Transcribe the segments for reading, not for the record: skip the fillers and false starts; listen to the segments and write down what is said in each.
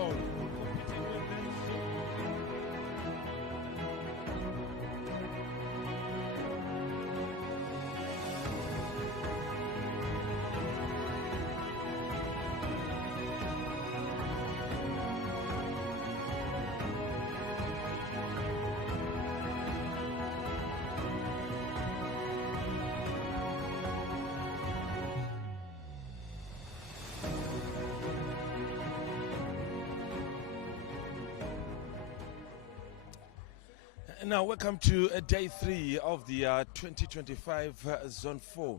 Oh. Now, welcome to day 3 of the 2025 Zone 4.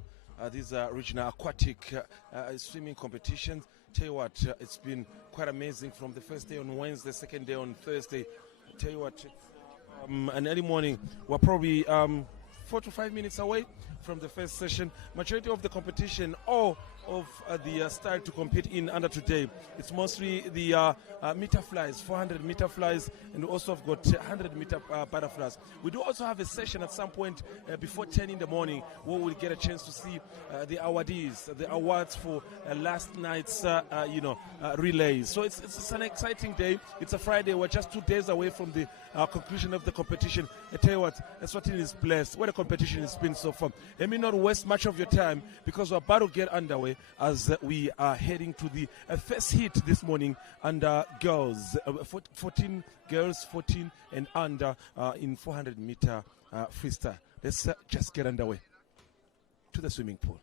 These are regional aquatic swimming competitions. Tell you what, it's been quite amazing from the first day on Wednesday, second day on Thursday. Tell you what, an early morning. We're probably 4 to 5 minutes away from the first session. Majority of the competition, all of the style to compete in under today, it's mostly the meter flies, 400 meter flies, and we also have got 100 meter butterflies. We do also have a session at some point before 10 in the morning where we'll get a chance to see the awardees, the awards for last night's relays. So it's an exciting day. It's a Friday. We're just 2 days away from the conclusion of the competition. I tell you what, Eswatini is blessed. What a competition it's been so far. Let me not waste much of your time because we're about to get underway as we are heading to the first heat this morning under girls. 14 girls, 14 and under in 400 meter freestyle. Let's just get underway to the swimming pool.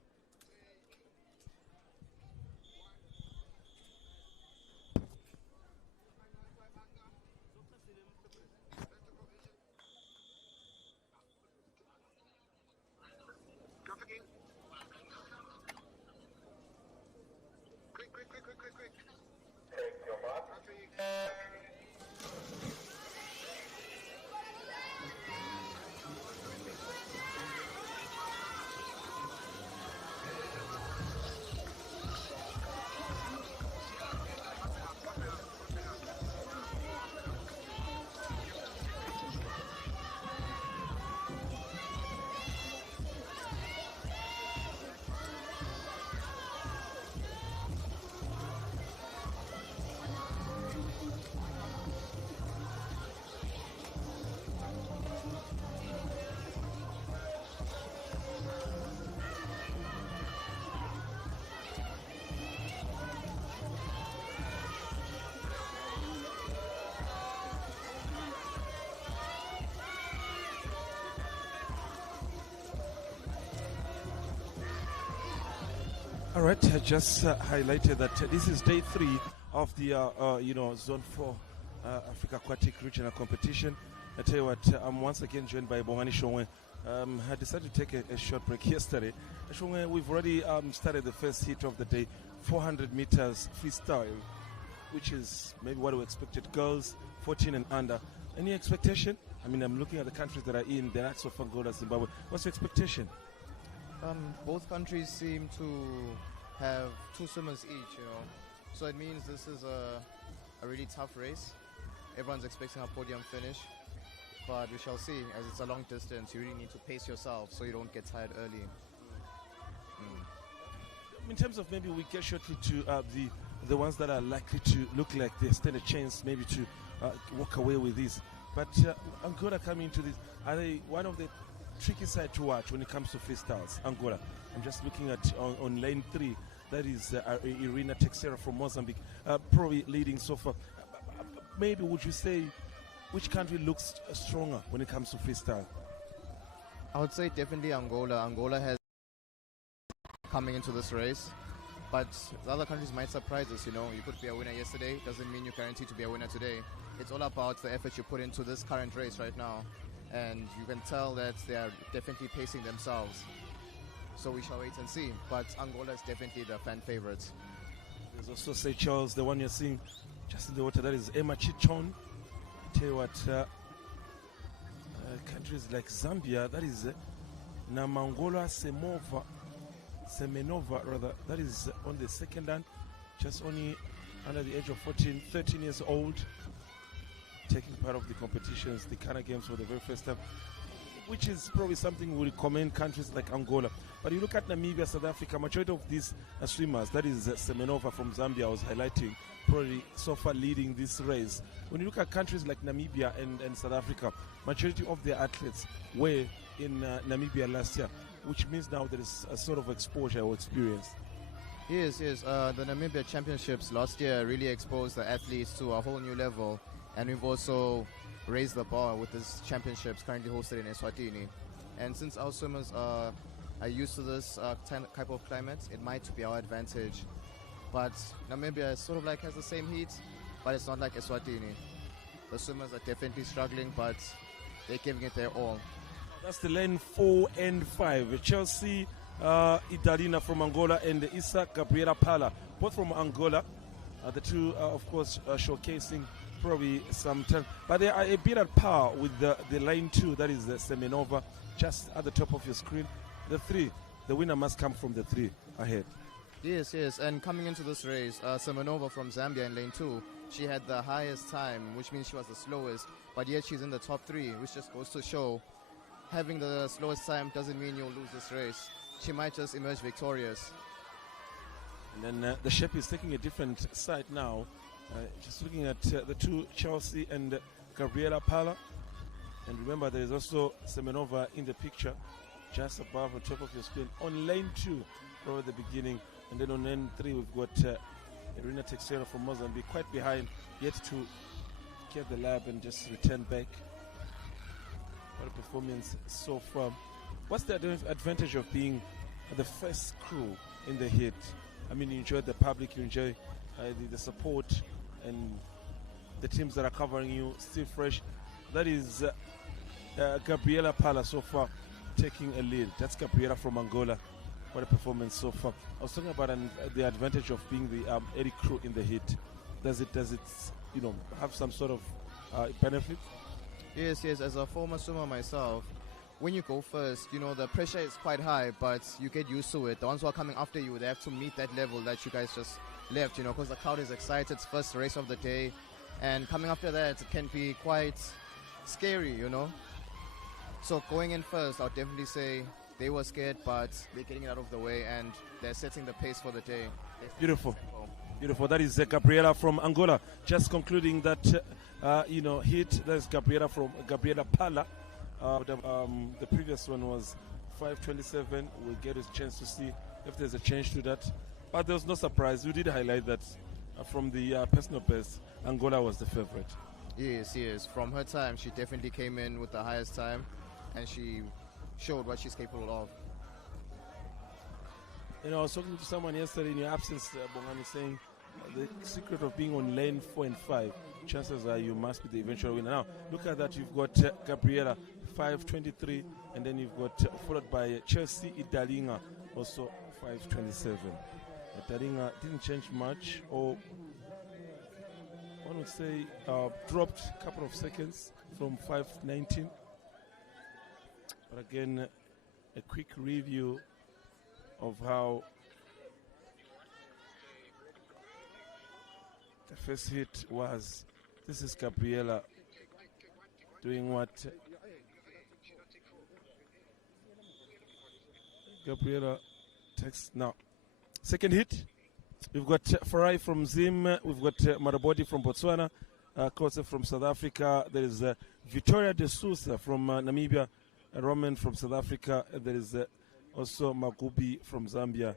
All right, I just highlighted that this is day 3 of the Zone 4 Africa Aquatic Regional Competition. I tell you what, I'm once again joined by Bongani Shongwe. I decided to take a short break yesterday. Shongwe, we've already started the first heat of the day, 400 meters freestyle, which is maybe what we expected. Girls, 14 and under. Any expectation? I mean, I'm looking at the countries that are in the likes of Angola, Zimbabwe. What's your expectation? Both countries seem to have 2 swimmers each, so it means this is a really tough race. Everyone's expecting a podium finish, but we shall see. As it's a long distance, you really need to pace yourself so you don't get tired early. In terms of maybe we get shortly to the ones that are likely to look like they stand a chance maybe to walk away with this, but Angola coming into this, are they one of the tricky side to watch when it comes to freestyles? Angola, I'm just looking at on lane 3, that is Irina Texera from Mozambique, probably leading so far. Maybe would you say which country looks stronger when it comes to freestyle? I would say definitely Angola. Angola has coming into this race, but the other countries might surprise us. You could be a winner yesterday, doesn't mean you're guaranteed to be a winner today. It's all about the effort you put into this current race right now. And you can tell that they are definitely pacing themselves. So we shall wait and see. But Angola is definitely the fan favorites. There's also Seychelles, the one you're seeing just in the water. That is Emma Chichon. Tell you what, countries like Zambia, that is Namangola Semenova, rather. That is on the second hand, just only under the age of 13 years old. Taking part of the competitions, the Ghana Games for the very first time, which is probably something we recommend countries like Angola. But you look at Namibia, South Africa, majority of these swimmers, that is Semenova from Zambia, I was highlighting, probably so far leading this race. When you look at countries like Namibia and South Africa, majority of their athletes were in Namibia last year, which means now there is a sort of exposure or experience. Yes. The Namibia Championships last year really exposed the athletes to a whole new level, and we've also raised the bar with these championships currently hosted in Eswatini. And since our swimmers are used to this type of climate, it might be our advantage. But Namibia is sort of like has the same heat, but it's not like Eswatini. The swimmers are definitely struggling, but they're giving it their all. That's the lane 4 and 5. Chelsea Idalina from Angola and Issa Gabriela Pala, both from Angola. The two, of course, showcasing probably some time. But they are a bit at par with the lane 2, that is the Semenova, just at the top of your screen. The 3, the winner must come from the 3 ahead. Yes, and coming into this race, Semenova from Zambia in lane 2, she had the highest time, which means she was the slowest, but yet she's in the top 3, which just goes to show having the slowest time doesn't mean you'll lose this race. She might just emerge victorious. And then the shape is taking a different side now. Just looking at the two, Chelsea and Gabriela Pala. And remember, there is also Semenova in the picture, just above on top of your screen. On lane 2, right at the beginning. And then on lane 3, we've got Irina Texera from Mozambique, quite behind, yet to get the lab and just return back. What a performance so far. What's the advantage of being the first crew in the hit? I mean, you enjoy the public, you enjoy the support, and the teams that are covering you still fresh. That is Gabriela Pala so far taking a lead. That's Gabriela from Angola. What a performance so far. I was talking about the advantage of being the early crew in the hit. Does it have some sort of benefit? Yes. As a former swimmer myself, when you go first, the pressure is quite high, but you get used to it. The ones who are coming after you, they have to meet that level that you guys just left, because the crowd is excited. It's first race of the day. And coming after that, it can be quite scary, So going in first, I'll definitely say they were scared, but they're getting it out of the way, and they're setting the pace for the day. Beautiful. That is Gabriela from Angola. Just concluding that, hit. That's Gabriela Pala. The previous one was 5:27. We'll get a chance to see if there's a change to that. But there was no surprise. We did highlight that from the personal best, Angola was the favorite. Yes. From her time, she definitely came in with the highest time, and she showed what she's capable of. I was talking to someone yesterday in your absence, Bongani, saying the secret of being on lane 4 and 5, chances are you must be the eventual winner. Now, look at that. You've got Gabriela, 5:23, and then you've got followed by Chelsea Idalinga, also 5:27. Idalinga didn't change much, or one would say dropped a couple of seconds from 5:19. But again, a quick review of how the first hit was. This is Gabriela doing what Gabriela takes now. Second hit, we've got Farai from Zim, we've got Marabodi from Botswana, Kotze from South Africa, there is Victoria de Sousa from Namibia, Roman from South Africa, and there is also Magubi from Zambia,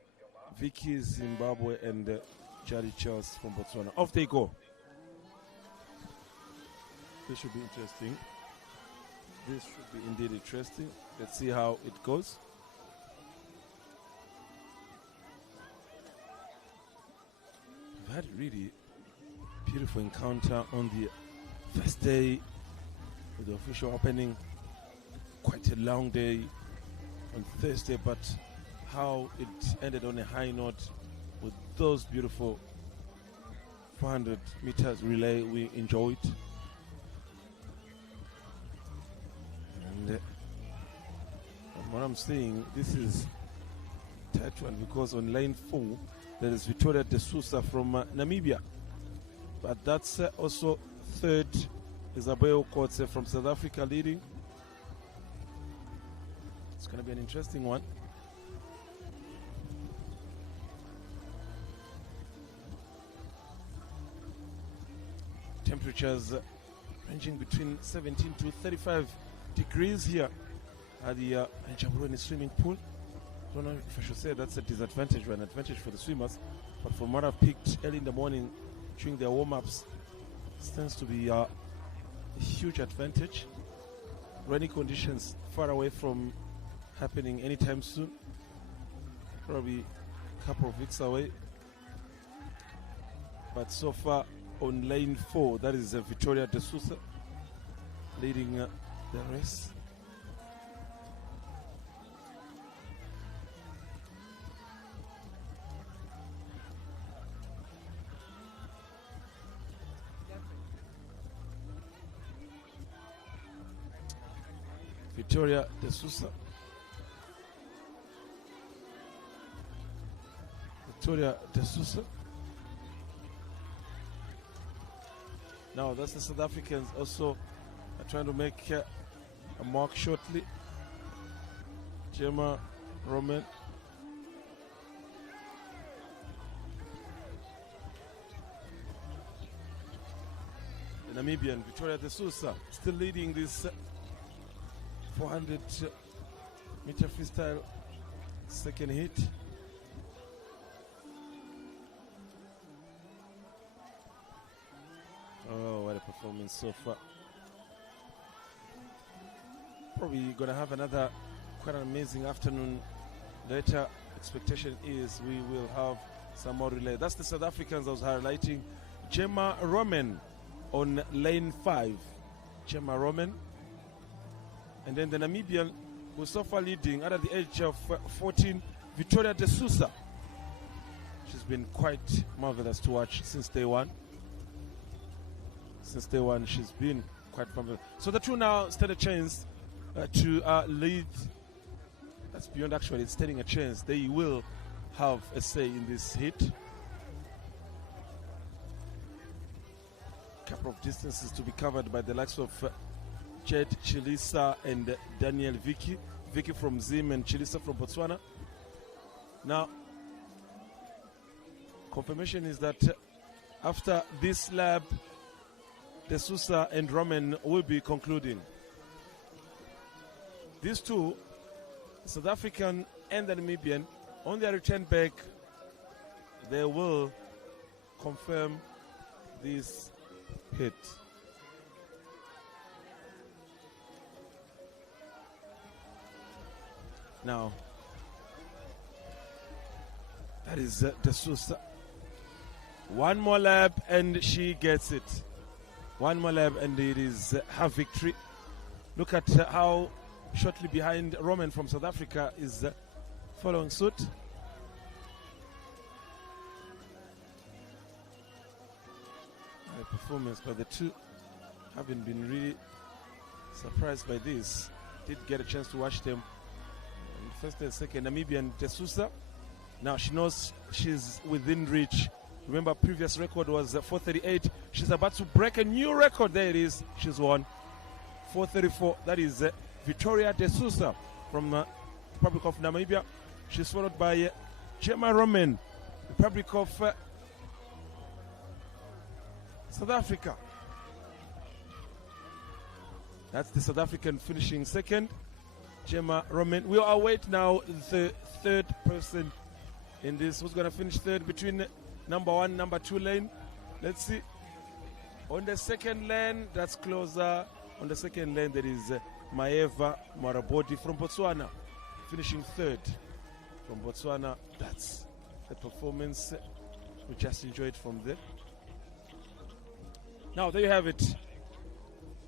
Vicky Zimbabwe, and Charlie Charles from Botswana. Off they go. This should be interesting. This should be indeed interesting. Let's see how it goes. We've had a really beautiful encounter on the first day with the official opening. Quite a long day on Thursday, but how it ended on a high note with those beautiful 400 meters relay we enjoyed. And from what I'm seeing, this is tight one because on lane 4 there is Victoria de Sousa from Namibia, but that's also third Isabel Kotze from South Africa leading. It's going to be an interesting one. Temperatures ranging between 17 to 35 degrees here at the Njaburweni swimming pool. Don't know if I should say that's a disadvantage or an advantage for the swimmers, but from what I've picked early in the morning during their warm-ups, this tends to be a huge advantage. Rainy conditions far away from happening anytime soon, probably a couple of weeks away. But so far on lane 4, that is Victoria De Sousa leading the race. Victoria De Sousa. Victoria De Sousa. Now that's the South Africans also are trying to make a mark shortly. Gemma Roman. The Namibian Victoria De Sousa still leading this 400 meter freestyle second hit. Oh, what a performance so far. Probably gonna have another quite an amazing afternoon later. Expectation is we will have some more relay. That's the South Africans I was highlighting. Gemma Roman on lane 5. Gemma Roman. And then the Namibian who's so far leading at the age of 14, Victoria De Sousa. She's been quite marvelous to watch since day one. Since day one, she's been quite marvelous. So the two now stand a chance to lead. That's beyond actually standing a chance. They will have a say in this hit. Couple of distances to be covered by the likes of Jed Chilisa and Daniel Vicky. Vicky from Zim and Chilisa from Botswana. Now, confirmation is that after this lap, De Sousa and Roman will be concluding. These two, South African and the Namibian, on their return back, they will confirm this hit. Now, that is De Sousa. One more lap and she gets it. One more lap and it is her victory. Look at how shortly behind Roman from South Africa is following suit. A performance by the two. Haven't been really surprised by this. Did get a chance to watch them. And first and second, Namibian De Sousa. Now she knows she's within reach. Remember, previous record was 4:38. She's about to break a new record. There it is. She's won 4:34. That is Victoria De Sousa from Republic of Namibia. She's followed by Gemma Roman, Republic of South Africa. That's the South African finishing second. Gemma Roman. We'll await now the third person in this. Who's going to finish third between number 1, number 2 lane? Let's see. On the second lane, that's closer. On the second lane, there is Maeva Marabodi from Botswana, finishing third. From Botswana, that's the performance we just enjoyed from there. Now, there you have it.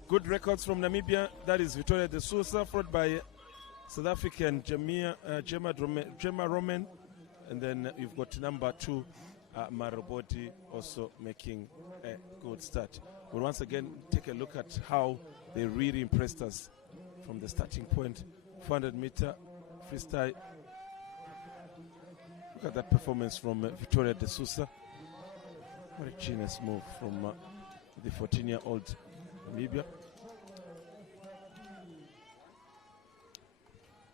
Good records from Namibia. That is Victoria De Sousa, followed by South African Gemma Roman. And then you've got number 2, Marabodi, also making a good start. We'll once again take a look at how they really impressed us from the starting point. 400 meter freestyle. Look at that performance from Victoria De Sousa. What a genius move from the 14-year-old Namibia.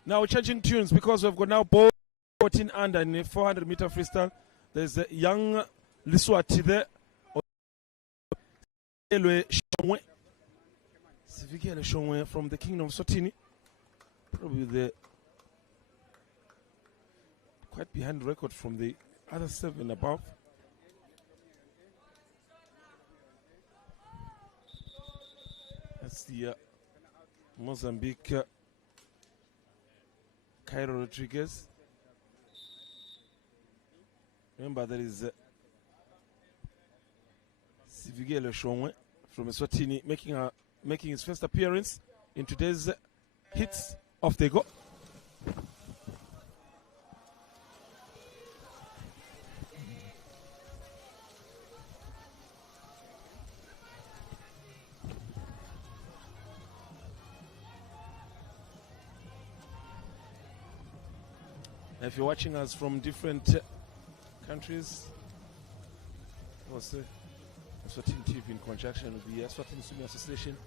Now we're changing tunes because we've got now both 14 under in a 400 meter freestyle. There's a young Eswatini there. Sivikele Shongwe from the Kingdom of Eswatini. Probably the quite behind record from the other 7 above. That's the Mozambique Cairo Rodriguez. Remember, there is Sivigele Shongwe from Eswatini making his first appearance in today's hits of the go. If you're watching us from different countries, Eswatini TV in conjunction with the Eswatini Swimming Association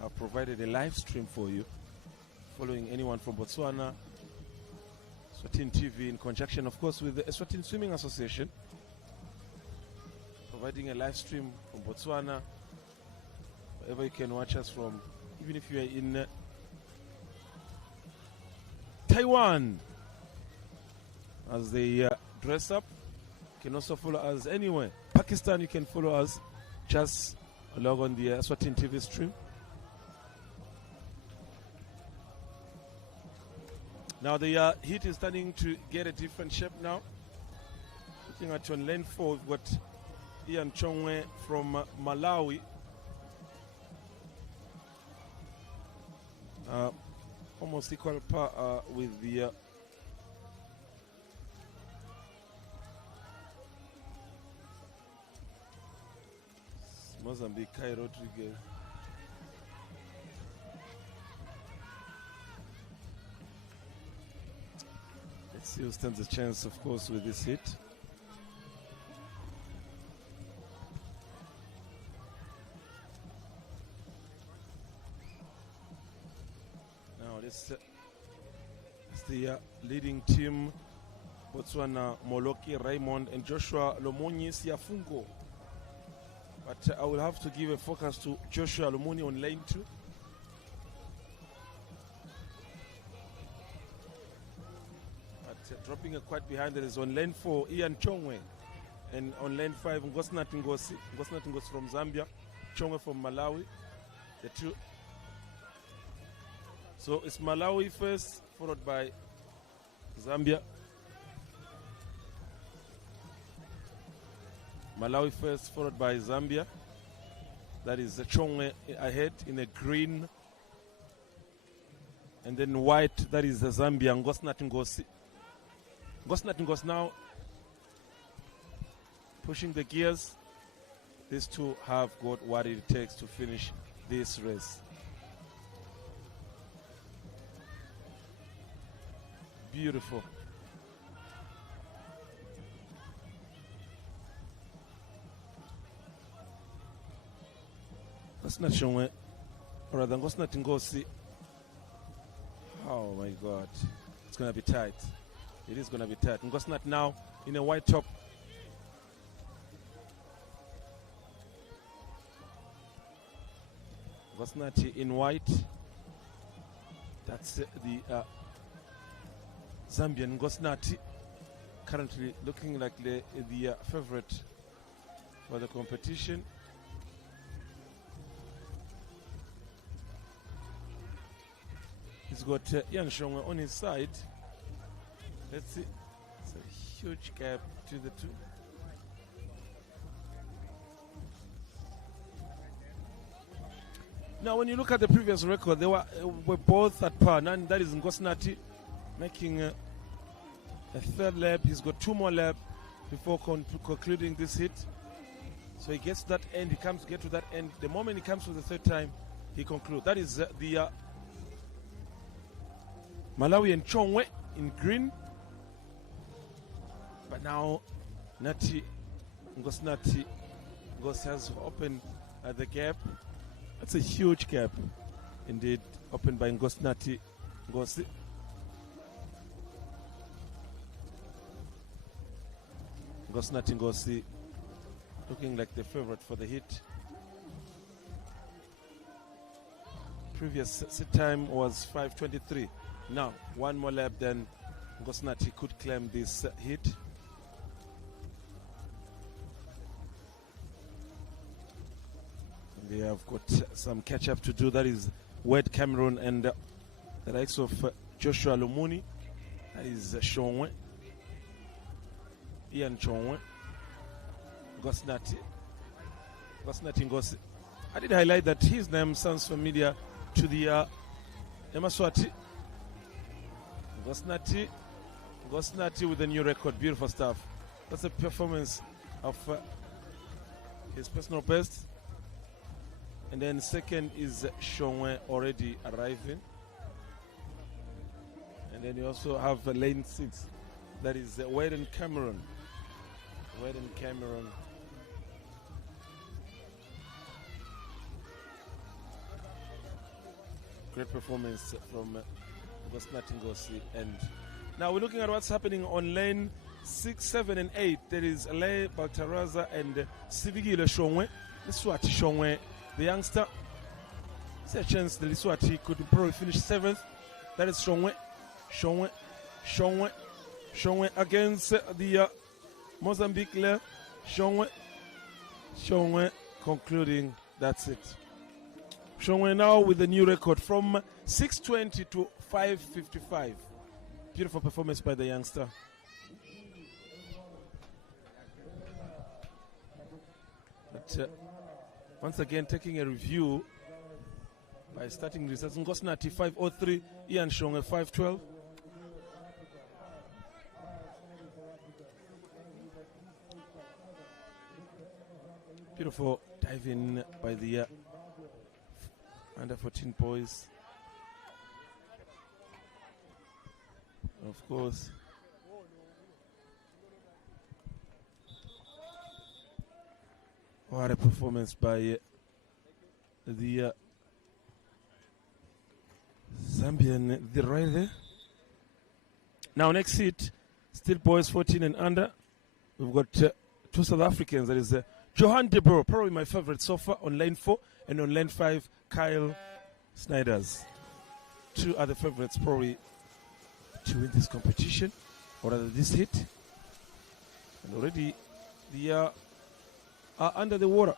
have provided a live stream for you. Following anyone from Botswana, Eswatini TV in conjunction, of course, with the Eswatini Swimming Association, providing a live stream from Botswana, wherever you can watch us from, even if you are in Taiwan, as they dress up. You can also follow us anywhere. Pakistan, you can follow us. Just log on the Eswatini TV stream. Now the heat is starting to get a different shape now. Looking at on lane 4, we've got Ian Chongwe from Malawi. Almost equal par with the Mozambique Cairo Rodriguez. Let's see who stands a chance, of course, with this hit. Now this is the leading team: Botswana, Moloki Raymond and Joshua Lomonyi Siafungo. But I will have to give a focus to Joshua Lomonyi on lane 2. But dropping it quite behind, there is on lane 4 Ian Chongwe, and on lane 5 Ngosnathi Ngosi. Ngosnathi Ngosi from Zambia, Chongwe from Malawi. The two. So it's Malawi first, followed by Zambia. Malawi first, followed by Zambia. That is Chongwe ahead in a green. And then white, that is Zambia, Ngosnathi Ngosi. Ngosnathi Ngosi now pushing the gears. These two have got what it takes to finish this race. Beautiful. Ngosnathi Chongwe, or rather Ngosnathi Ngosi. Oh my God, it's going to be tight. It is going to be tight. Ngosnathi now in a white top. Ngosnathi in white. That's the Zambian Ngosnathi, currently looking like the favorite for the competition. He's got Ian Chongwe on his side. Let's see. It's a huge gap to the two. Now, when you look at the previous record, they were both at par. And that is Ngosnathi making a third lap. He's got 2 more laps before concluding this hit. So he gets to that end. He comes to get to that end. The moment he comes to the third time, he concludes. That is the Malawian Chongwe in green. But now Ngosnathi Ngosi has opened the gap. That's a huge gap indeed, opened by Ngosnathi Ngosi. Ngosnathi Ngosi looking like the favorite for the hit. Previous sit time was 5:23. Now, one more lap, then Ngosnati could claim this hit. They have got some catch up to do. That is Wade Cameron and the likes of Joshua Lumuni. That is Shonwe, Ian Chonwe, Ngosnati Ngosi. I did highlight that his name sounds familiar to the Eswatini. Ngosnati with a new record. Beautiful stuff. That's a performance of his personal best. And then second is Shonwe already arriving. And then you also have lane 6. That is Wade and Cameron. Great performance from Ngosnati Ngosi. And now we're looking at what's happening on lane 6, 7, and 8. There is Ale Baltaraza and Sivigile Shonwe. Eswatini Shonwe, the youngster. There's a chance that Eswatini could probably finish 7th. That is Shonwe against the Mozambique player. Shonwe concluding. That's it. Shonwe now with a new record from 6:20 to 5:55. Beautiful performance by the youngster. But once again, taking a review by starting results. Ngosnati 5:03, Ian Shonwe 5:12. Beautiful diving by the under 14 boys. Of course, what a performance by the Zambian, the right there. Now next hit, still boys 14 and under. We've got 2 South Africans. That is Johan de Boer, probably my favorite so far, on lane 4, and on lane 5, Kyle Snyders. 2 other favorites probably to win this competition, or rather this hit. And already they are under the water.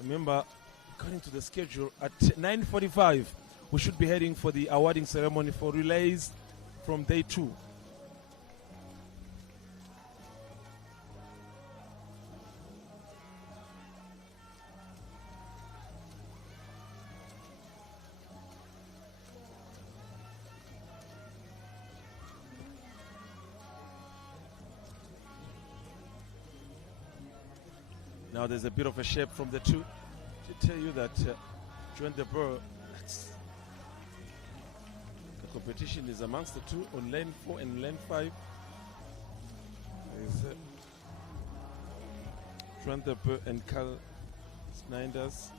Remember, according to the schedule, at 9:45 we should be heading for the awarding ceremony for relays from day 2. Now there's a bit of a shape from the 2 to tell you that Johan de Boer, the competition is amongst the 2 on lane 4 and lane 5. There's Johan de Boer and Carl Snyders.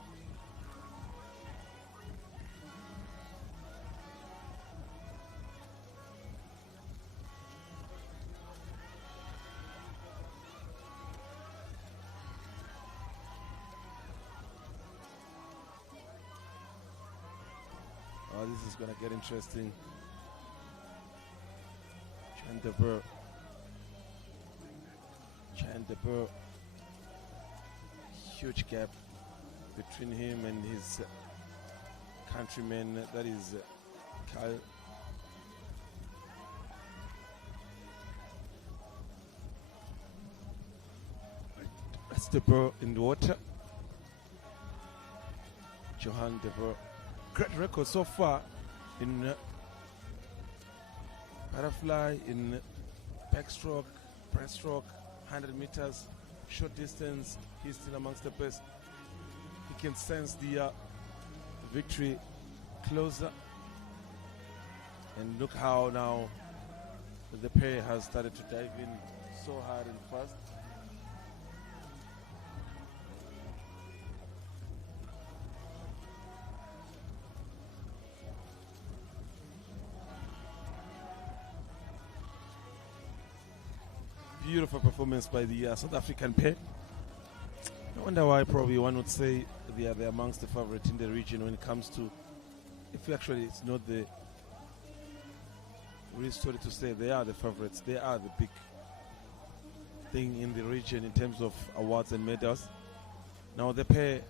This is going to get interesting. Johan de Boer. Huge gap between him and his countryman. That is Kyle. That's de Boer in the water. Johan de Boer. Great record so far in butterfly, in backstroke, breaststroke, 100 meters, short distance. He's still amongst the best. He can sense the victory closer. And look how now the pair has started to dive in so hard and fast. Beautiful performance by the South African pair. I wonder why probably one would say they are amongst the favorite in the region when it comes to, if actually it's not the real story to say they are the favorites. They are the big thing in the region in terms of awards and medals. Now the pair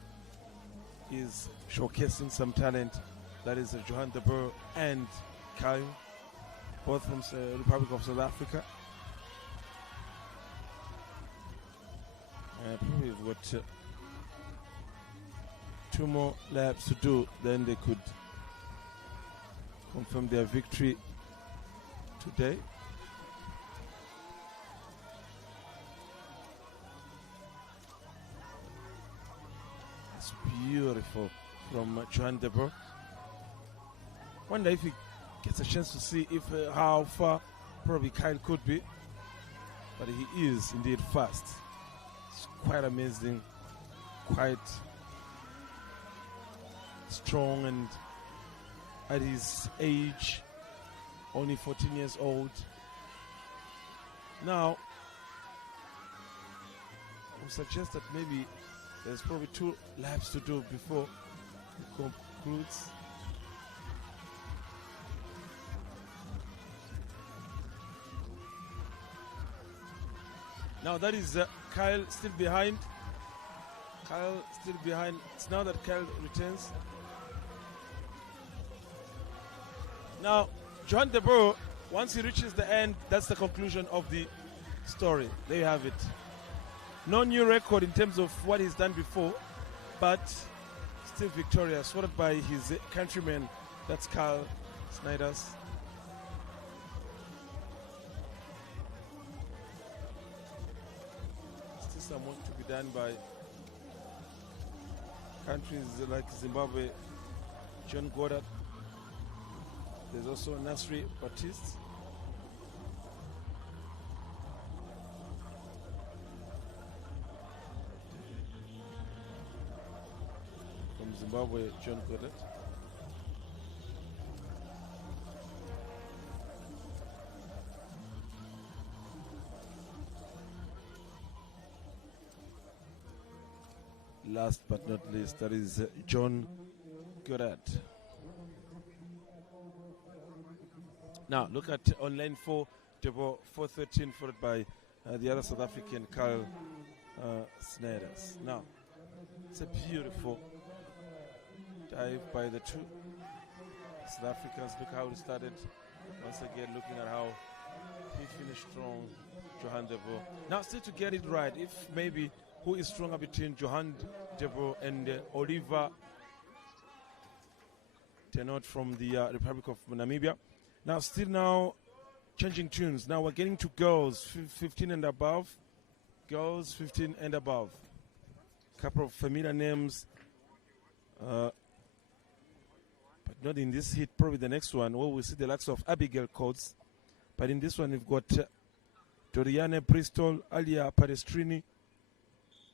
is showcasing some talent. That is Johan de Boer and Kyle, both from the Republic of South Africa. Probably we've got 2 more laps to do, then they could confirm their victory today. It's beautiful from Johan de Boer. Wonder if he gets a chance to see if how far probably Kyle could be, but he is indeed fast. It's quite amazing, quite strong, and at his age, only 14 years old. Now, I would suggest that maybe there's probably 2 laps to do before he concludes. Now that is Kyle still behind. Kyle still behind. It's now that Kyle returns. Now, Johan de Boer, once he reaches the end, that's the conclusion of the story. There you have it. No new record in terms of what he's done before, but still victorious, followed by his countryman, that's Carl Snyders. Still some work to be done by countries like Zimbabwe, John Goddard. There's also Nasri Baptiste. From Zimbabwe, John Goddard. Last but not least, that is John Goddard. Now, look at on lane 4, de Boer 4:13, followed by the other South African, Carl Snyders. Now, it's a beautiful dive by the 2 South Africans. Look how it started. Once again, looking at how he finished strong, Johan de Boer. Now, still to get it right, if maybe who is stronger between Johan de Boer and Oliver Tenot from the Republic of Namibia. Now, still changing tunes. Now we're getting to girls 15 and above. Girls 15 and above. Couple of familiar names. But not in this hit, probably the next one. Well, we see the likes of Abigail Coates. But in this one, we've got Doriane Bristol, Alia Palestrini,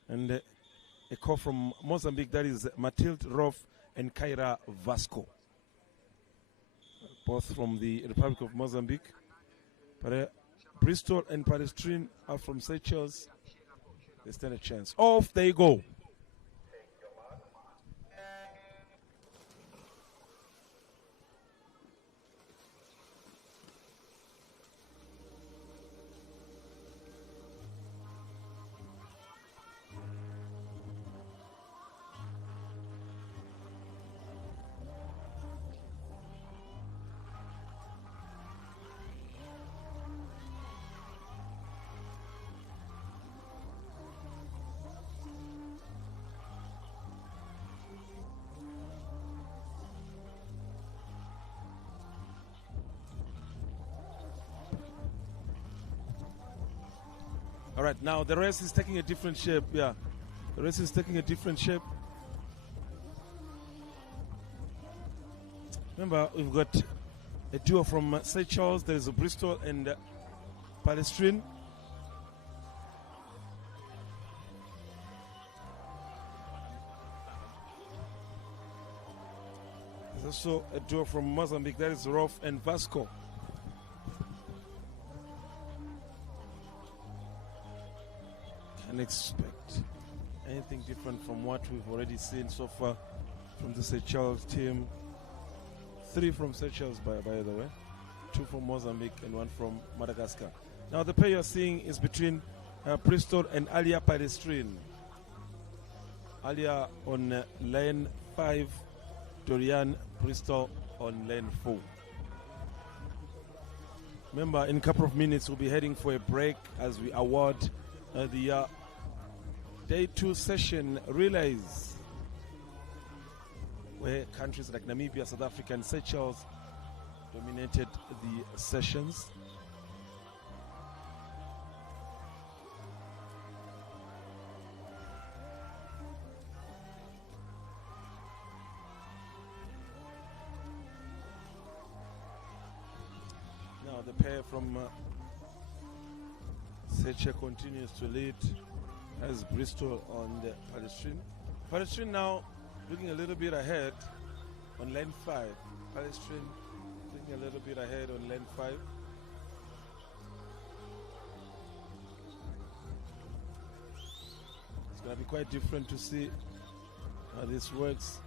and a call from Mozambique, that is Mathilde Roff and Kyra Vasco. Both from the Republic of Mozambique. But Bristol and Palestine are from Seychelles. They stand a chance. Off they go. All right, now the race is taking a different shape. Yeah, the race is taking a different shape. Remember, we've got a duo from Seychelles. There is a Bristol and Palestine. There's also a duo from Mozambique. That is Roff and Vasco. and expect anything different from what we've already seen so far from the Seychelles team. 3 from Seychelles, by the way. 2 from Mozambique and 1 from Madagascar. Now the pair you're seeing is between Breaststroke and Alia Palestrin. Alia on lane 5, Dorian Breaststroke on lane 4. Remember, in a couple of minutes we'll be heading for a break as we award the Day 2 session relays, where countries like Namibia, South Africa and Seychelles dominated the sessions. Now the pair from Seychelles continues to lead as Breaststroke on the Palestrin. Palestrin now looking a little bit ahead on lane 5. Palestrin looking a little bit ahead on lane 5. It's going to be quite different to see how this works.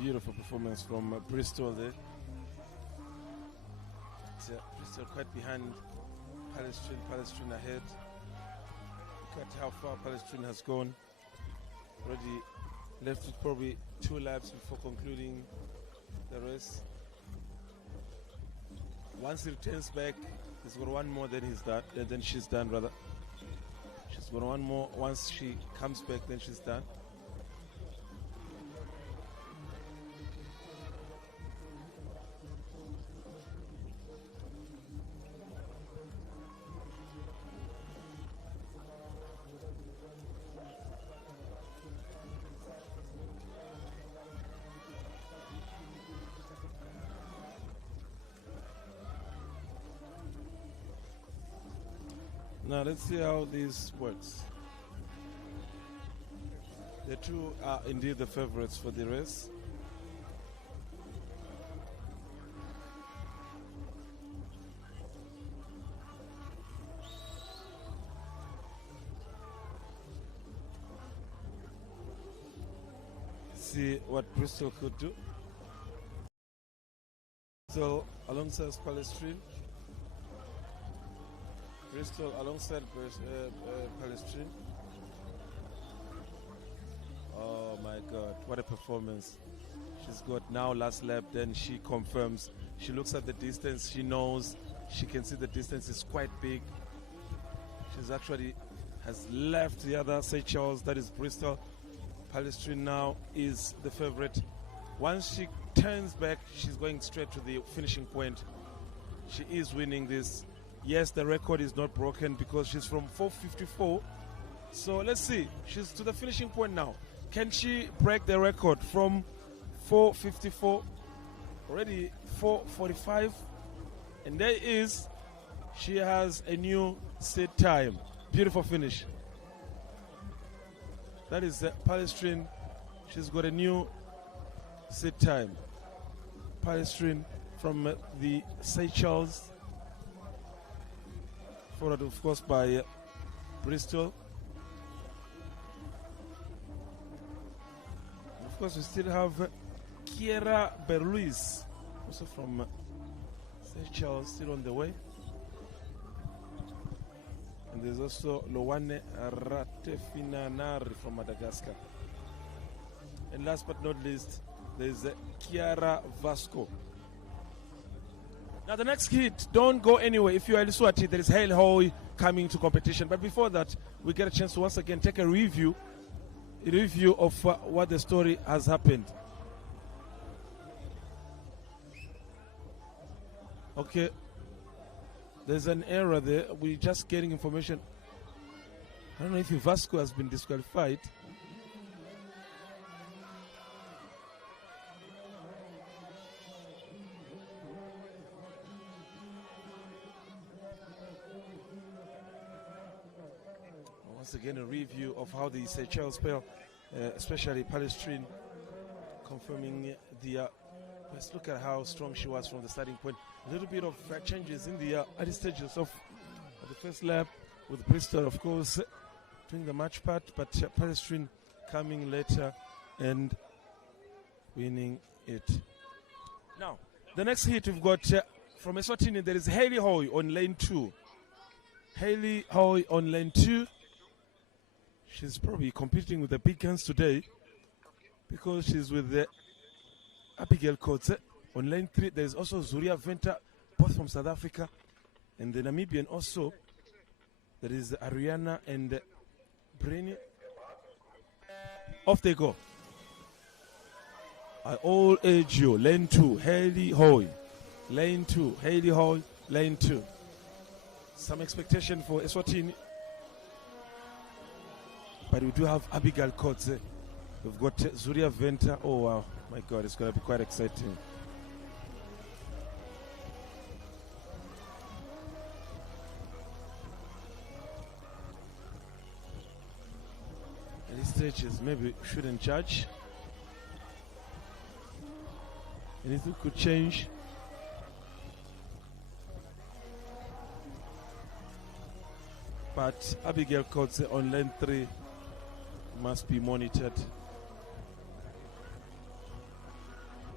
Beautiful performance from Breaststroke there. Breaststroke quite behind Palestrin. Palestrin ahead. Look at how far Palestrin has gone. Already left with probably 2 laps before concluding the race. Once he returns back, he's got 1 more, then he's done. Then she's done, rather. She's got 1 more. Once she comes back, then she's done. Now let's see how this works. The 2 are indeed the favorites for the race. See what Breaststroke could do. So alongside Palestrin. Breaststroke alongside Palestrin. Oh my God, what a performance. She's got now last lap, then she confirms. She looks at the distance, she knows, she can see the distance is quite big. She's actually has left the other Seychelles, that is Breaststroke. Palestrin now is the favorite. Once she turns back, she's going straight to the finishing point. She is winning this. Yes, the record is not broken because she's from 4:54. So let's see. She's to the finishing point now. Can she break the record from 4:54? Already 4:45. And there is, she has a new set time. Beautiful finish. That is Palestrin. She's got a new set time. Palestrin from the Seychelles. Followed, of course, by Breaststroke. Of course, we still have Kiera Berluis, also from Seychelles, still on the way. And there's also Lowane Ratefinanari from Madagascar. And last but not least, there's Kiara Vasco. Now the next hit, don't go anywhere. If you are in Eswatini, there is Hail Hoy coming to competition. But before that, we get a chance to once again take a review of what the story has happened. Okay, there's an error there. We're just getting information. I don't know if Vasco has been disqualified. Once again, a review of how the Seychelles pair, especially Palestrin, confirming the. Let's look at how strong she was from the starting point. A little bit of changes in the early stages of the first lap, with Bristol, of course, doing the match part, but Pedestrian coming later and winning it. Now, the next hit we've got from Eswatini, there is Hailey Hoy on lane 2. Hailey Hoy on lane 2. She's probably competing with the big guns today because she's with the Abigail Kotze. On lane 3, there's also Zuria Venter, both from South Africa. And the Namibian also, there is Ariana and Brainy. Off they go. I all age you. Lane 2, Hailey Hoy. Lane 2, Hailey Hoy, lane 2. Some expectation for Eswatini. But we do have Abigail Kotze. We've got Zuria Venter. Oh, wow. My God, it's going to be quite exciting. At these stages, maybe shouldn't judge. Anything could change. But Abigail Kotze on lane 3 must be monitored.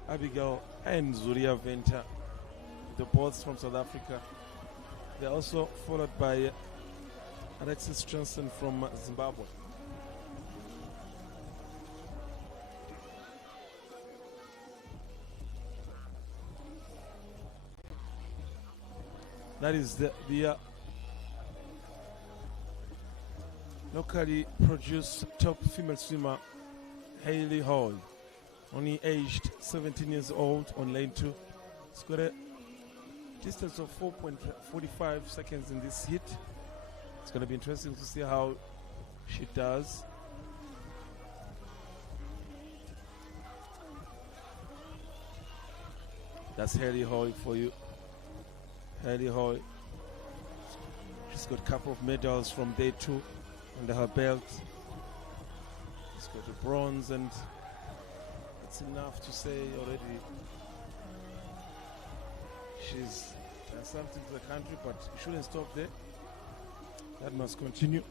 Abigail and Zuria Venter, they're both from South Africa. They're also followed by Alexis Johnson from Zimbabwe. That is the locally produced top female swimmer, Hailey Hoy, only aged 17 years old, on lane 2. It's got a distance of 4.45 seconds in this heat. It's going to be interesting to see how she does. That's Hailey Hoy for you. Hailey Hoy. She's got a couple of medals from day 2 under her belt. She's got a bronze, and it's enough to say already she's done something to the country, but it shouldn't stop there. That must continue.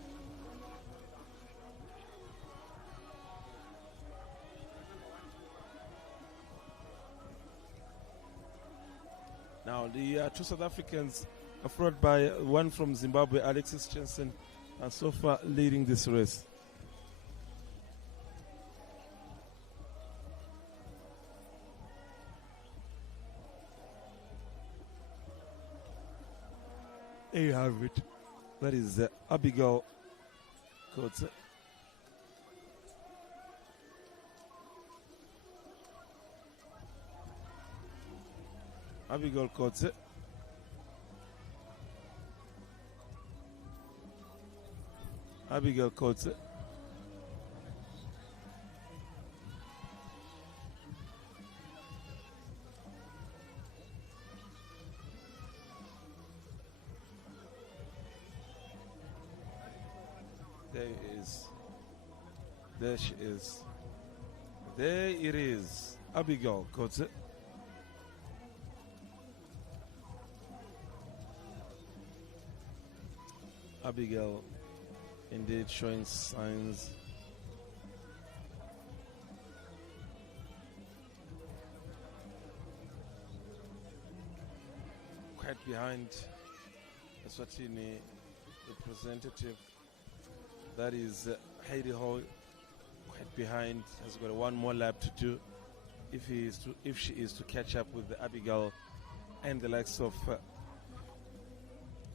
Now, the 2 South Africans are followed by one from Zimbabwe, Alexis Johnson, are so far leading this race. There you have it. That is Abigail Kotze. Abigail Kotze. Abigail Kotze. There it is. There she is. There it is. Abigail Kotze. Abigail indeed showing signs quite behind Eswatini representative. That is Hailey Hoy, quite behind, has got one more lap to do if she is to catch up with Abigail and the likes of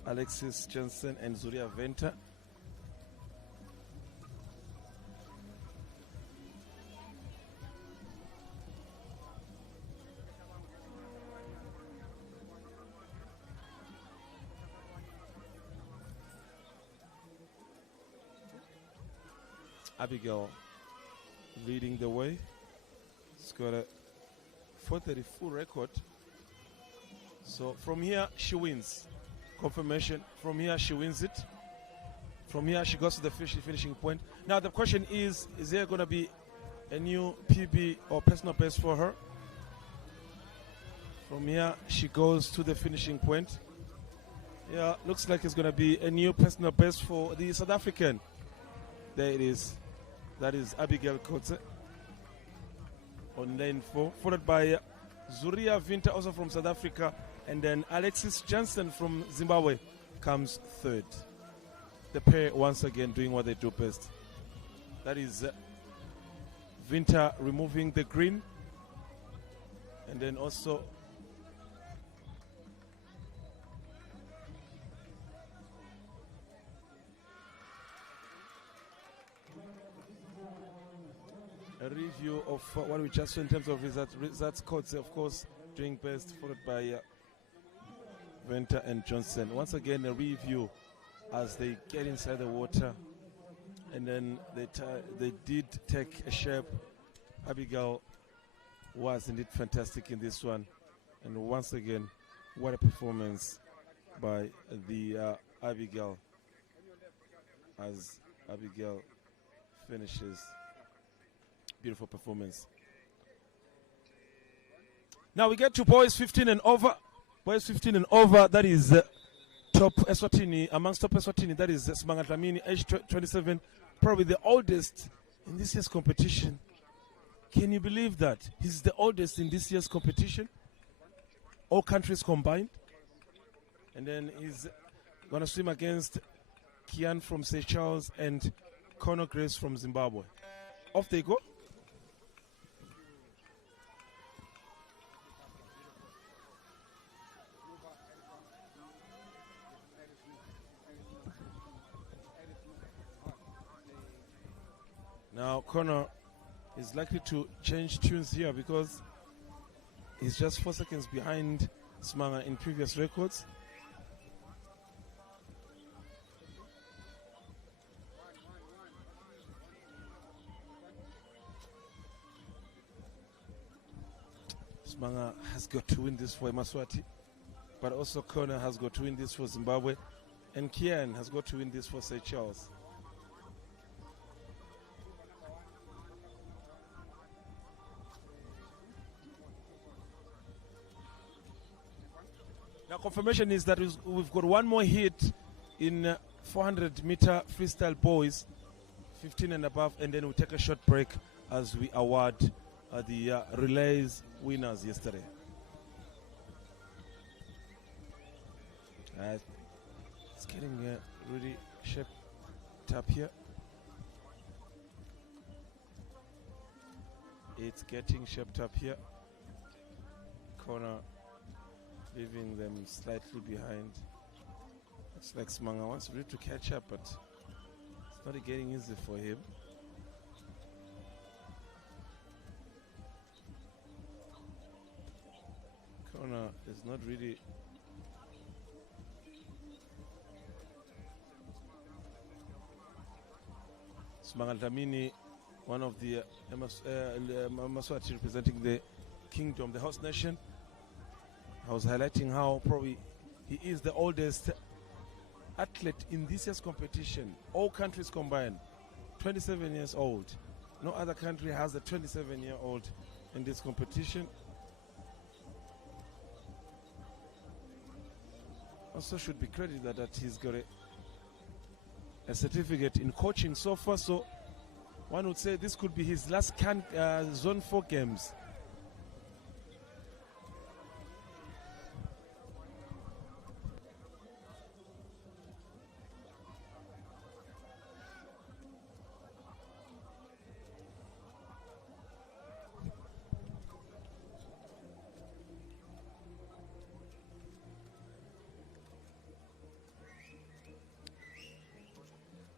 Alexis Johnson and Zuria Venter. Abigail leading the way. She's got a 4:30 full record. So from here she wins. Confirmation. From here she wins it. From here she goes to the finishing point. Now the question is there going to be a new PB or personal best for her. From here, she goes to the finishing point. Yeah, looks like it's going to be a new personal best for the South African. There it is. That is Abigail Kotze on lane 4, followed by Zuria Vinta, also from South Africa, and then Alexis Jansen from Zimbabwe comes third. The pair once again doing what they do best. That is Vinta removing the green, and then also a review of what we just saw in terms of results. Codes, of course, doing best, followed by Venter and Johnson. Once again, a review as they get inside the water, and then they did take a shape. Abigail was indeed fantastic in this one, and once again, what a performance by the Abigail, as Abigail finishes. Beautiful performance. Now we get to boys 15 and over. Boys 15 and over, that is top Eswatini. Amongst top Eswatini, that is Sibanga Dlamini, age 27, probably the oldest in this year's competition. Can you believe that? He's the oldest in this year's competition, all countries combined. And then he's going to swim against Kian from Seychelles and Conor Grace from Zimbabwe. Off they go. Now Conor is likely to change tunes here because he's just 4 seconds behind Smanga in previous records. Smanga has got to win this for Maswati, but also Conor has got to win this for Zimbabwe, and Kian has got to win this for Seychelles. Now confirmation is that we've got one more hit in 400 meter freestyle boys, 15 and above, and then we'll take a short break as we award the relays winners yesterday. It's getting really shaped up here. It's getting shaped up here. Corner leaving them slightly behind. Looks like Smanga wants really to catch up, but it's not getting easy for him. Corner is not really Smanga Dlamini, one of the Maswati representing the kingdom, the host nation. I was highlighting how probably he is the oldest athlete in this year's competition, all countries combined, 27 years old. No other country has a 27-year-old in this competition. Also should be credited that he's got a certificate in coaching so far, so one would say this could be his last Zone 4 games.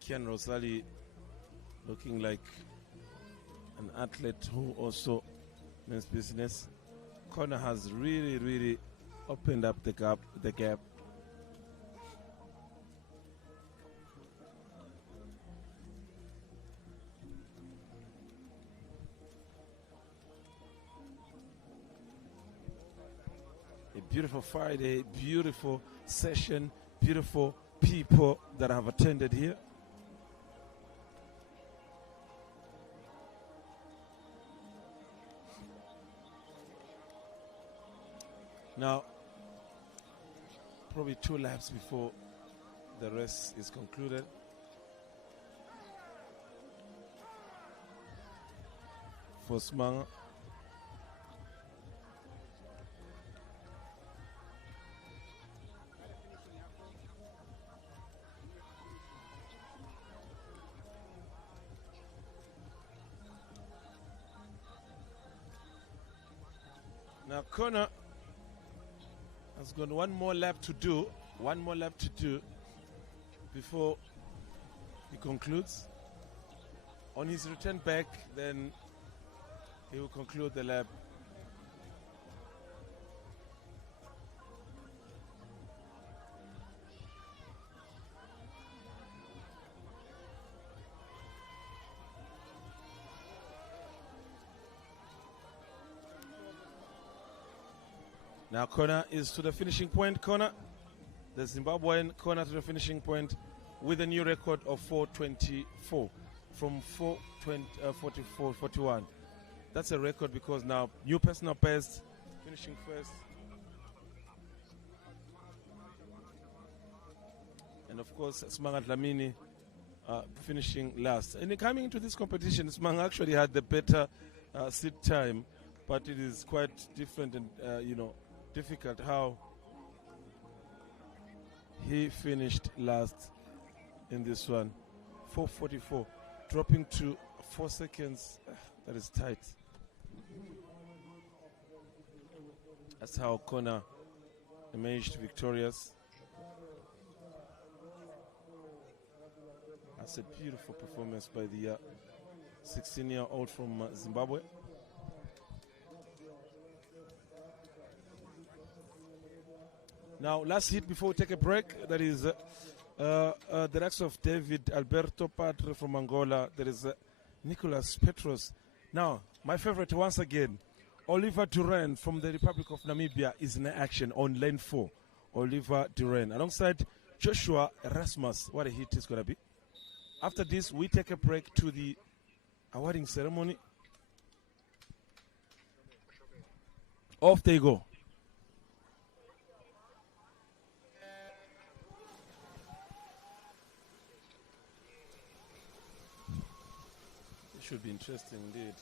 Kian Rosali looking like an athlete who also means business. Conor has really opened up the gap. A beautiful Friday, beautiful session, beautiful people that have attended here. Now, probably 2 laps before the race is concluded. For Smanga. Now Connor has got one more lap to do. One more lap to do before he concludes. On his return back, then he will conclude the lap. Now Connor is to the finishing point. Connor, the Zimbabwean Connor, to the finishing point with a new record of 4:24 from 4:44:41. That's a record because now new personal best, finishing first. And of course, Smanga Dlamini finishing last. And coming into this competition, Smanga actually had the better seat time, but it is quite different and, difficult how he finished last in this one. 4:44, dropping to 4 seconds. That is tight. That's how Connor emerged victorious. That's a beautiful performance by the 16-year-old from Zimbabwe. Now, last hit before we take a break, that is the likes of David Alberto Padre from Angola. There is Nicolas Petros. Now, my favorite once again, Oliver Duran from the Republic of Namibia is in action on lane 4. Oliver Duran alongside Joshua Erasmus. What a hit it's going to be. After this, we take a break to the awarding ceremony. Off they go. It should be interesting indeed.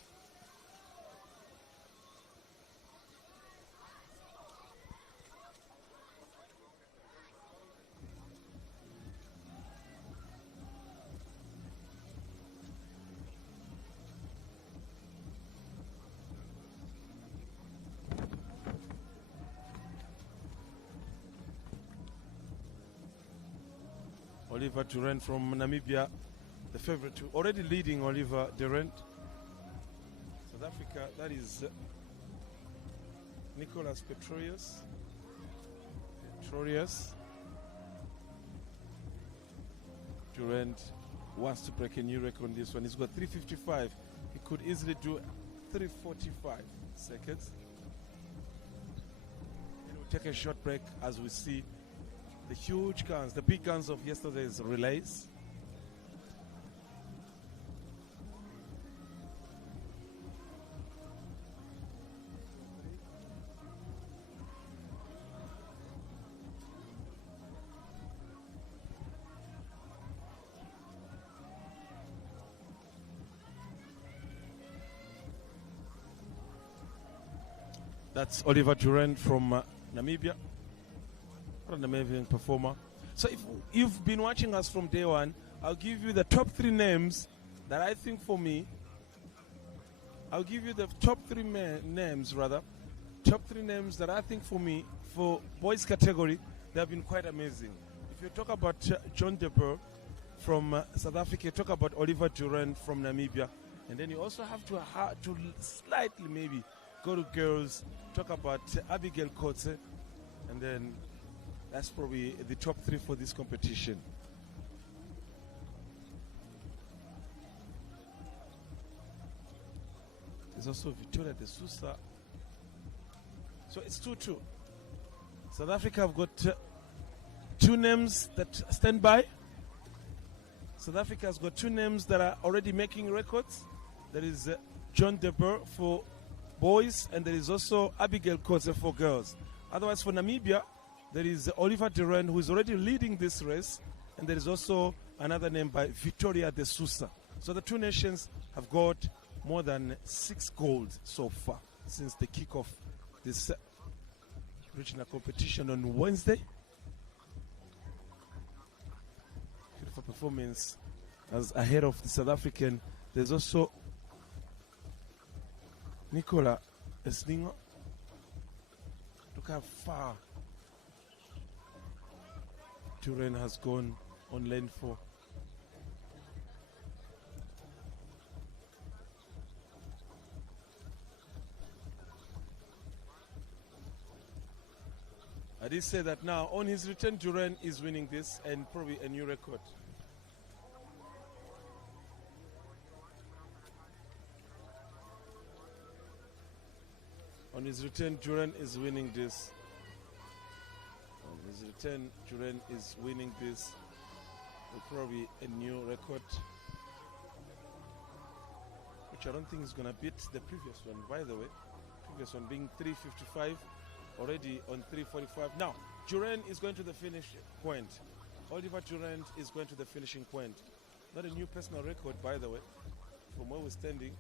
Oliver Durant from Namibia, the favorite, already leading Oliver Durant. South Africa, that is Nicolas Petrorius. Durant wants to break a new record on this one. He's got 3:55. He could easily do 3:45 seconds. And we'll take a short break as we see the huge guns, the big guns of yesterday's relays. That's Oliver Durant from Namibia. What an amazing performer. So if you've been watching us from day one, I'll give you the top 3 names that I think for me. I'll give you the top 3 names rather. Top 3 names that I think for me, for boys category, they have been quite amazing. If you talk about John De Boer from South Africa, you talk about Oliver Durant from Namibia. And then you also have to slightly maybe go to girls, talk about Abigail Kotze, and then that's probably the top 3 for this competition. There's also Victoria de Sousa. So it's 2-2. South Africa have got 2 names that stand by. South Africa has got 2 names that are already making records. There is John De Boer for boys, and there is also Abigail Kotze for girls. Otherwise, for Namibia, there is Oliver Duran, who is already leading this race, and there is also another name by Vitória de Sousa. So the two nations have got more than 6 golds so far since the kickoff this regional competition on Wednesday. Beautiful performance as ahead of the South African. There's also Nicola Esningo. Look how far Duran has gone on lane 4. I did say that now on his return, Duran is winning this and probably a new record. On his return, Duran is winning this. On his return, Duran is winning this. Probably a new record, which I don't think is going to beat the previous one, by the way. Previous one being 3:55, already on 3:45. Now, Duran is going to the finish point. Oliver Duran is going to the finishing point. Not a new personal record, by the way, from where we're standing,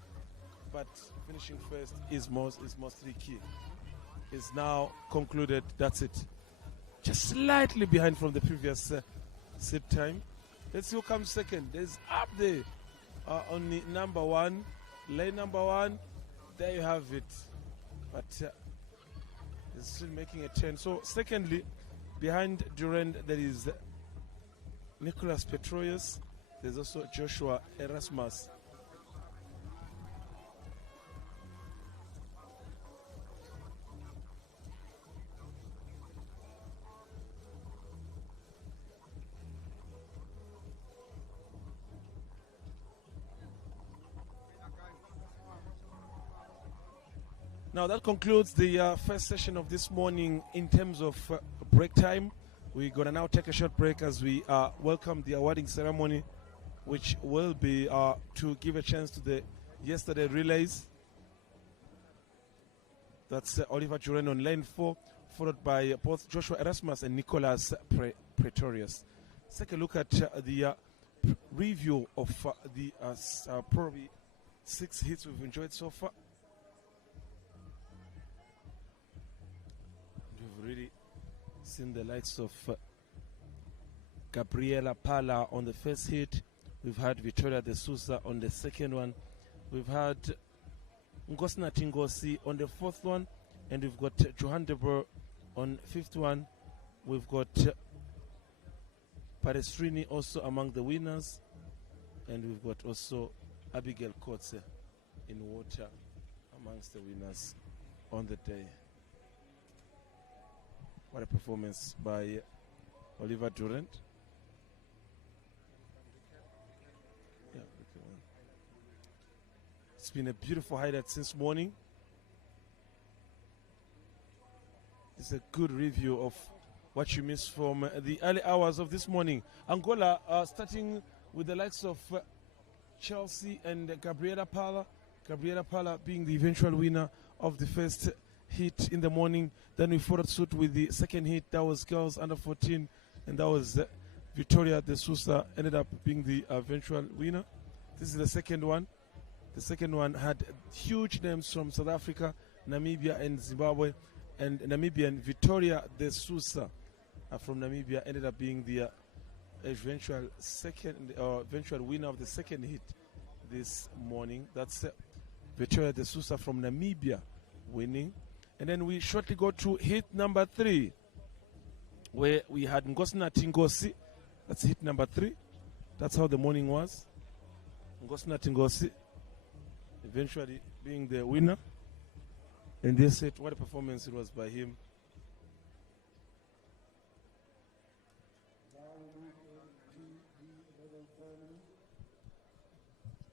but finishing first is mostly key. It's now concluded, that's it. Just slightly behind from the previous sit time. Let's see who comes second. There's up there on the number 1, lane number 1. There you have it. But it's still making a turn. So, secondly, behind Duran, there is Nicholas Petroius. There's also Joshua Erasmus. Now that concludes the first session of this morning in terms of break time. We're going to now take a short break as we welcome the awarding ceremony, which will be to give a chance to the yesterday relays. That's Oliver Duran on lane 4, followed by both Joshua Erasmus and Nicholas Pretorius. Let's take a look at the review of the probably 6 hits we've enjoyed so far. We've really seen the likes of Gabriela Pala on the first hit. We've had Vitória de Sousa on the second one. We've had Ngosna Tingosi on the 4th one. And we've got Johan de Boer on 5th one. We've got Breaststroke also among the winners. And we've got also Abigail Kotze in water amongst the winners on the day. What a performance by Oliver Duran. Yeah, it's been a beautiful highlight since morning. It's a good review of what you missed from the early hours of this morning. Angola starting with the likes of Chelsea and Gabriela Pala. Gabriela Pala being the eventual winner of the first hit in the morning. Then we followed suit with the second hit. That was girls under 14, and that was Vitória de Sousa ended up being the eventual winner. This is the second one. The second one had huge names from South Africa, Namibia, and Zimbabwe. And Namibian Vitória de Sousa from Namibia ended up being the eventual winner of the second hit this morning. That's Vitória de Sousa from Namibia winning. And then we shortly go to hit number 3, where we had Ngosna Tingosi. That's hit number 3. That's how the morning was. Ngosna Tingosi eventually being the winner. And they said what a performance it was by him.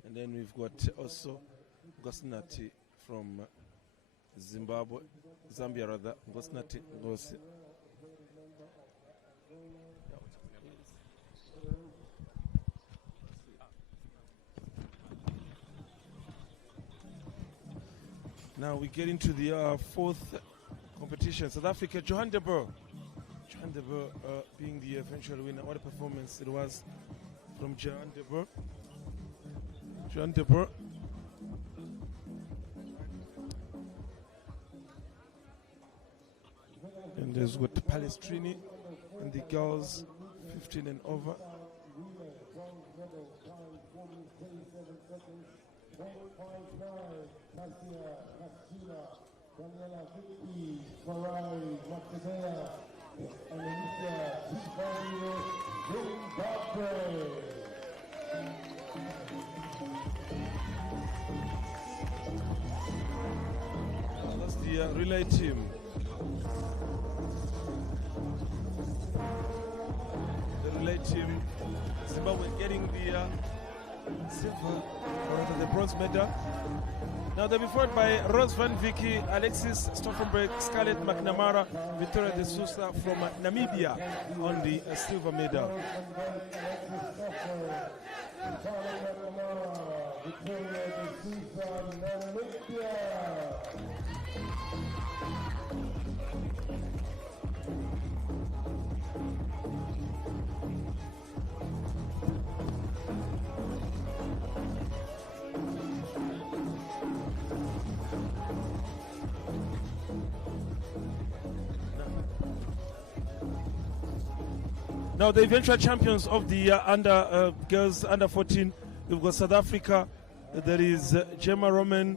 And then we've got also Ngosnati from Zambia rather, Ngosnati Ngosi. Now we get into the 4th competition. South Africa, Johan de Boer. Johan de Boer being the eventual winner. What a performance it was from Johan de Boer. Johan de Boer. And there's what Palestrini and the girls 15 and over. That's the relay team. The relay team, Zimbabwe getting the silver, or the bronze medal. Now they'll be fought by Rose van Vicky, Alexis Stauffenberg, Scarlett McNamara, Victoria de Sousa from Namibia on the silver medal. Now the eventual champions of the girls under 14, we've got South Africa. There is Gemma Roman.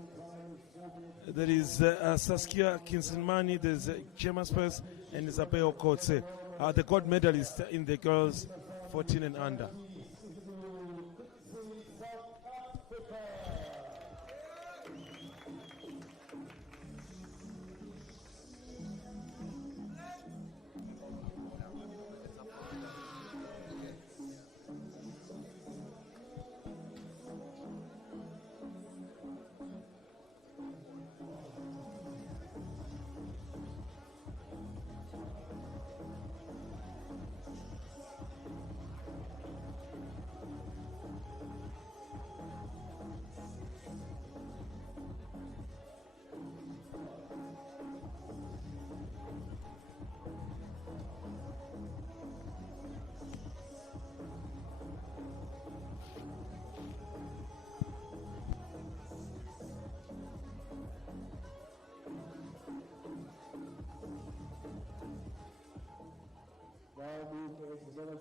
There is Saskia Kinsinmani. There's Gemma Spurs and Isabel Kotze. The gold medalists in the girls 14 and under.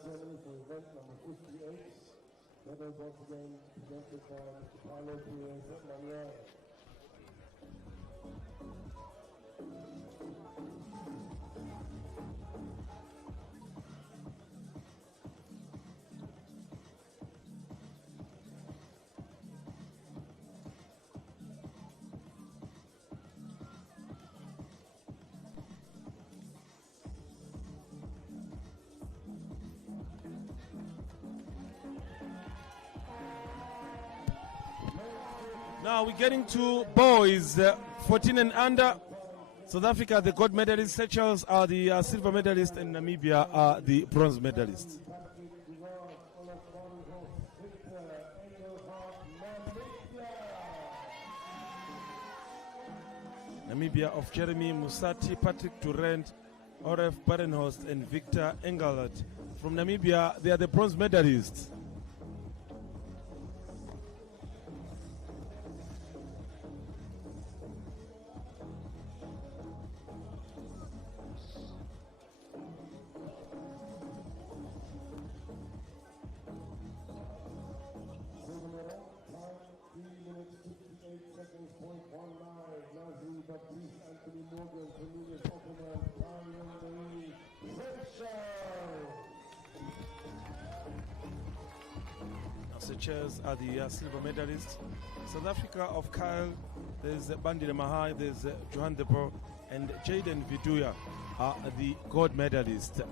Ceremony for event number 58. Medals once again presented by Mr. Paulo Pires Manuel. Now we're getting to boys 14 and under. South Africa, the gold medalists. Seychelles are the silver medalists, and Namibia are the bronze medalists. Namibia of Jeremy Musati, Patrick Durant, Oref Barenhorst, and Victor Engelhardt. From Namibia, they are the bronze medalists. Seychelles are the silver medalists. South Africa of Kyle, there's Bandile Mahai, there's Johan de Boer, and Jaden Viduya are the gold medalists.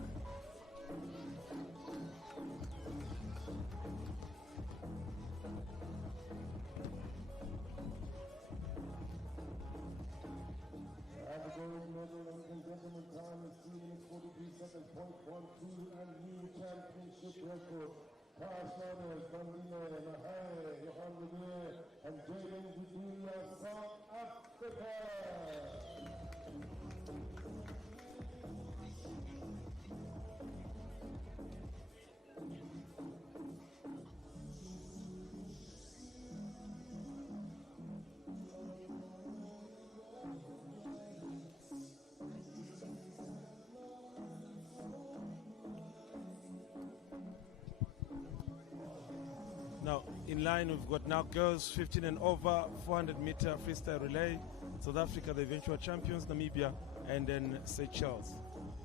in line, we've got now girls 15 and over, 400 meter freestyle relay. South Africa, the eventual champions, Namibia, and then Seychelles.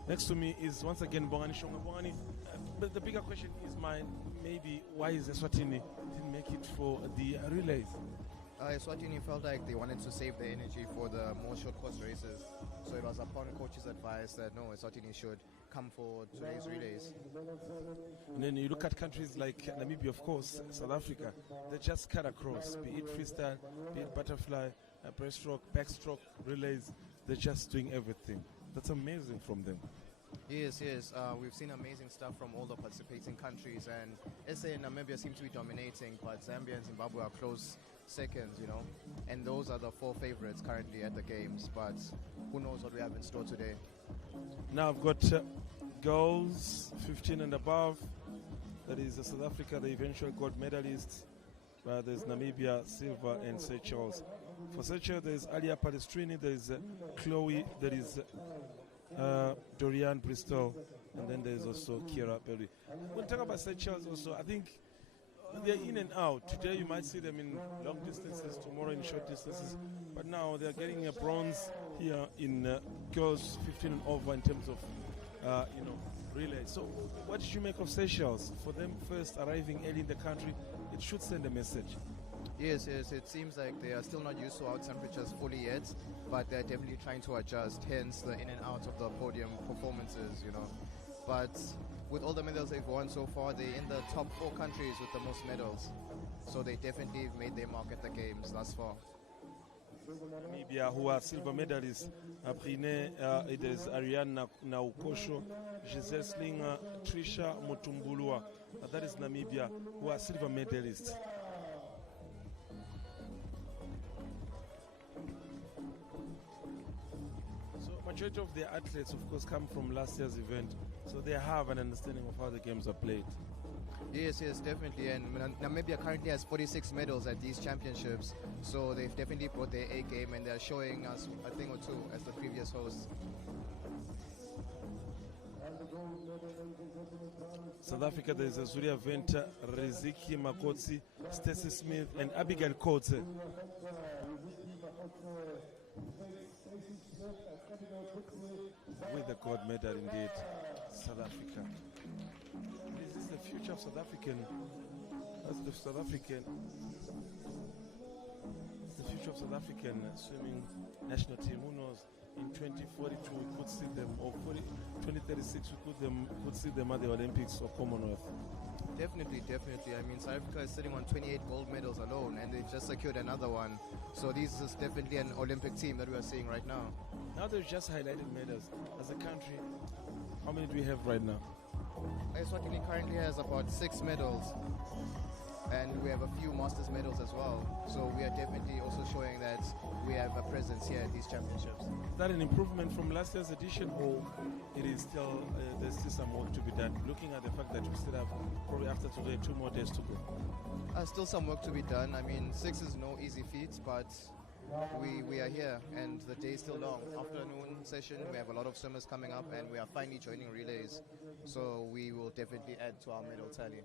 Next to me is once again Bongani Shonga. Bongani, but the bigger question is mine, maybe why is Eswatini didn't make it for the relays? Eswatini felt like they wanted to save their energy for the more short course races. So it was upon coach's advice that no, Eswatini should come for today's relays. And then you look at countries like Namibia, of course, South Africa, they just cut across, be it freestyle, be it butterfly, breaststroke, backstroke, relays, they're just doing everything. That's amazing from them. Yes. We've seen amazing stuff from all the participating countries, and SA and Namibia seem to be dominating, but Zambia and Zimbabwe are close seconds, you know. And those are the four favorites currently at the games, but who knows what we have in store today. Now I've got girls 15 and above. That is South Africa, the eventual gold medalists. There's Namibia, silver, and Seychelles. For Seychelles, there's Alia Palestrini, there's Chloe, there is Dorian Bristol, and then there's also Kira Perry. When we talk about Seychelles also, I think they're in and out. Today you might see them in long distances, tomorrow in short distances, but now they're getting a bronze here in girls 15 and over in terms of relay. So what did you make of Seychelles? For them first arriving early in the country, it should send a message. Yes, it seems like they are still not used to our temperatures fully yet, but they're definitely trying to adjust, hence the in and out of the podium performances, you know. But with all the medals they've won so far, they're in the top 4 countries with the most medals. So they definitely made their mark at the games thus far. Namibia, who are silver medalists, Brine, there's Ariane Naukosho, Giselle Slinger, Trisha Mutumbulua. That is Namibia, who are silver medalists. So majority of their athletes, of course, come from last year's event, so they have an understanding of how the games are played. Yes, definitely. And Namibia currently has 46 medals at these championships, so they've definitely brought their A game, and they're showing us a thing or two as the previous hosts. South Africa, there is Zuria Venter, Riziki Makotsi, Stacey Smith, and Abigail Kotze. With the gold medal, indeed, South Africa. This is the future of South African. That's the South African. It's the future of South African swimming national team. Who knows? In 2042, we could see them, or 2036, we could see them at the Olympics or Commonwealth. Definitely. I mean, South Africa is sitting on 28 gold medals alone, and they've just secured another one. So this is definitely an Olympic team that we are seeing right now. Now they've just highlighted medals. As a country, how many do we have right now? Eswatini currently has about 6 medals, and we have a few Masters medals as well. So we are definitely also showing that we have a presence here at these championships. Is that an improvement from last year's edition, or it is still there's still some work to be done? Looking at the fact that we still have probably after today 2 more days to go. Still some work to be done. I mean, 6 is no easy feat, but we are here, and the day is still long. Afternoon session, we have a lot of swimmers coming up, and we are finally joining relays. So we will definitely add to our medal tally.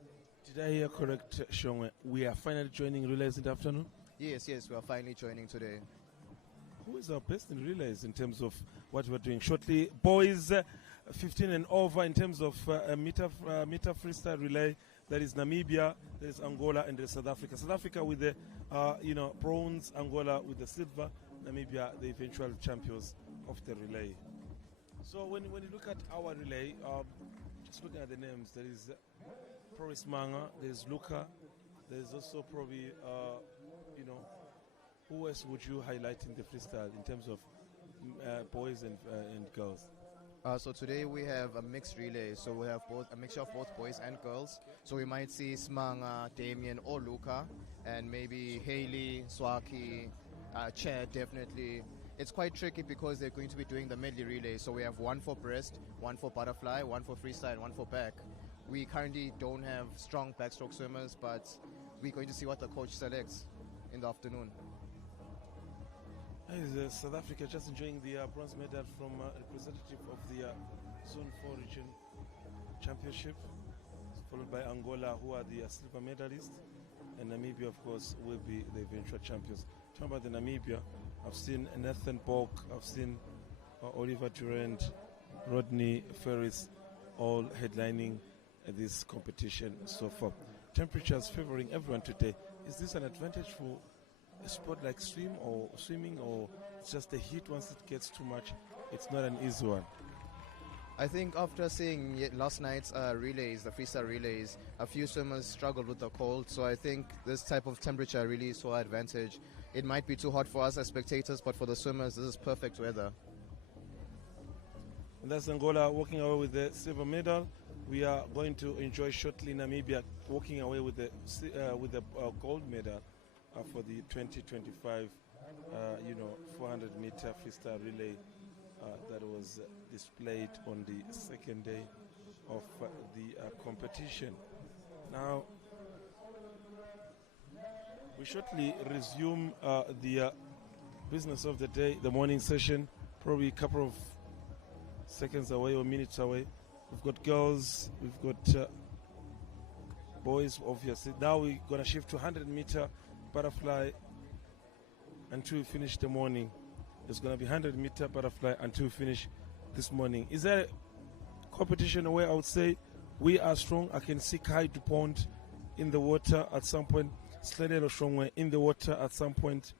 Did I hear correct, Shongwe? We are finally joining relays in the afternoon? Yes, we are finally joining today. Who is our best in relays in terms of what we're doing? Shortly, boys 15 and over in terms of meter freestyle relay. There is Namibia, there is Angola, and there is South Africa. South Africa with the bronze, Angola with the silver, Namibia the eventual champions of the relay. So when you look at our relay, just looking at the names, there is Proris Manga, there is Luca, there is also probably who else would you highlight in the freestyle in terms of boys and girls? So today we have a mixed relay, so we have a mixture of both boys and girls. So we might see Smanga, Damien, or Luca, and maybe Haley, Swaki, Chad, definitely. It's quite tricky because they're going to be doing the medley relay. So we have 1 for breast, 1 for butterfly, 1 for freestyle, and 1 for back. We currently don't have strong backstroke swimmers, but we're going to see what the coach selects in the afternoon. South Africa just enjoying the bronze medal from representative of the Zone 4 region championship, followed by Angola, who are the silver medalists. and Namibia, of course, will be the eventual champions. Talking about the Namibia, I've seen Nathan Borg, I've seen Oliver Durand, Rodney Ferris, all headlining this competition so far. Temperatures favoring everyone today. Is this an advantage for a sport like swimming, or it's just the heat? Once it gets too much, it's not an easy one? I think after seeing last night's relays, the freestyle relays, a few swimmers struggled with the cold, so I think this type of temperature really is our advantage. It might be too hot for us as spectators, but for the swimmers, this is perfect weather. And that's Angola walking away with the silver medal. We are going to enjoy shortly Namibia walking away with the gold medal for the 2025, 400-meter freestyle relay that was displayed on the second day of the competition. Now, we shortly resume the business of the day, the morning session, probably a couple of seconds away or minutes away. We've got girls, we've got boys, obviously. Now we're going to shift to 100-meter butterfly until we finish the morning. There's going to be 100-meter butterfly until we finish this morning. Is there a competition where I would say we are strong? I can see Kai DuPont in the water at some point, Sledelo Shongwe in the water at some point.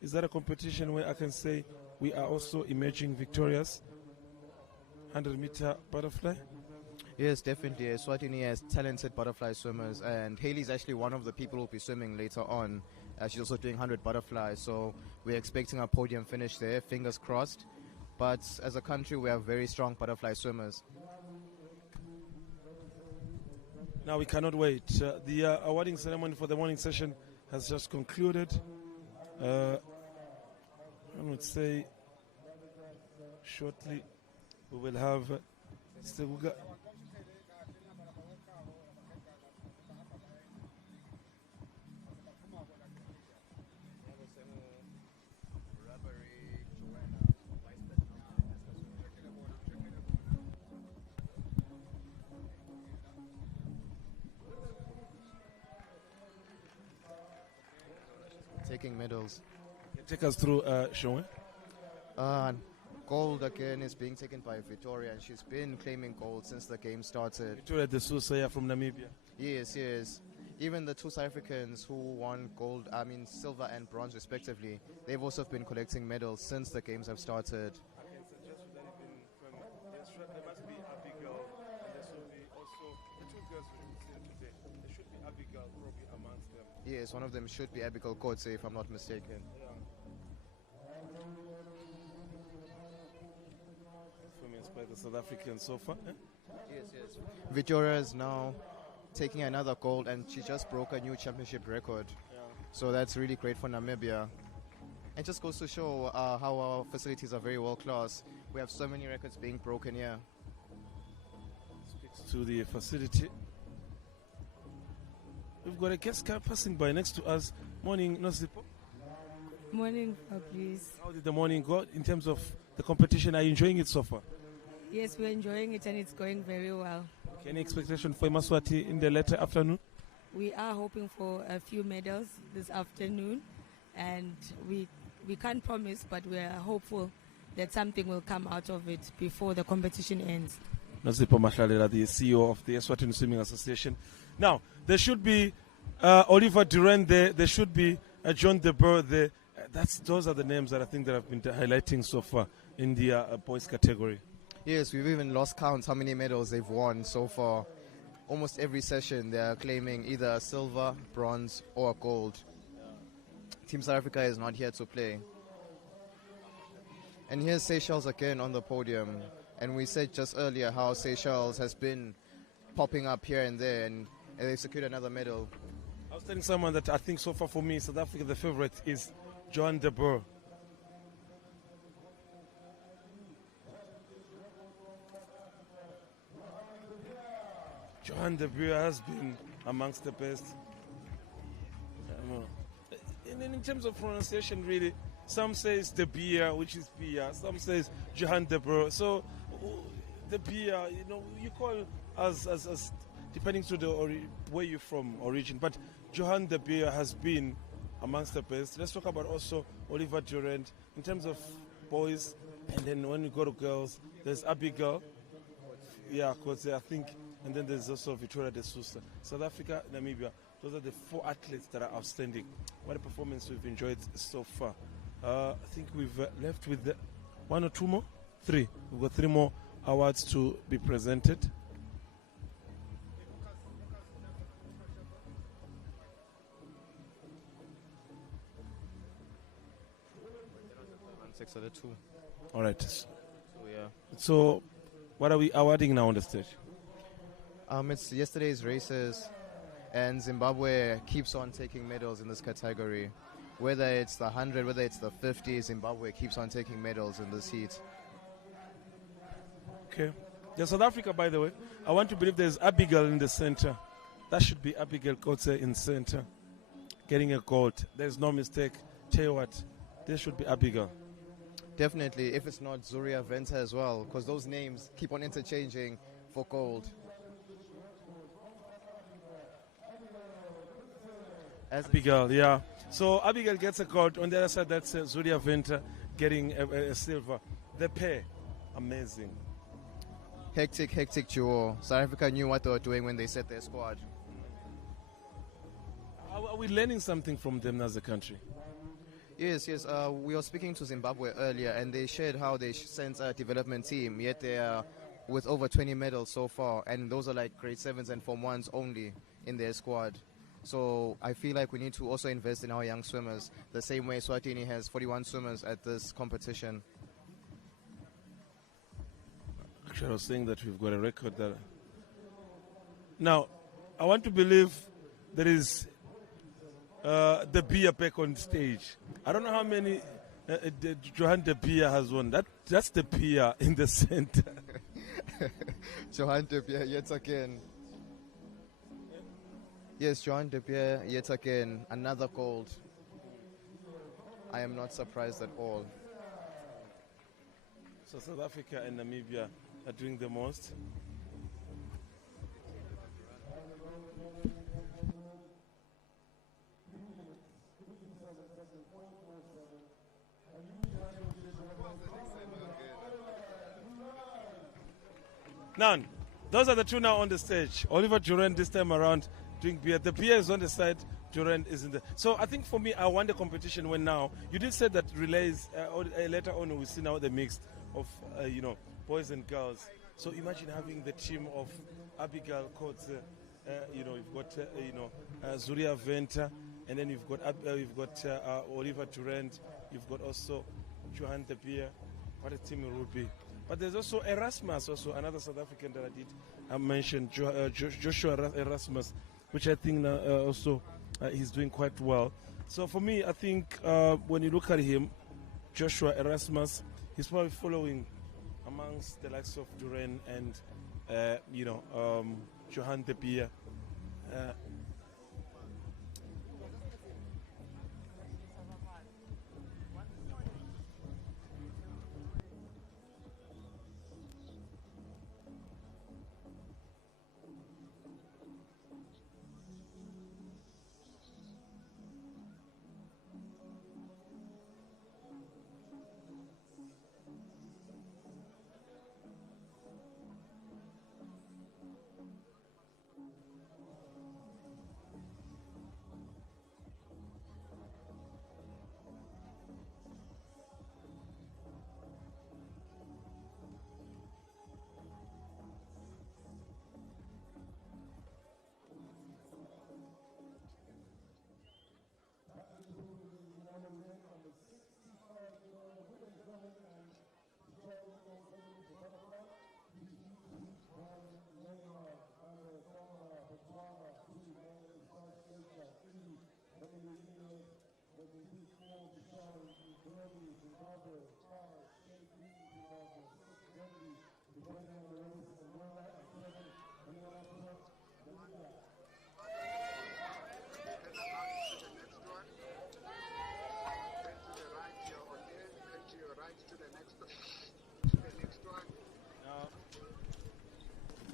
Is that a competition where I can say we are also emerging victorious? 100-meter butterfly? Yes, definitely. Eswatini has talented butterfly swimmers, and Haley's actually one of the people who will be swimming later on. She's also doing 100 butterflies, so we're expecting a podium finish there, fingers crossed. But as a country, we have very strong butterfly swimmers. Now we cannot wait. The awarding ceremony for the morning session has just concluded. I would say shortly we will have Seguga. Taking medals. Take us through, Shonwe. Gold again is being taken by Victoria, and she's been claiming gold since the game started. Victoria de Sousa from Namibia. Yes. Even the two South Africans who won gold, silver and bronze respectively, they've also been collecting medals since the games have started. I can suggest that there must be Abigail, and there should be also the two girls we see today. There should be Abigail probably amongst them. Yes, one of them should be Abigail Kotze, if I'm not mistaken. Yeah. Performance by the South Africans so far. Yes. Victoria is now taking another gold, and she just broke a new championship record. Yeah. So that's really great for Namibia. It just goes to show how our facilities are very world class. We have so many records being broken here. Speaks to the facility. We've got a guest car passing by next to us. Morning, Nosipo. Morning, Fabrice. How did the morning go in terms of the competition? Are you enjoying it so far? Yes, we're enjoying it and it's going very well. Okay, any expectation for Maswati in the later afternoon? We are hoping for a few medals this afternoon, and we can't promise, but we are hopeful that something will come out of it before the competition ends. Nosipo Mashalela, the CEO of the Eswatini Swimming Association. Now, there should be Oliver Durand there. There should be John De Boer there. Those are the names that I think that I've been highlighting so far in the boys category. Yes, we've even lost count how many medals they've won so far. Almost every session they are claiming either a silver, bronze or a gold. Team South Africa is not here to play. And here's Seychelles again on the podium. And we said just earlier how Seychelles has been popping up here and there, and they've secured another medal. I was telling someone that I think so far for me, South Africa, the favorite is John De Boer. Johan De Boer has been amongst the best. And in terms of pronunciation, really, some say it's De Boer, which is Pia. Some say it's Johan De Boer. So De Boer, you call as depending to the where you're from origin. But Johan De Beer has been amongst the best. Let's talk about also Oliver Durant in terms of boys, and then when we go to girls, there's Abigail. Yeah, because I think, and then there's also Victoria De Sousa. South Africa, Namibia, those are the 4 athletes that are outstanding. What a performance we've enjoyed so far. I think we've left with 1 or 2 more? 3. We've got 3 more awards to be presented. Six of the 2. All right. So yeah. So, what are we awarding now on the stage? It's yesterday's races, and Zimbabwe keeps on taking medals in this category. Whether it's the 100, whether it's the 50, Zimbabwe keeps on taking medals in this heat. Okay. Yeah, South Africa, by the way, I want to believe there's Abigail in the center. That should be Abigail Kotze in center, getting a gold. There's no mistake. Tell you what, there should be Abigail. Definitely, if it's not Zuria Venter as well, because those names keep on interchanging for gold. Abigail, yeah. So Abigail gets a gold. On the other side, that's Zuria Venter getting a silver. The pair, amazing. Hectic duo. South Africa knew what they were doing when they set their squad. Are we learning something from them as a country? Yes. We were speaking to Zimbabwe earlier, and they shared how they sent a development team, yet they are with over 20 medals so far, and those are like grade 7s and Form 1s only in their squad. So I feel like we need to also invest in our young swimmers, the same way Eswatini has 41 swimmers at this competition. Actually, I was saying that we've got a record that... Now, I want to believe there is the beer back on stage. I don't know how many Johan De Beer has won. That's the beer in the center. Johan De Beer yet again. Yes, Johan De Beer yet again, another gold. I am not surprised at all. So South Africa and Namibia are doing the most. None. Those are the 2 now on the stage. Oliver Durant this time around doing beer. The beer is on the side. Durant is in the... So I think for me, I won the competition when now... You did say that relays, later on we see now the mix of, boys and girls. So imagine having the team of Abigail Kotze, you've got, Zuria Venter, and then you've got Oliver Durant, you've got also Johan De Beer. What a team it would be. But there's also Erasmus, also another South African that I mentioned, Joshua Erasmus, which I think also he's doing quite well. So for me, I think when you look at him, Joshua Erasmus, he's probably following amongst the likes of Duran and, Johan De Beer.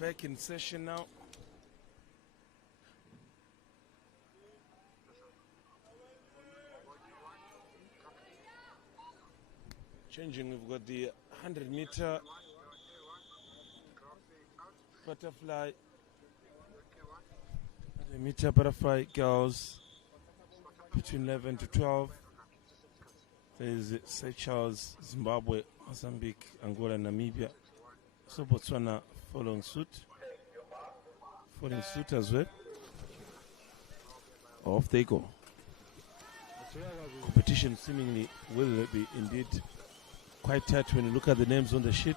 Back in session now. Changing, we've got the 100-meter butterfly. 100-meter butterfly girls between 11 to 12. There is Seychelles, Zimbabwe, Mozambique, Angola, and Namibia. So Botswana following suit. Following suit as well. Off they go. Competition seemingly will be indeed quite tight when you look at the names on the sheet.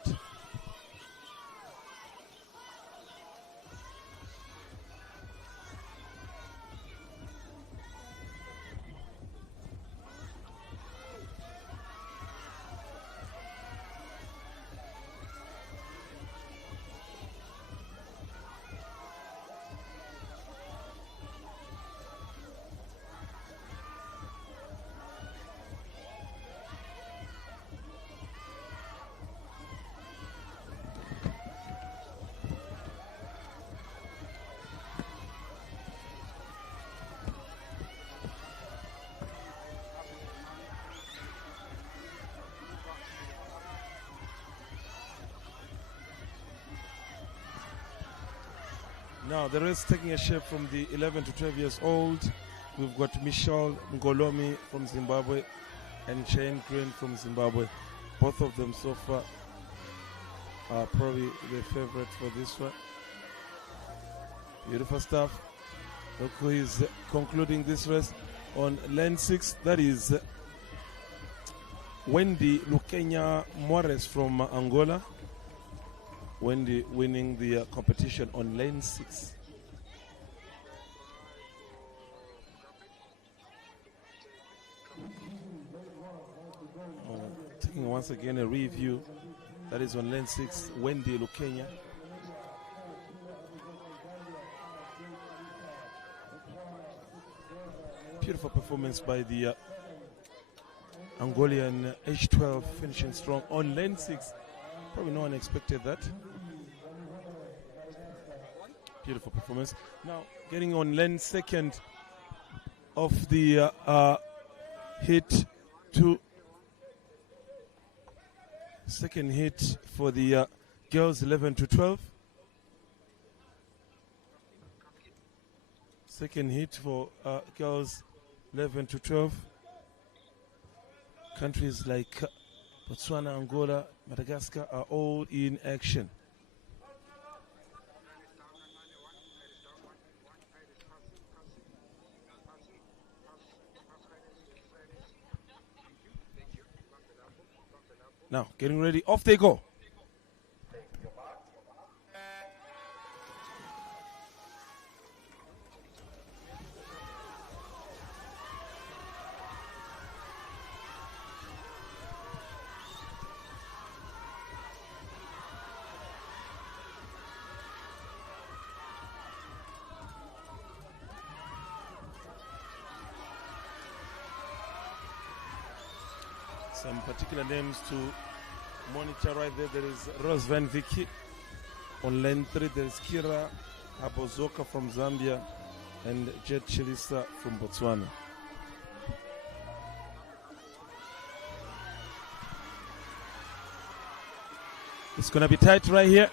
Now the rest taking a shape from the 11 to 12 years old. We've got Michelle Ngolomi from Zimbabwe and Shane Green from Zimbabwe. Both of them so far are probably the favorite for this one. Beautiful stuff. Look who is concluding this race on lane 6. That is Wendy Lukenya Mores from Angola. Wendy winning the competition on lane 6. Taking once again a review. That is on lane 6, Wendy Lukenya. Beautiful performance by the Angolan H12, finishing strong on lane 6. Probably no one expected that. Beautiful performance. Now getting on lane 2nd of the hit to second hit for the girls 11 to 12. Second hit for girls 11 to 12. Countries like Botswana, Angola, Madagascar are all in action. Now, getting ready, off they go. Some particular names to monitor right there. There is Rose Van Vicky. On lane 3, there is Kira Abozoka from Zambia and Jet Chilisa from Botswana. It's going to be tight right here.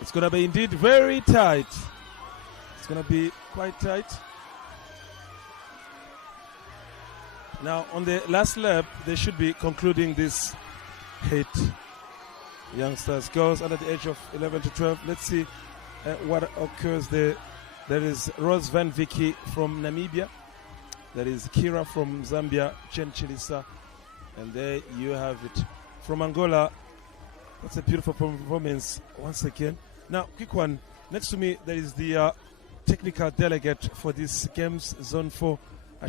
It's going to be indeed very tight. It's going to be quite tight. Now, on the last lap, they should be concluding this hit. Youngsters, girls under the age of 11 to 12. Let's see what occurs there. There is Rose Van Vicky from Namibia. There is Kira from Zambia, Chen Chilisa. And there you have it. From Angola, that's a beautiful performance once again. Now, quick one. Next to me, there is the technical delegate for this Games Zone 4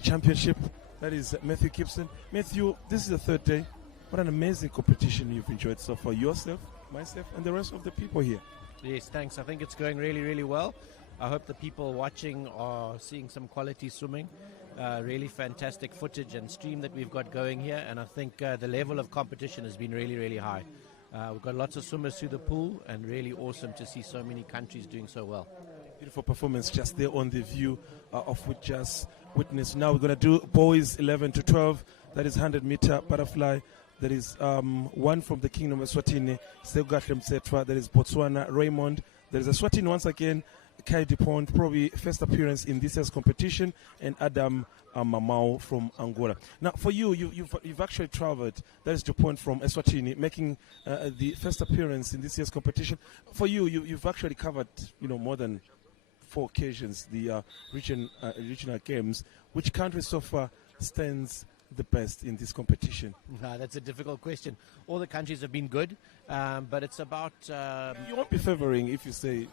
championship. That is Matthew Gibson. Matthew, this is the third day. What an amazing competition you've enjoyed so far. Yourself, myself, and the rest of the people here. Yes, thanks. I think it's going really, really well. I hope the people watching are seeing some quality swimming. Really fantastic footage and stream that we've got going here. And I think the level of competition has been really, really high. We've got lots of swimmers through the pool and really awesome to see so many countries doing so well. Beautiful performance just there on the view of which just witnessed. Now we're going to do boys 11 to 12. That is 100-meter butterfly. There is one from the Kingdom of Eswatini, Segugatlem Setwa. There is Botswana, Raymond. There is Eswatini once again, Kai Dupont, probably first appearance in this year's competition, and Adam Mamau from Angola. Now, for you, you've actually traveled. That is Dupont from Eswatini, making the first appearance in this year's competition. For you, you've actually covered, more than 4 occasions the regional games. Which country so far stands the best in this competition? That's a difficult question. All the countries have been good, but it's about... You won't be favoring if you say...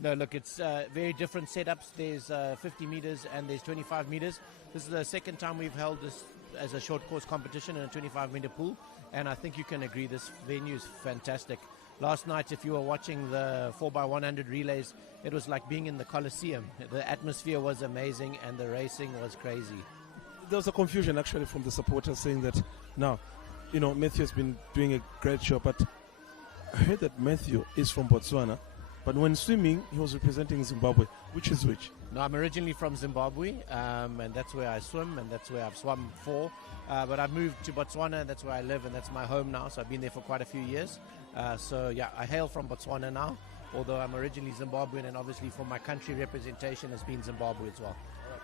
No, look, it's very different setups. There's 50 meters and there's 25 meters. This is the second time we've held this as a short course competition in a 25-meter pool, and I think you can agree this venue is fantastic. Last night, if you were watching the 4x100 relays, it was like being in the Colosseum. The atmosphere was amazing and the racing was crazy. There was a confusion actually from the supporters saying that now, Matthew has been doing a great job, but I heard that Matthew is from Botswana, but when swimming, he was representing Zimbabwe. Which is which? No, I'm originally from Zimbabwe, and that's where I swim, and that's where I've swum for. But I've moved to Botswana, and that's where I live, and that's my home now, so I've been there for quite a few years. I hail from Botswana now, although I'm originally Zimbabwean, and obviously for my country representation has been Zimbabwe as well.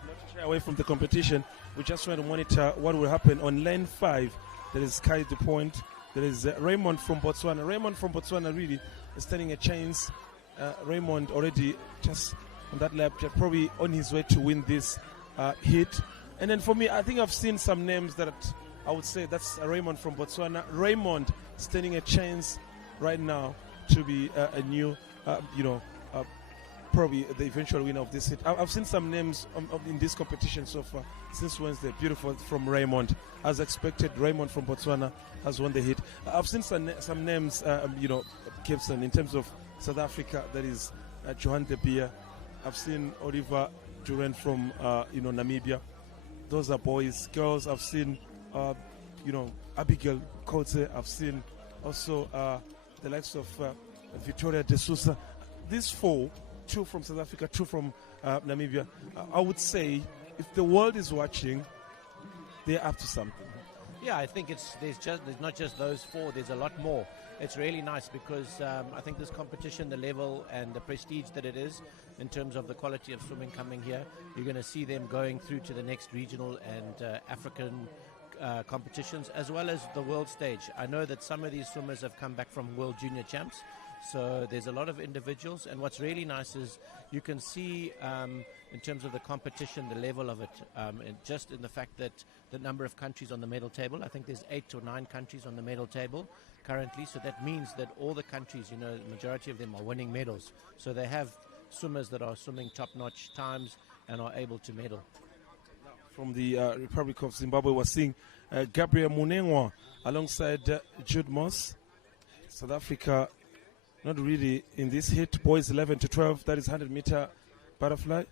Not to shy away from the competition, we just want to monitor what will happen on lane 5. There is Kai Dupont. There is Raymond from Botswana. Raymond from Botswana really is standing a chance. Raymond already just on that lap, probably on his way to win this heat. And then for me, I think I've seen some names that I would say that's Raymond from Botswana. Raymond standing a chance right now to be a new, probably the eventual winner of this hit. I've seen some names in this competition so far since Wednesday. Beautiful from Raymond. As expected, Raymond from Botswana has won the hit. I've seen some names, Gibson, in terms of South Africa. That is Johan de Beer. I've seen Oliver Durant from, Namibia. Those are boys. Girls, I've seen, Abigail Kotze. I've seen also the likes of Victoria de Sousa. These 4, 2 from South Africa, 2 from Namibia. I would say if the world is watching, they're up to something. Yeah, I think there's not just those 4. There's a lot more. It's really nice because I think this competition, the level and the prestige that it is in terms of the quality of swimming coming here, you're going to see them going through to the next regional and African competitions as well as the world stage. I know that some of these swimmers have come back from World Junior Champs, so there's a lot of individuals, and what's really nice is you can see in terms of the competition, the level of it, and just in the fact that the number of countries on the medal table, I think there's 8 or 9 countries on the medal table currently, so that means that all the countries, the majority of them are winning medals, so they have swimmers that are swimming top-notch times and are able to medal. From the Republic of Zimbabwe, we're seeing Gabriel Munengwa alongside Jude Moss. South Africa not really in this hit. Boys 11 to 12, that is 100-meter butterfly.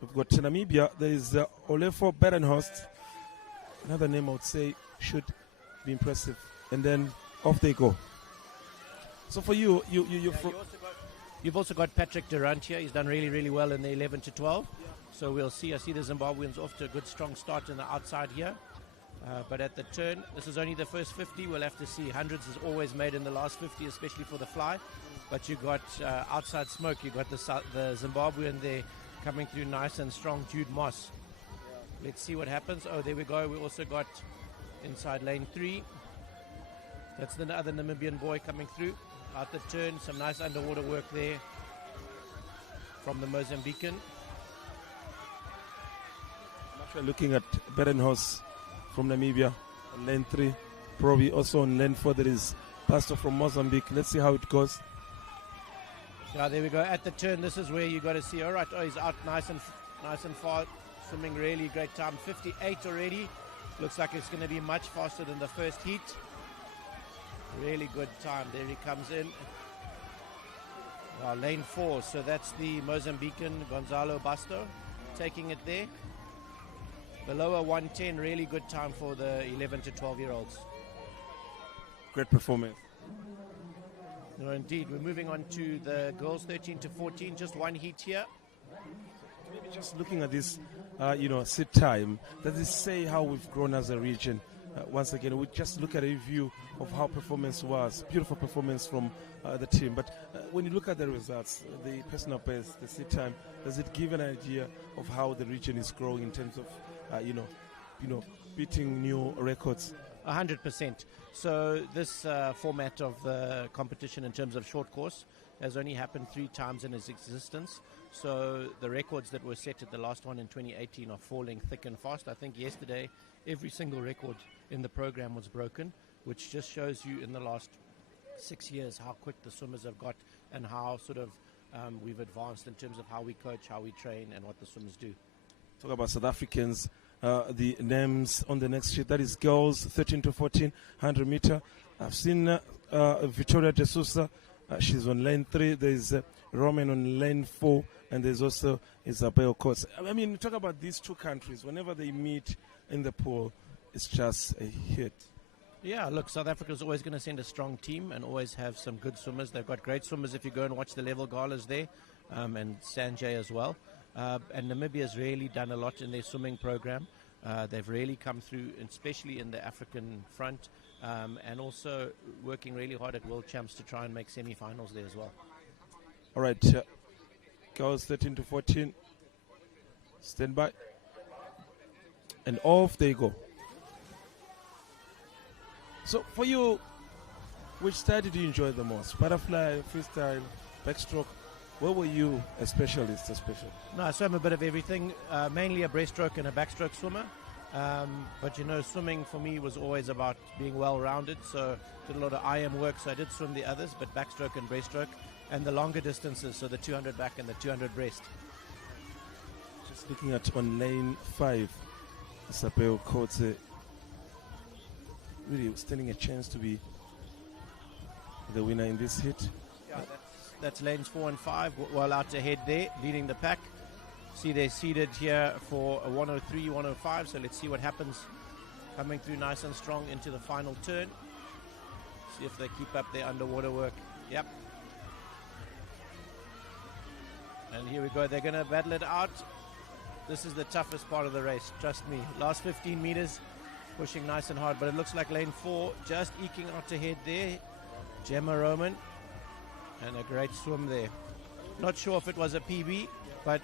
We've got Namibia. There is Olefo Berenhorst. Another name I would say should be impressive. And then off they go. So for you, you've also got Patrick Durant here. He's done really, really well in the 11 to 12. So we'll see. I see the Zimbabweans off to a good, strong start in the outside here. But at the turn, this is only the first 50. We'll have to see. Hundreds is always made in the last 50, especially for the fly. But you got outside smoke. You got the Zimbabwean there coming through nice and strong, Jude Moss. Let's see what happens. Oh, there we go. We also got inside lane 3. That's the other Namibian boy coming through. Out the turn, some nice underwater work there from the Mozambican. I'm actually looking at Berenhorst from Namibia on lane 3. Probably also on lane 4 there is Pastor from Mozambique. Let's see how it goes. Yeah, there we go. At the turn, this is where you got to see. All right, he's out nice and far, swimming really great time. 58 already. Looks like it's going to be much faster than the first heat. Really good time. There he comes in. Lane 4. So that's the Mozambican Gonzalo Basto taking it there. The lower 110, really good time for the 11 to 12-year-olds. Great performance. No, indeed. We're moving on to the girls 13 to 14. Just one heat here. Maybe just looking at this sit time, does it say how we've grown as a region? Once again, we just look at a review of how performance was. Beautiful performance from the team. But when you look at the results, the personal best, the sit time, does it give an idea of how the region is growing in terms of, beating new records? 100%. So this format of the competition in terms of short course has only happened 3 times in its existence. So the records that were set at the last one in 2018 are falling thick and fast. I think yesterday every single record in the program was broken, which just shows you in the last 6 years how quick the swimmers have got and how sort of we've advanced in terms of how we coach, how we train, and what the swimmers do. Talk about South Africans. The names on the next sheet, that is girls 13 to 14, 100 meter. I've seen Victoria De Sousa, she's on lane 3. There's Roman on lane 4, and there's also Isabel Coates. I mean, talk about these two countries. Whenever they meet in the pool, it's just a hit. Yeah, look, South Africa's always going to send a strong team and always have some good swimmers. They've got great swimmers if you go and watch the level galas there, and Sanjay as well. And Namibia's really done a lot in their swimming program. They've really come through, especially in the African front, and also working really hard at World Champs to try and make semi-finals there as well. All right, girls 13 to 14, stand by, and off they go. So for you, which style did you enjoy the most? Butterfly, freestyle, backstroke? Where were you a specialist, No, I swam a bit of everything, mainly a breaststroke and a backstroke swimmer. But swimming for me was always about being well-rounded, so did a lot of IM work, so I did swim the others, but backstroke and breaststroke, and the longer distances, so the 200 back and the 200 breast. Just looking at on lane 5, Isabel Coates really standing a chance to be the winner in this hit. Yeah, that's lanes 4 and 5, well out ahead there, leading the pack. See, they're seated here for a 103, 105, so let's see what happens. Coming through nice and strong into the final turn. See if they keep up their underwater work. Yep. And here we go, they're going to battle it out. This is the toughest part of the race, trust me. Last 15 meters, pushing nice and hard, but it looks like lane 4 just eking out ahead there. Gemma Roman, and a great swim there. Not sure if it was a PB, but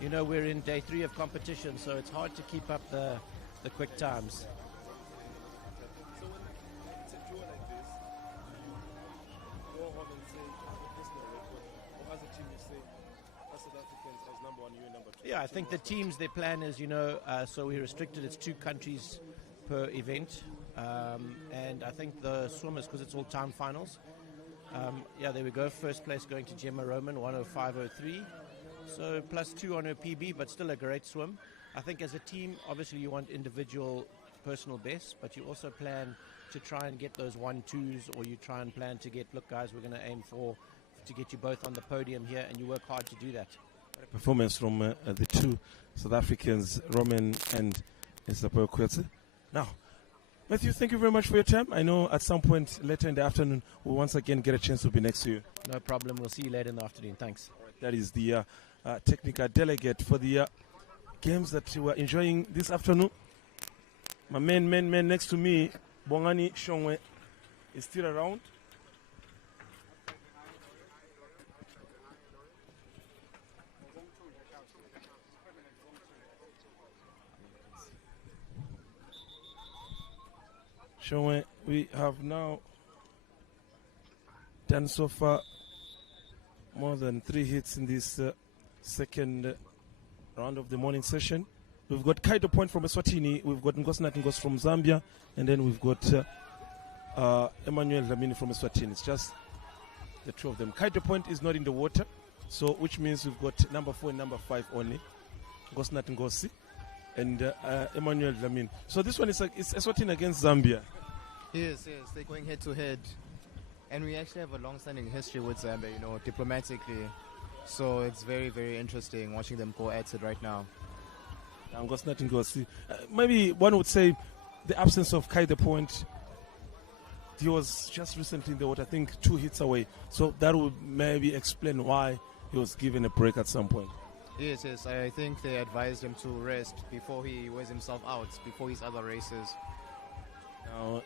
we're in day 3 of competition, so it's hard to keep up the quick times. So when it's a duel like this, go home and say, personal record, or as a team you say, as South Africans, as number 1, you're number 2. Yeah, I think the teams, their plan is, so we restricted, it's 2 countries per event, and I think the swimmers, because it's all time finals, there we go. First place going to Gemma Roman, 105.03. So +2 on her PB, but still a great swim. I think as a team, obviously you want individual personal bests, but you also plan to try and get those 1-2s, or you try and plan to get, look guys, we're going to aim to get you both on the podium here, and you work hard to do that. Performance from the 2 South Africans, Roman and Isabel Coates. Now, Matthew, thank you very much for your time. I know at some point later in the afternoon, we'll once again get a chance to be next to you. No problem. We'll see you later in the afternoon. Thanks. All right, that is the technical delegate for the games that we are enjoying this afternoon. My man next to me, Bongani Shongwe, is still around. Shongwe, we have now done so far more than 3 hits in this second round of the morning session. We've got Kaido Point from Eswatini, we've got Ngos from Zambia, and then we've got Emmanuel Lamini from Eswatini. It's just the 2 of them. Kaido Point is not in the water, so which means we've got number 4 and number 5 only. Ngosi and Emmanuel Lamini. So this one is it's Eswatini against Zambia. Yes, they're going head to head. And we actually have a long-standing history with Zambia, diplomatically. So it's very, very interesting watching them go at it right now. Maybe one would say the absence of Kai the Point. He was just recently in the water, I think 2 hits away. So that would maybe explain why he was given a break at some point. Yes, yes. I think they advised him to rest before he wears himself out, before his other races. Now,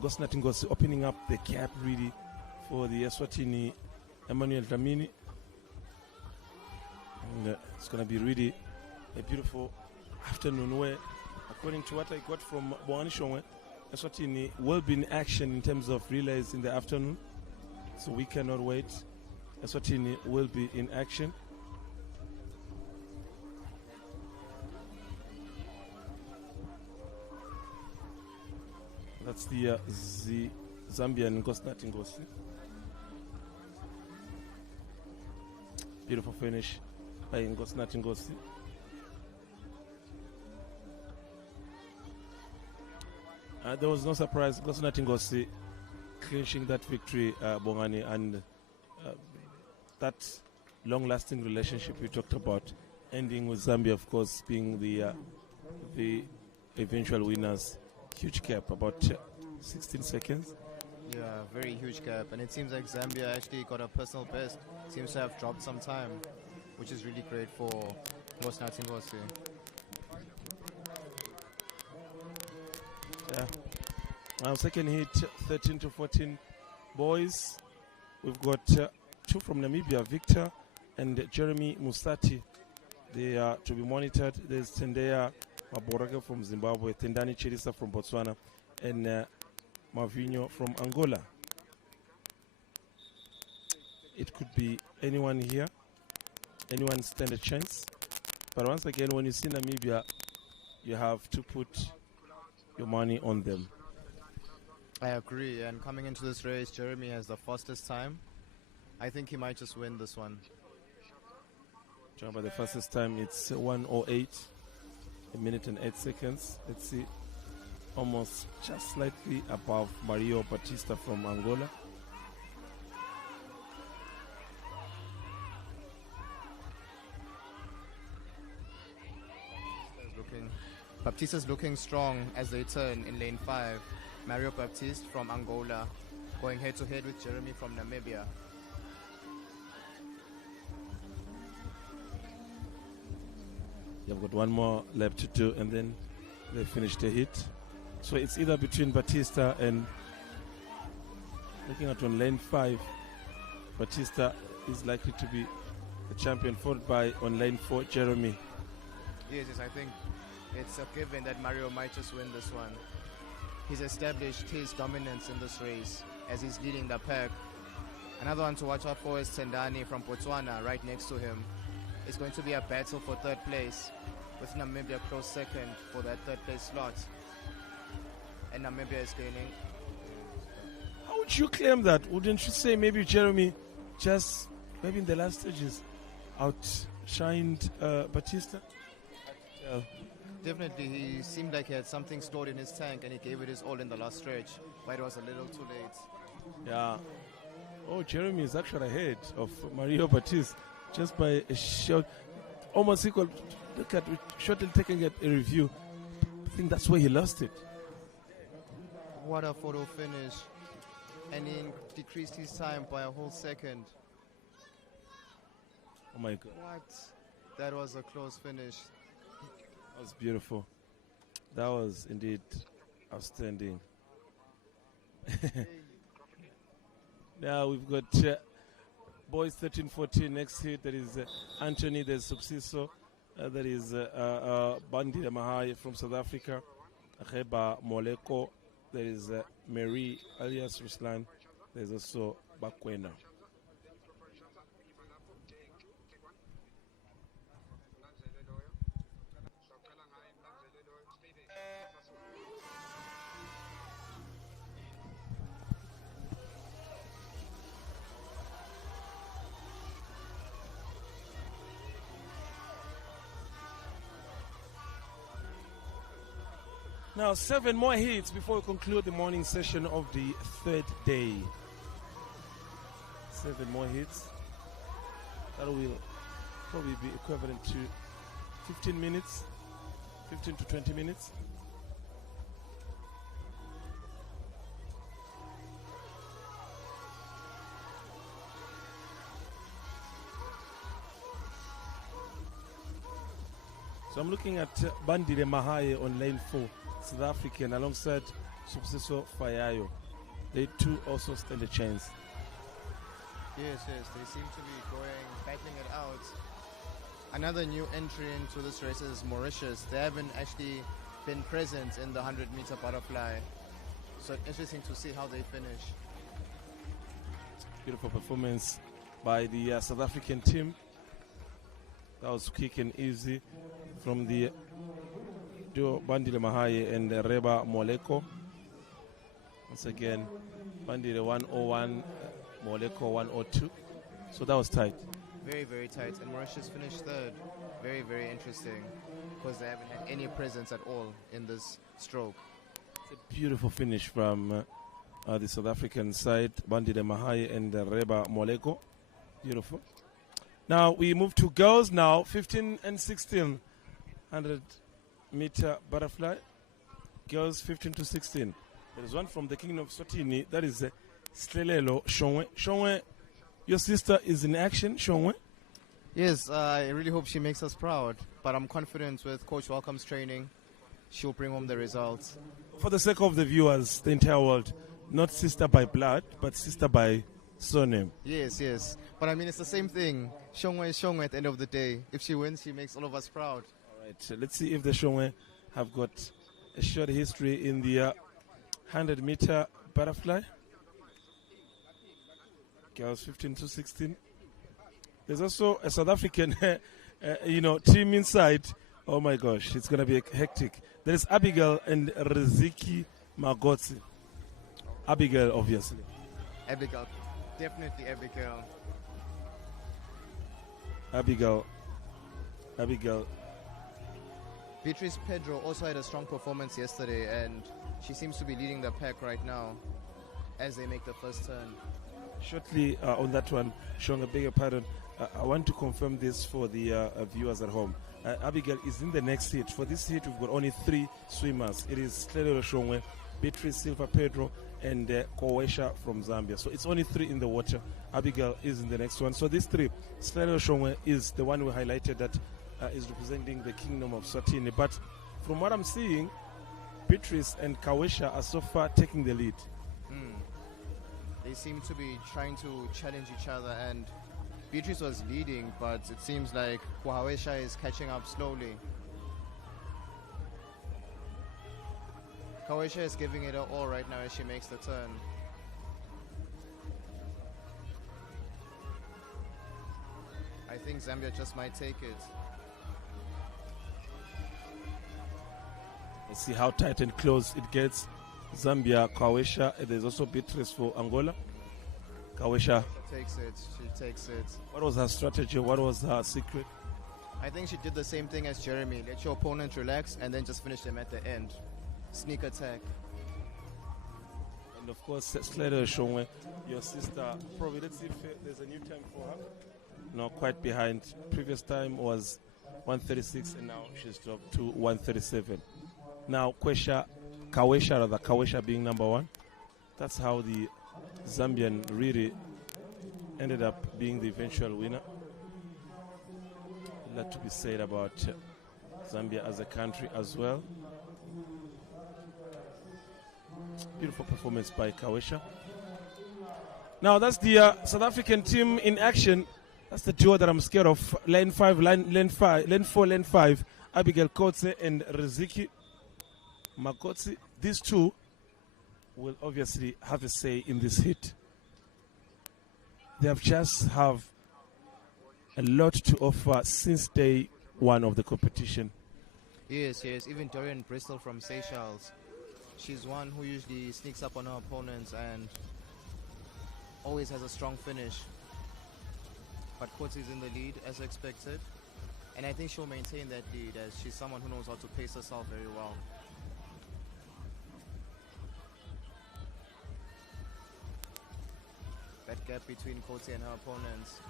Gosnat Ngosi opening up the gap really for the Eswatini Emmanuel Dlamini. And it's going to be really a beautiful afternoon where, according to what I got from Boani Shongwe, Eswatini will be in action in terms of relays in the afternoon. So we cannot wait. Eswatini will be in action. That's the Zambian Gosnat Ngosi. Beautiful finish by Gosnat Ngosi. There was no surprise. Gosnat Ngosi clinching that victory, Bongani, and that long-lasting relationship we talked about, ending with Zambia, of course, being the eventual winners. Huge gap, about 16 seconds. Yeah, very huge gap. And it seems like Zambia actually got a personal best. Seems to have dropped some time, which is really great for Gosnat Ngosi. Yeah. Now second hit, 13-14 boys. We've got two from Namibia, Victor and Jeremy Musati. They are to be monitored. There's Tendea Maborake from Zimbabwe, Tendani Chirisa from Botswana, and Marvinho from Angola. It could be anyone here. Anyone stand a chance. But once again, when you see Namibia, you have to put your money on them. I agree. And coming into this race, Jeremy has the fastest time. I think he might just win this one. By the fastest time, it's 1:08, a minute and 8 seconds. Let's see, almost just slightly above Mario Batista from Angola. Baptista's looking strong as they turn in lane 5. Mario Baptiste from Angola going head to head with Jeremy from Namibia. You've got one more lap to do and then they finish the hit. So it's either between Batista and, looking at on lane 5, Batista is likely to be the champion, followed by on lane 4, Jeremy. Yes, I think it's a given that Mario might just win this one. He's established his dominance in this race as he's leading the pack. Another one to watch out for is Tendani from Botswana right next to him. It's going to be a battle for third place, with Namibia close second for that third place slot. And Namibia is gaining. How would you claim that? Wouldn't you say maybe Jeremy just, maybe in the last stages, outshined Batista? Definitely, he seemed like he had something stored in his tank and he gave it his all in the last stretch, but it was a little too late. Yeah. Oh, Jeremy is actually ahead of Mario Batista just by a short, almost equal. Look at shortly taking a review. I think that's where he lost it. What a photo finish. And he decreased his time by a whole second. Oh my God. What? That was a close finish. That was beautiful. That was indeed outstanding. Now we've got boys 13-14 next hit. There is Anthony, there's Subsiso, there is Bandi Mahai from South Africa, Reba Moleko, there is Mary alias Ruslan, there's also Bakwena. Now 7 more hits before we conclude the morning session of the third day. 7 more hits. That will probably be equivalent to 15 minutes, 15 to 20 minutes. So I'm looking at Bandile Mahaye on lane 4, South African, alongside Subsiso Fayayo. They too also stand a chance. Yes, they seem to be battling it out. Another new entry into this race is Mauritius. They haven't actually been present in the 100-meter butterfly. So interesting to see how they finish. Beautiful performance by the South African team. That was quick and easy from the duo Bandile Mahaye and Reba Moleko. Once again, Bandile 101, Moleko 102. So that was tight. Very, very tight. And Mauritius finished third. Very, very interesting because they haven't had any presence at all in this stroke. It's a beautiful finish from the South African side, Bandile Mahaye and Reba Moleko. Beautiful. Now we move to girls now, 15 and 16, 100-meter butterfly. Girls 15 to 16. There is one from the Kingdom of Eswatini, that is Slelelo Shongwe. Shongwe, your sister is in action, Shongwe? Yes, I really hope she makes us proud, but I'm confident with Coach Welcome's training, she'll bring home the results. For the sake of the viewers, the entire world, not sister by blood, but sister by surname. Yes. But I mean, it's the same thing. Shongwe is Shongwe at the end of the day. If she wins, she makes all of us proud. All right, so let's see if the Shongwe have got a short history in the 100-meter butterfly. Girls 15 to 16. There's also a South African, team inside. Oh my gosh, it's going to be hectic. There is Abigail and Riziki Magotsi. Abigail, obviously. Abigail. Definitely Abigail. Abigail. Beatrice Pedro also had a strong performance yesterday, and she seems to be leading the pack right now as they make the first turn. Shortly on that one, showing a bigger pattern, I want to confirm this for the viewers at home. Abigail is in the next heat. For this heat, we've got only 3 swimmers. It is Slelelo Shongwe, Beatrice Silva Pedro, and Kowesha from Zambia. So it's only 3 in the water. Abigail is in the next one. So these 3, Slelelo Shongwe is the one we highlighted that is representing the Kingdom of Eswatini. But from what I'm seeing, Beatrice and Kowesha are so far taking the lead. They seem to be trying to challenge each other, and Beatrice was leading, but it seems like Kowesha is catching up slowly. Kowesha is giving it all right now as she makes the turn. I think Zambia just might take it. Let's see how tight and close it gets. Zambia, Kowesha. There's also Beatrice for Angola. Kowesha takes it. She takes it. What was her strategy? What was her secret? I think she did the same thing as Jeremy. Let your opponent relax and then just finish them at the end. Sneak attack. And of course, Slelelo Shongwe, your sister, probably, let's see if there's a new time for her. No, quite behind. Previous time was 136 and now she's dropped to 137. Now, Kowesha being number 1. That's how the Zambian really ended up being the eventual winner. A lot to be said about Zambia as a country as well. Beautiful performance by Kowesha. Now that's the South African team in action. That's the duo that I'm scared of. Lane 4, lane 5. Abigail Kotze and Riziki Makotsi. These two will obviously have a say in this hit. They have just have a lot to offer since day 1 of the competition. Yes. Even Dorian Bristol from Seychelles. She's one who usually sneaks up on her opponents and always has a strong finish. But Kotze is in the lead as expected. And I think she'll maintain that lead as she's someone who knows how to pace herself very well. That gap between Kotze and her opponents.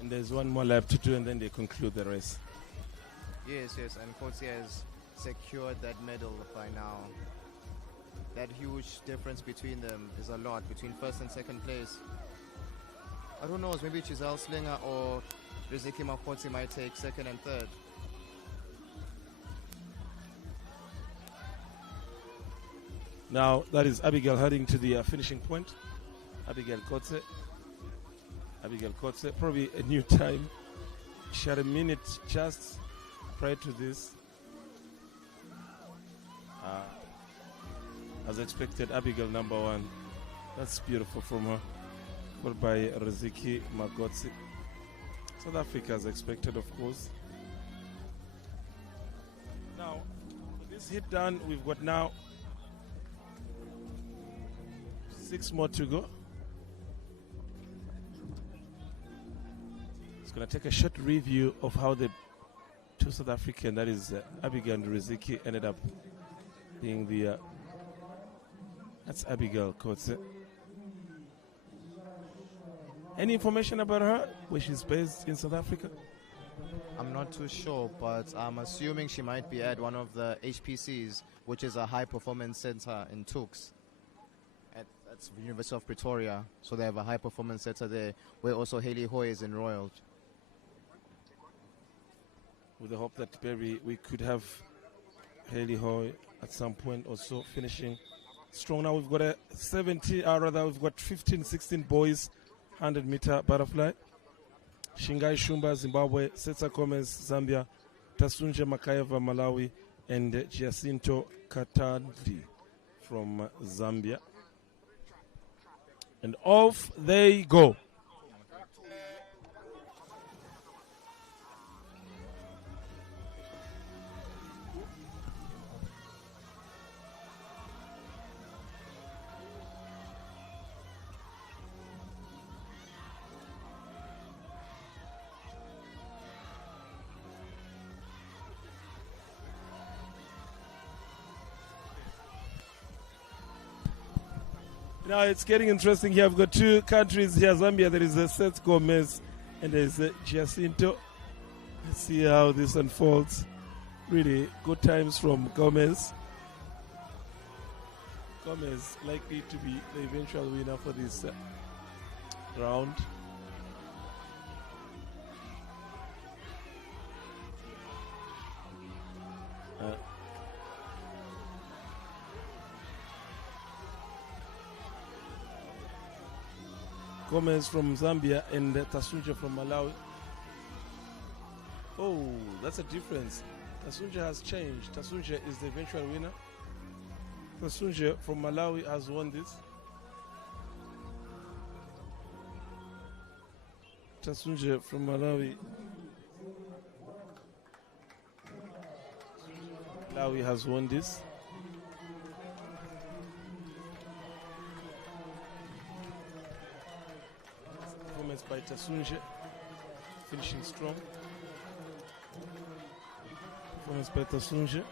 And there's one more lap to do and then they conclude the race. Yes, and Kotze has secured that medal by now. That huge difference between them is a lot, between first and second place. I don't know, it's maybe Giselle Slinger or Riziki Makoti might take second and third. Now that is Abigail heading to the finishing point. Abigail Kotze. Abigail Kotze, probably a new time. She had a minute just prior to this. As expected, Abigail number 1. That's beautiful from her. Followed by Riziki Magotsi. South Africa as expected, of course. Now, with this hit done, we've got now 6 more to go. It's going to take a short review of how the 2 South African, that is Abigail and Riziki, ended up being the... that's Abigail Kotze. Any information about her, where she's based in South Africa? I'm not too sure, but I'm assuming she might be at one of the HPCs, which is a high performance center in Tuks. That's the University of Pretoria, so they have a high performance center there, where also Haley Hoy is enrolled. With the hope that maybe we could have Haley Hoy at some point also finishing strong. Now we've got a 15-16 boys 100-meter butterfly. Shingai Shumba, Zimbabwe, Setsa Gomez, Zambia, Tasunje Makayeva, Malawi, and Giacinto Katandi from Zambia. And off they go. Now it's getting interesting here. I've got 2 countries here. Zambia, there is a Seth Gomez and there's a Giacinto. Let's see how this unfolds. Really good times from Gomez. Gomez likely to be the eventual winner for this round. Gomez from Zambia and Tasunja from Malawi. Oh, that's a difference. Tasunja has changed. Tasunja is the eventual winner. Tasunja from Malawi has won this. Tasunja from Malawi. Malawi has won this. Performance by Tasunja, finishing strong. Performance by Tasunja.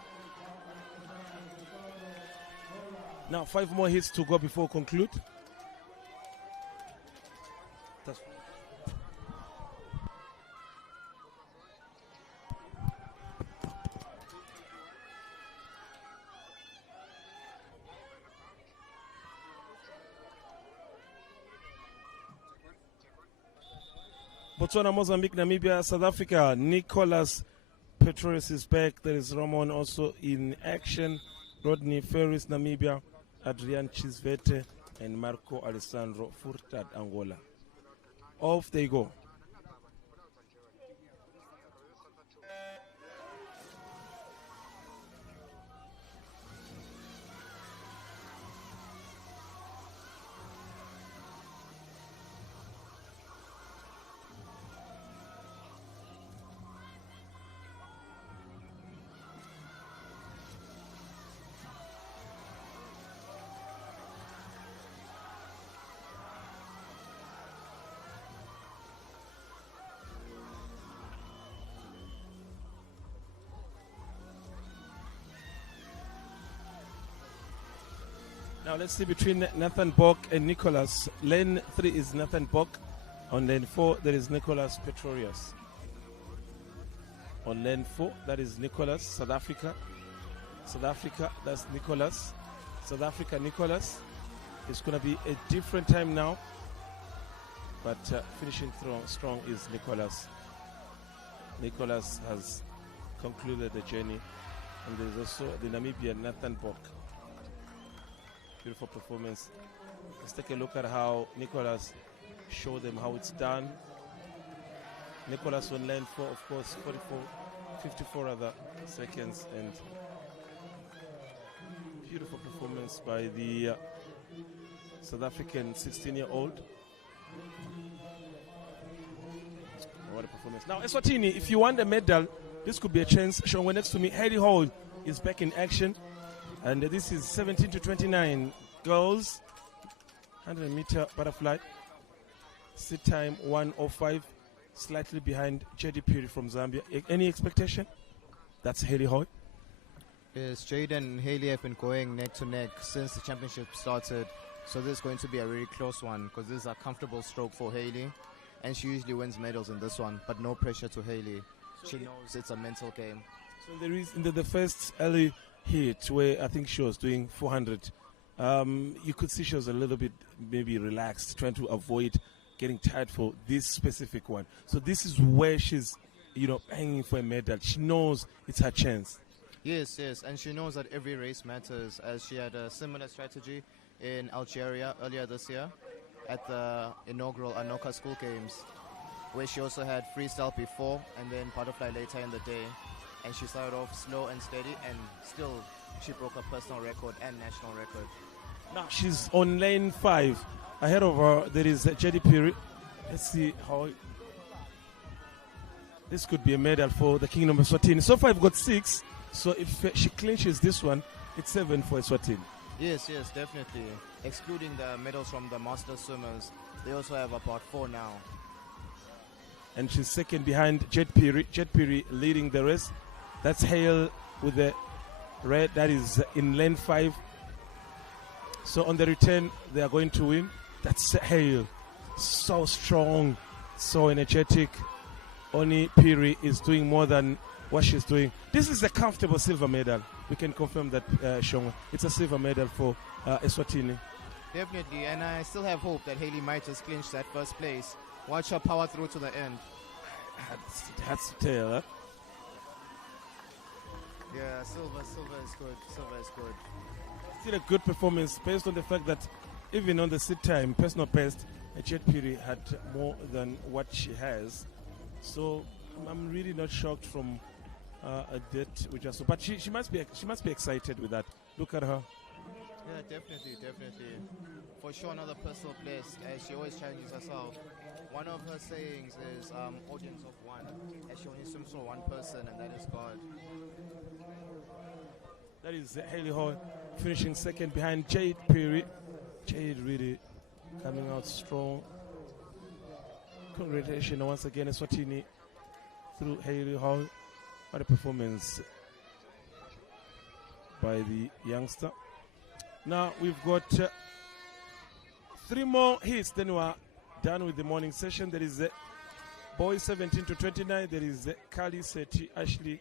Now 5 more hits to go before conclude. Botswana, Mozambique, Namibia, South Africa. Nicholas Petrus is back. There is Ramon also in action. Rodney Ferris, Namibia. Adrian Chisvete and Marco Alessandro Furtad, Angola. Off they go. Now let's see between Nathan Bock and Nicholas. Lane 3 is Nathan Bock. On lane 4, there is Nicholas Petrorius. On lane 4, that is Nicholas, South Africa. South Africa, that's Nicholas. South Africa, Nicholas. It's going to be a different time now. But finishing strong is Nicholas Nicholas has concluded the journey. And there's also the Namibian Nathan Bok. Beautiful performance. Let's take a look at how Nicholas showed them how it's done. Nicholas on lane 4, of course, 54 other seconds, and beautiful performance by the South African 16-year-old. What a performance. Now, Eswatini, if you want a medal, this could be a chance. Showing next to me, Heidi Hall is back in action. And this is 17 to 29 girls, 100-meter butterfly. Sit time 1:05, slightly behind Jedi Piri from Zambia. Any expectation? That's Haley Hall. Yes, Jade and Haley have been going neck to neck since the championship started. So this is going to be a really close one because this is a comfortable stroke for Haley. And she usually wins medals in this one, but no pressure to Haley. She knows it's a mental game. So there is in the first early hit where I think she was doing 400. You could see she was a little bit maybe relaxed, trying to avoid getting tired for this specific one. So this is where she's, hanging for a medal. She knows it's her chance. Yes, and she knows that every race matters, as she had a similar strategy in Algeria earlier this year at the inaugural Anoka School Games, where she also had freestyle before and then butterfly later in the day. And she started off slow and steady, and still she broke a personal record and national record. Now she's on lane 5. Ahead of her, there is Jedi Piri. Let's see how this could be a medal for the Kingdom of Eswatini. So far, I've got 6. So if she clinches this one, it's 7 for Eswatini. Yes, definitely. Excluding the medals from the master swimmers, they also have about 4 now. And she's second behind Jet Piri. Jet Piri leading the race. That's Hale with the red. That is in lane 5. So on the return, they are going to win. That's Hale. So strong, so energetic. Oni Piri is doing more than what she's doing. This is a comfortable silver medal. We can confirm that, Shonga. It's a silver medal for Eswatini. Definitely, and I still have hope that Haley might just clinch that first place. Watch her power through to the end. That's to tell, huh? Yeah, silver is good. Still a good performance based on the fact that even on the sit time, personal best, Jet Piri had more than what she has. So I'm really not shocked from a date which is, but she must be excited with that. Look at her. Yeah, definitely. For sure, another personal best, as she always challenges herself. One of her sayings is audience of one, as she only swims for one person, and that is God. That is Haley Hall finishing second behind Jade Piri. Jade really coming out strong. Congratulations once again, Eswatini through Haley Hall. What a performance by the youngster. Now we've got 3 more hits, then we are done with the morning session. There is boys 17 to 29. There is Kali Seti, Ashley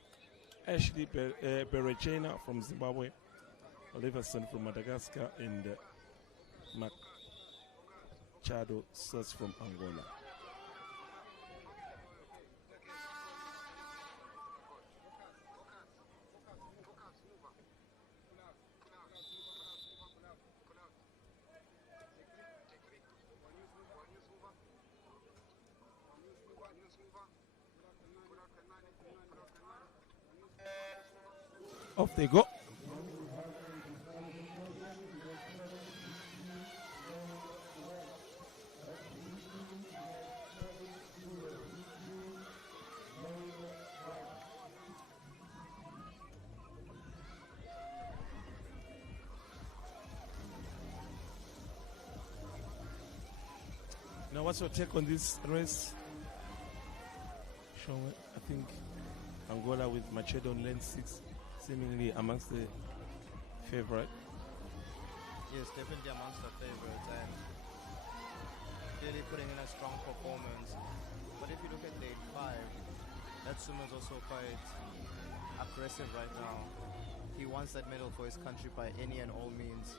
Berejena from Zimbabwe, Oliverson from Madagascar, and Machado Sus from Angola. Off they go. Now, what's your take on this race? Sean, I think Angola with Machado on lane 6. Seemingly amongst the favorite. Yes, definitely amongst the favorites, and clearly putting in a strong performance. But if you look at lane 5, that swimmer is also quite aggressive right now. He wants that medal for his country by any and all means.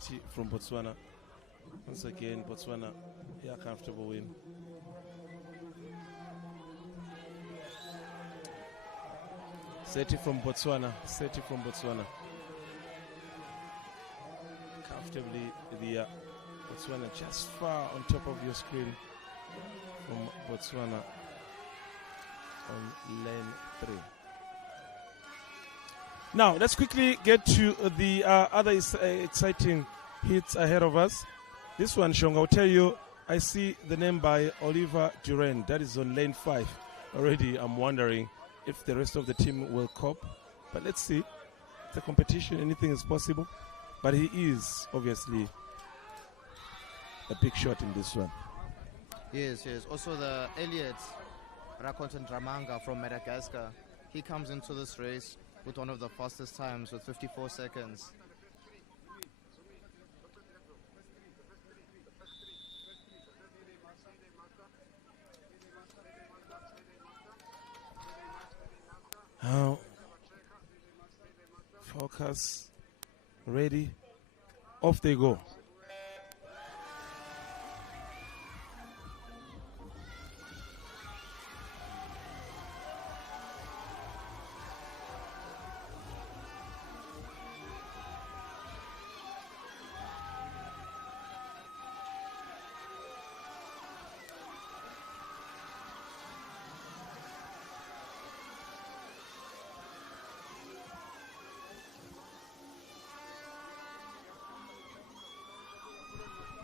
30 from Botswana. Once again, Botswana, yeah, comfortable win. Seti from Botswana. Comfortably, the Botswana just far on top of your screen from Botswana on lane 3. Now, let's quickly get to the other exciting hits ahead of us. This one, Shong, I'll tell you, I see the name by Oliver Durand. That is on lane 5. Already, I'm wondering if the rest of the team will cope. But let's see. It's a competition. Anything is possible. But he is, obviously, a big shot in this one. Yes. Also, the Elliot Rakonten Dramanga from Madagascar. He comes into this race with one of the fastest times with 54 seconds. Now, focus, ready, off they go.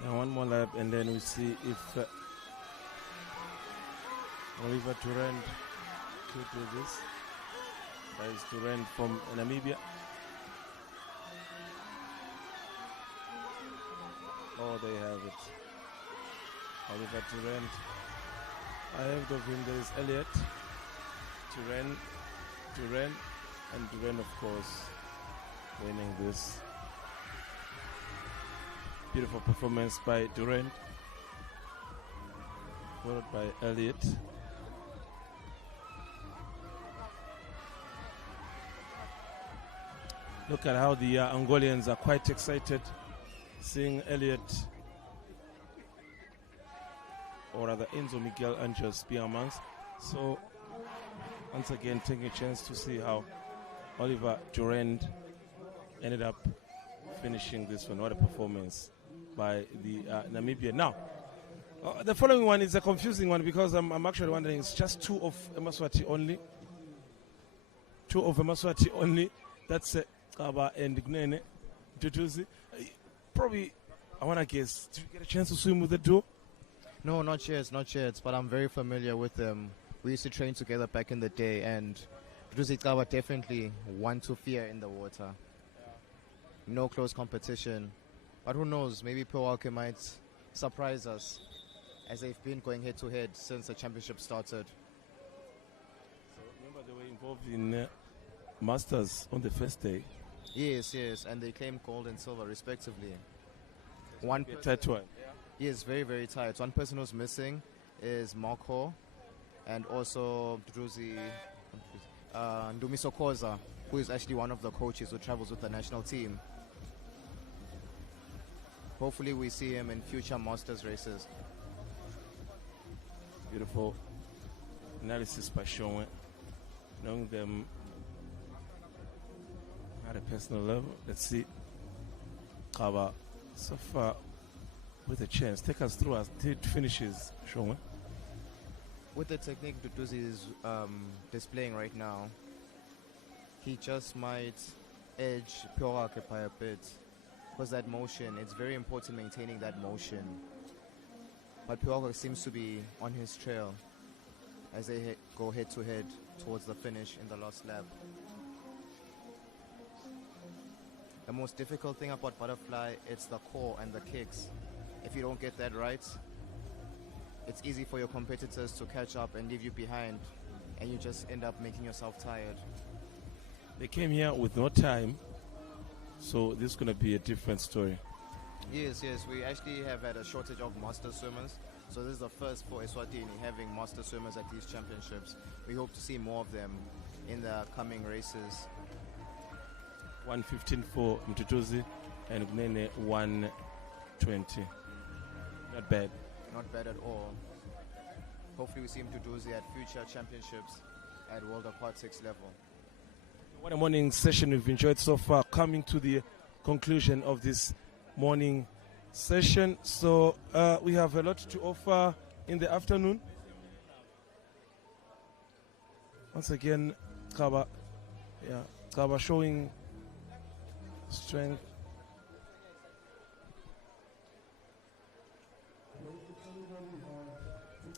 And one more lap, and then we see if Oliver Durand could do this. That is Durand from Namibia. Oh, they have it. Oliver Durand. Ahead of him there is Elliot. Durand, and Durand, of course, winning this. Beautiful performance by Durand, followed by Elliot. Look at how the Angolians are quite excited seeing Elliot, or rather Enzo Miguel Anjos, be amongst. So, once again, taking a chance to see how Oliver Durand ended up finishing this one. What a performance by the Namibia. Now, the following one is a confusing one because I'm actually wondering, it's just two of Eswatini only. That's Kaba and Gnene Tutuzi. Probably, I want to guess, did you get a chance to swim with the duo? No, not yet, but I'm very familiar with them. We used to train together back in the day, and Tutuzi Kaba definitely one to fear in the water. No close competition. But who knows, maybe Pewake might surprise us, as they've been going head-to-head since the championship started. So remember they were involved in Masters on the first day. Yes, and they claimed gold and silver respectively. One tight one. Yes, very, very tight. One person who's missing is Marco, and also Ndumiso Koza, who is actually one of the coaches who travels with the national team. Hopefully we see him in future Masters races. Beautiful analysis by Sean, knowing them at a personal level. Let's see Kaba so far with a chance. Take us through as it finishes, Sean. With the technique Duduzi is displaying right now, he just might edge Pewake by a bit. Because that motion, it's very important maintaining that motion. But Pewake seems to be on his trail as they go head-to-head towards the finish in the last lap. The most difficult thing about butterfly, it's the core and the kicks. If you don't get that right, it's easy for your competitors to catch up and leave you behind, and you just end up making yourself tired. They came here with no time, so this is going to be a different story. Yes, we actually have had a shortage of master swimmers, so this is the first for Eswatini having master swimmers at these championships. We hope to see more of them in the coming races. 1:15 for Mtutuzi, and Gnene 120. Not bad. Not bad at all. Hopefully we see him to do at future championships at World Aquatics level. What a morning session we've enjoyed so far. Coming to the conclusion of this morning session. So we have a lot to offer in the afternoon. Once again, Kaba showing strength.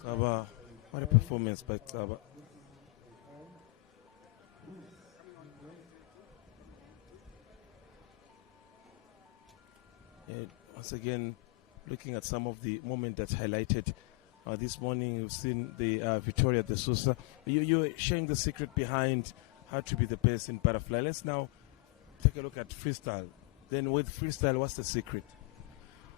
Kaba, what a performance by Kaba. Once again, looking at some of the moments that's highlighted this morning, you've seen the Victoria de Sousa. You're sharing the secret behind how to be the best in butterfly. Let's now take a look at freestyle. Then with freestyle, what's the secret?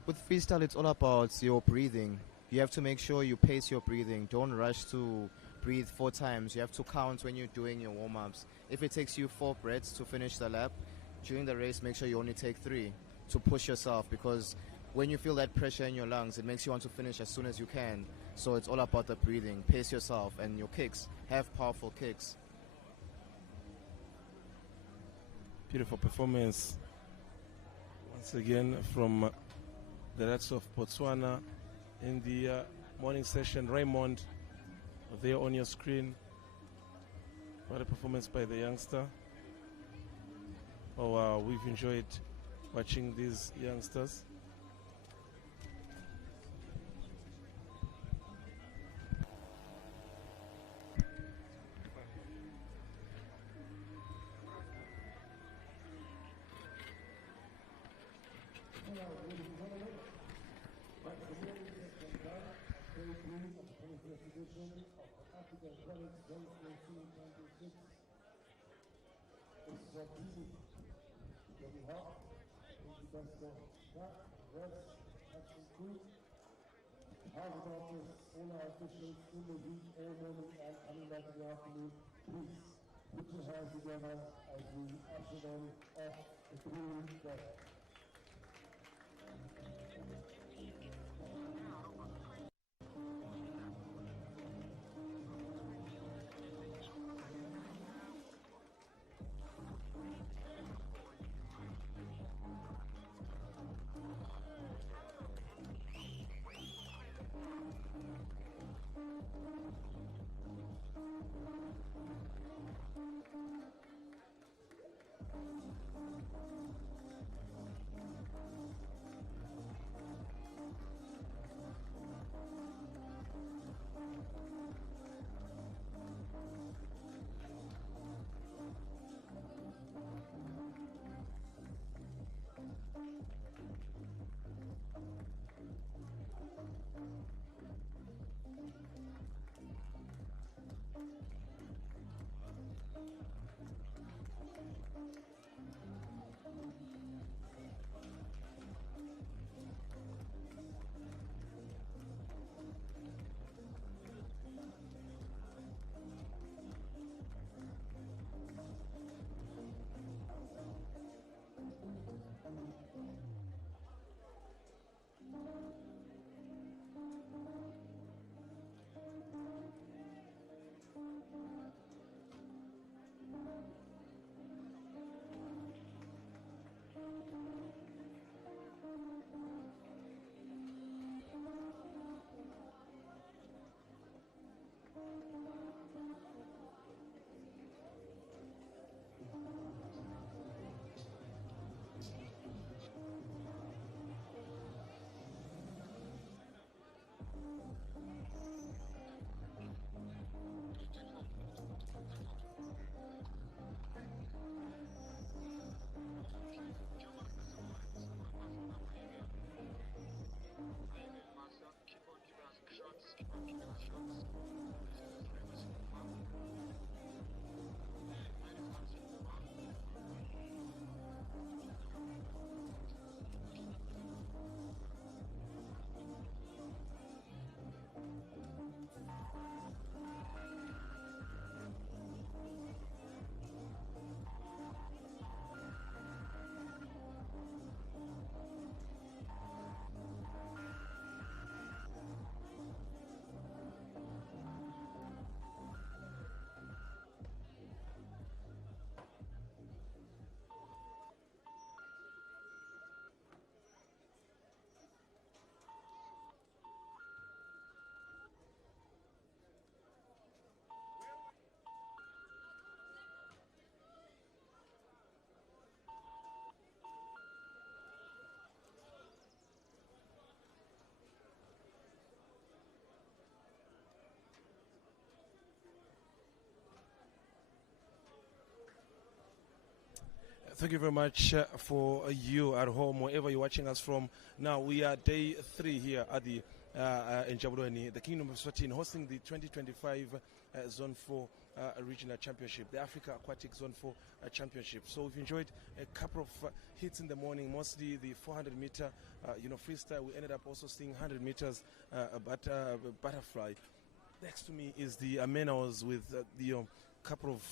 With freestyle, it's all about your breathing. You have to make sure you pace your breathing. Don't rush to breathe 4 times. You have to count when you're doing your warm-ups. If it takes you 4 breaths to finish the lap, during the race, make sure you only take 3 to push yourself, because when you feel that pressure in your lungs, it makes you want to finish as soon as you can. So it's all about the breathing. Pace yourself, and your kicks. Have powerful kicks. Beautiful performance once again from the likes of Botswana in the morning session. Raymond, there on your screen. What a performance by the youngster. Oh wow, we've enjoyed watching these youngsters. Eswatini, getting hot, into best of that, rest, action crew. How about this, all our officials in the week, all morning and coming back in the afternoon, please put your hands together as we usher them off the clean deck. Thank you very much for you at home, wherever you're watching us from. Now, we are day 3 here at the in Jabulani, the Kingdom of Eswatini, hosting the 2025 Zone 4 Regional Championship, the Africa Aquatics Zone 4 Championship. So we've enjoyed a couple of hits in the morning, mostly the 400 meter, freestyle. We ended up also seeing 100 meters butterfly. Next to me is the Amenos with the couple of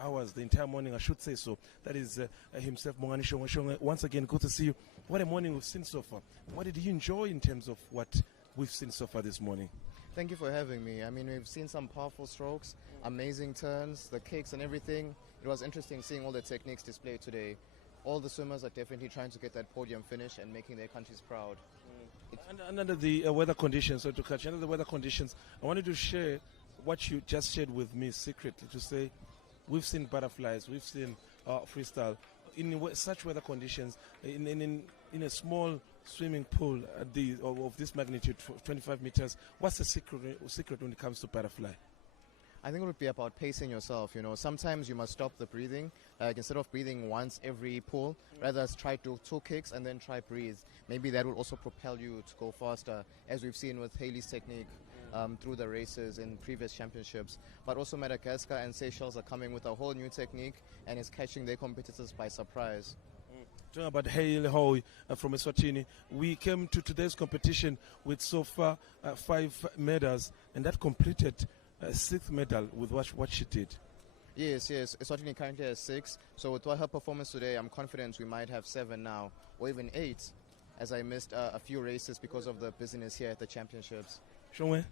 hours, the entire morning, I should say so. That is himself, Bongani Shongwe. Once again, good to see you. What a morning we've seen so far. What did you enjoy in terms of what we've seen so far this morning? Thank you for having me. I mean, we've seen some powerful strokes, amazing turns, the kicks and everything. It was interesting seeing all the techniques displayed today. All the swimmers are definitely trying to get that podium finish and making their countries proud. And under the weather conditions, so to catch under the weather conditions, I wanted to share what you just shared with me secretly, to say we've seen butterflies, we've seen freestyle in such weather conditions, in a small swimming pool of this magnitude, 25 meters. What's the secret when it comes to butterfly? I think it would be about pacing yourself. Sometimes you must stop the breathing. Instead of breathing once every pull, rather try to 2 kicks and then try breathe. Maybe that will also propel you to go faster, as we've seen with Haley's technique through the races in previous championships. But also Madagascar and Seychelles are coming with a whole new technique and is catching their competitors by surprise. Talking about Haley Hoy from Eswatini, we came to today's competition with so far 5 medals, and that completed a 6th medal with what she did. Yes. Eswatini currently has 6. So with her performance today, I'm confident we might have 7 now, or even 8, as I missed a few races because of the busyness here at the championships. Shongwe,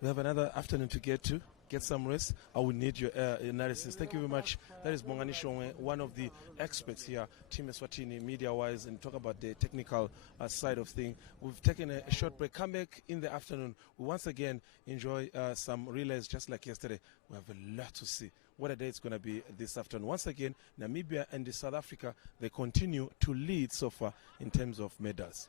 we have another afternoon to get some rest. I will need your analysis. Thank you very much. That is Bongani Shongwe, one of the experts here, Team Eswatini, media-wise, and talk about the technical side of things. We've taken a short break. Come back in the afternoon. We once again enjoy some relays just like yesterday. We have a lot to see. What a day it's going to be this afternoon. Once again, Namibia and South Africa, they continue to lead so far in terms of medals.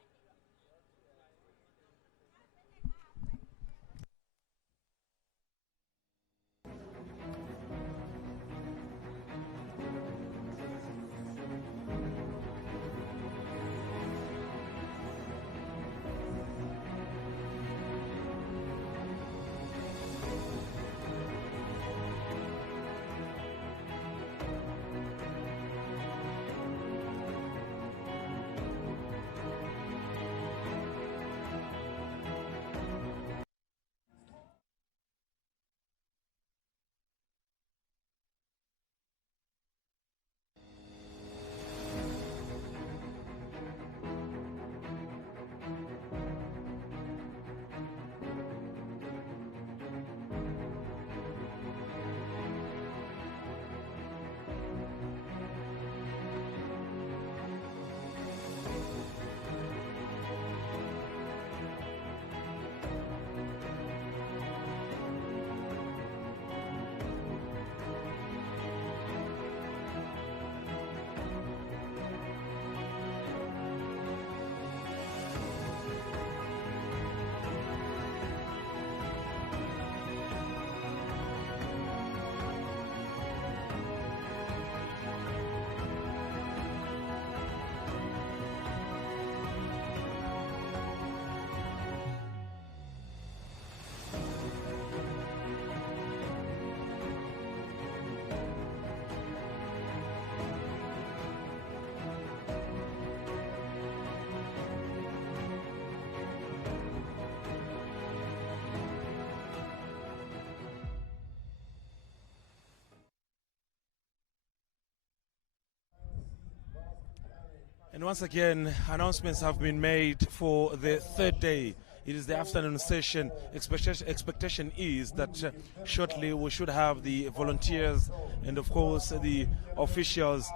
And once again, announcements have been made for the 3rd day. It is the afternoon session. Expectation is that shortly we should have the volunteers and, of course, the officials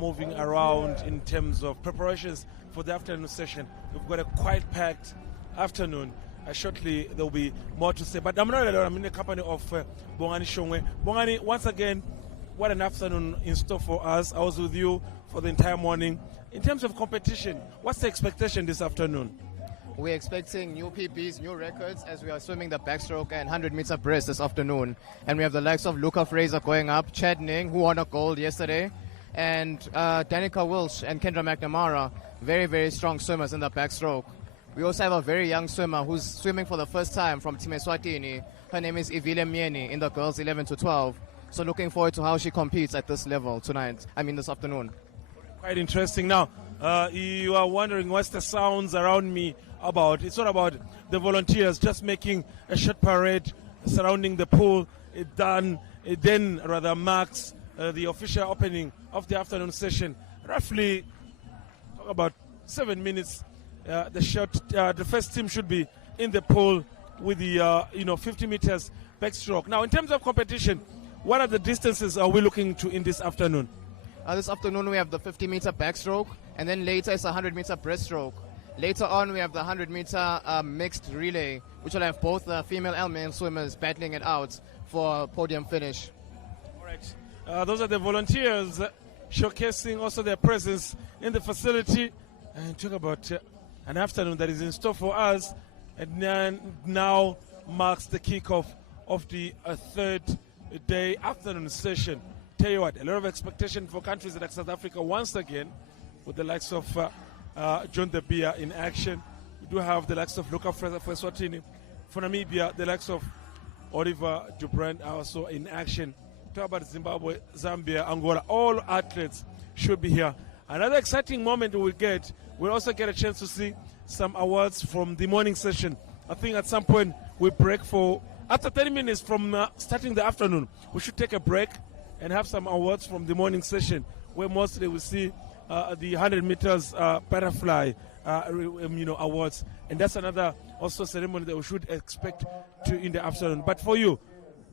moving around in terms of preparations for the afternoon session. We've got a quite packed afternoon. Shortly there will be more to say. But I'm not alone. I'm in the company of Bongani Shongwe. Bongani, once again, what an afternoon in store for us. I was with you for the entire morning. In terms of competition, what's the expectation this afternoon? We're expecting new PBs, new records, as we are swimming the backstroke and 100-meter breast this afternoon. And we have the likes of Luca Fraser going up, Chad Ning, who won a gold yesterday, And Danica Wilsh and Kendra McNamara, very, very strong swimmers in the backstroke. We also have a very young swimmer who's swimming for the first time from Team Eswatini. Her name is Ivile Mieni in the girls 11 to 12. So looking forward to how she competes at this level this afternoon. Quite interesting. Now, you are wondering what's the sounds around me about. It's all about the volunteers just making a short parade surrounding the pool. It then marks the official opening of the afternoon session. Roughly about 7 minutes. The first team should be in the pool with the 50 meters backstroke. Now, in terms of competition, what are the distances are we looking to in this afternoon? This afternoon we have the 50-meter backstroke, and then later it's a 100-meter breaststroke. Later on we have the 100-meter mixed relay, which will have both female and male swimmers battling it out for a podium finish. All right. Those are the volunteers showcasing also their presence in the facility. And talk about an afternoon that is in store for us, and then now marks the kickoff of the third day afternoon session. Tell you what, a lot of expectation for countries like South Africa once again, with the likes of John De Beer in action. We do have the likes of Luca Fraser for Eswatini. For Namibia, the likes of Oliver Dubrand are also in action. Talk about Zimbabwe, Zambia, Angola. All athletes should be here. Another exciting moment we'll also get a chance to see some awards from the morning session. I think at some point we break after 30 minutes from starting the afternoon, we should take a break and have some awards from the morning session, where mostly we see the 100 meters butterfly awards. And that's another also ceremony that we should expect in the afternoon. But for you,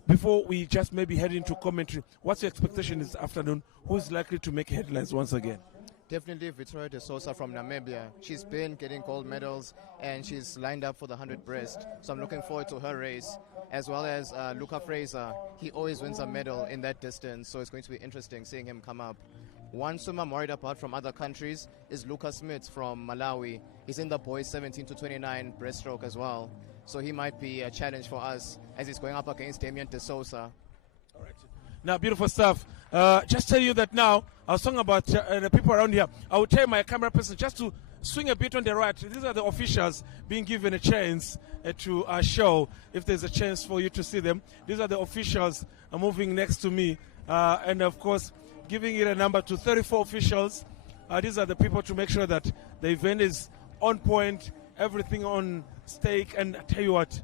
before we just maybe head into commentary, what's your expectation this afternoon? Who's likely to make headlines once again? Definitely Victoria De Sousa from Namibia. She's been getting gold medals and she's lined up for the 100 breast. So I'm looking forward to her race, as well as Luca Fraser. He always wins a medal in that distance, so it's going to be interesting seeing him come up. One swimmer I'm worried about from other countries is Lucas Smith from Malawi. He's in the boys 17 to 29 breaststroke as well. So he might be a challenge for us as he's going up against Damien De Sousa. All right. Now, beautiful stuff. Just tell you that now, I was talking about the people around here. I will tell my camera person just to swing a bit on the right. These are the officials being given a chance to show if there's a chance for you to see them. These are the officials moving next to me. And of course, giving it a number to 34 officials. These are the people to make sure that the event is on point, everything on stake. And I tell you what,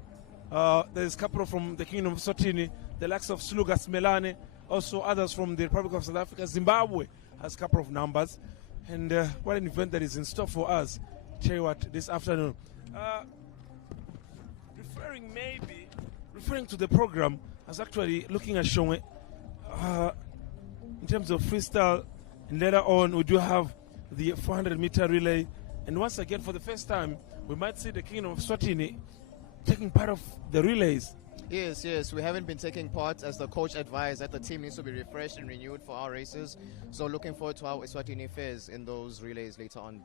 there's a couple from the Kingdom of Eswatini, the likes of Slugas Melane, also others from the Republic of South Africa. Zimbabwe has a couple of numbers. And what an event that is in store for us. Tell you what, this afternoon. Referring to the program, I was actually looking at showing in terms of freestyle, and later on we do have the 400-meter relay. And once again, for the first time, we might see the Kingdom of Eswatini taking part of the relays. Yes, we haven't been taking part as the coach advised that the team needs to be refreshed and renewed for our races. So looking forward to how Eswatini fares in those relays later on.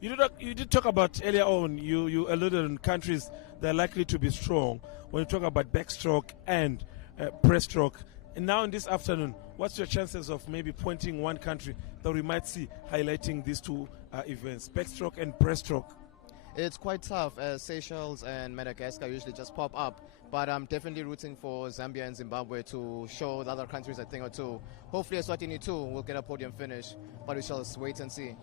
You did talk about earlier on, you alluded on countries that are likely to be strong when you talk about backstroke and breaststroke. And now in this afternoon, what's your chances of maybe pointing one country that we might see highlighting these two events, backstroke and breaststroke? It's quite tough as Seychelles and Madagascar usually just pop up. But I'm definitely rooting for Zambia and Zimbabwe to show the other countries a thing or two. Hopefully Eswatini too will get a podium finish, but we shall wait and see.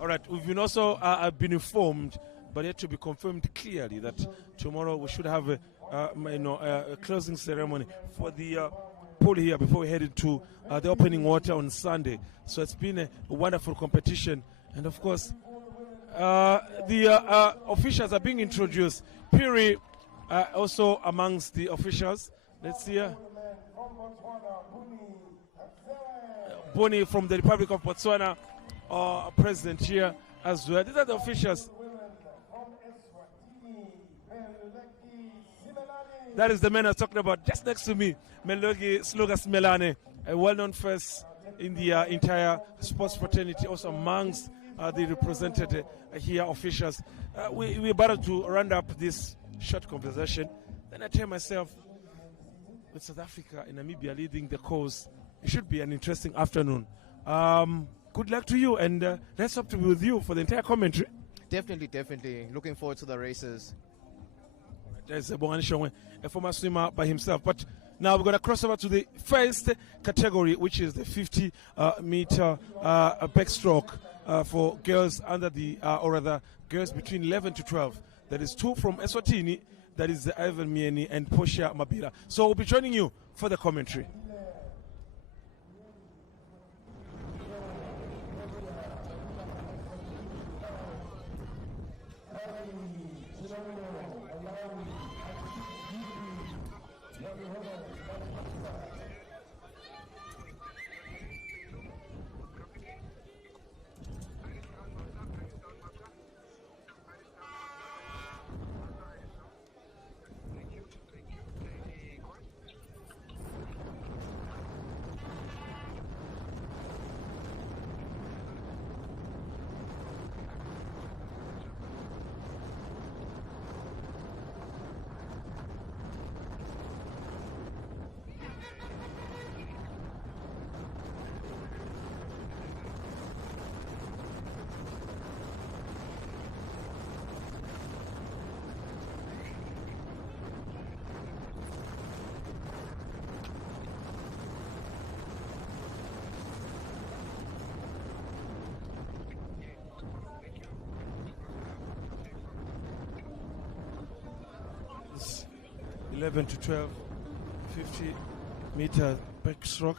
All right, we've been also been informed, but yet to be confirmed clearly, that tomorrow we should have a closing ceremony for the pool here before we head into the opening water on Sunday. So it's been a wonderful competition, and of course the officials are being introduced. Piri also amongst the officials. Let's see here. Boni from the Republic of Botswana, present here as well. These are the officials. That is the man I was talking about just next to me, Melogi Slugas Melane, a well-known face in the entire sports fraternity, also amongst the represented here officials. We're about to round up this short conversation. Then I tell myself, with South Africa and Namibia leading the course, it should be an interesting afternoon. Good luck to you, and let's hope to be with you for the entire commentary. Definitely, definitely. Looking forward to the races. There's a former swimmer by himself. But now we're going to cross over to the first category, which is the 50 meter backstroke for girls under the, or rather, girls between 11 to 12. That is two from Eswatini, that is Ivan Mieni and Portia Mabira. So we'll be joining you for the commentary. It's 11 to 12, 50 meter backstroke.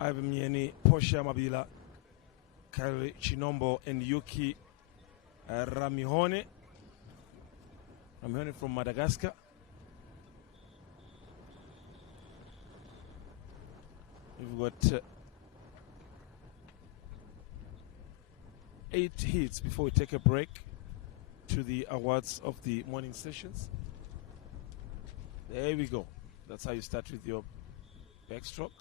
Ivan Mieni, Portia Mabila, Kylie Chinombo, and Yuki Ramihone. Ramihone from Madagascar. We've got 8 heats before we take a break to the awards of the morning sessions. There we go. That's how you start with your backstroke.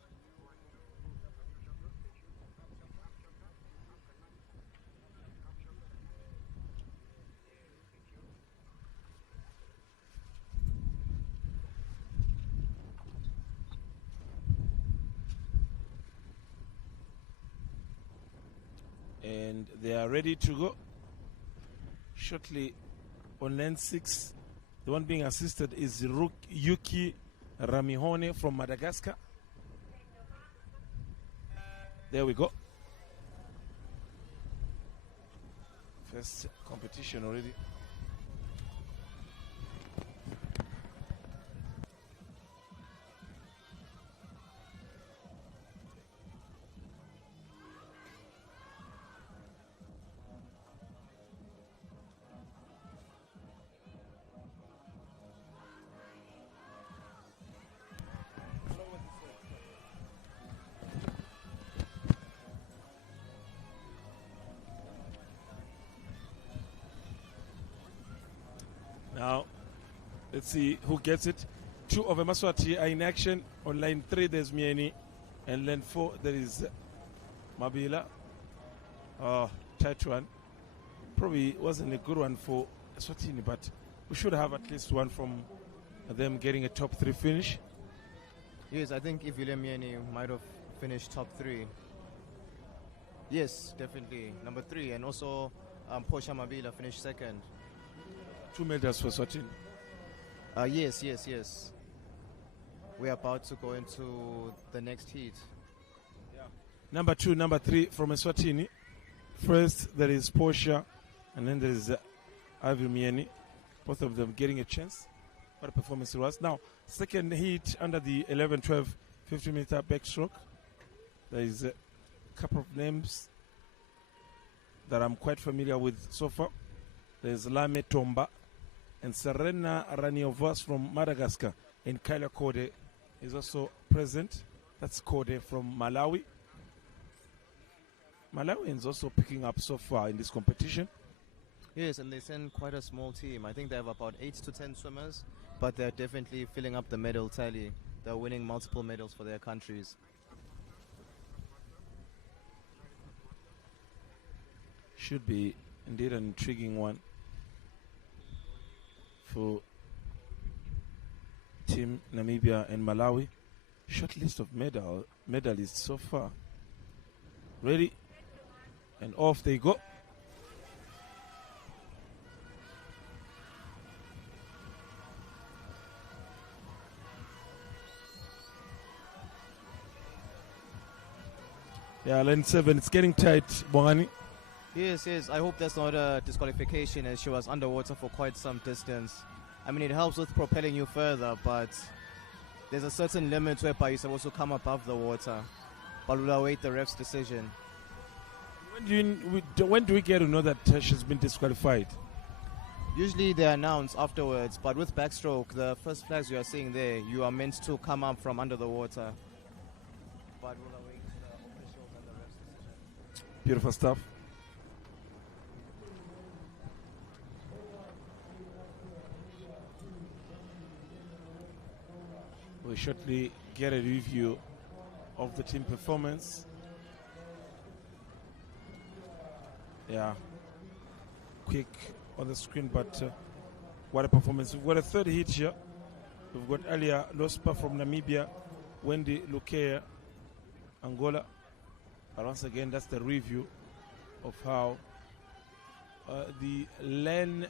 And they are ready to go shortly on lane 6. The one being assisted is Yuki Ramihone from Madagascar. There we go. First competition already. Now, let's see who gets it. 2 of Maswati are in action. On line 3, there's Mieni. And line 4, there is Mabila. Tight one. Probably wasn't a good one for Eswatini, but we should have at least one from them getting a top 3 finish. Yes, I think if William Mieni might have finished top 3. Yes, definitely. Number 3. And also Portia Mabila finished second. 2 medals for Eswatini. Yes. We're about to go into the next heat. Number 2, number 3 from Eswatini. First, there is Portia, and then there is Ivan Mieni. Both of them getting a chance. What a performance it was. Now, second heat under the 11, 12, 50 meter backstroke. There is a couple of names that I'm quite familiar with so far. There's Lame Tomba and Serena Raniovas from Madagascar. And Kyla Kode is also present. That's Kode from Malawi. Malawians also picking up so far in this competition. Yes, and they send quite a small team. I think they have about 8 to 10 swimmers, but they're definitely filling up the medal tally. They're winning multiple medals for their countries. Should be indeed an intriguing one for Team Namibia and Malawi. Short list of medalists so far. Ready? And off they go. Yeah, lane 7, it's getting tight, Bongani. Yes, yes. I hope that's not a disqualification as she was underwater for quite some distance. I mean, it helps with propelling you further, but there's a certain limit whereby you're supposed to come above the water. But we'll await the ref's decision. When do we get to know that she's been disqualified? Usually they announce afterwards, but with backstroke, the first flags you are seeing there, you are meant to come up from under the water. But we'll await the officials and the ref's decision. Beautiful stuff. We'll shortly get a review of the team performance. Yeah, quick on the screen, but what a performance. We've got a third hit here. We've got Alia Lospa from Namibia, Wendy Lukea, Angola. But once again, that's the review of how the lane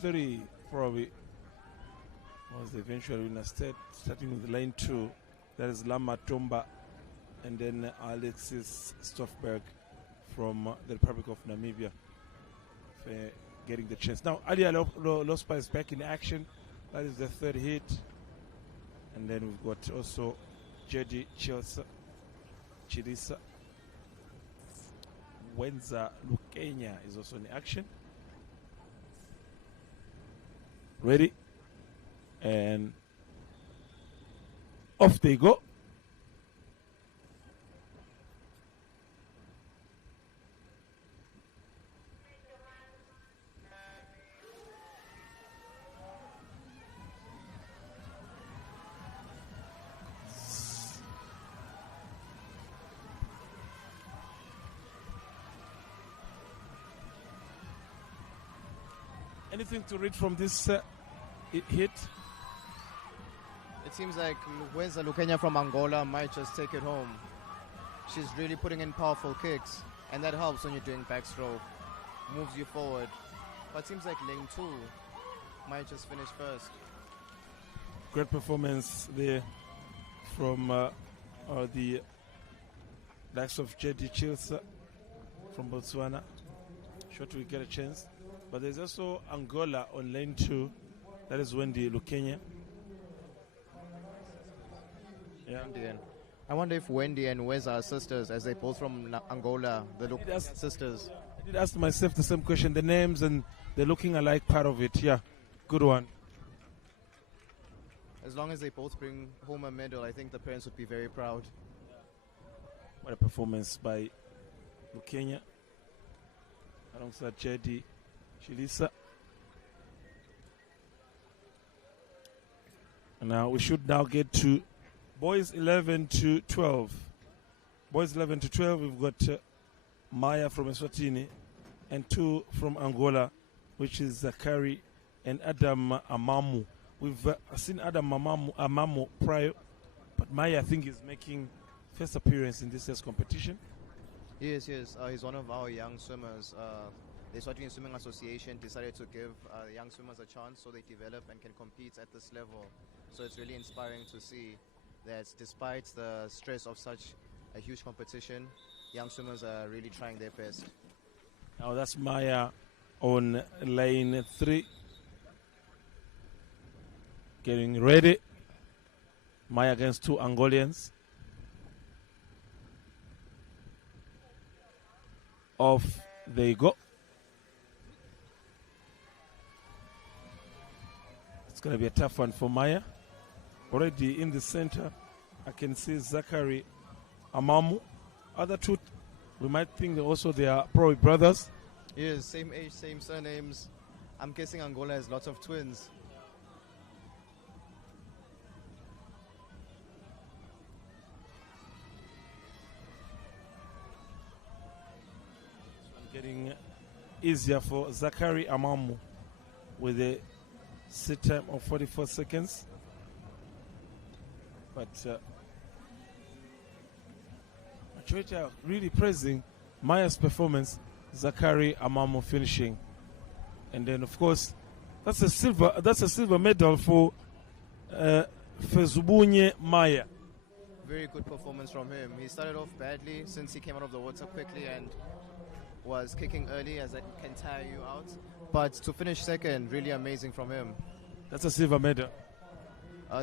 3 probably was the eventual winner, starting with lane 2. That is Lama Tomba, and then Alexis Stoffberg from the Republic of Namibia for getting the chance. Now, Alia Lospa is back in action. That is the third hit. And then we've got also Jedi Chilisa. Wenza Lukenya is also in action. Ready? And off they go. Anything to read from this hit? It seems like Wenza Lukenya from Angola might just take it home. She's really putting in powerful kicks, and that helps when you're doing backstroke. Moves you forward. But it seems like lane 2 might just finish first. Great performance there from the likes of Jedi Chilsa from Botswana. Sure we get a chance. But there's also Angola on lane 2. That is Wendy Lukenya. Yeah. I wonder if Wendy and Wes are sisters, as they both from Angola. They look sisters. I did ask myself the same question. The names and the looking alike part of it. Yeah, good one. As long as they both bring home a medal, I think the parents would be very proud. What a performance by Lukenya alongside Jedi Chilisa. And now we should now get to boys 11 to 12. Boys 11 to 12, we've got Maya from Eswatini and 2 from Angola, which is Zakari and Adam Amamu. We've seen Adam Amamu prior, but Maya, I think, is making first appearance in this year's competition. Yes. He's one of our young swimmers. The Eswatini Swimming Association decided to give young swimmers a chance so they develop and can compete at this level. So it's really inspiring to see that despite the stress of such a huge competition, young swimmers are really trying their best. Now that's Maya on lane 3. Getting ready. Maya against 2 Angolians. Off they go. It's going to be a tough one for Maya. Already in the center, I can see Zachary Amamu. Other 2, we might think that also they are probably brothers. Yes, same age, same surnames. I'm guessing Angola has lots of twins. Getting easier for Zachary Amamu with a sit time of 44 seconds. But Twitter really praising Maya's performance, Zakari Amamo finishing. And then, of course, that's a silver medal for Fezubunye Maya. Very good performance from him. He started off badly since he came out of the water quickly and was kicking early, as that can tire you out. But to finish second, really amazing from him. That's a silver medal.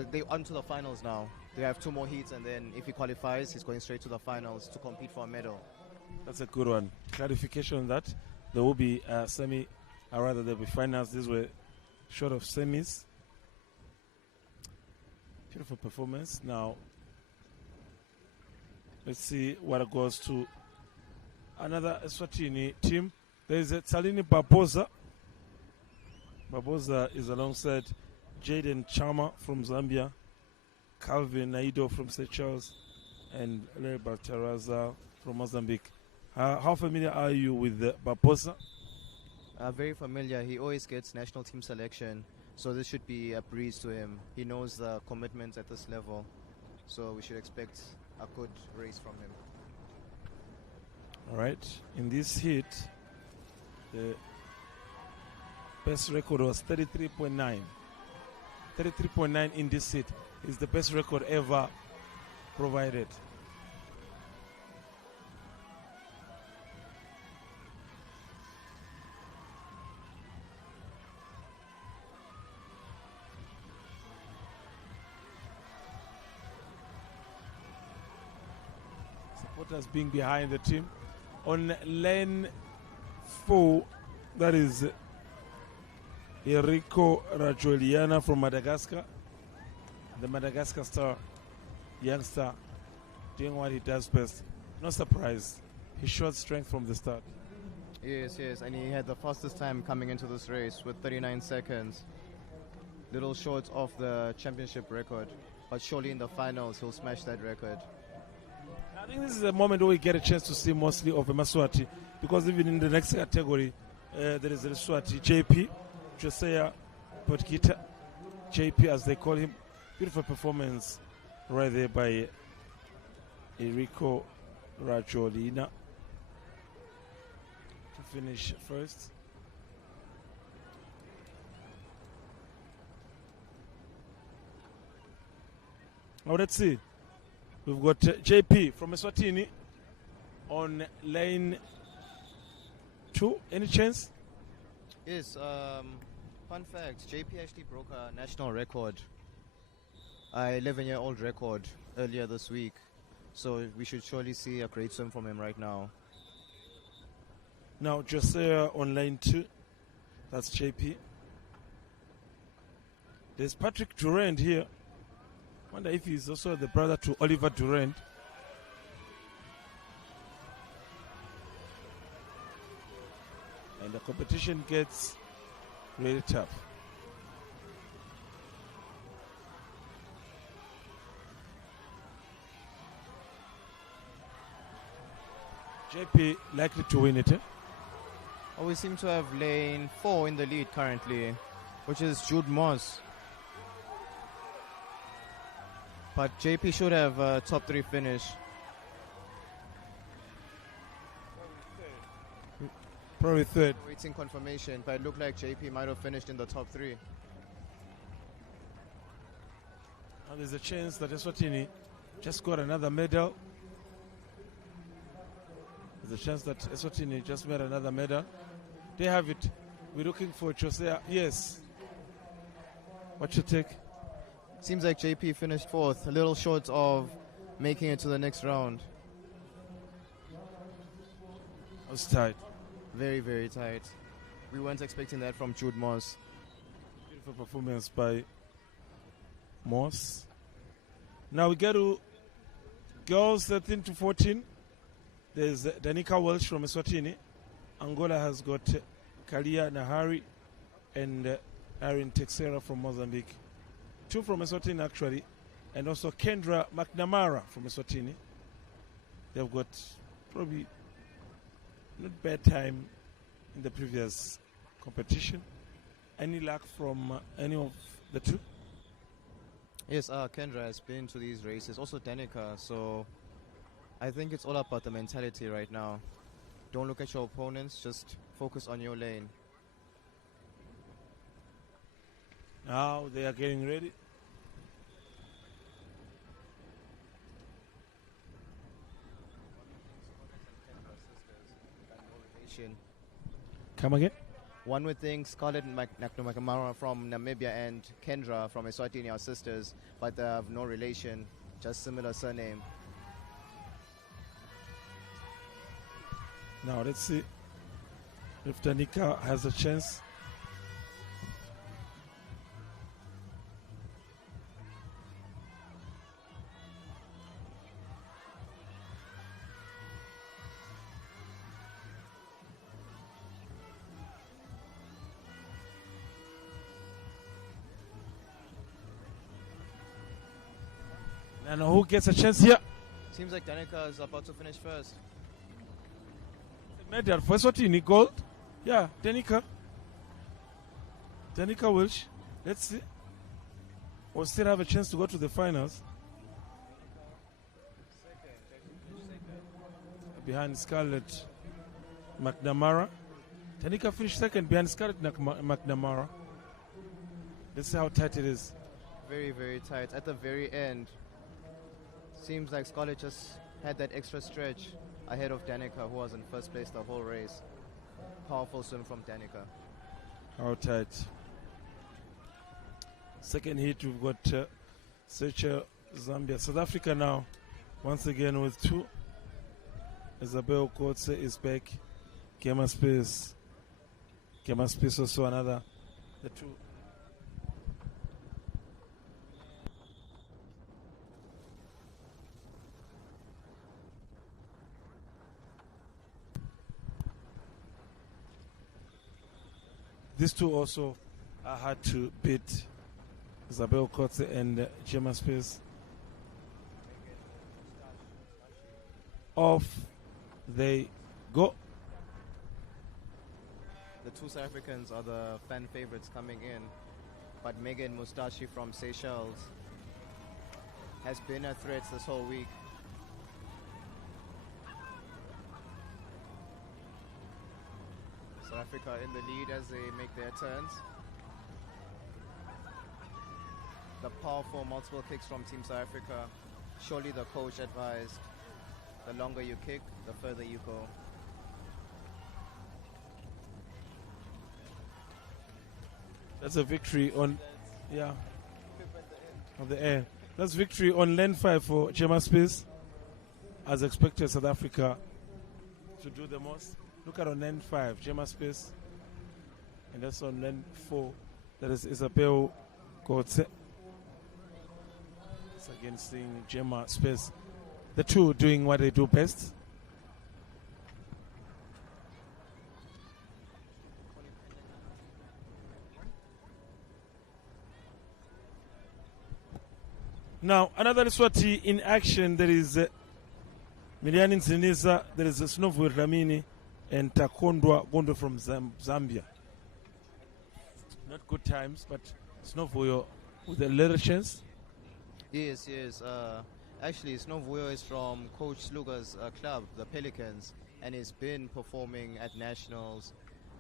They on to the finals now. They have 2 more heats, and then if he qualifies, he's going straight to the finals to compete for a medal. That's a good one. Clarification on that. There will be semi, or rather there will be finals. These were short of semis. Beautiful performance. Now, let's see what it goes to another Eswatini team. There is a Tsalini Barbosa. Barbosa is alongside Jaden Chama from Zambia, Calvin Naido from Seychelles, and Larry Baltaraza from Mozambique. How familiar are you with Barbosa? Very familiar. He always gets national team selection, so this should be a breeze to him. He knows the commitments at this level, so we should expect a good race from him. All right. In this heat, the best record was 33.9. 33.9 in this heat is the best record ever provided. Supporters being behind the team. On lane 4, that is Enrico Rajoliana from Madagascar. The Madagascar star, youngster, doing what he does best. No surprise, he showed strength from the start. Yes, and he had the fastest time coming into this race with 39 seconds. Little short of the championship record, but surely in the finals he'll smash that record. I think this is a moment where we get a chance to see mostly of Maswati, because even in the next category, there is a Swati JP, Josiah Potkita, JP as they call him. Beautiful performance right there by Enrico Rajolina to finish first. Now let's see. We've got JP from Eswatini on lane 2. Any chance? Yes, fun fact, JP actually broke a national record, an 11-year-old record earlier this week. So we should surely see a great swim from him right now. Now Josiah on lane 2. That's JP. There's Patrick Durand here. Wonder if he's also the brother to Oliver Durand. And the competition gets really tough. JP likely to win it, eh? Oh, we seem to have lane 4 in the lead currently, which is Jude Moss. But JP should have a top 3 finish. Probably third. Waiting confirmation, but it looked like JP might have finished in the top 3. And there's a chance that Eswatini just got another medal. There's a chance that Eswatini just made another medal. They have it. We're looking for Josiah. Yes. What you take? Seems like JP finished 4th, a little short of making it to the next round. It was tight. Very, very tight. We weren't expecting that from Jude Moss. Beautiful performance by Moss. Now we get to girls 13 to 14. There's Danica Welch from Eswatini. Angola has got Kalia Nahari and Erin Texera from Mozambique. 2 from Eswatini actually, and also Kendra McNamara from Eswatini. They've got probably not bad time in the previous competition. Any luck from any of the 2? Yes, Kendra has been to these races. Also Danica, so I think it's all about the mentality right now. Don't look at your opponents, just focus on your lane. Now they are getting ready. Come again? One would think Scarlett and McNamara from Namibia and Kendra from Eswatini are sisters, but they have no relation, just similar surname. Now let's see if Danica has a chance. And who gets a chance here? Seems like Danica is about to finish first. Medal for Eswatini, gold. Yeah, Danica. Danica Welsh. Let's see. We'll still have a chance to go to the finals. Behind Scarlett McNamara. Danica finished second behind Scarlett McNamara. Let's see how tight it is. Very, very tight. At the very end, seems like Scarlett just had that extra stretch ahead of Danica, who was in first place the whole race. Powerful swim from Danica. How tight. Second hit, we've got Seychelles, Zambia. South Africa now, once again with two. Isabel Kotze is back. Kema Space. Kema Space also another. The two. These two also are hard to beat. Isabel Kotze and Gemma Space. Off they go. The two South Africans are the fan favorites coming in, but Megan Mustashi from Seychelles has been a threat this whole week. South Africa in the lead as they make their turns. The powerful multiple kicks from Team South Africa. Surely the coach advised, the longer you kick, the further you go. That's a victory on, yeah, on the air. That's victory on lane 5 for Gemma Space. As expected, South Africa to do the most. Look at on lane 5, Gemma Space. And that's on lane 4. That is Isabel Kotze. It's against Gemma Space. The two doing what they do best. Now, another Swati in action. There is Miliani Nziniza, there is Snovu Ramini, and Takondwa Gondo from Zambia. Not good times, but Snovuyo with a little chance. Yes. Actually, Snovuyo is from Coach Sluga's club, the Pelicans, and he's been performing at nationals,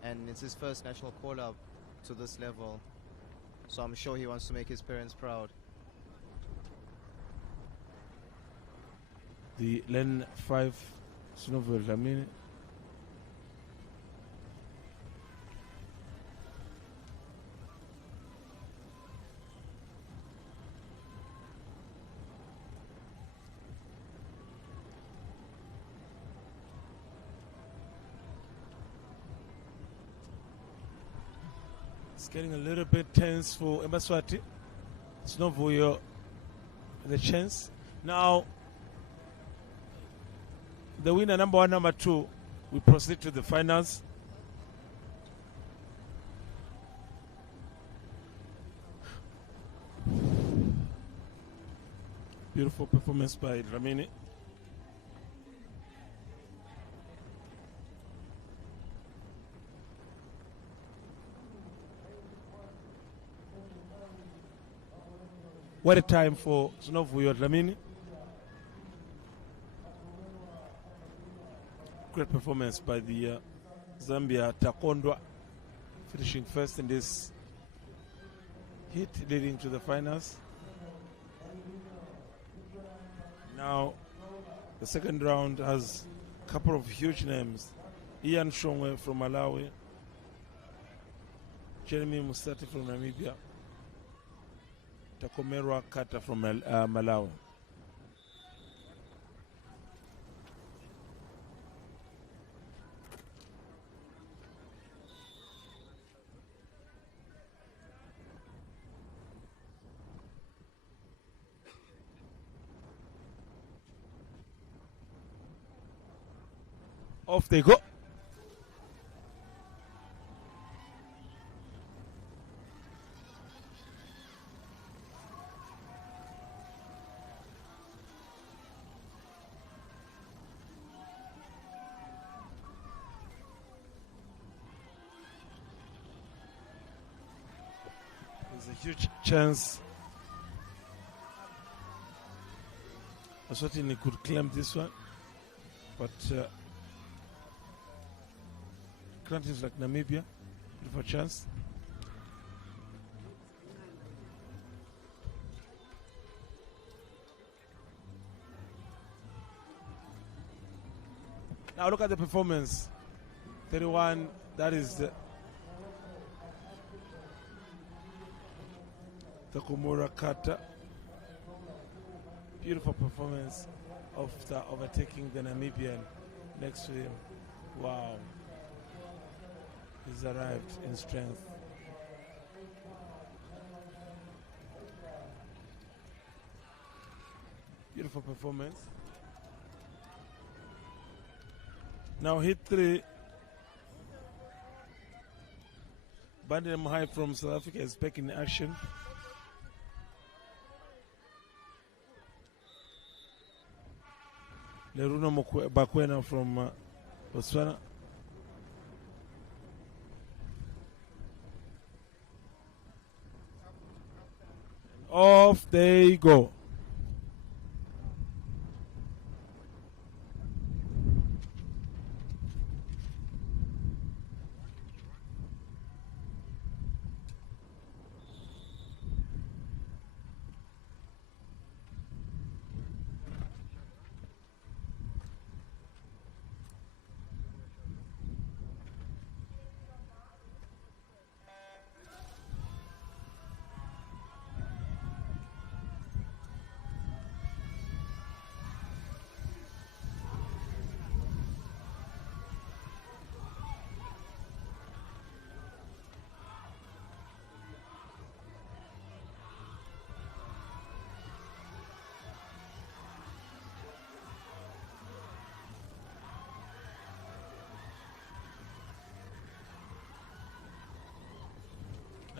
and it's his first national call-up to this level. So I'm sure he wants to make his parents proud. The lane 5, Snovu Ramini. It's getting a little bit tense for Eswatini. Snovuyo the chance. Now, the winner, number 1, number 2, we proceed to the finals. Beautiful performance by Ramini. What a time for Snovuyo Ramini. great performance by the Zambia Takondwa, finishing first in this heat leading to the finals. Now, the second round has a couple of huge names. Ian Shongwe from Malawi, Jeremy Musati from Namibia, Takomerwa Kata from Malawi. Off they go. There's a huge chance Eswatini could claim this one, but countries like Namibia, for a chance. Now look at the performance. 31, that is the Takumura Kata. Beautiful performance of overtaking the Namibian next to him. Wow. He's arrived in strength. Beautiful performance. Now hit 3. Bandem High from South Africa is back in action. Leruna Bakwena from Botswana. Off they go.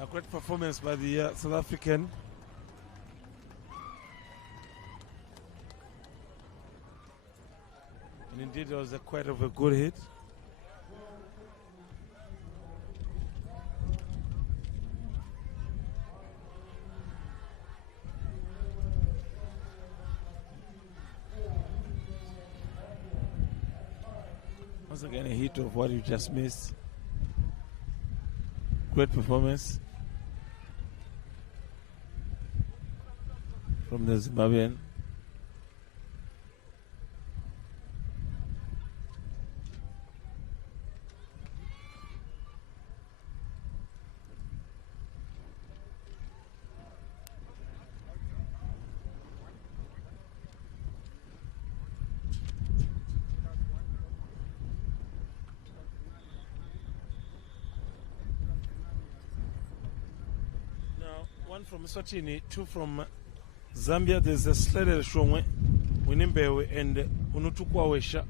A great performance by the South African. And indeed, it was quite of a good hit. Once again, a hit of what you just missed. Great performance from the Zimbabwean. One from Eswatini, 2 from Zambia. There's a Sleder Shongwe, Winimbewe, and Unutukwa Wesha,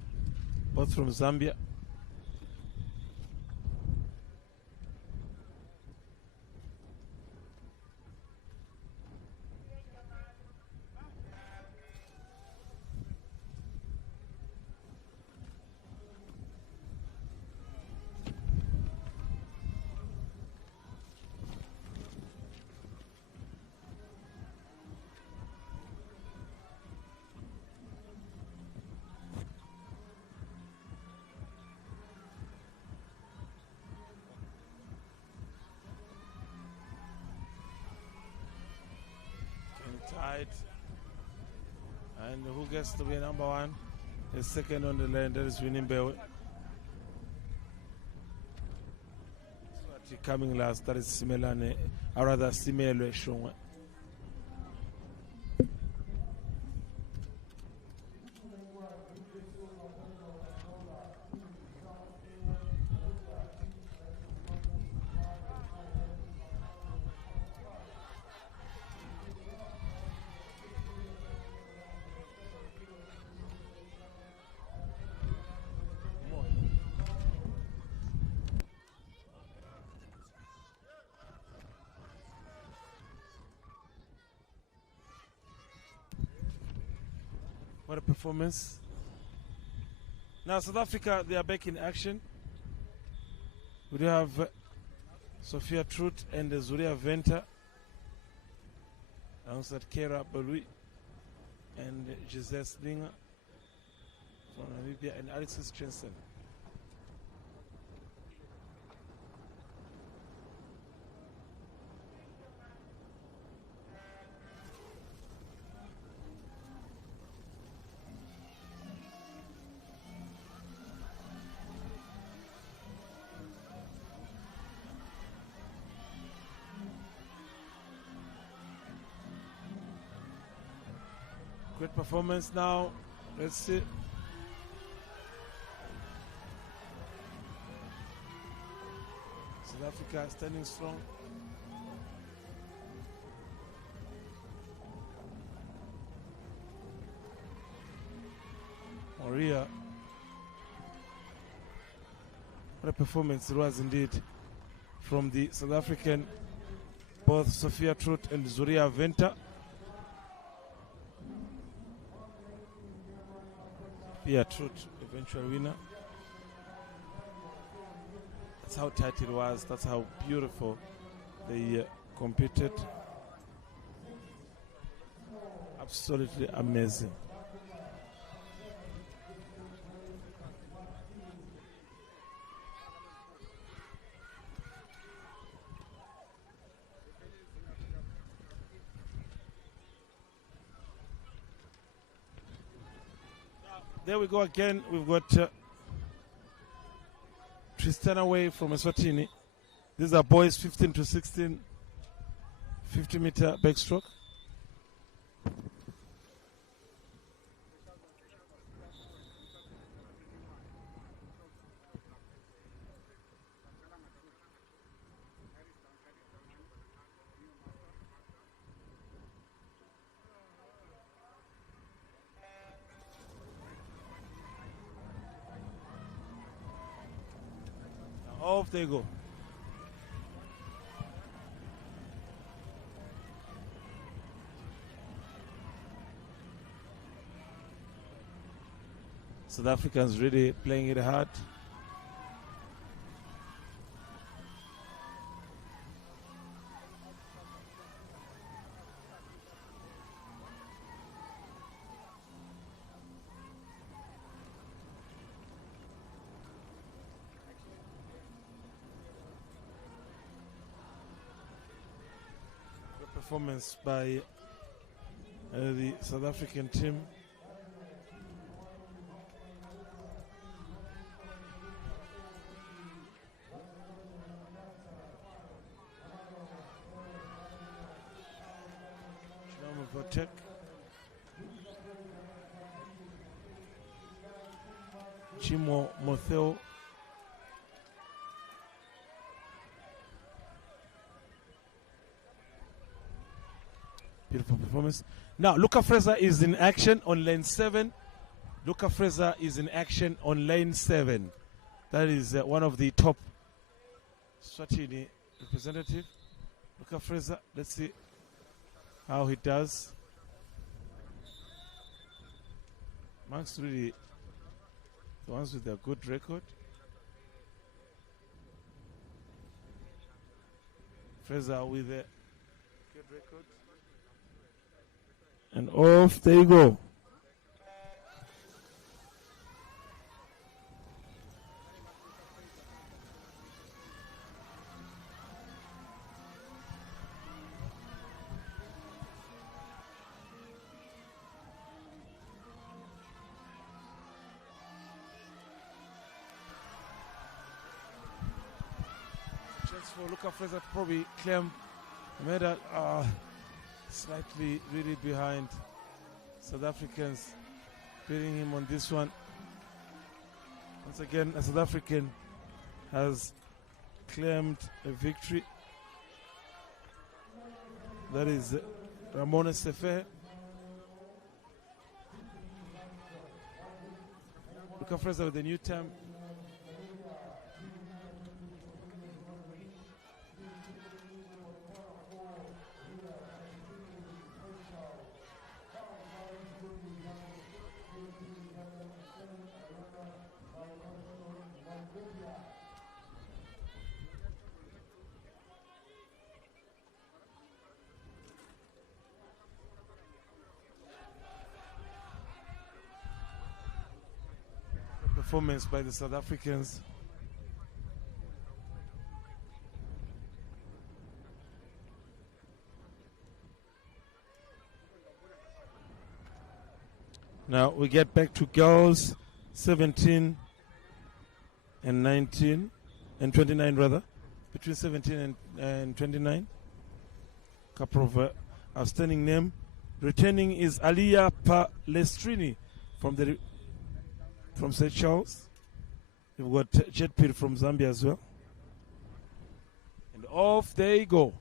both from Zambia. right. And who gets to be number one? The second on the line, that is winning Bewe. Eswatini coming last, that is Simelane, or rather Simele Shongwe. What a performance. Now South Africa, they are back in action. We do have Sophia Truth and Zuria Venter alongside Kera Balui and Giselle Slinger from Namibia and Alexis Jensen. Great performance now. Let's see. South Africa standing strong. Maria. What a performance it was indeed from the South African, both Sophia Truth and Zuria Venter. Sophia Truth, eventual winner. That's how tight it was. That's how beautiful they competed. Absolutely amazing. There we go again. We've got Tristan away from Eswatini. These are boys 15 to 16, 50-meter backstroke. Off they go. South Africans really playing it hard. Performance by the South African team. Votek. Chimo Motheo. Beautiful performance. Now, Luca Fraser is in action on lane 7. Luca Fraser is in action on lane 7. That is one of the top Eswatini representative. Luca Fraser, let's see how he does. Amongst really the ones with a good record. Fraser with a good record. And off they go. chance for Luca Fraser to probably claim the medal. Slightly really behind. South Africans beating him on this one. Once again, a South African has claimed a victory. That is Ramona Sefe. Luca Fraser with the new term. Performance by the South Africans. Now we get back to girls 17 and 19 and 29 rather, between 17 and 29. Couple of outstanding name. Returning is Alia Palestrini from Seychelles. We've got Jetpir from Zambia as well. And off they go.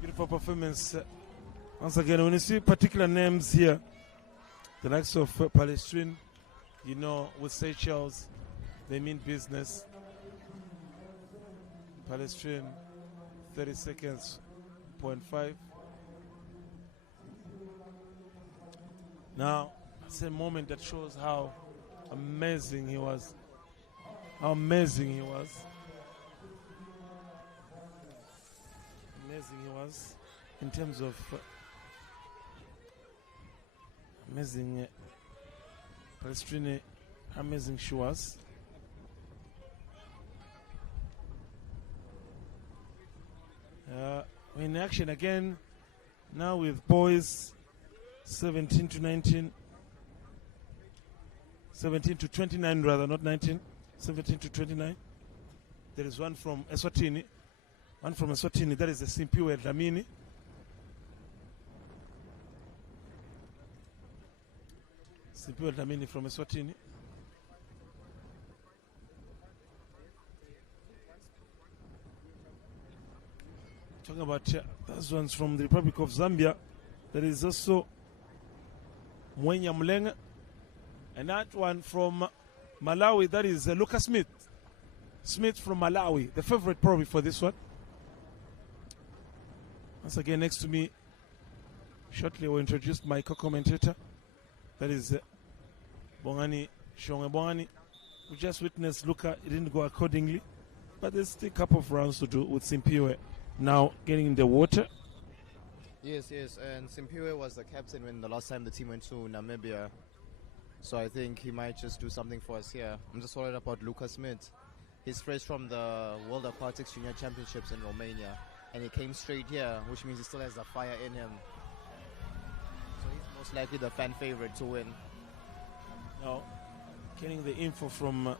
Beautiful performance. Once again, when you see particular names here, the likes of Palestine, you know, with Seychelles, they mean business. Palestine, 30 seconds, 0.5. Now, it's a moment that shows how amazing he was. How amazing he was. Amazing he was in terms of amazing Palestine, amazing she was. We're in action again now with boys 17 to 19, 17 to 29 rather, not 19, 17 to 29. There is one from Eswatini. One from Eswatini, that is the Simpiwe Dlamini. Simpiwe Dlamini from Eswatini. Talking about those ones from the Republic of Zambia. There is also Mwenya Mlenga. And that one from Malawi, that is Lucas Smith. Smith from Malawi, the favorite probably for this one. Once again, next to me, shortly we'll introduce my co-commentator. That is Bongani Shonge Bongani. We just witnessed Luca, it didn't go accordingly. But there's still a couple of rounds to do with Simpiwe now getting in the water. Yes, and Simpiwe was the captain when the last time the team went to Namibia. So I think he might just do something for us here. I'm just worried about Lucas Smith. He's fresh from the World Aquatics Junior Championships in Romania. And he came straight here, which means he still has the fire in him. So he's most likely the fan favorite to win. Now, getting the info from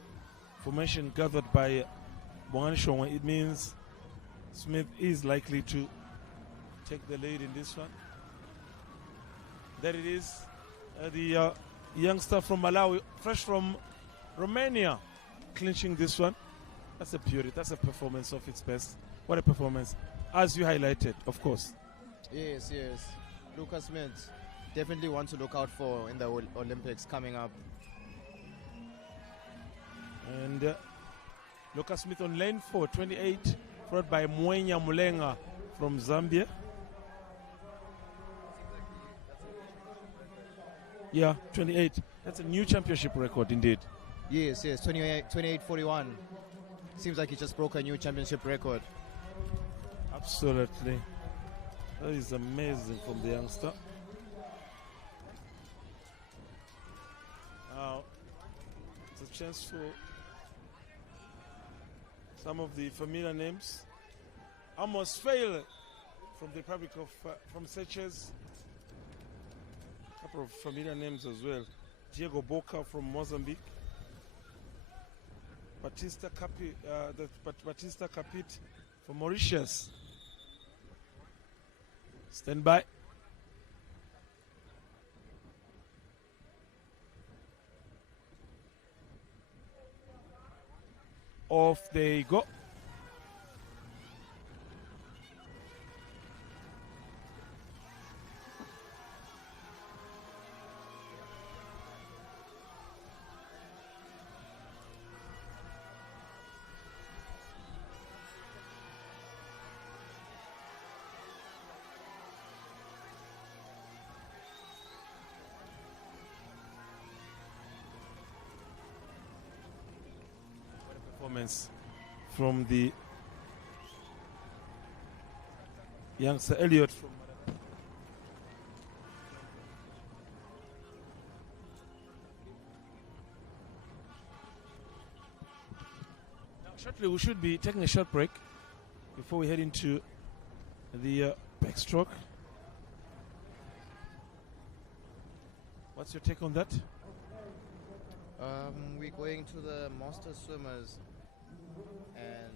formation gathered by Bongani Shonge, it means Smith is likely to take the lead in this one. There it is, the youngster from Malawi, fresh from Romania, clinching this one. That's a beauty, that's a performance of its best. What a performance, as you highlighted, of course. Yes. Lucas Smith, definitely one to look out for in the Olympics coming up. And Lucas Smith on lane 4, 28, followed by Mwenya Mulenga from Zambia. Yeah, 28. That's a new championship record indeed. Yes, 28-41. Seems like he just broke a new championship record. Absolutely. That is amazing from the youngster. Now, it's a chance for some of the familiar names. Amos Fail from the Republic of from Seychelles. A couple of familiar names as well. Diego Boca from Mozambique. Batista Capit from Mauritius. Stand by. Off they go. Performance from the youngster Elliot from Madagascar. Now shortly we should be taking a short break before we head into the backstroke. What's your take on that? We're going to the master swimmers, and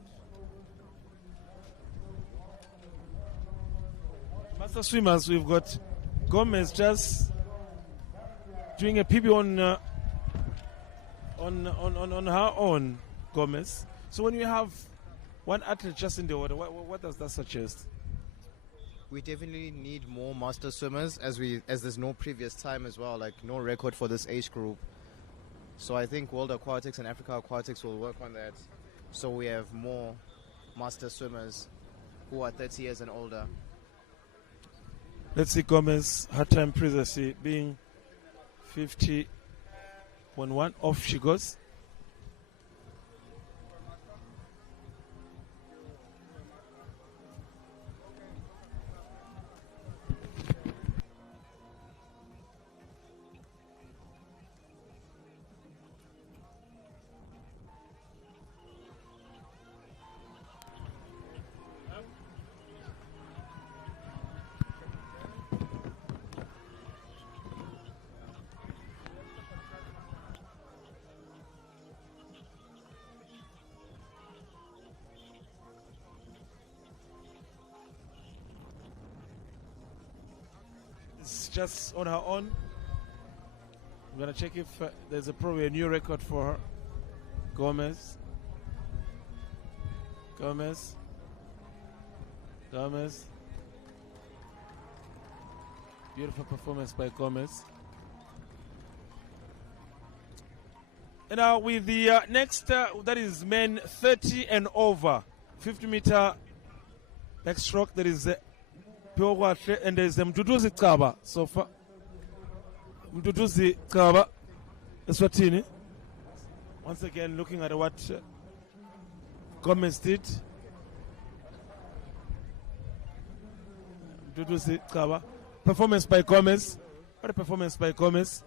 Master swimmers, we've got Gomez just doing a PB on her own, Gomez. So when you have one athlete just in the water, what does that suggest? we definitely need more master swimmers, as there's no previous time as well, like no record for this age group. So I think World Aquatics and Africa Aquatics will work on that, so we have more master swimmers who are 30 years and older. Let's see Gomez, her time previously being 50.1. Off she goes. Just on her own. I'm gonna check if there's probably a new record for her. Gomez. Beautiful performance by Gomez. And now with the next, that is men 30 and over, 50-meter backstroke. That is and there's Mduduzi Kaba so far. Mduduzi Kaba, Eswatini. Once again, looking at what Gomez did. Mduduzi Kaba. Performance by Gomez. What a performance by Gomez.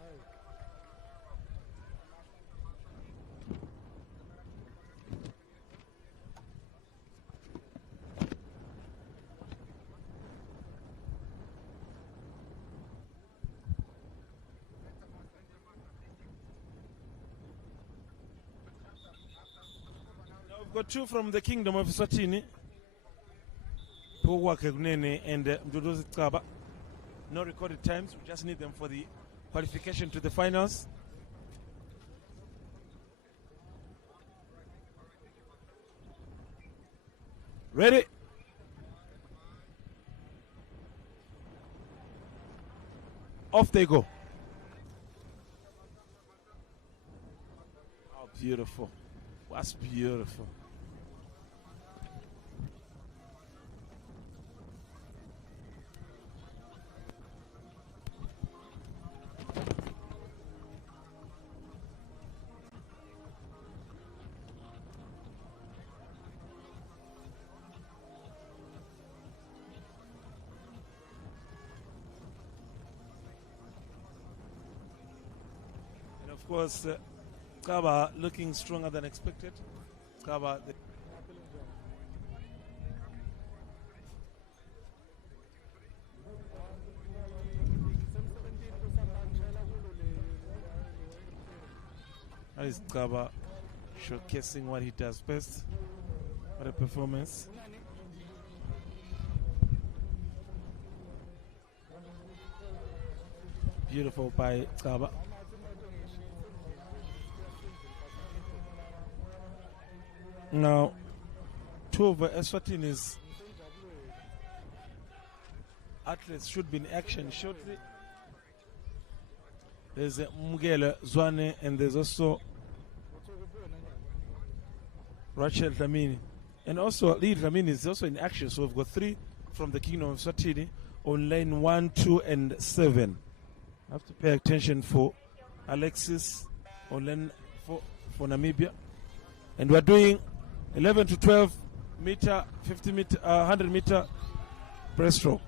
Got two from the Kingdom of Eswatini, Pogwake Gunene and Mduduzi Kaba. No recorded times, we just need them for the qualification to the finals. Ready? Off they go. Oh, beautiful. That's beautiful. Of course, Kaba looking stronger than expected. Kaba. That is Kaba showcasing what he does best. What a performance. Beautiful by Kaba. Now, two of Eswatini's athletes should be in action shortly. There's Mugele Zwane and there's also Rachel Dlamini. And also Lee Dlamini is also in action. So we've got 3 from the Kingdom of Eswatini on lane 1, 2, and 7. I have to pay attention for Alexis on lane 4 for Namibia. And we're doing 11 to 12 meter, 50 meter, 100 meter breaststroke.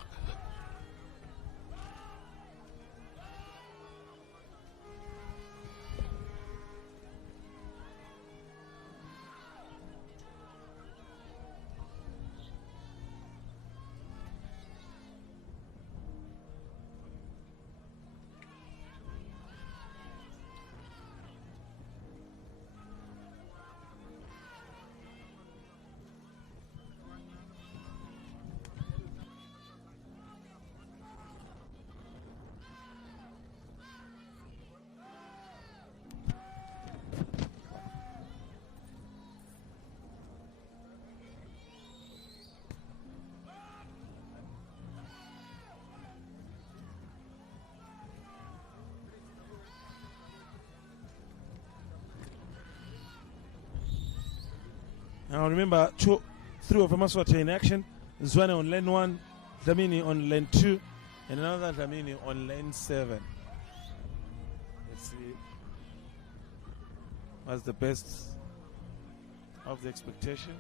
Now remember, 3 of them are in action. Zwane on lane 1, Dlamini on lane 2, and another Dlamini on lane 7. Let's see what's the best of the expectation.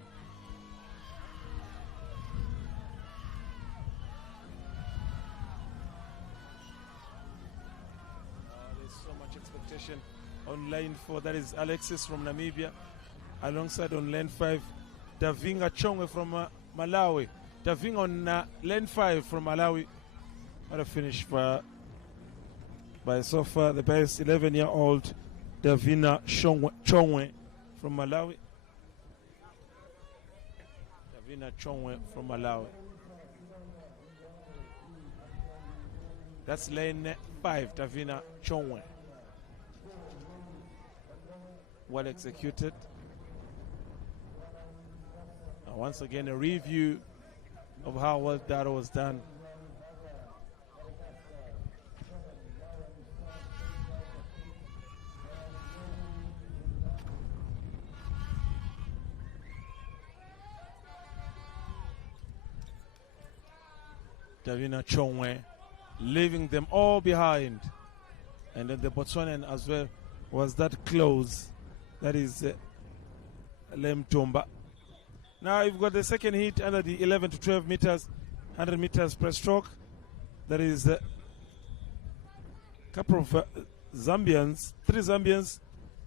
There's so much expectation on lane 4. That is Alexis from Namibia. Alongside on lane 5, Davinga Chongwe from Malawi. Davinga on lane 5 from Malawi. What a finish by so far the best 11-year-old Davina Chongwe from Malawi. Davina Chongwe from Malawi. That's lane 5, Davina Chongwe. Well executed. Once again, a review of how well that was done. Davina Chongwe leaving them all behind. And then the Botswanan as well was that close. That is Lem Tomba. Now you've got the second heat under the 11 to 12 meters, 100 meters breaststroke. There is a couple of Zambians, 3 Zambians,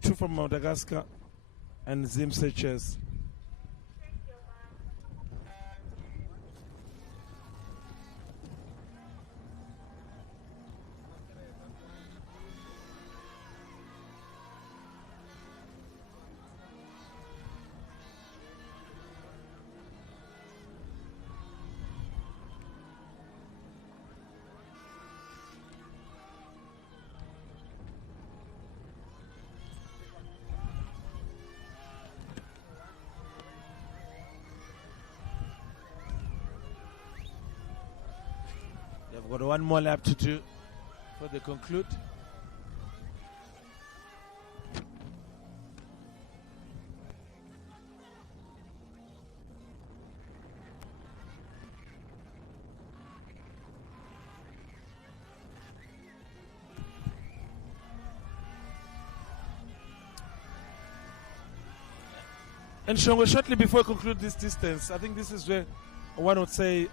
2 from Madagascar, and Zim Seychelles. They've got one more lap to do before they conclude. And Shongo, shortly before I conclude this distance, I think this is where one would say,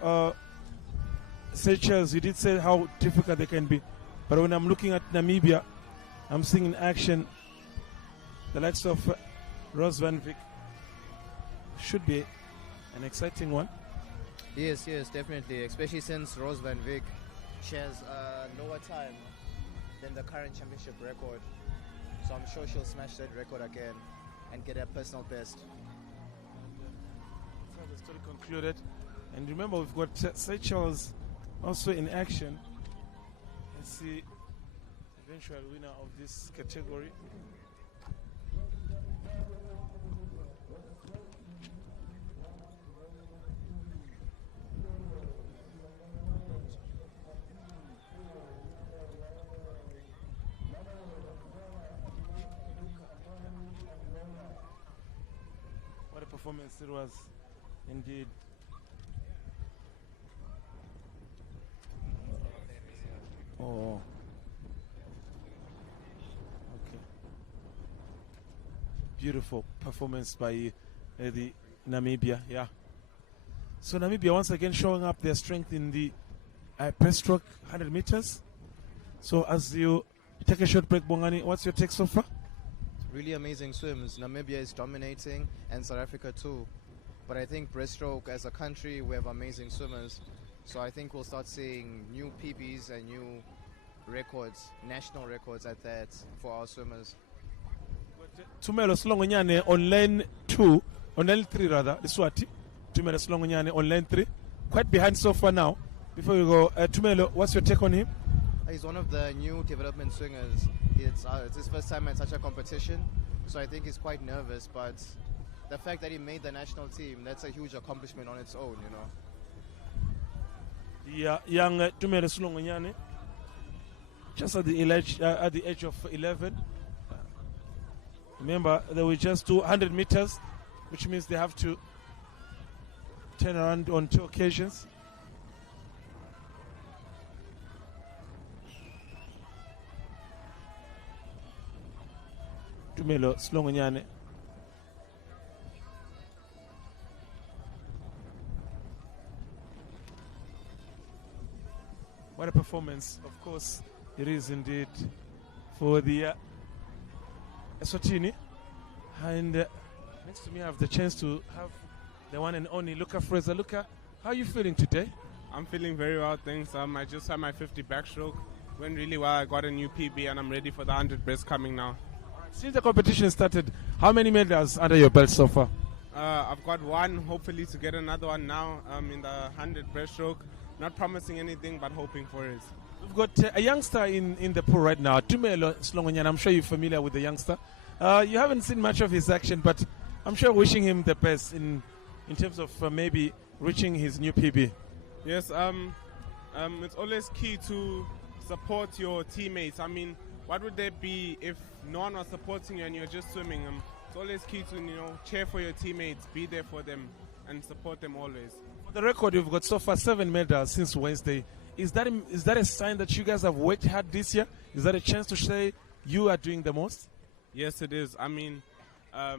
Seychelles, you did say how difficult they can be. But when I'm looking at Namibia, I'm seeing in action the likes of Rose Van Vick. Should be an exciting one. Yes, definitely. Especially since Rose Van Vick, she has a lower time than the current championship record. So I'm sure she'll smash that record again and get her personal best. That's how the story concluded. And remember, we've got Seychelles also in action. Let's see the eventual winner of this category. What a performance it was, indeed. Oh. Okay. Beautiful performance by the Namibia, yeah. So Namibia once again showing up their strength in the breaststroke 100 meters. So as you take a short break, Bongani, what's your take so far? Really amazing swims. Namibia is dominating, and South Africa too. But I think breaststroke as a country, we have amazing swimmers. So I think we'll start seeing new PBs and new records, national records at that, for our swimmers. Tumelo Slongonyane on lane 2, on lane 3 rather, Eswatini. Tumelo Slongonyane on lane 3. Quite behind so far now. Before we go, Tumelo, what's your take on him? He's one of the new development swingers. It's his first time at such a competition, so I think he's quite nervous, but the fact that he made the national team, that's a huge accomplishment on its own, Yeah, young Tumelo Slongonyane, just at the age of 11. Remember, they were just 200 meters, which means they have to turn around on 2 occasions. Tumelo Slongonyane. What a performance, of course, it is indeed for the Eswatini. And next to me, I have the chance to have the one and only Luca Fraser. Luca, how are you feeling today? I'm feeling very well, thanks. I just had my 50 backstroke. Went really well. I got a new PB and I'm ready for the 100 breast coming now. Since the competition started, how many medals under your belt so far? I've got one, hopefully to get another one now in the 100 breaststroke. Not promising anything, but hoping for it. We've got a youngster in the pool right now, Tumelo Slongonyane. I'm sure you're familiar with the youngster. You haven't seen much of his action, but I'm sure wishing him the best in terms of maybe reaching his new PB. Yes, it's always key to support your teammates. I mean, what would there be if no one was supporting you and you're just swimming? It's always key to cheer for your teammates, be there for them, and support them always. For the record, you've got so far 7 medals since Wednesday. Is that a sign that you guys have worked hard this year? Is that a chance to say you are doing the most? Yes, it is. I mean, a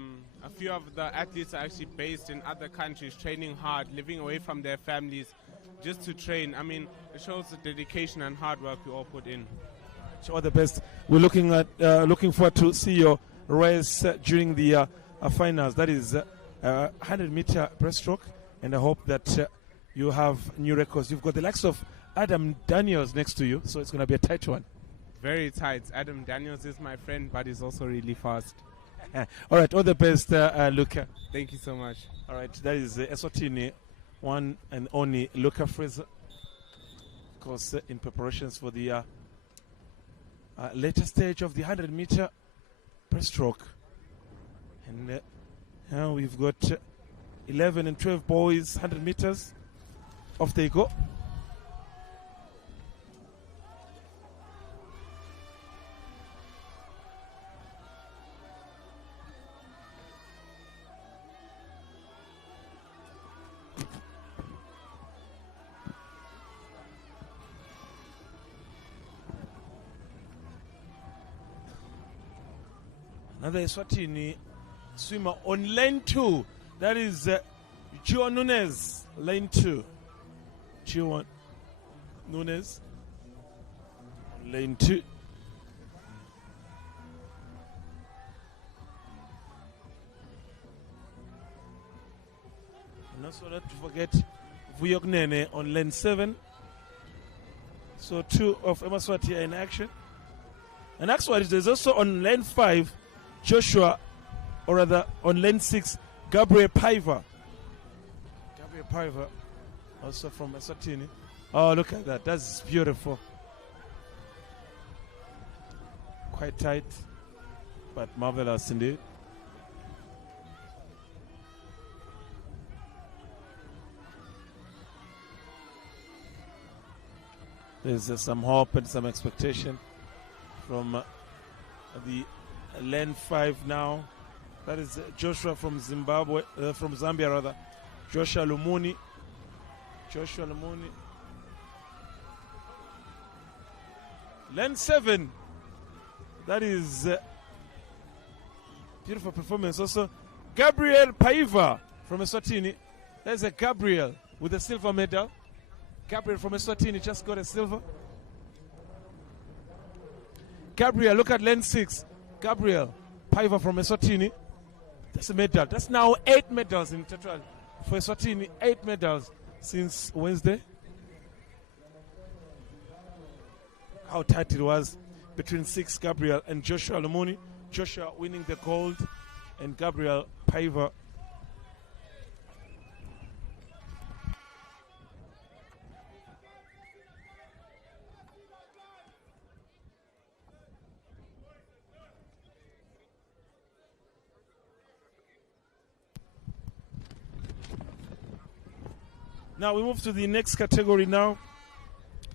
few of the athletes are actually based in other countries, training hard, living away from their families, just to train. I mean, it shows the dedication and hard work we all put in. All the best. We're looking forward to see your race during the finals. That is 100-meter breaststroke, and I hope that you have new records. You've got the likes of Adam Daniels next to you, so it's going to be a tight one. Very tight. Adam Daniels is my friend, but he's also really fast. All right, all the best, Luca. Thank you so much. All right, that is Eswatini, one and only Luca Fraser, of course, in preparations for the later stage of the 100-meter breaststroke. And now we've got 11 and 12 boys, 100 meters. Off they go. Another Eswatini swimmer on lane 2. That is Gio Nunes, lane 2. Gio Nunes, lane 2. Also, not to forget Vuyognene on lane 7. So 2 of Eswatini are in action. And Aquatics, there's also on lane 5, Joshua, or rather on lane 6, Gabriel Paiva. Gabriel Paiva, also from Eswatini. Oh, look at that. That's beautiful. Quite tight, but marvelous indeed. There's some hope and some expectation from the lane 5 now. That is Joshua from Zimbabwe, from Zambia rather. Joshua Lumuni. Lane 7. That is beautiful performance. Also, Gabriel Paiva from Eswatini. There's a Gabriel with a silver medal. Gabriel from Eswatini just got a silver. Gabriel, look at lane 6. Gabriel Paiva from Eswatini. That's a medal. That's now 8 medals in total for Eswatini. 8 medals since Wednesday. How tight it was between 6 Gabriel and Joshua Lumuni. Joshua winning the gold and Gabriel Paiva. Now we move to the next category now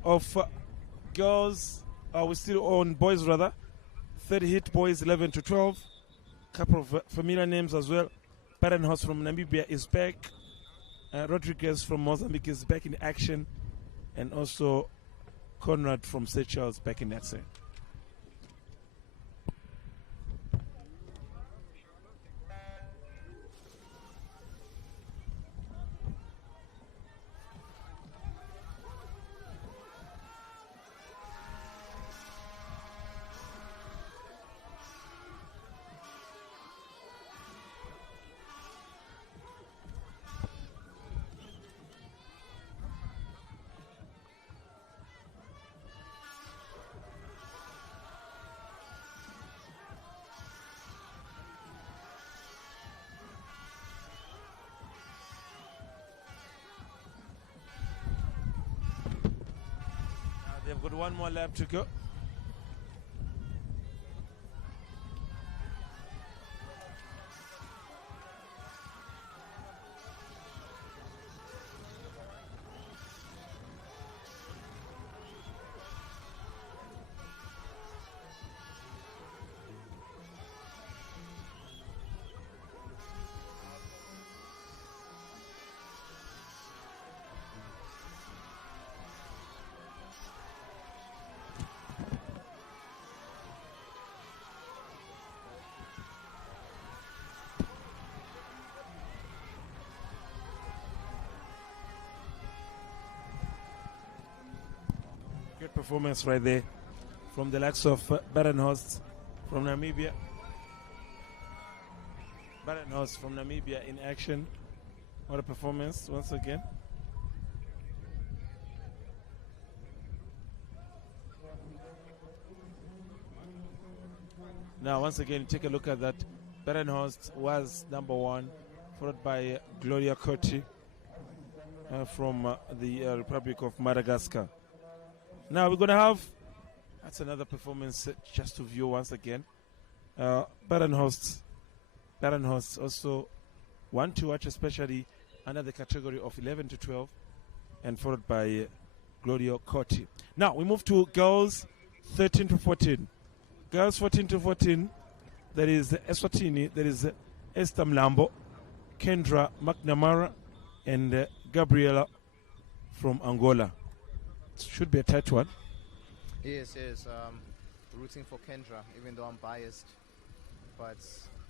of girls. We're still on boys rather. 30 hit boys 11 to 12. Couple of familiar names as well. Badenhorst from Namibia is back. Rodriguez from Mozambique is back in action. And also Conrad from Seychelles back in action. They've got one more lap to go. Great performance right there from the likes of Badenhorst from Namibia. Badenhorst from Namibia in action. What a performance once again. Now once again take a look at that. Badenhorst was number 1, followed by Gloria Cotti from the Republic of Madagascar. Now we're going to have, that's another performance just to view once again. Badenhorst also one to watch, especially under the category of 11 to 12, and followed by Gloria Cotti. Now we move to girls 13 to 14. Girls 14 to 14, there is Eswatini, there is Esther Mlambo, Kendra McNamara, and Gabriela from Angola. Should be a tight one. Yes. Rooting for Kendra, even though I'm biased, but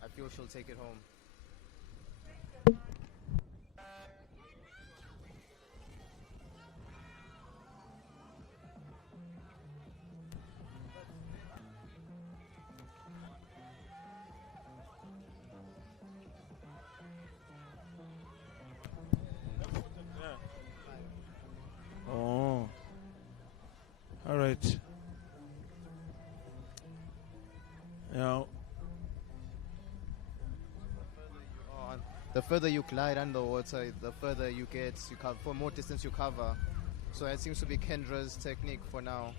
I feel she'll take it home. Now, the further you glide underwater, the further you get, you cover, for more distance you cover. So that seems to be Kendra's technique for now,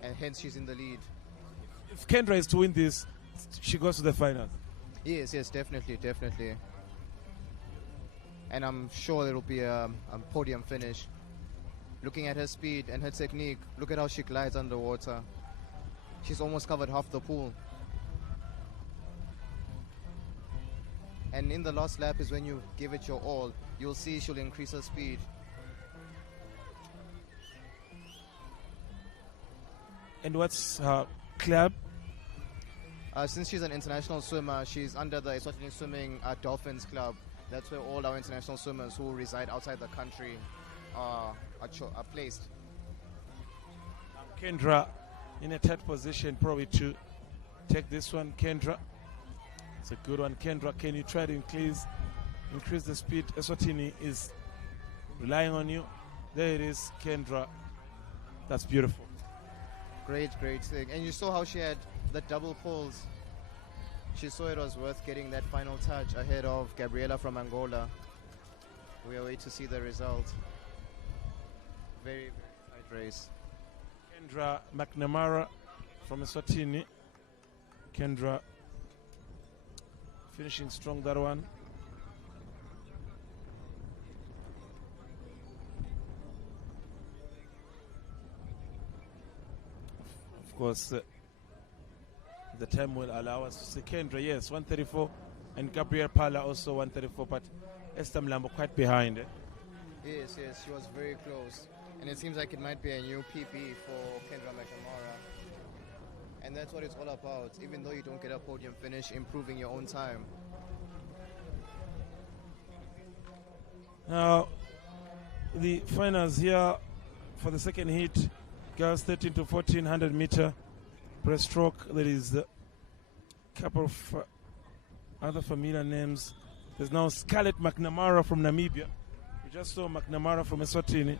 and hence she's in the lead. if Kendra is to win this, she goes to the finals. Yes, definitely. And I'm sure it'll be a podium finish. Looking at her speed and her technique, look at how she glides underwater. She's almost covered half the pool. And in the last lap is when you give it your all. You'll see she'll increase her speed. And what's her club? Since she's an international swimmer, she's under the Eswatini Swimming Dolphins Club. That's where all our international swimmers who reside outside the country are placed. Kendra in a third position, probably to take this one. Kendra, it's a good one. Kendra, can you try to increase the speed? Eswatini is relying on you. There it is, Kendra. That's beautiful. Great thing. And you saw how she had the double pulls. She saw it was worth getting that final touch ahead of Gabriela from Angola. We are waiting to see the result. Very tight race. Kendra McNamara from Eswatini. Kendra finishing strong, that one. Of course, the time will allow us to see Kendra, yes, 134, and Gabriel Pala also 134, but Esther Mlambo quite behind. Yes, she was very close. And it seems like it might be a new PB for Kendra McNamara. And that's what it's all about. Even though you don't get a podium finish, improving your own time. Now, the finals here for the second heat, girls 13 to 1400 meter breaststroke. There is a couple of other familiar names. There's now Scarlett McNamara from Namibia. We just saw McNamara from Eswatini.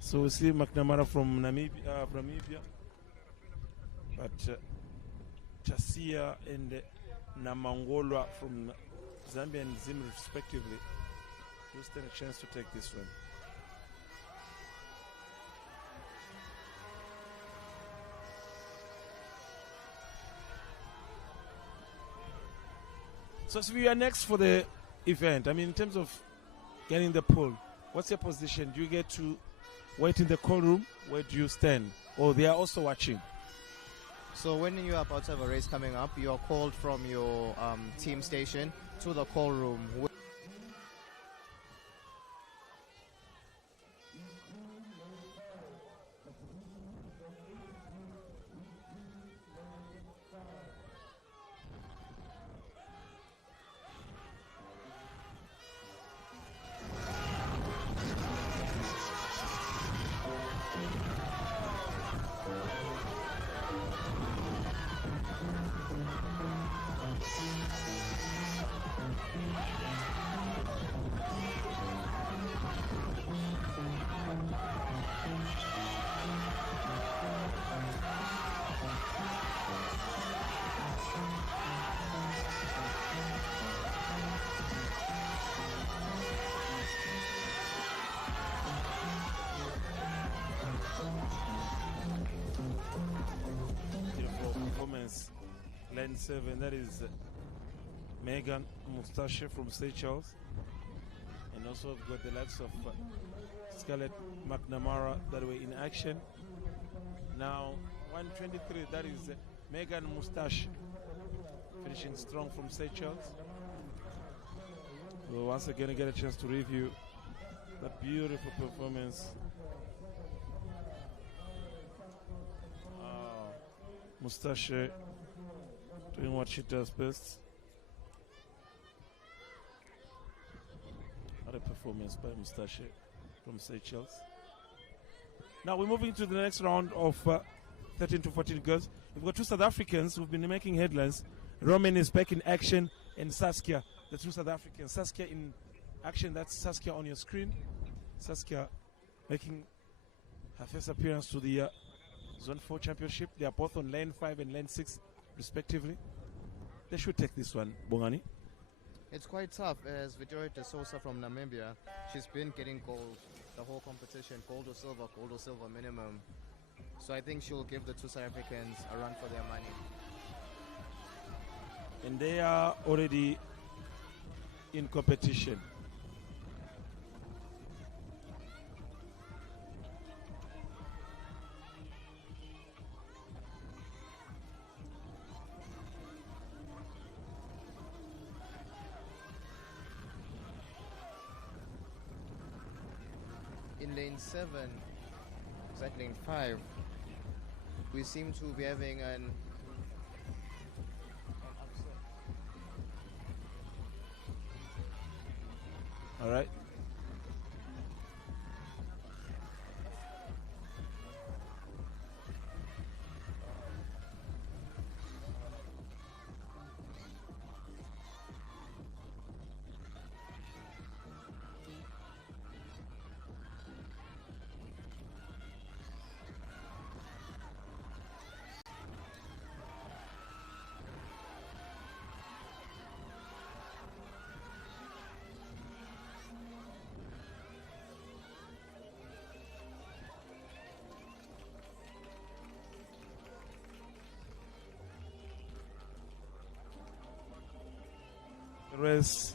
So we see McNamara from Namibia. But Chasia and Namangolwa from Zambia and Zim respectively do stand a chance to take this one. So we are next for the event. I mean, in terms of getting the pool, what's your position? Do you get to wait in the call room? Where do you stand? Or they are also watching? So when you are about to have a race coming up, you are called from your team station to the call room. Lane 7, that is Megan Mustache from Seychelles. And also we've got the likes of Scarlett McNamara that were in action. Now 123, that is Megan Mustache finishing strong from Seychelles. So once again I get a chance to review that beautiful performance. Mustache doing what she does best. What a performance by Mustache from Seychelles. Now we're moving to the next round of 13 to 14 girls. We've got two South Africans who've been making headlines. Roman is back in action, and Saskia, the two South Africans. Saskia in action, that's Saskia on your screen. Saskia making her first appearance to the Zone 4 Championship. They are both on lane 5 and lane 6 respectively. They should take this one, Bongani. It's quite tough as Victoria de Sousa from Namibia. She's been getting gold the whole competition, gold or silver minimum. So I think she'll give the two South Africans a run for their money. And they are already in competition. In lane 7, is that lane 5, we seem to be having an All right. Race,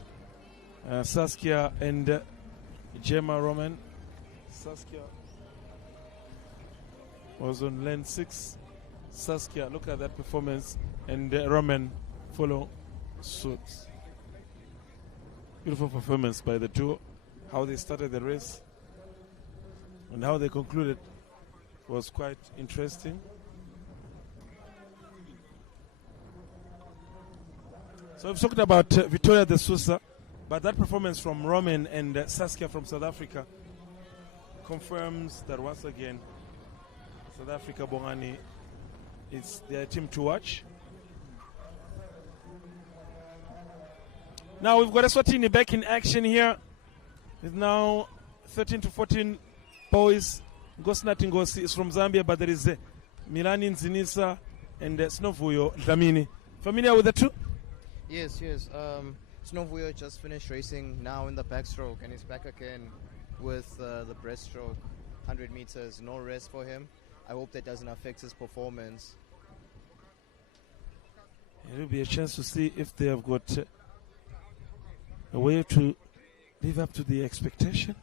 Saskia and Gemma Roman. Saskia was on lane 6. Saskia, look at that performance, and Roman follow suit. Beautiful performance by the two. How they started the race and how they concluded was quite interesting. So we've talked about Victoria de Sousa, but that performance from Roman and Saskia from South Africa confirms that once again South Africa, Bongani, is their team to watch. Now we've got Eswatini back in action here. It's now 13 to 14 boys. Ngosinathi Ngosi is from Zambia, but there is Milani Nzinisa and Snovuyo Dlamini. Familiar with the two? Yes. Snovuyo just finished racing now in the backstroke, and he's back again with the breaststroke, 100 meters, no rest for him. I hope that doesn't affect his performance. It will be a chance to see if they have got a way to live up to the expectation.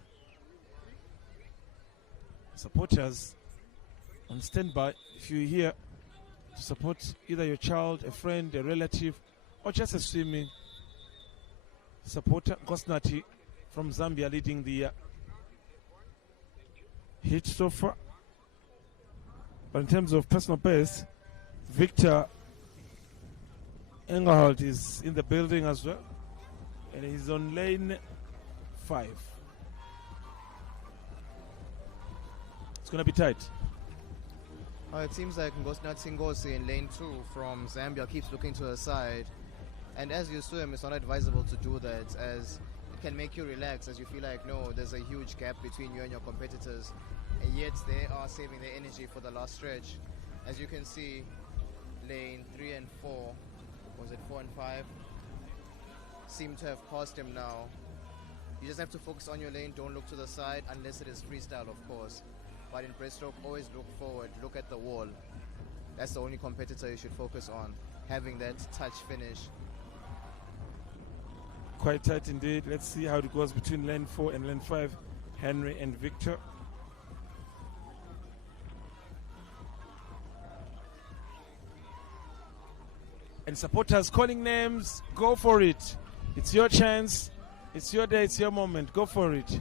Supporters on standby if you're here to support either your child, a friend, a relative, or just a swimming supporter. Ngosinathi from Zambia leading the hit so far. But in terms of personal best, Victor Engelhardt is in the building as well, and he's on lane 5. It's going to be tight. It seems like Ngosinathi Ngosi in lane 2 from Zambia keeps looking to her side. And as you swim, it's not advisable to do that, as it can make you relax, as you feel like, no, there's a huge gap between you and your competitors. And yet they are saving their energy for the last stretch. As you can see, lane 3 and 4, was it 4 and 5, seem to have passed him now. You just have to focus on your lane, don't look to the side, unless it is freestyle, of course. But in breaststroke, always look forward, look at the wall. That's the only competitor you should focus on, having that touch finish. Quite tight indeed. Let's see how it goes between lane 4 and lane 5, Henry and Victor. And supporters calling names, go for it. It's your chance, it's your day, it's your moment, go for it.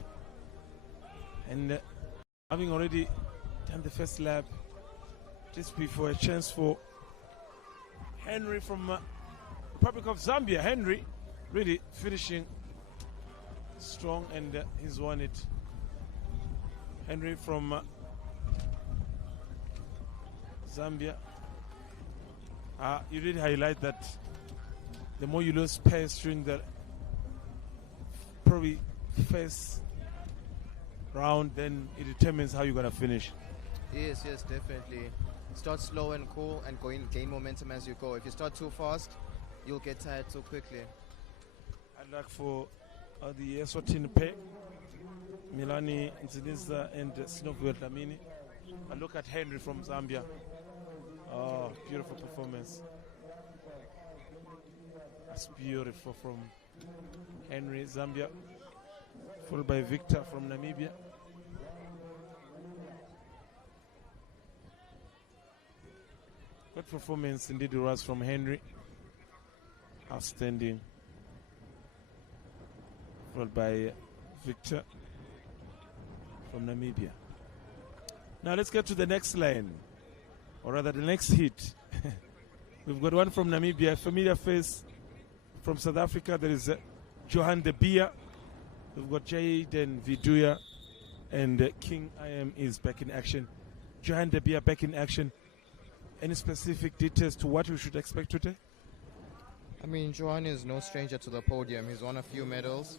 And having already done the first lap, just before a chance for Henry from Republic of Zambia. Henry really finishing strong, and he's won it. Henry from Zambia. You did highlight that the more you lose pace during the probably first round, then it determines how you're going to finish. Yes, definitely. Start slow and cool and gain momentum as you go. If you start too fast, you'll get tired too quickly. I'd like for the Eswatini pair, Milani Nziniza and Sinovue Dlamini. I look at Henry from Zambia. Oh, beautiful performance. That's beautiful from Henry, Zambia. Followed by Victor from Namibia. Good performance indeed it was from Henry. Outstanding. Followed by Victor from Namibia. Now let's get to the next lane, or rather the next hit. We've got one from Namibia, a familiar face from South Africa. There is Johan de Beer. We've got Jaden Viduya, and King I Am is back in action. Johan de Beer back in action. Any specific details to what we should expect today? I mean, Johan is no stranger to the podium. He's won a few medals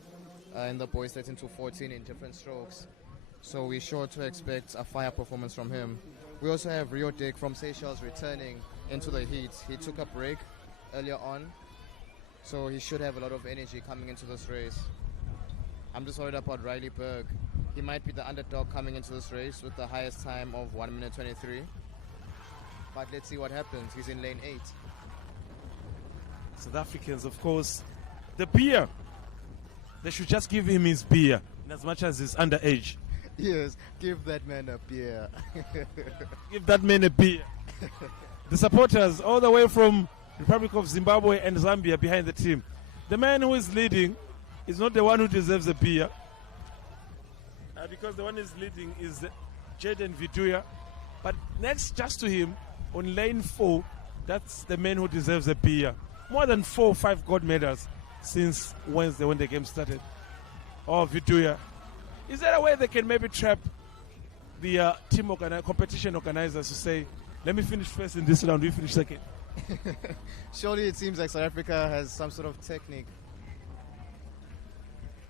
in the boys 13 to 14 in different strokes. So we're sure to expect a fire performance from him. We also have Rio Dick from Seychelles returning into the heat. He took a break earlier on, so he should have a lot of energy coming into this race. I'm just worried about Riley Berg. He might be the underdog coming into this race with the highest time of 1 minute 23. But let's see what happens. He's in lane 8. South Africans, of course. The beer. They should just give him his beer, in as much as he's underage. Yes, give that man a beer. Give that man a beer. The supporters all the way from Republic of Zimbabwe and Zambia behind the team. The man who is leading is not the one who deserves a beer. Because the one who is leading is Jaden Viduya. But next just to him, on lane 4, that's the man who deserves a beer. More than 4 or 5 gold medals since Wednesday when the game started. Oh, Viduya. Is there a way they can maybe trap the competition organizers to say, let me finish first in this round, we finish second? Surely it seems like South Africa has some sort of technique.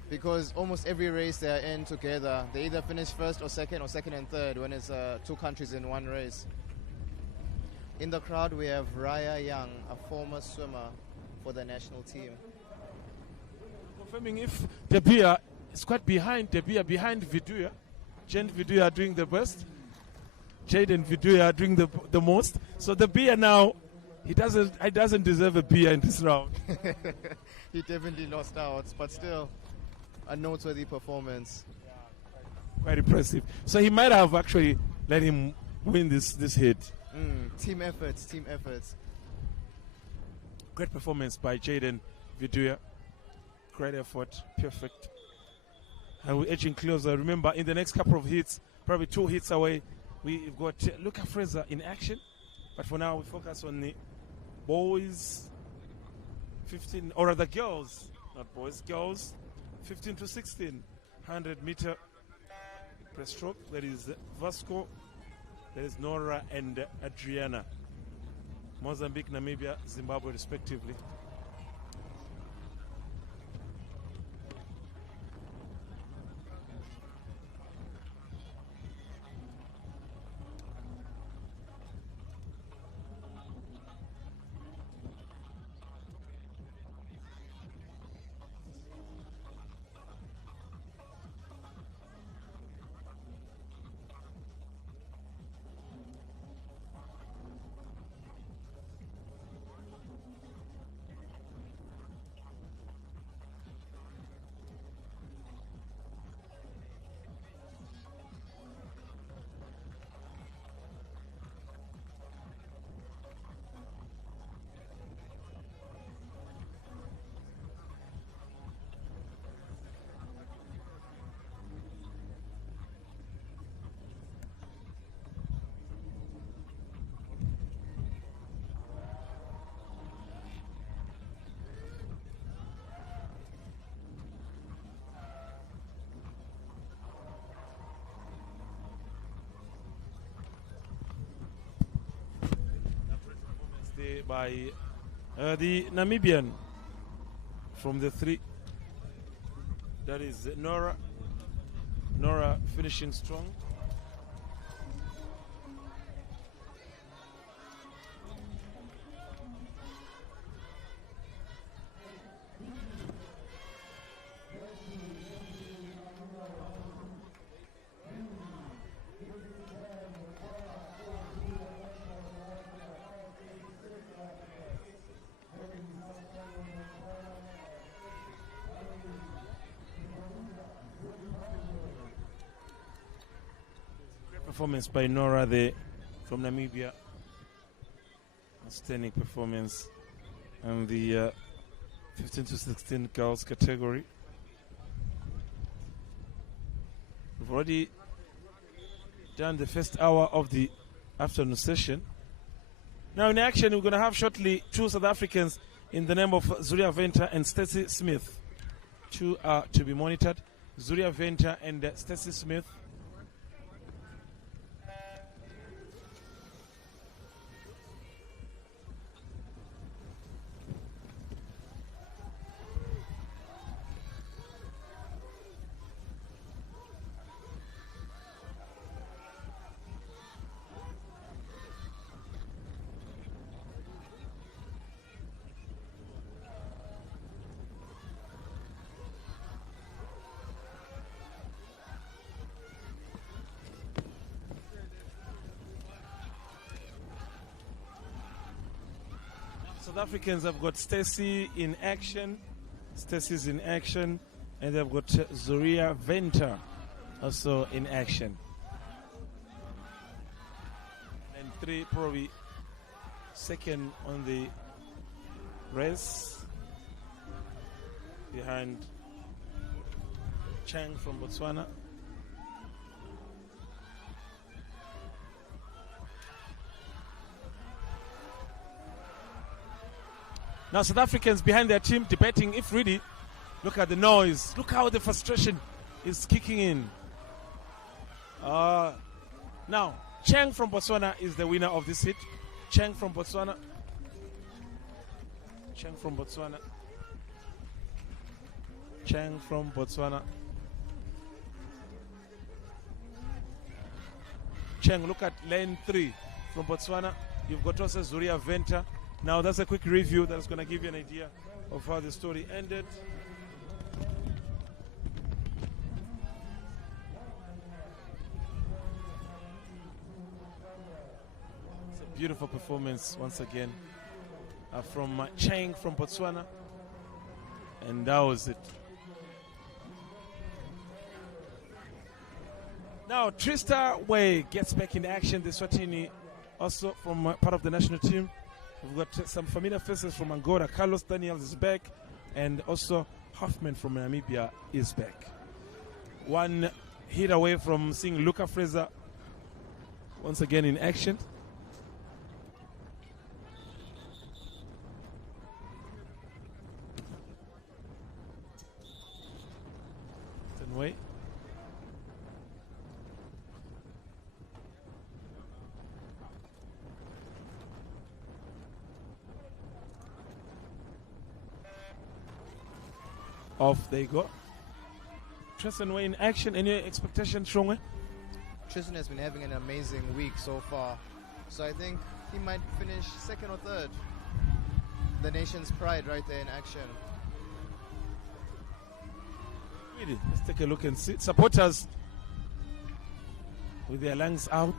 Because almost every race they are in together, they either finish first or second and third when it's 2 countries in one race. In the crowd we have Raya Young, a former swimmer for the national team. Confirming if De Beer is quite behind, De Beer behind Viduya. Jaden Viduya doing the best. Jaden Viduya doing the most. So De Beer now, he doesn't deserve a beer in this round. He definitely lost out, but still a noteworthy performance. Quite impressive. So he might have actually let him win this hit. Team efforts. Great performance by Jaden Viduya. Great effort. Perfect. And we're edging closer. Remember, in the next couple of hits, probably 2 hits away, we've got Luca Fraser in action. But for now, we focus on the boys 15, or rather girls, not boys, girls 15 to 16, 100-meter breaststroke. There is Vasco, there is Nora and Adriana. Mozambique, Namibia, Zimbabwe, respectively. By the Namibian from the 3. That is Nora. Nora finishing strong. performance by Nora there from Namibia. Outstanding performance in the 15 to 16 girls category. We've already done the first hour of the afternoon session. Now in action, we're going to have shortly two South Africans in the name of Zuria Venter and Stacey Smith. Two are to be monitored, Zuria Venter and Stacey Smith. South Africans have got Stacey in action. Stacey's in action. And they've got Zuria Venter also in action. And three probably second on the race behind Chang from Botswana. Now South Africans behind their team debating if really, look at the noise, look how the frustration is kicking in. Now, Chang from Botswana is the winner of this hit. Chang from Botswana. Chang from Botswana. Chang from Botswana. Chang, look at lane 3 from Botswana. You've got also Zuria Venter. Now that's a quick review that's going to give you an idea of how the story ended. It's a beautiful performance once again from Chang from Botswana. And that was it. Now Trista Way gets back in action. The Eswatini also from part of the national team. We've got some familiar faces from Angola. Carlos Daniels is back, and also Hoffman from Namibia is back. One hit away from seeing Luca Fraser once again in action. Way. Off they go. Tristan Way in action. Any expectation, Shongwe? Tristan has been having an amazing week so far. So I think he might finish second or third. The nation's pride right there in action. Really? Let's take a look and see. Supporters with their lungs out.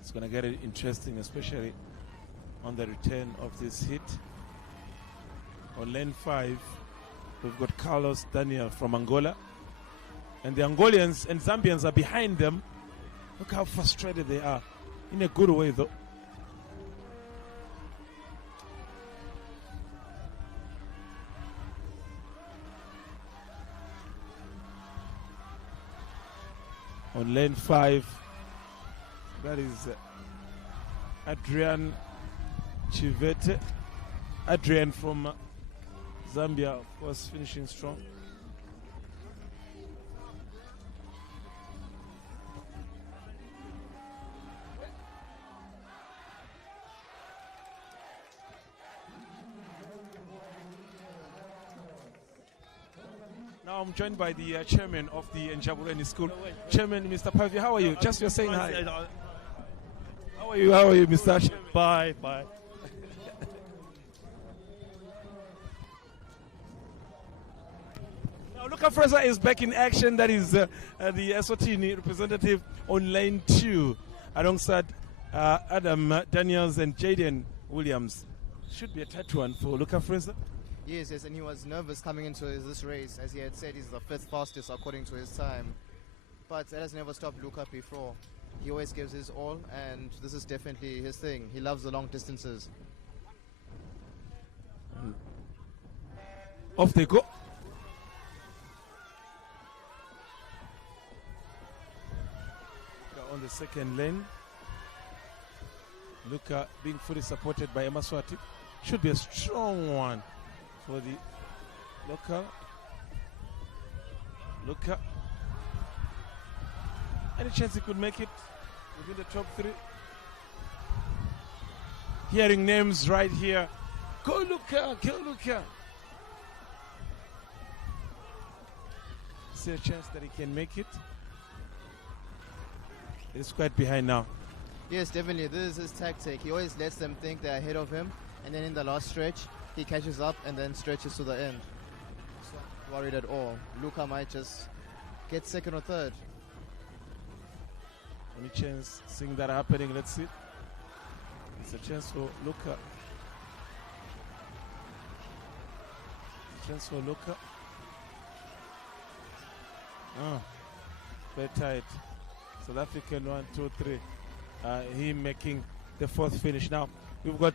It's going to get it interesting, especially on the return of this hit. On lane 5, we've got Carlos Daniel from Angola. And the Angolians and Zambians are behind them. Look how frustrated they are. In a good way, though. On lane 5, that is Adrian Chivete. Adrian from Zambia, of course, finishing strong. Now I'm joined by the chairman of the Njabuleni School. Chairman, Mr. Pavi, how are you? Just you're saying hi. How are you? How are you, Mr. Bye. Now Now, Luca Fraser is back in action. That is the Eswatini representative on lane 2, alongside Adam Daniels and Jaden Williams. Should be a tight one for Luca Fraser. Yes, and he was nervous coming into this race. As he had said, he's the 5th fastest according to his time. But that has never stopped Luca before. He always gives his all, and this is definitely his thing. He loves the long distances. Off they go. On the second lane, Luca being fully supported by Eswatini. Should be a strong one for the local. Luca. Any chance he could make it within the top 3? Hearing names right here. Go Luca, go Luca. Is there a chance that he can make it? It's quite behind now. Yes, definitely. This is his tactic. He always lets them think they're ahead of him, and then in the last stretch, he catches up and then stretches to the end. So I'm not worried at all. Luca might just get 2nd or 3rd. Any chance seeing that happening? Let's see. It's a chance for Luca. Chance for Luca. Oh, very tight. South African 1, 2, 3. He making the 4th finish. Now we've got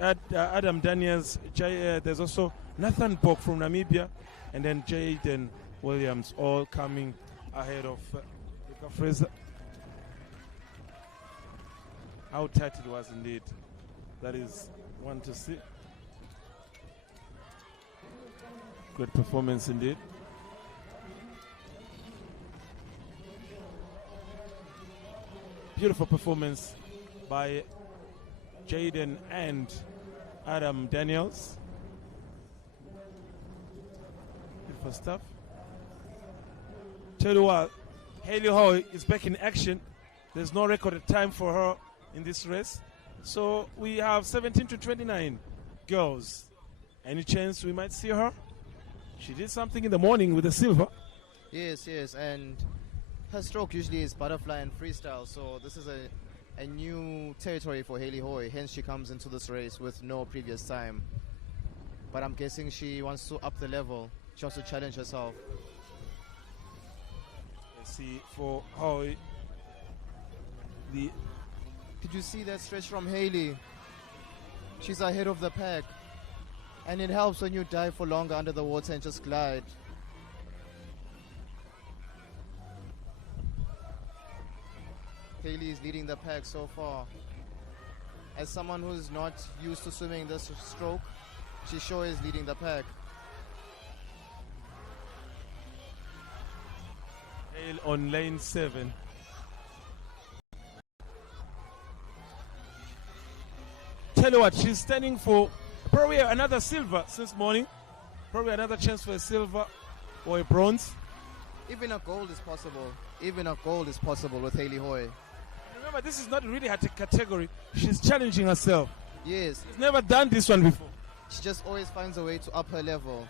Adam Daniels. There's also Nathan Bok from Namibia, and then Jaden Williams, all coming ahead of Luca Fraser. How tight it was indeed. That is one to see. Good performance indeed. Beautiful performance by Jaden and Adam Daniels. Beautiful stuff. Tell you what, Haley Hoy is back in action. There's no recorded time for her in this race. So we have 17 to 29 girls. Any chance we might see her? She did something in the morning with the silver. Yes, and her stroke usually is butterfly and freestyle, so this is a new territory for Haley Hoy. Hence she comes into this race with no previous time. But I'm guessing she wants to up the level. She wants to challenge herself. Let's see for Hoy. Did you see that stretch from Haley? She's ahead of the pack. And it helps when you dive for longer under the water and just glide. Haley is leading the pack so far. As someone who's not used to swimming this stroke, she sure is leading the pack. Hale on lane 7. Tell you what, she's standing for probably another silver since morning. Probably another chance for a silver or a bronze. Even a gold is possible. Even a gold is possible with Haley Hoy. Remember, this is not really her category. She's challenging herself. Yes. She's never done this one before. She just always finds a way to up her level.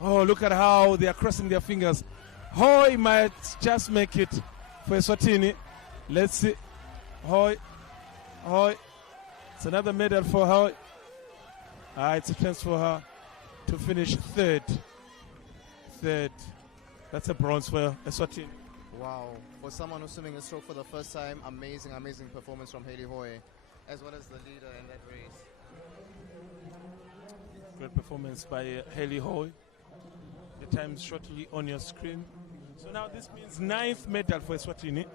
Oh, look at how they are crossing their fingers. Hoy might just make it for Eswatini. Let's see. Hoy. It's another medal for Hoy. It's a chance for her to finish 3rd. That's a bronze for Eswatini. Wow. For someone who's swimming a stroke for the first time, amazing performance from Haley Hoy, as well as the leader in that race. Great performance by Haley Hoy. The time's shortly on your screen. So now this means 9th medal for Eswatini.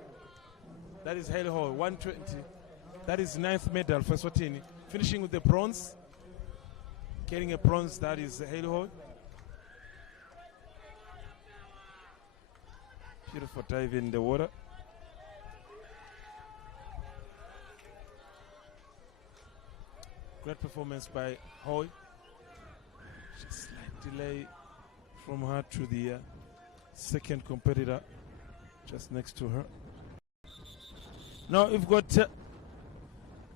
That is Haley Hoy, 120. That is 9th medal for Eswatini. Finishing with the bronze. Getting a bronze, that is Haley Hoy. Beautiful dive in the water. Great performance by Hoy. Just slight delay from her to the second competitor just next to her. Now we've got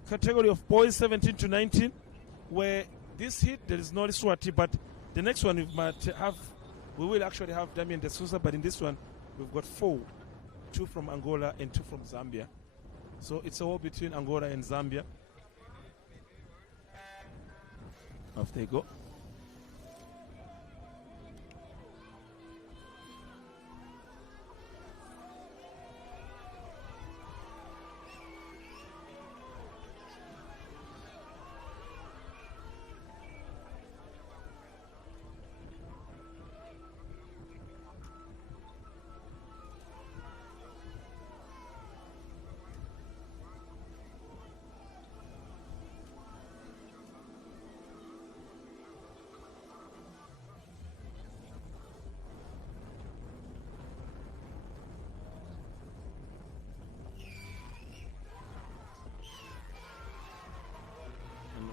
category of boys 17 to 19, where this hit there is no Eswatini, but the next one we will actually have Damien De Souza, but in this one we've got 4, 2 from Angola and 2 from Zambia. So it's a war between Angola and Zambia. Off they go.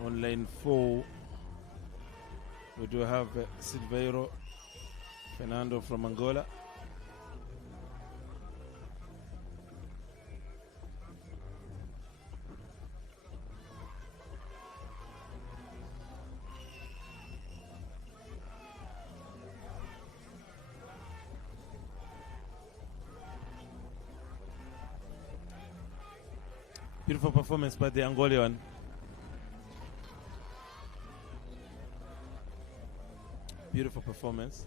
On lane 4, we do have Silveiro Fernando from Angola. Beautiful performance by the Angolan. Beautiful performance.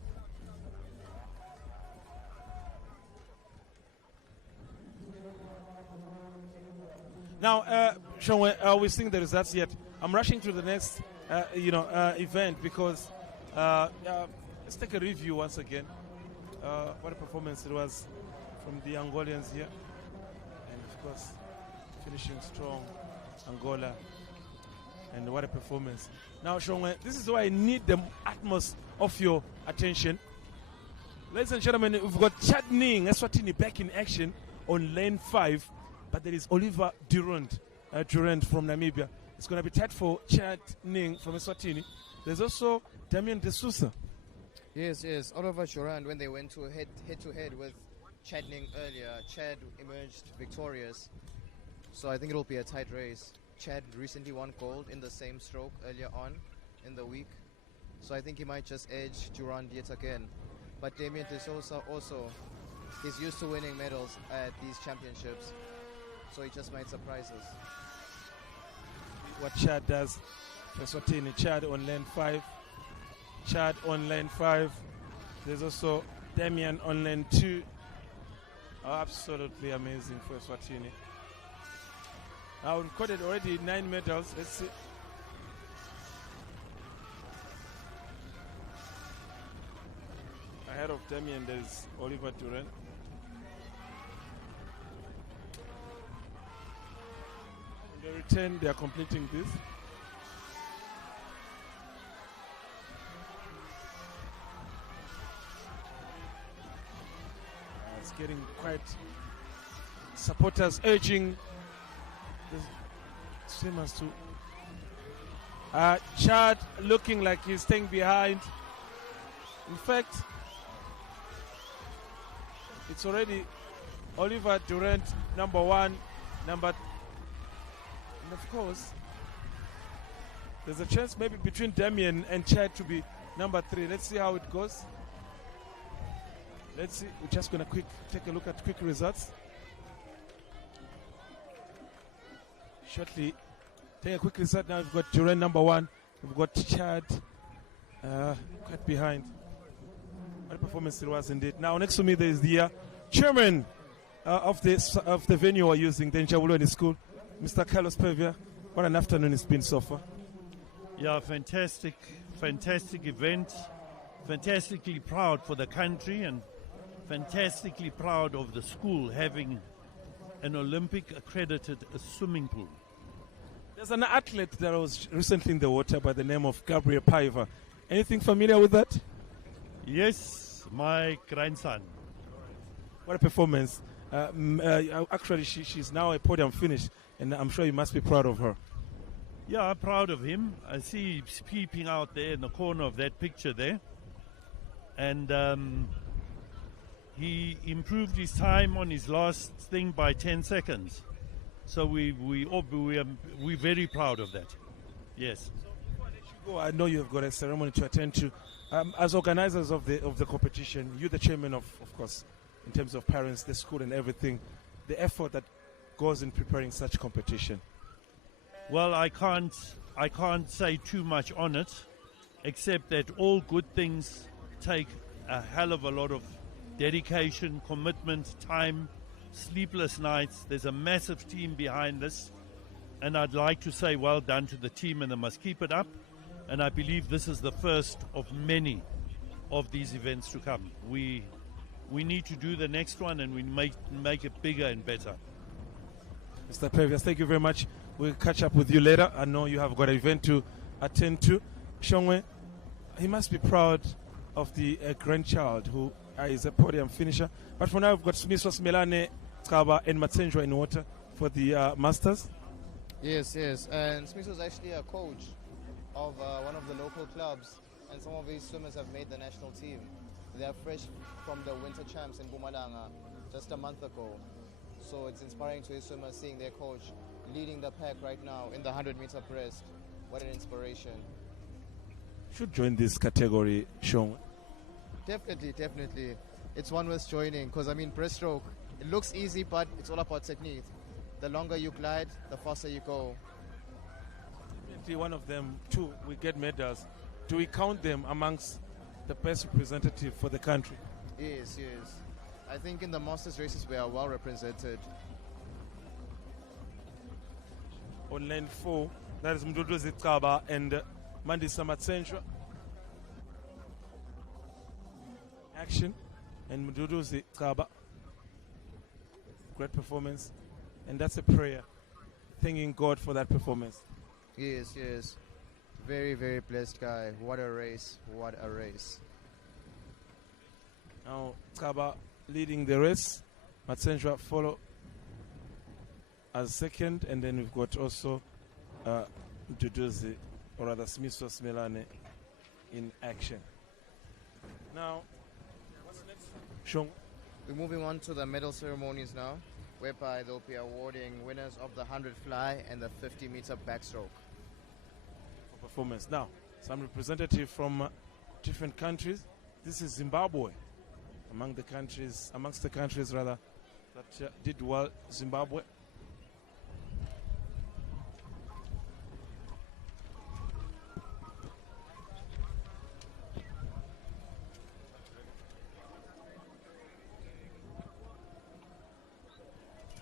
Now, Sean, we're seeing the results yet. I'm rushing to the next, event because let's take a review once again. What a performance it was from the Angolians here, and of course, finishing strong, Angola. And what a performance. Now, Sean, this is why I need the utmost of your attention. Ladies and gentlemen, we've got Chad Ning Eswatini back in action on lane 5, but there is Oliver Durand from Namibia. It's going to be tight for Chad Ning from Eswatini. There's also Damien De Souza. Yes. Oliver Durand, when they went to head-to-head with Chad Ning earlier, Chad emerged victorious. So I think it'll be a tight race. Chad recently won gold in the same stroke earlier on in the week. So I think he might just edge Durand yet again. But Damien De Souza also, he's used to winning medals at these championships. So he just might surprise us. What Chad does for Eswatini. Chad on lane 5. Chad on lane 5. There's also Damien on lane 2. Absolutely amazing for Eswatini. Now recorded already 9 medals. Let's see. Ahead of Damien, there's Oliver Durand. In the return, they are completing this. It's getting quite supporters urging the swimmers to. Chad looking like he's staying behind. In fact, it's already Oliver Durand, number 1, and of course, there's a chance maybe between Damien and Chad to be number 3. Let's see how it goes. Let's see. We're just going to take a look at quick results. Shortly, take a quick result. Now we've got Durand number 1. We've got Chad quite behind. What a performance it was indeed. Now next to me there is the chairman of the venue we're using, the Njabulweni School, Mr. Carlos Pevia. What an afternoon it's been so far. Yeah, fantastic event. Fantastically proud for the country and fantastically proud of the school having an Olympic accredited swimming pool. There's an athlete that was recently in the water by the name of Gabriel Paiva. Anything familiar with that? Yes, my grandson. What a performance. Actually, she's now a podium finish, and I'm sure you must be proud of her. Yeah, I'm proud of him. I see he's peeping out there in the corner of that picture there. And he improved his time on his last thing by 10 seconds. So we're very proud of that. Yes. Oh, I know you've got a ceremony to attend to. As organizers of the competition, you're the chairman of course, in terms of parents, the school, and everything. The effort that goes in preparing such competition. Well, I can't say too much on it, except that all good things take a hell of a lot of dedication, commitment, time, sleepless nights. There's a massive team behind this, and I'd like to say well done to the team, and they must keep it up. And I believe this is the first of many of these events to come. We need to do the next one, and we make it bigger and better. Mr. Previous, thank you very much. We'll catch up with you later. I know you have got an event to attend to. Shongwe, he must be proud of the grandchild who is a podium finisher. But for now, we've got Smiswas Melane, Skaba, and Matsenjwa in water for the Masters. Yes. And Smith was actually a coach of one of the local clubs, and some of these swimmers have made the national team. They are fresh from the winter champs in Mpumalanga just a month ago. So it's inspiring to his swimmers seeing their coach leading the pack right now in the 100-meter breast. What an inspiration. Should join this category, Sean. Definitely. It's one worth joining because, I mean, breaststroke, it looks easy, but it's all about technique. The longer you glide, the faster you go. One of them, too, we get medals. Do we count them amongst the best representative for the country? Yes. I think in the Masters races we are well represented. On lane 4, that is Mdudu Zitkaba and Mandisa Matsenjwa. Action, and Mdudu Zitkaba. Great performance, and that's a prayer. Thanking God for that performance. Yes. Very, very blessed guy. What a race. Now, Kaba leading the race. Matsenjwa follow as second, and then we've got also Duduzi, or rather Smiswas Melane, in action. Now, what's next? Sean? We're moving on to the medal ceremonies now, whereby they'll be awarding winners of the 100 fly and the 50-meter backstroke. Performance. Now, some representative from different countries. This is Zimbabwe, amongst the countries that did well. Zimbabwe.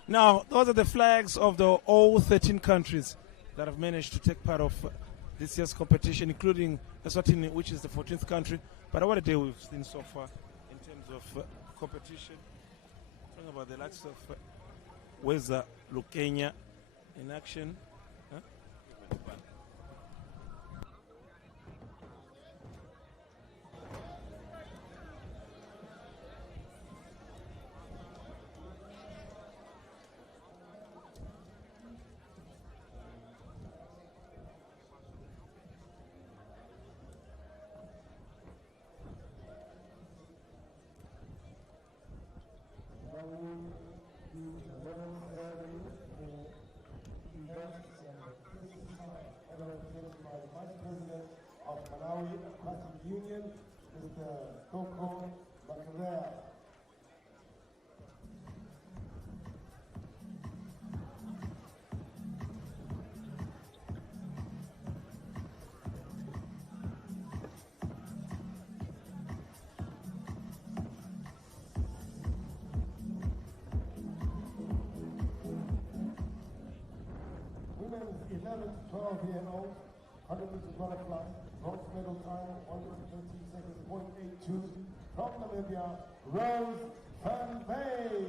Now, those are the flags of the all 13 countries that have managed to take part of this year's competition, including Eswatini, which is the 14th country. But what a day we've seen so far in terms of competition. Talking about the likes of Weza Lukenya in action. Huh? Of Malawi Aquatic Union, Mr. Toko Bakarea. Women's 11 to 12-year-olds, 100 meters butterfly, bronze medal time, 1 minute 13 seconds, .82. From Namibia, Rose Van Vey.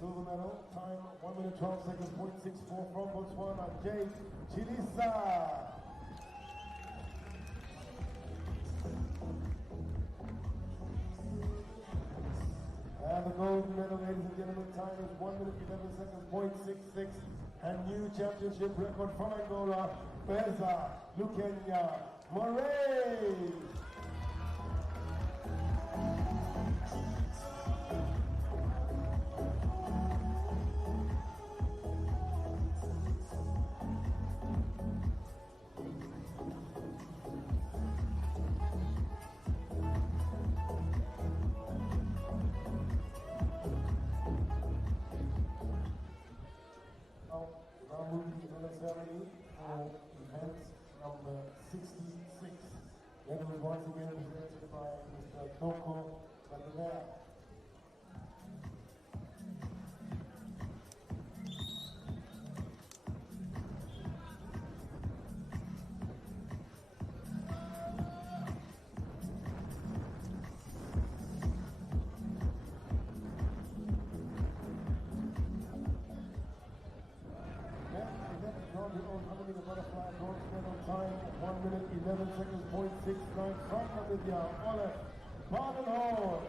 Silver medal time, 1 minute 12 seconds, .64. From Botswana, Jade Chilisa. And the gold medal, ladies and gentlemen, time is 1 minute 11 seconds, .66. And new championship record from Angola, Beza Lukenya Moraes. Now moving to the next ceremony for event number 66. That was once again presented by Mr. Toko Magalea. Butterfly bronze medal time 1 minute 11 seconds .69 from Namibia. Ole Badenhorst.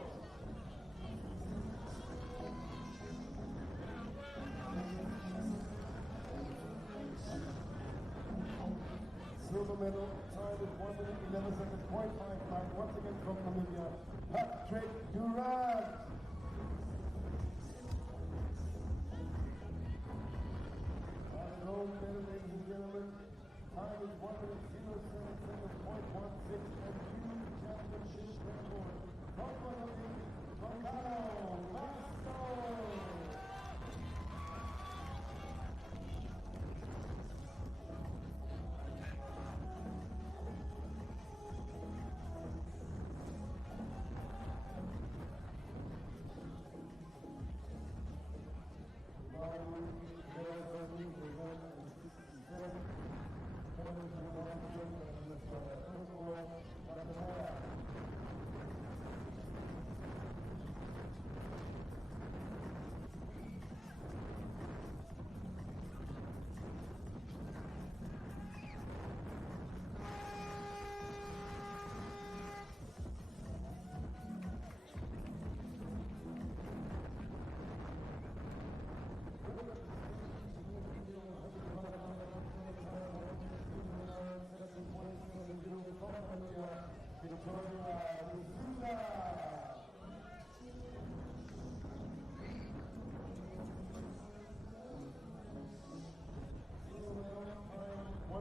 Silver medal time is 1 minute 11 seconds .55 once again from Namibia. Patrick Durant. Gold medal, ladies and gentlemen. Time is 1 minute 07 seconds .16 and new championship record. From Mozambique, Gonzalo Backstroke.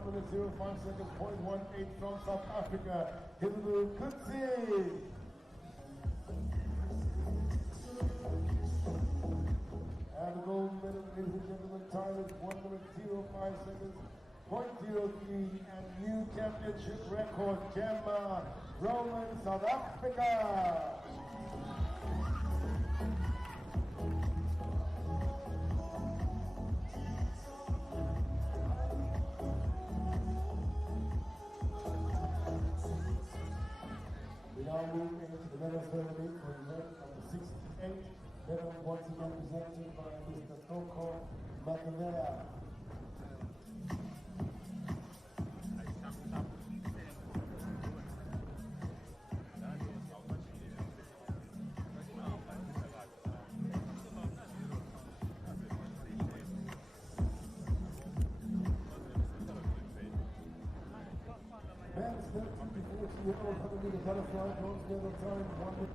Minute 05 seconds .18 from South Africa. Hildu Kutsi. And the gold medal, ladies and gentlemen, time is 1 minute 05 seconds .03 and new championship record, Gemma Roman, South Africa. Now moving into the medal ceremony for event number 68. Medal once again presented by Mr. Toko Magalea. Men's 13 to 40-year-old 100-meter butterfly bronze medal time 1 minute.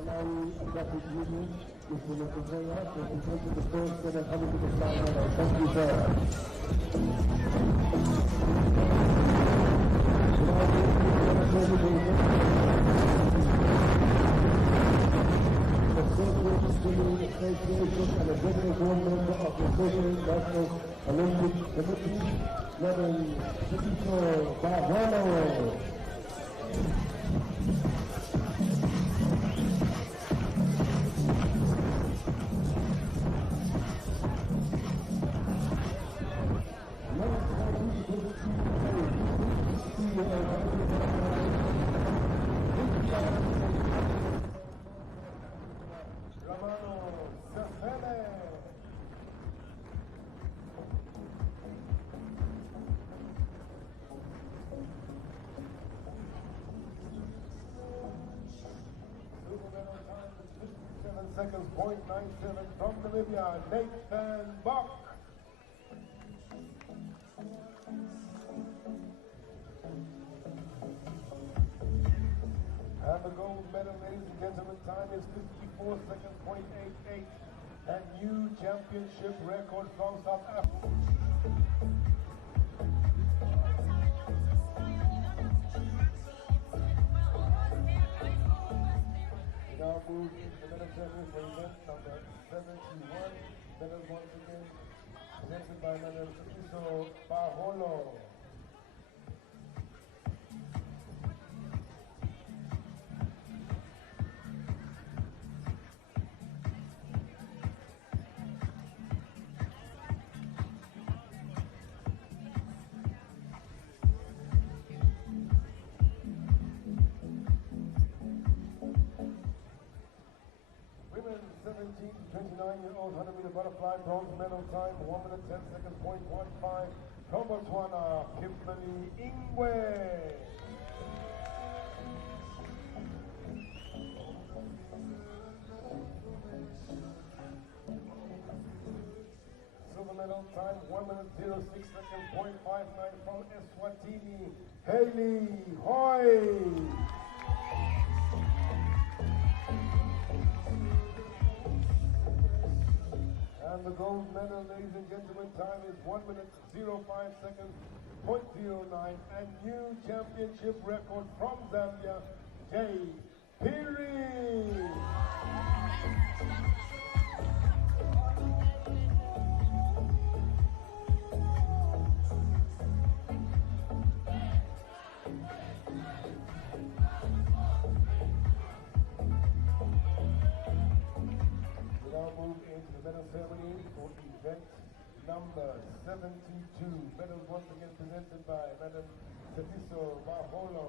Malawi Aquatic Union, Mr. Lukazaya, representing the first set of coming to the final. Thank you, sir. The Circuit Swimming Association and a general board member of the Social National Olympic Committee, Madam Freestyle. Seconds, 0.97 from Namibia, Nathan Bach. And the gold medal, ladies and gentlemen, time is 54 seconds, 0.88. And new championship record from South Africa. Now move into the medal ceremony for event number 71. Medal once again presented by Madam Certiso Baholo. Women 17 to 29-year-old 100-meter butterfly bronze medal time 1 minute 10 seconds, 0.15 from Botswana, Kimberly Ingwe. Silver medal time 1 minute 06 seconds, 0.59 from Eswatini, Haley Hoy. And the gold medal, ladies and gentlemen, time is 1 minute 05 seconds, 0.09, and new championship record from Zambia, Jay Piri. We now move into the medal ceremony for event number 72. Medals once again presented by Madam Certiso Baholo.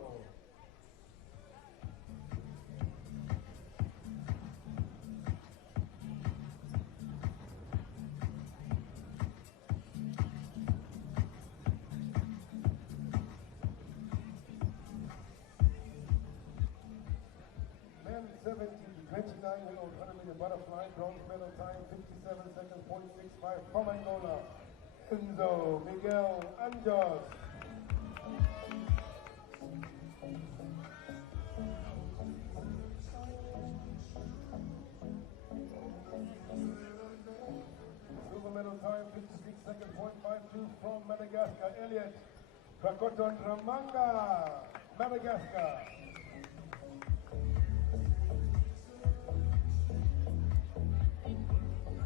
Men 70 to 29-year-old 100-meter butterfly, bronze medal time 57 seconds, 0.65 from Angola, Enzo Miguel Anjos. Silver medal time 56 seconds, 0.52 from Madagascar, Elliot Krakoton Ramanga, Madagascar.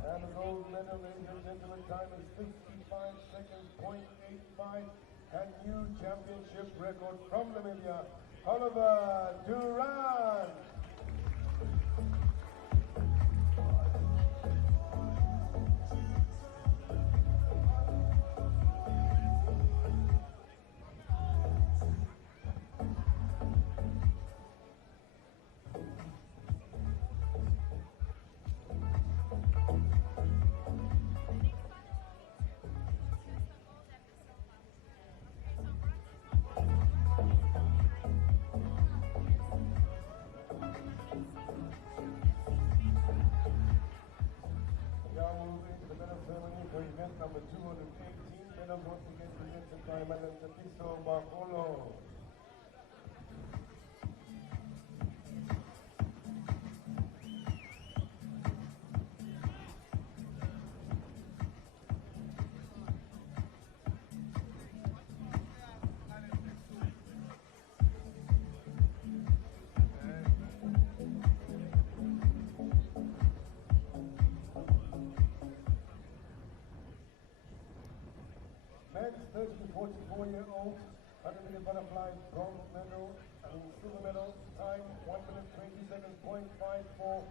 And the gold medal, ladies and gentlemen, time is 55 seconds, 0.85, and new championship record from Namibia, Oliver Duran. Number 218, medals once again presented by Madam Tapiso Barcolo. Next, 30 to 44-year-old, 100 meter butterfly, bronze medal, silver medal, time 1 minute 20 seconds, .54.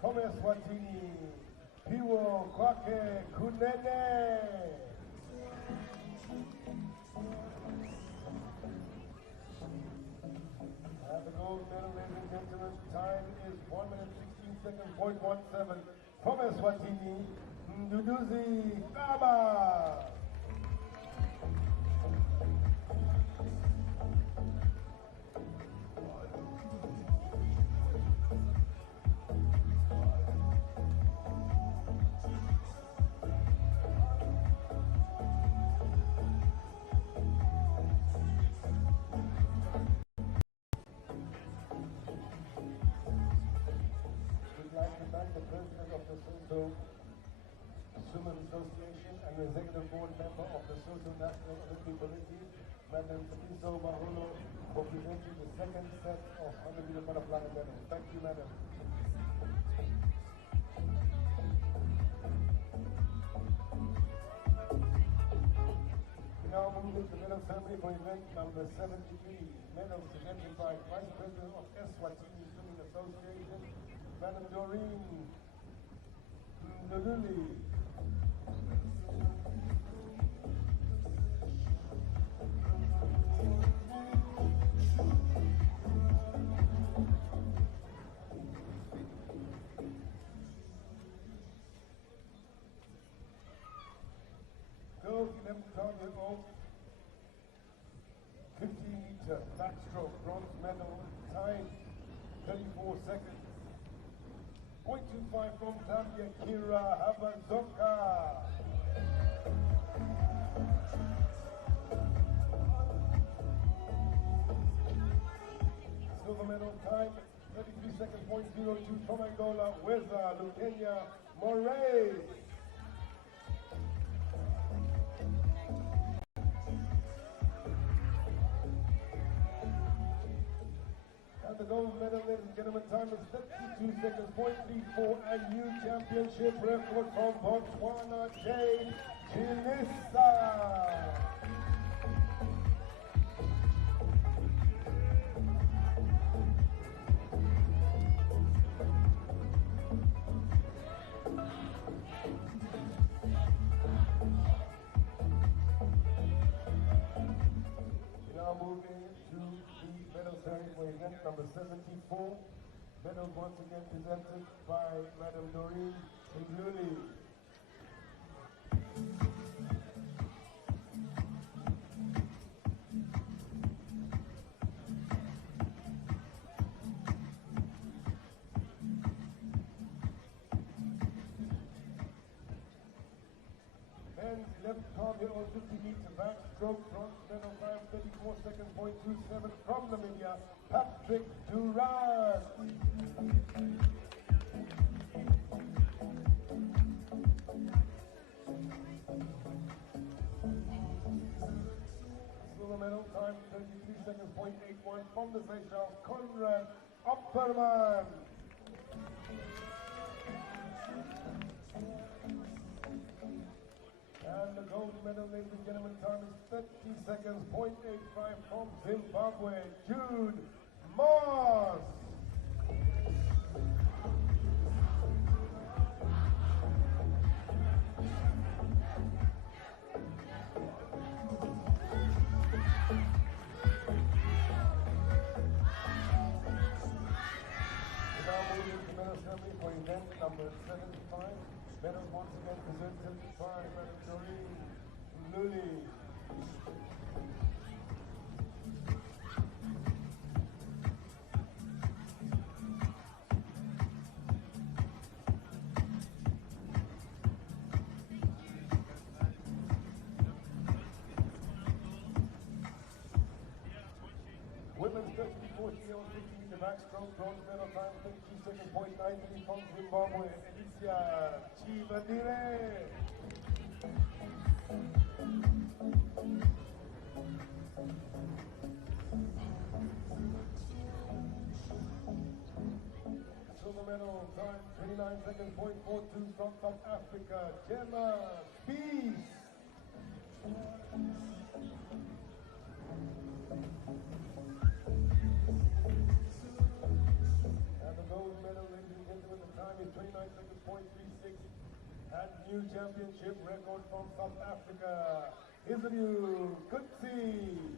From Eswatini, Piwo Kwake Kunene. And the gold medal, ladies and gentlemen, time is 1 minute 16 seconds, .17. From Eswatini, Nduduzi Kaba. The president of the Soto Swimming Association and the executive board member of the Soto National Olympic Committee, Madam Tapiso Barcolo, for presenting the second set of 100 meter butterfly medals. Thank you, Madam. We now move into the medal ceremony for event number 73. Medals presented by Vice President of Eswatini Swimming Association, Madam Doreen Ndululi. Girls 11 years old, 15-meter backstroke, bronze medal, time 34 seconds. .25 from Zambia, Kira Habazoka. Silver medal time, 33 seconds, .02 from Angola, Weza Lukenya Moraes. And the gold medal, ladies and gentlemen, time is 32 seconds, .34, and new championship record from Botswana, Jane Chilisa. Now moving to the medal ceremony for event number 74. Medals once again presented by Madam Doreen Ndululi. Men's 11-year-old 50-meter backstroke, bronze medal time 34 seconds, .27 from Namibia, Patrick Duran. Silver medal time 33 seconds, .81 from the Seychelles, Conrad Opperman. And the gold medal, ladies and gentlemen, time is 30 seconds, 0.85 from Zimbabwe, Jude Moss. For event number 75, medals once again presented by Madam Doreen Lully. Women's 30-40 the backstroke bronze medal time 32.93 from Zimbabwe, Alicia Chivadire. Silver medal time 29 seconds, 0.42 from South Africa, Gemma Peace. Gold medal, ladies and gentlemen, the time is 29 seconds, 0.36, and new championship record from South Africa. Israel Kutsi.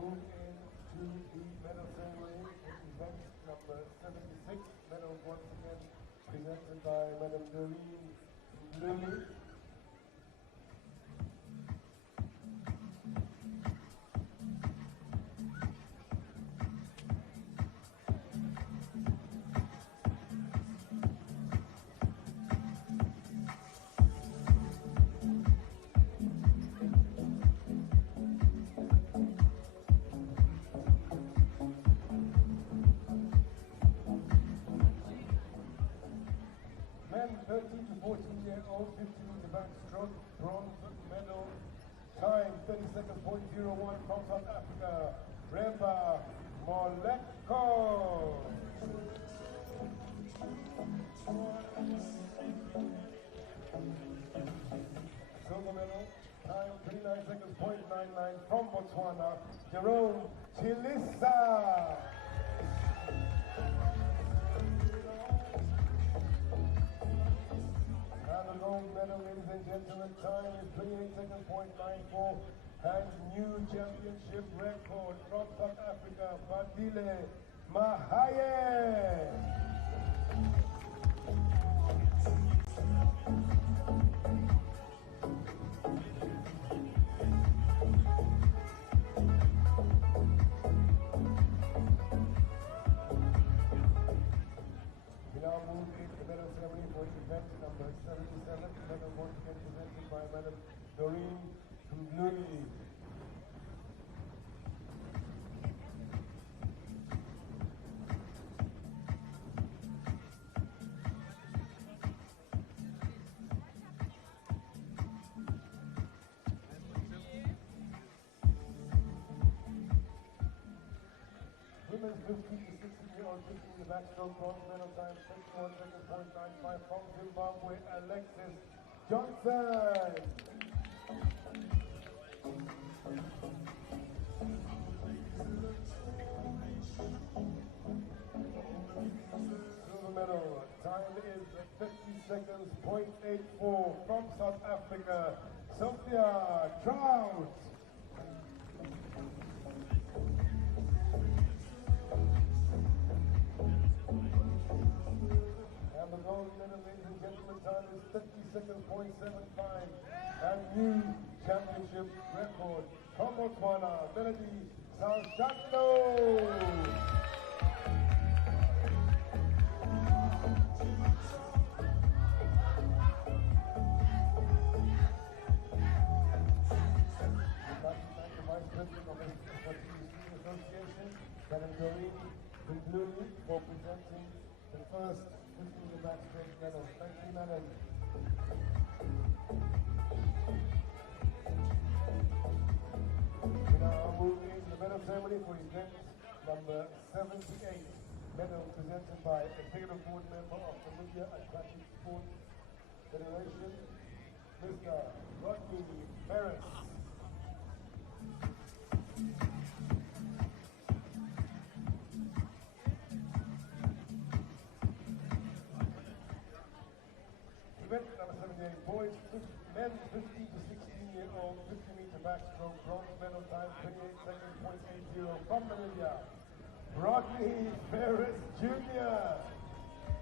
Move into the medal ceremony in event number 76. Medals once again presented by Madam Doreen Lilly. Men 13 to 14-year-old, 50-meter backstroke, bronze medal, time 30 seconds, 0.01 from South Africa, Reba Moleko. Silver medal, time 39 seconds, 0.99 from Botswana, Jerome Chilisa. And the gold medal, ladies and gentlemen, time is 28 seconds, 0.94, and new championship record from South Africa, Badile Mahaye. We now move into the medal ceremony for event number 77. Medal once again presented by Madam Doreen Lully. Women's 15 to 16-year-old 50 in the backstroke bronze medal time 61 seconds, 0.95 from Zimbabwe, Alexis Johnson. Silver medal time is 50 seconds, 0.84 from South Africa, Sophia Trout. And the gold medal, ladies and gentlemen, time is 50 seconds, 0.75, and new championship record from Botswana, Melody Salsando. Category concluding for presenting the first 15 backstroke medal. Thank you, madam. We now move into the medal ceremony for event number 78. Medal presented by Executive Board Member of the Media Aquatic Sports Federation, Mr. Rodney Ferris. Event number 78, boys, men 15 to 16-year-old, 50-meter backstroke, bronze medal time, 28 seconds, .80 from Namibia. Rodney Ferris Jr.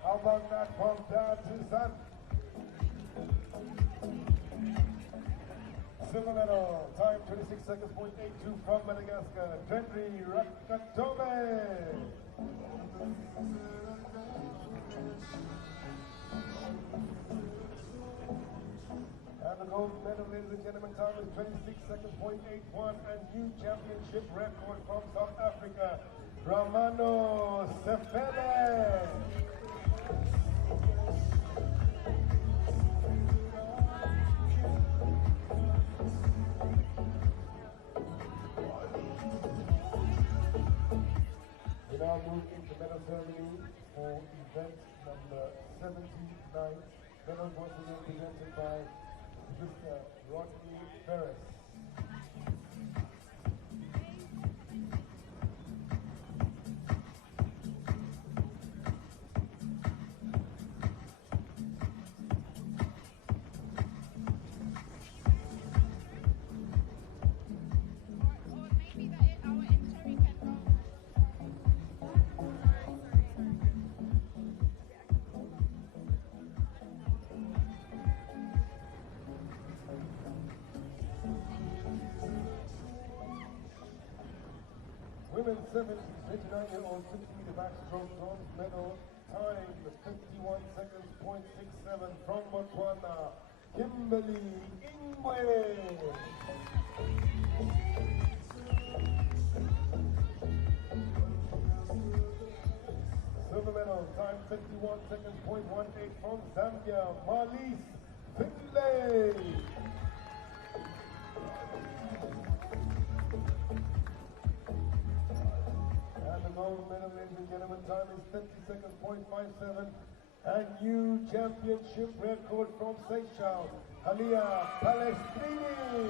How about that from dad to son? Silver medal, time 26 seconds, .82 from Madagascar, Dendry Rakatome. And the gold medal, ladies and gentlemen, time is 26 seconds, .81, and new championship record from South Africa, Romano Sefele. We now move into medal ceremony for event number 79. Medals once again presented by Mr. Rodney Ferris. Women 29-year-old 50-meter backstroke bronze medal time 51 seconds, .67 from Botswana, Kimberly Ingwe. Silver medal time 51 seconds, .18 from Zambia, Marlies Finlay. And the gold medal, ladies and gentlemen, time is 30 seconds, .57. And new championship record from Seychelles, Halia Palestrini.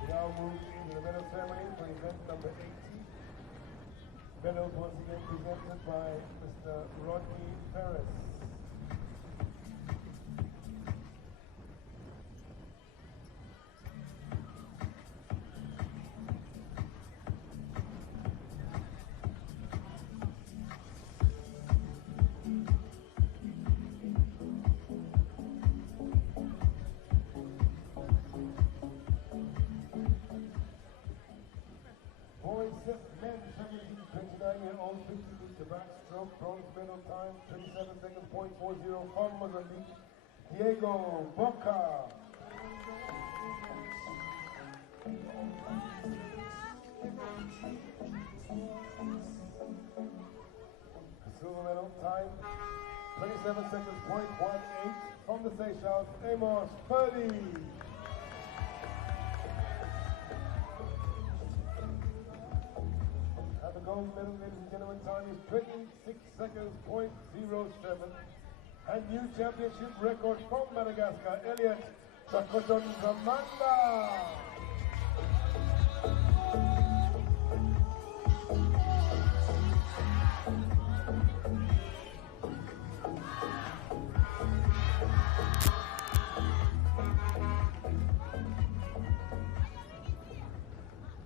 We now move into the medal ceremony for event number 80. Medals once again presented by Mr. Rodney Ferris. Boys, men 17 to 29-year-old 50-meter backstroke, bronze medal time 27 seconds, .40 from Mozambique, Diego Boca. Silver medal time 27 seconds, .18 from the Seychelles, Amos Purdy. And the gold medal, ladies and gentlemen, time is 26 seconds, .07. And new championship record from Madagascar, Elliot Chakoton Zamanda.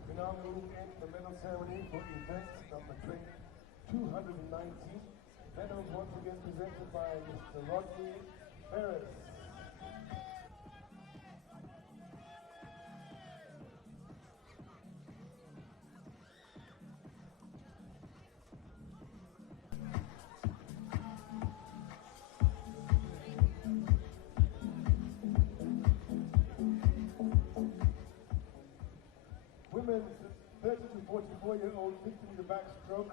We now move into the medal ceremony for event number 219. Medals once again presented by Mr. Rodney Ferris. women's 30 to 44-year-old 50 meter backstroke,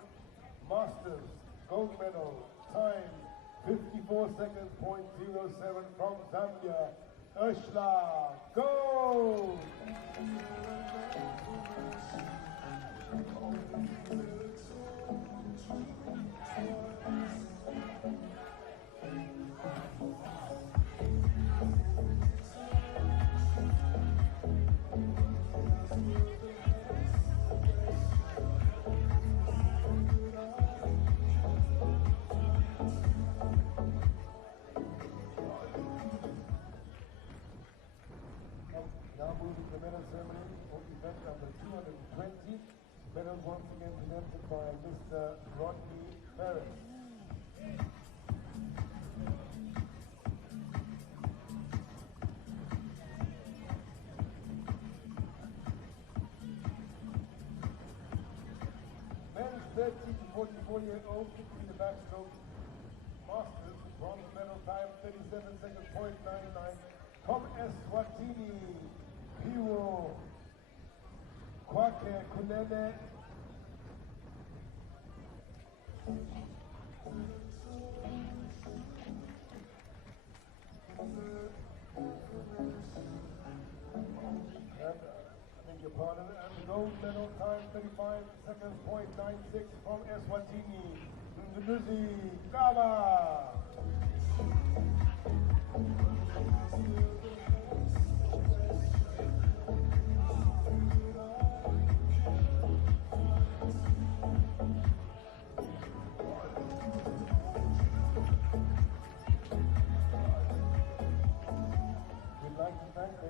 masters, gold medal, time 54 seconds, .07 from Zambia, Ursula, go! Now moving to the medal ceremony of event number 220. Medals once again presented by Mr. Rodney Ferris. Men's 30 to 44-year-old 50 meter backstroke masters, bronze medal time 37 seconds, .99 from Eswatini. Piwo Kwake Kunene. I beg your pardon, and the gold medal time 35 seconds, .96 from Eswatini. Nduzi Kaba.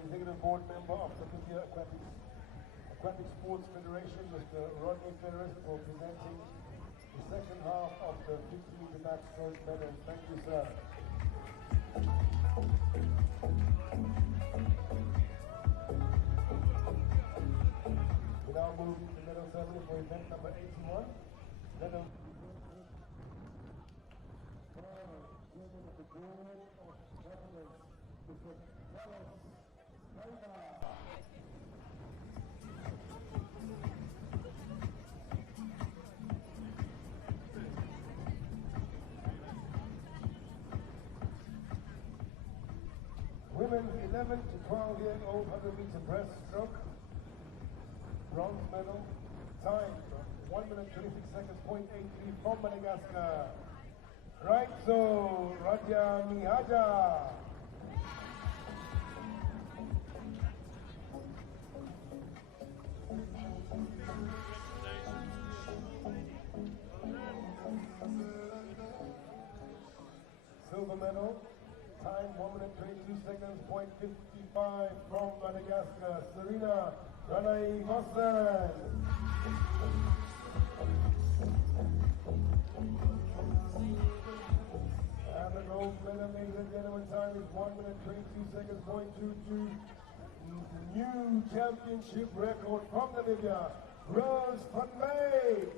Executive Board Member of the Namibia Aquatic Sports Federation, Mr. Rodney Ferris, for presenting the second half of the 50 meter backstroke medal. Thank you, sir. We now move to the medal ceremony for event number 81. Medal. Women's 11 to 12-year-old 100 meter breaststroke, bronze medal, time 1 minute 26 seconds, .83 from Madagascar. Right, so Raja Mihaja. Silver medal, time 1 minute 22 seconds, .55 from Madagascar, Serena Ranai Vossen. And the gold medal, ladies and gentlemen, time is 1 minute 22 seconds, .22. New championship record from Namibia, Rose van May.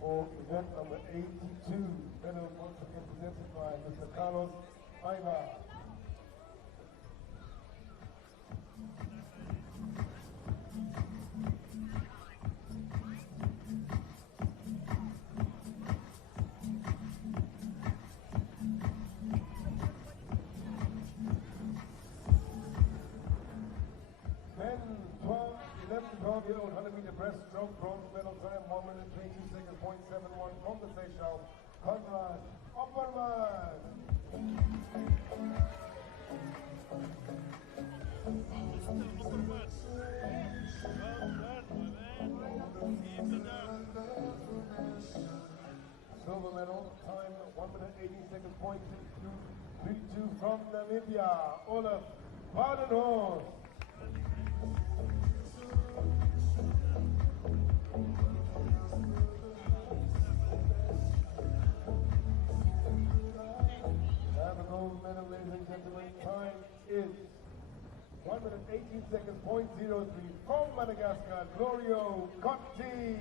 For event number 82, medal once again presented by Mr. Carlos Aiva. Men 11 to 12-year-old 100 meter breaststroke, bronze medal time 1 minute 22 seconds, .71 from the Seychelles, Conrad Opperman. Silver medal time 1 minute 18 seconds, .32 from Namibia, Olaf Badenhorst. gold medal, ladies and gentlemen, time is 1 minute 18 seconds, .03 from Madagascar, Glorio Conti.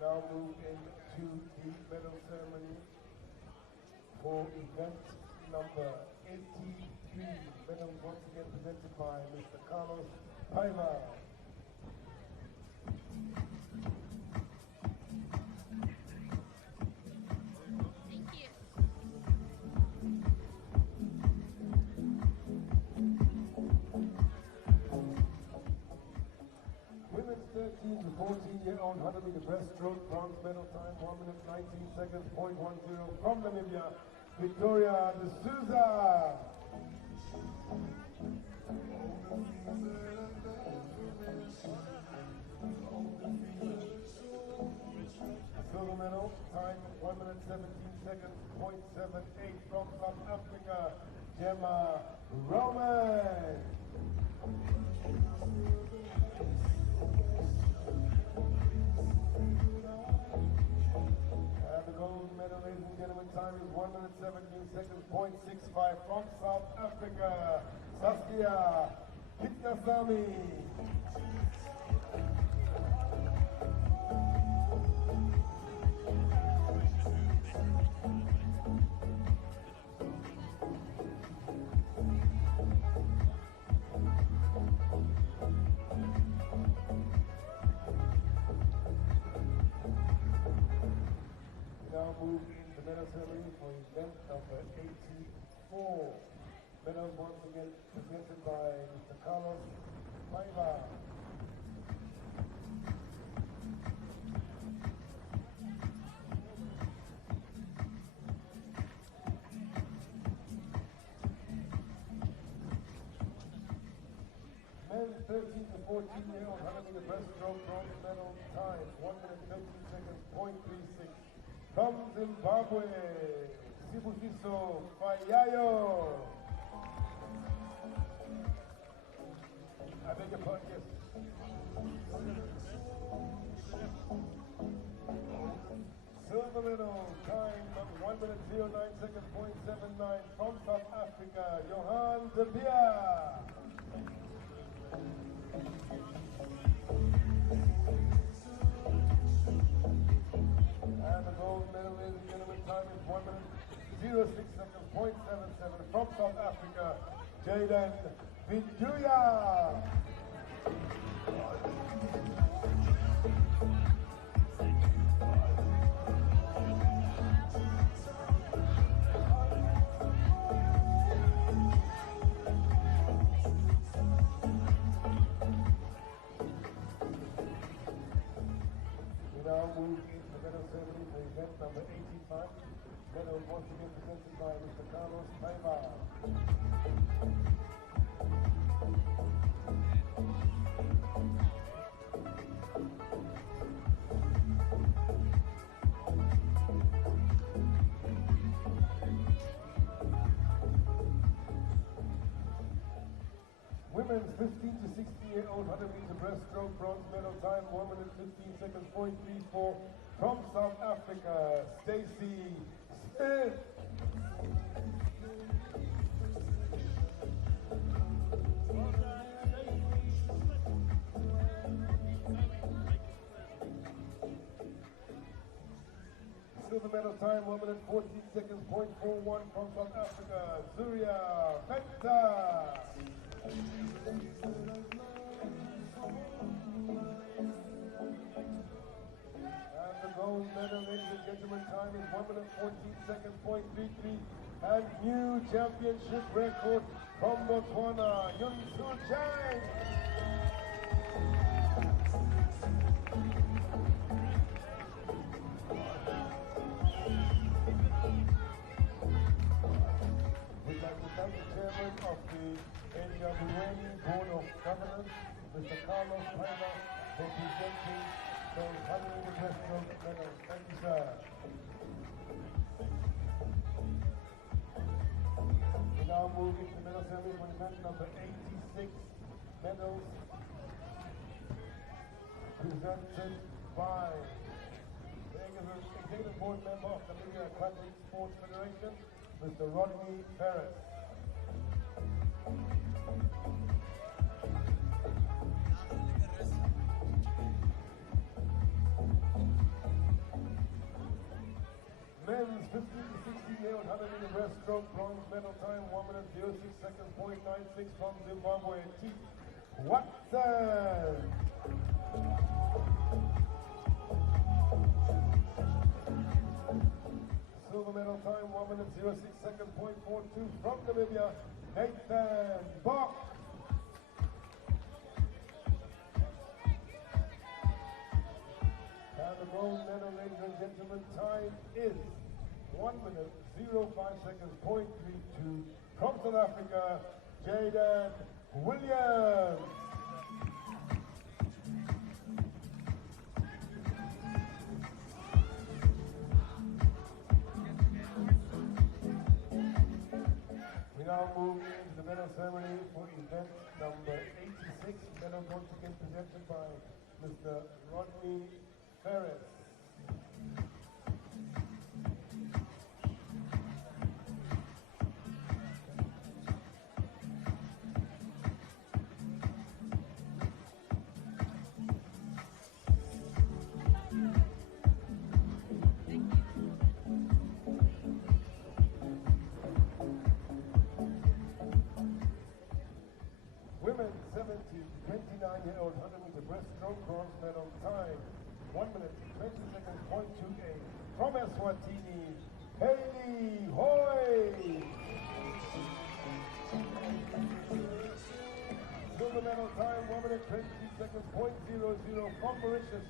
Now move into the medal ceremony for event number 83. Medal once again presented by Mr. Carlos Paiva. Thank you. Women's 13 to 14-year-old 100-meter breaststroke, bronze medal time 1 minute 19 seconds, .10 from Namibia, Victoria de Souza. Silver medal time 1 minute 17 seconds, .78 from South Africa, Gemma Roman. And the gold medal, ladies and gentlemen, time is 1 minute 17 seconds, .65 from South Africa, Saskia Kitnasamy. Now move in the medal ceremony for event number 84. Medals once again presented by Mr. Carlos Paiva. Men 13 to 14-year-old 100-meter breaststroke, bronze medal time 1 minute 13 seconds, .36. From Zimbabwe, Sibusiso Fayayo. I beg your pardon, yes. Silver medal, time 1 minute 09 seconds, .79 from South Africa, Johan de Beer. And the gold medal, ladies and gentlemen, time is 1 minute 06 seconds, .77 from South Africa, Jaden Viduya. We now move into the medal ceremony for event number 85. Medal once again presented by Mr. Carlos Paiva. Women's 15 to 16-year-old 100-meter breaststroke, bronze medal time 1 minute 15 seconds, .34 from South Africa, Stacey Smith. Silver medal time 1 minute 14 seconds, .41 from South Africa, Zuria Venta. And the gold medal, ladies and gentlemen, time is 1 minute 14 seconds, .33, and new championship record from Botswana, Yun Su Chang. We'd like to thank the chairman of the the Aquatics Board of Governors, Mr. Carlos Paiva, for presenting those 100 meter breaststroke medals. Thank you, sir. We now move into the medal ceremony for event number 86, medals presented by the Executive Board Member of the Namibia Aquatic Sports Federation, Mr. Rodney Ferris. Men's 15 to 16-year-old 100 meter breaststroke bronze medal time 1 minute 06 seconds .96 from Zimbabwe. T. Watson. Silver medal time 1 minute 06 seconds .42 from Namibia. Nathan Bach. And the gold medal, ladies and gentlemen, time is 1 minute 05 seconds .32 from South Africa, Jaden Williams. We now move into the medal ceremony for event number 86. Medal once again presented by Mr. Rodney Ferris. Women 17 to 29-year-old 100 meter breaststroke bronze medal time 1 minute 20 seconds .28 from Eswatini, Hayley Hoy. Silver medal time 1 minute 20 seconds .00 from Mauritius,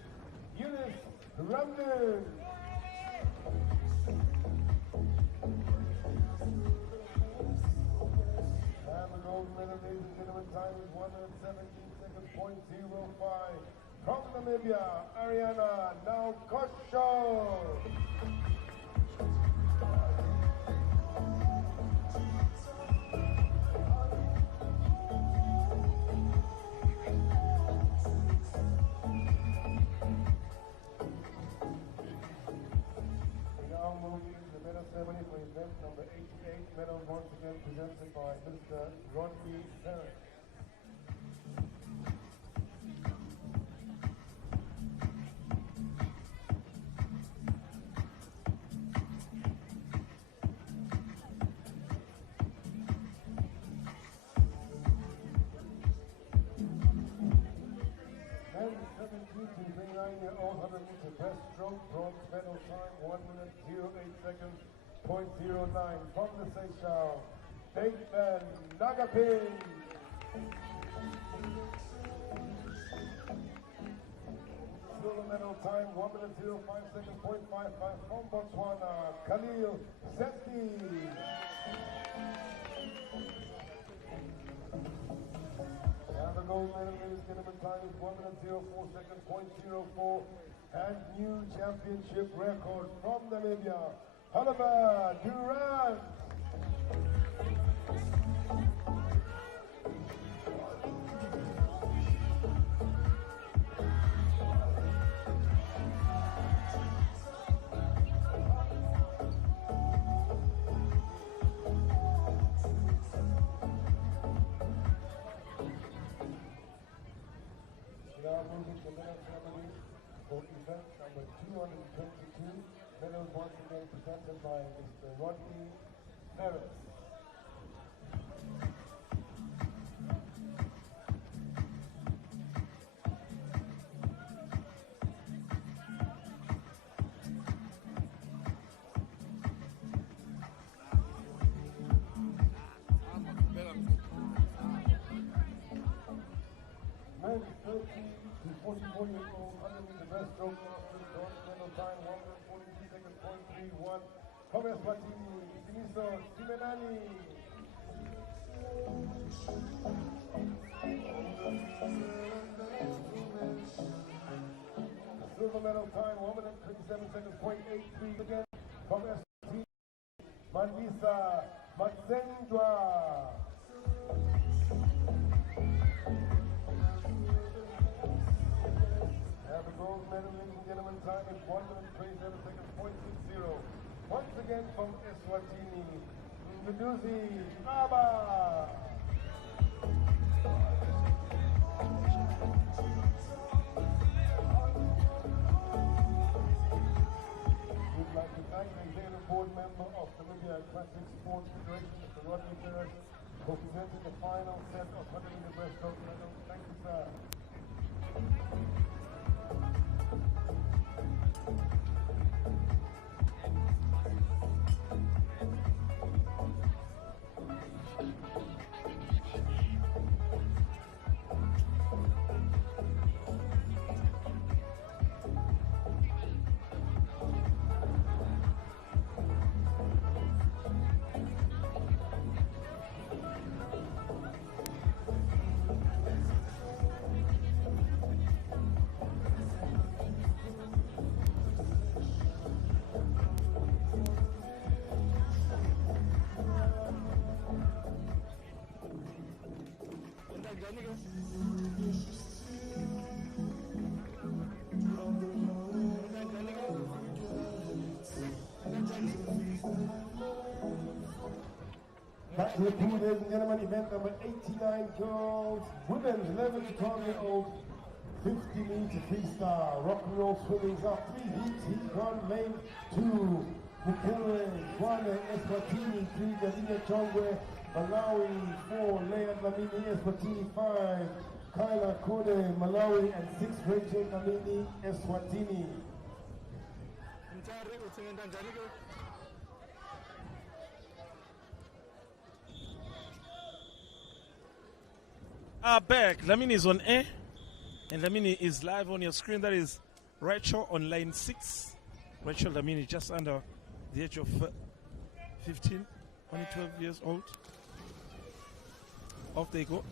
Eunice Ramden. And the gold medal, ladies and gentlemen, time is 1 minute 17 seconds .05 from Namibia, Ariana Naukosho. We now move into the medal ceremony for event number 88. Medal once again presented by Mr. Rodney Ferris. Men 17 to 29-year-old 100 meter breaststroke bronze medal time 1 minute 08 seconds .09 from the Seychelles, Nathan Nagapin. Silver medal time 1 minute 05 seconds .55 from Botswana, Khalil Seti. And the gold medal, ladies and gentlemen, time is 1 minute 04 seconds .04 and new championship record from Namibia, Oliver Durant. We are moving to medal ceremony for event number 222. Medals once again presented by Mr. Rodney Ferris. Men 13 to 44-year-old 100 meter breaststroke masters bronze medal time 1 minute 42 seconds .31 from Eswatini, Simiso Simenani. Silver medal time, 1 minute 27 seconds, .83 again from Eswatini, Manisa Matsendwa. And the gold medal, ladies and gentlemen, time is 1 minute 27 seconds, .60. Once again from Eswatini, Nduduzi Aba. We'd like to thank the executive board member of Namibia Aquatics Sports Federation, Mr. Rodney Ferris, for presenting the final set of 100-meter breaststroke medals. Thank you, sir. Back to the pool, ladies and gentlemen, event number 89 girls, women's 11 to 12-year-old 50-meter freestyle. Rock and roll swimming's up 3 heats. Heat 1, main 2, Bukele, 1, Eswatini, 3, Gavina Chongwe, Malawi, 4, Leah Lamini, Eswatini, 5, Kyla Kode, Malawi, and 6, Rachel Lamini, Eswatini. Back. Lamini is on air, and Lamini is live on your screen. That is Rachel on line 6. Rachel Lamini, just under the age of 15, only 12 years old. Off they go.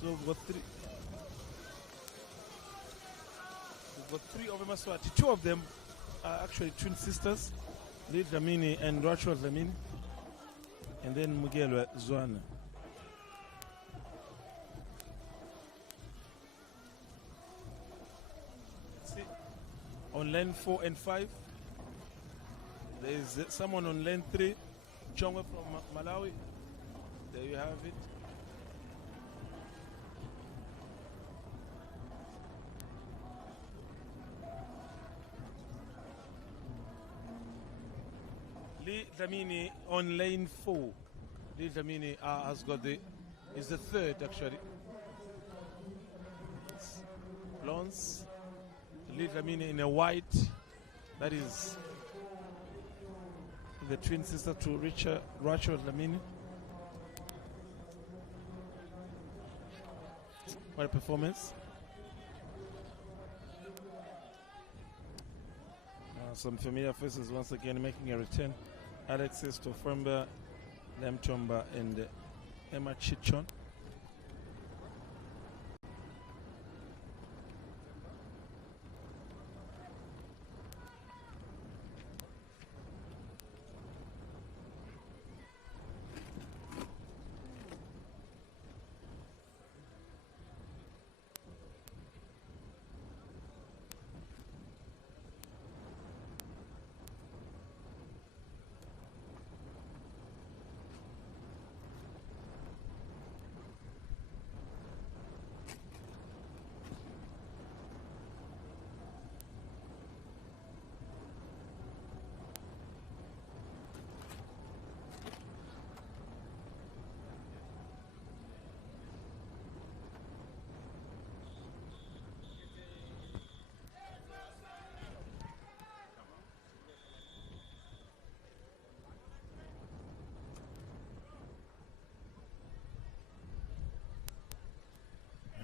So we've got 3. We've got 3 of them as well. 2 of them are actually twin sisters, Lid Lamini and Rachel Lamini, and then Miguel Zuana. On lane 4 and 5, there is someone on lane 3, Chongwe from Malawi. There you have it. Lee Dlamini on lane 4. Lee Dlamini has got is the third actually. Blondes. Lee Dlamini in a white. That is the twin sister to Rachel Dlamini. What a performance. Some familiar faces once again making a return. Alexis Tofemba, Lemtomba, and Emma Chichon.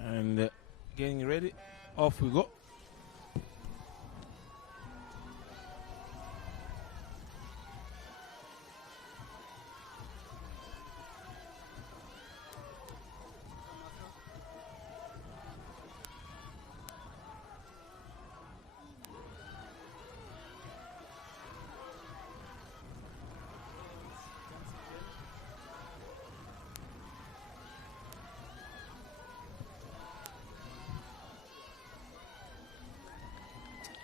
And getting ready, off we go.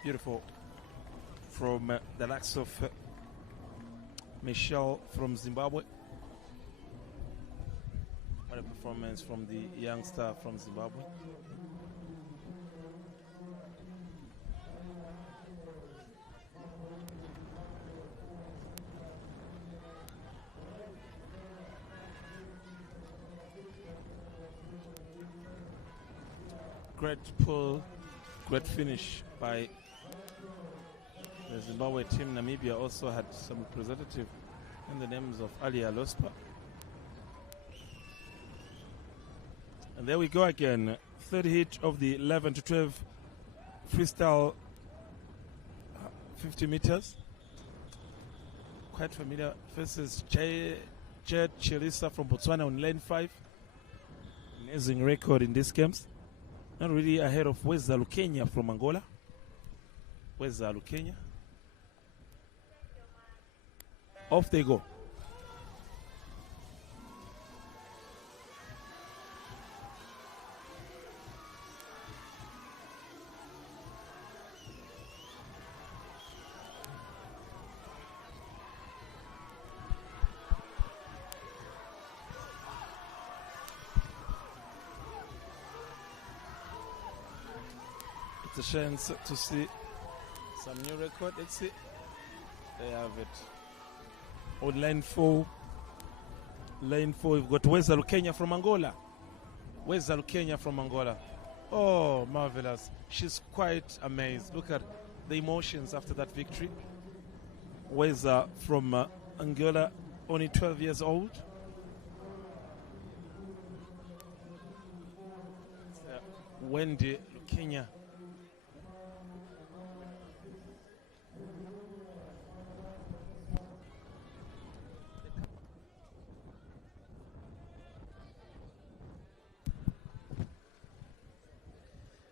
Beautiful from the likes of Michelle from Zimbabwe. What a performance from the young star from Zimbabwe. Great pull, great finish by the Zimbabwe team. Namibia also had some representative in the names of Ali Alospa. And there we go again. Third hit of the 11 to 12 freestyle 50 meters. Quite familiar faces. Jed Chilisa from Botswana on lane 5. Amazing record in these games. Not really ahead of Weza Lukenya from Angola. Weza Lukenya. Off they go. It's a chance to see some new record. Let's see. They have it. On lane 4. Lane 4, we've got Weza Lukenya from Angola. Weza Lukenya from Angola. Oh, marvelous. She's quite amazed. Look at the emotions after that victory. Weza from Angola, only 12 years old. Wendy Lukenya.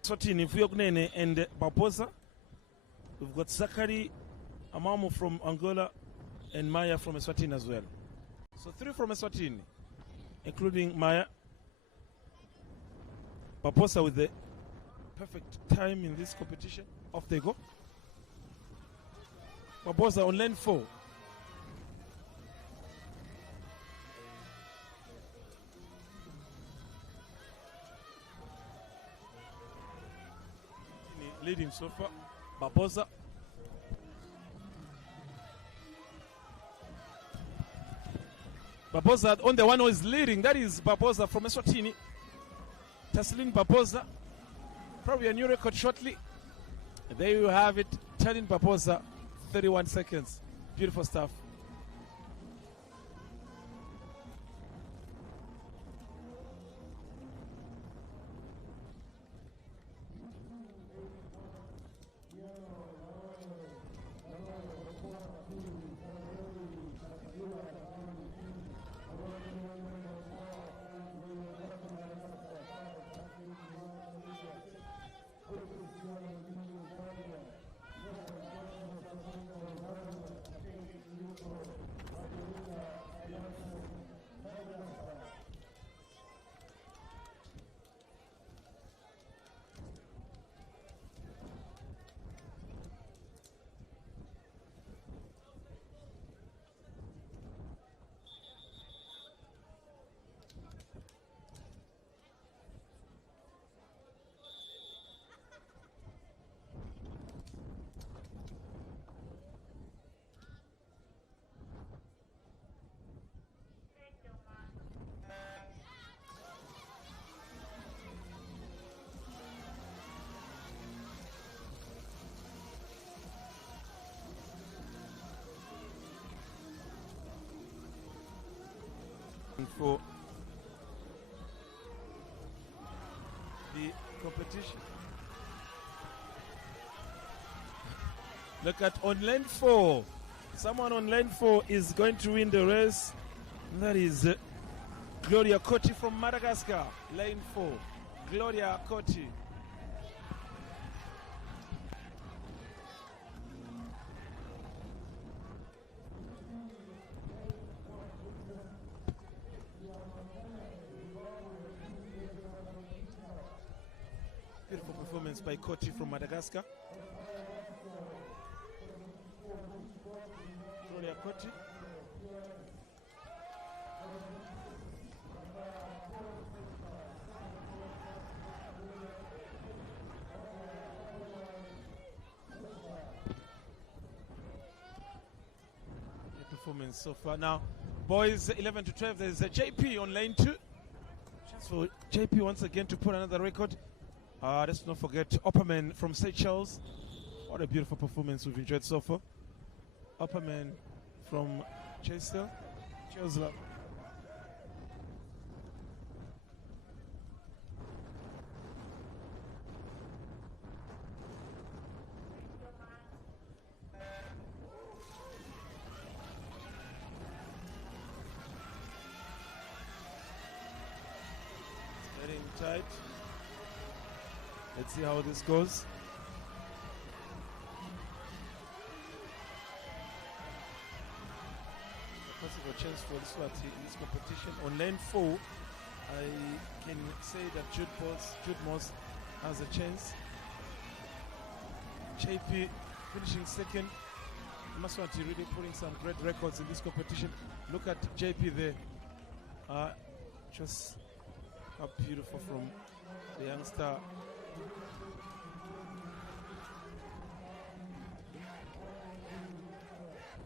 Eswatini, Vuyognene and Barbosa. We've got Zachary Amamu from Angola and Maya from Eswatini as well. So 3 from Eswatini, including Maya. Barbosa with the perfect time in this competition. Off they go. Barbosa on lane 4. Leading so far, Barbosa. Barbosa on the one who is leading, that is Barbosa from Eswatini. Taslin Barbosa, probably a new record shortly. There you have it, turning Barbosa, 31 seconds. Beautiful stuff. For the competition. Look at on lane 4. Someone on lane 4 is going to win the race. That is Gloria Cotti from Madagascar. Lane 4. Gloria Cotti. Beautiful performance by Cotti from Madagascar. Koti. Performance so far. Now, boys 11 to 12, there's a JP on lane 2. Chance for JP once again to put another record. Let's not forget Opperman from Seychelles. What a beautiful performance we've enjoyed so far. Opperman from Chester. Chelsea. Getting tight. Let's see how this goes. Possible chance for Eswatini in this competition. On lane 4, I can say that Jude Moss has a chance. JP finishing second. Eswatini really putting some great records in this competition. Look at JP there. Just how beautiful from the youngster.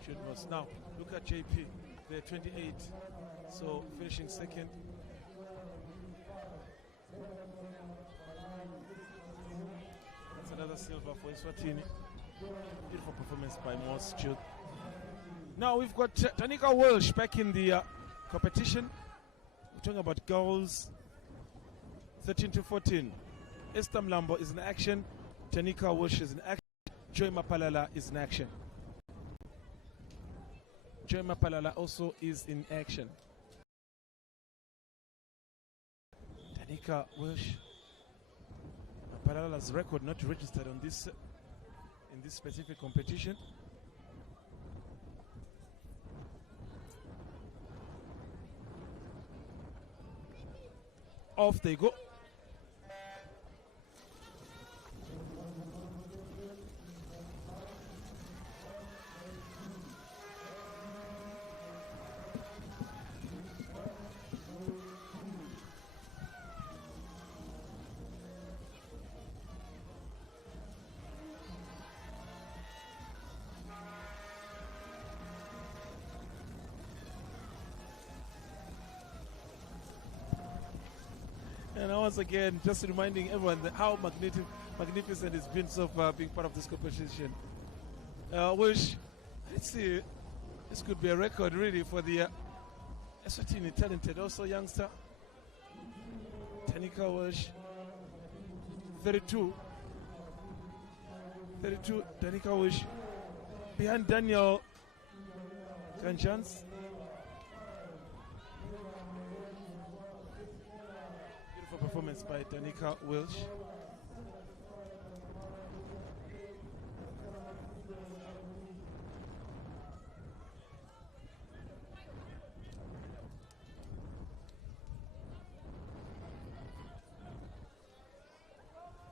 Jude Moss. Now, look at JP. They're 28, so finishing second. That's another silver for Eswatini. Beautiful performance by Moss Jude. Now we've got Tanika Walsh back in the competition. We're talking about girls 13 to 14. Esther Mlambo is in action. Tanika Walsh is in action. Joy Mapalala is in action. Joy Mapalala also is in action. Tanika Walsh. Mapalala's record not registered on this in this specific competition. Off they go. And once again, just reminding everyone that how magnificent it's been so far being part of this competition. Let's see, this could be a record really for the Eswatini talented also youngster. Tanika Walsh, 32, Tanika Walsh, behind Daniel Kanchans. Performance by Tanika Walsh.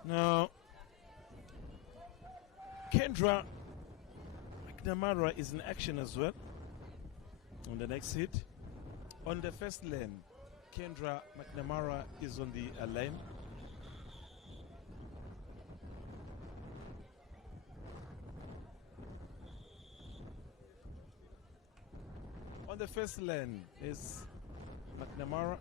Now, Kendra McNamara is in action as well on the next hit. On the first lane, Kendra McNamara is on the lane. On the first lane is McNamara.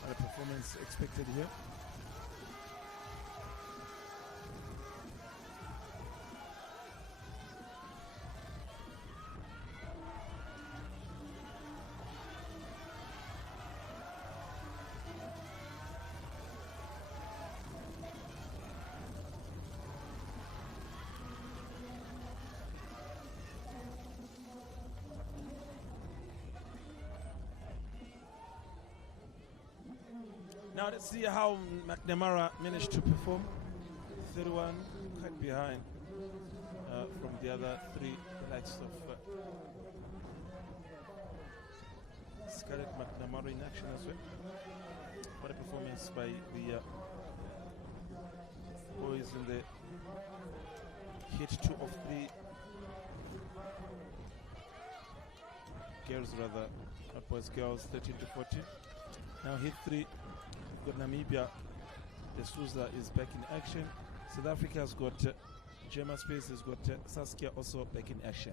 What a performance expected here. Now let's see how McNamara managed to perform. 31, quite behind from the other three, the likes of Scarlett McNamara in action as well. What a performance by the boys in the hit 2 of 3. Girls rather, not boys, girls, 13 to 14. Now hit 3, we've got Namibia. The Souza is back in action. South Africa has got Gemma Space, has got Saskia also back in action.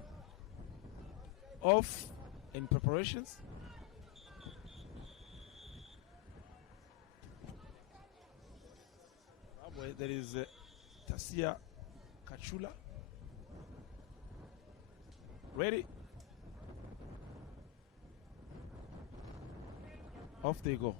Off in preparations. There is Tasia Kachula. Ready? Off they go.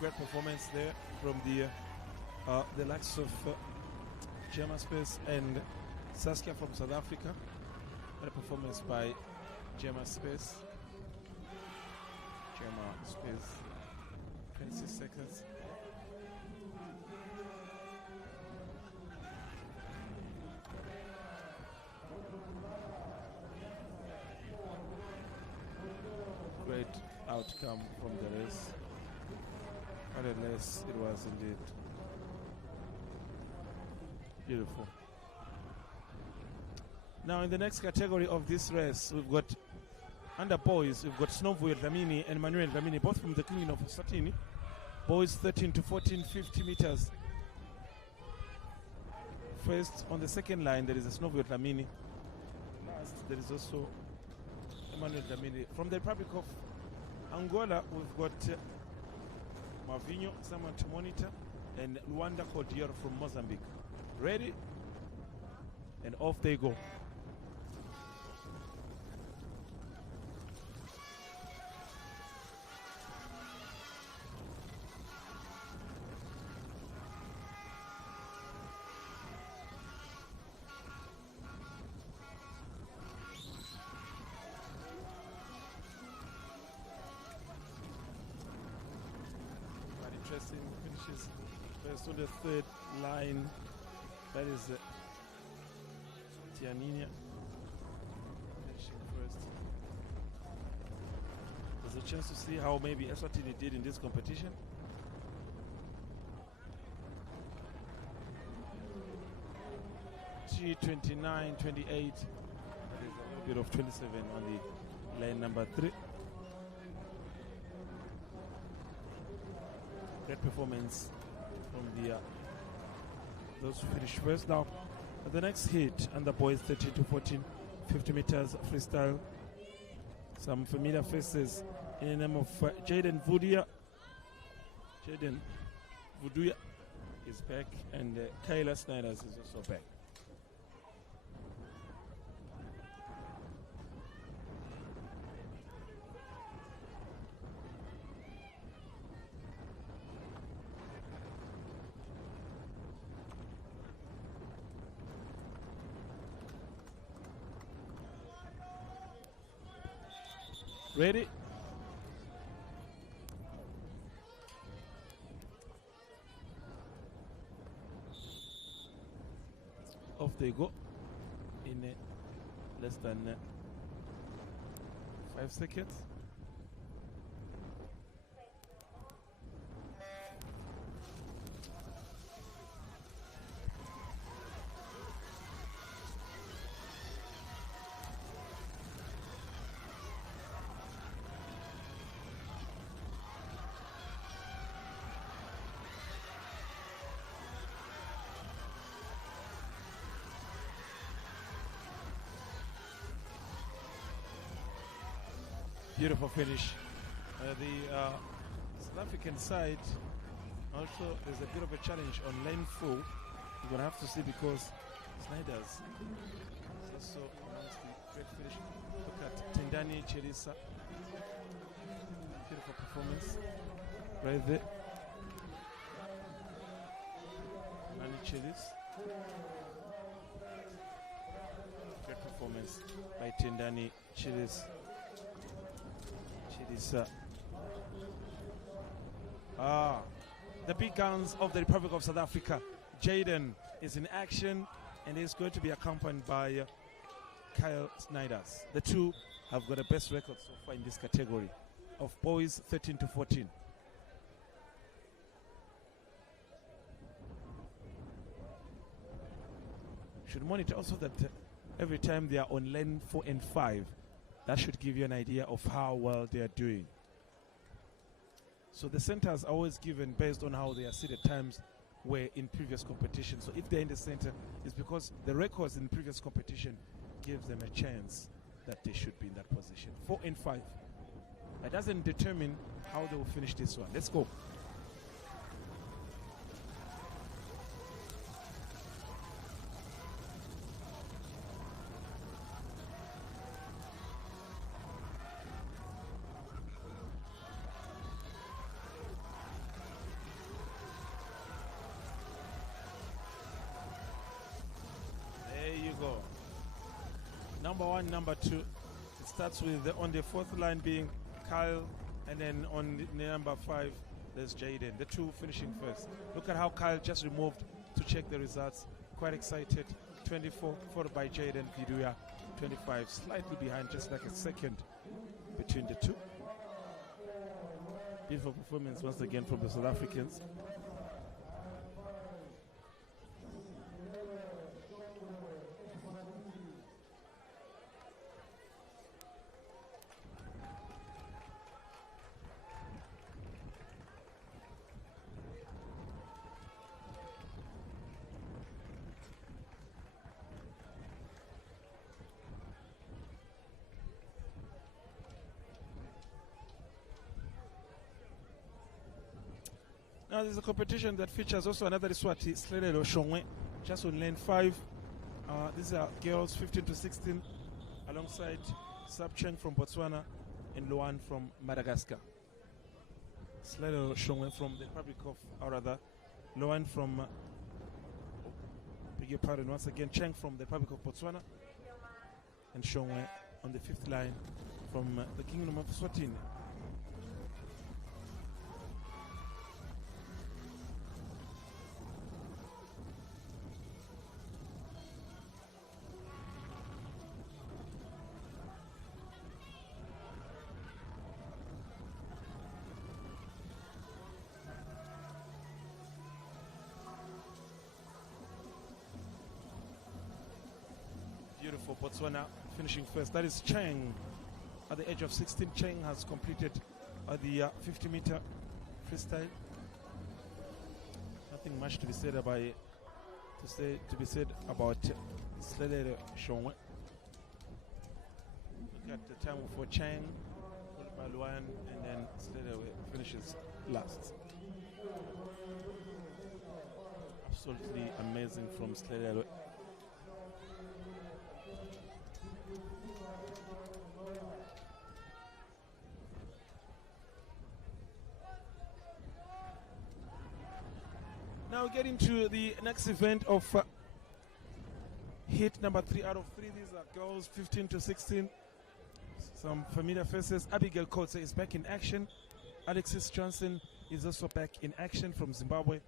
Great performance there from the likes of Gemma Space and Saskia from South Africa. Great performance by Gemma Space. Gemma Space, 26 seconds. Great outcome from the race. What a race it was indeed. Beautiful. Now in the next category of this race, we've got under boys, we've got Snovu Dlamini and Manuel Dlamini, both from the Kingdom of Eswatini. Boys 13 to 14, 50 meters. First, on the second line, there is a Snovu Dlamini. Last, there is also Emmanuel Dlamini. From the Republic of Angola, we've got Mavinho, someone to monitor, and Luanda Kodior from Mozambique. Ready? And off they go. Interesting finishes first on the third line. That is Tianina finishing first. There's a chance to see how maybe Eswatini did in this competition. G29, 28. There is a little bit of 27 on the line number 3. Great performance from the those who finished first. Now, the next hit, and the boys 13 to 14, 50 meters freestyle. Some familiar faces in the name of Jaden Vudia. Jaden Vuduya is back, and Kayla Snyders is also back. Ready? Off they go in less than 5 seconds. Beautiful finish. The South African side also, there's a bit of a challenge on lane 4. You're going to have to see because Snyders is also amongst the great finish. Look at Tendani Chelisa. Beautiful performance right there. Chilis. Great performance by Tendani Chilis. The big guns of the Republic of South Africa. Jaden is in action and is going to be accompanied by Kyle Snyders. The two have got the best record so far in this category of boys 13 to 14. Should monitor also that every time they are on lane 4 and 5, that should give you an idea of how well they are doing. So the centers are always given based on how their seated times were in previous competitions. So if they're in the center, it's because the records in previous competition gives them a chance that they should be in that position. 4 and 5. That doesn't determine how they will finish this one. Let's go. Number 1, number 2. It starts with on the fourth line being Kyle, and then on the number 5 there's Jaden. The two finishing first. Look at how Kyle just removed to check the results. Quite excited. 24 followed by Jaden Viduya. 25 slightly behind, just like a second between the two. Beautiful performance once again from the South Africans. Now there's a competition that features also another Eswatini, Slelelo Shongwe, just on lane 5. These are girls 15 to 16, alongside Sabcheng from Botswana and Luan from Madagascar. Slelelo Shongwe from the Republic of, or rather, Luan from, beg your pardon, once again, Cheng from the Republic of Botswana, and Shongwe on the 5th line from the Kingdom of Eswatini. Beautiful Botswana finishing first. That is Cheng at the age of 16. Cheng has completed the 50-meter freestyle. Nothing much to be said about Slelelo Shongwe. Look at the time for Cheng, followed by Luan, and then Slelelo finishes last. Absolutely amazing from Slelelo. Now getting to the next event of hit number 3 out of 3. These are girls 15 to 16. Some familiar faces. Abigail Kotze is back in action. Alexis Johnson is also back in action from Zimbabwe.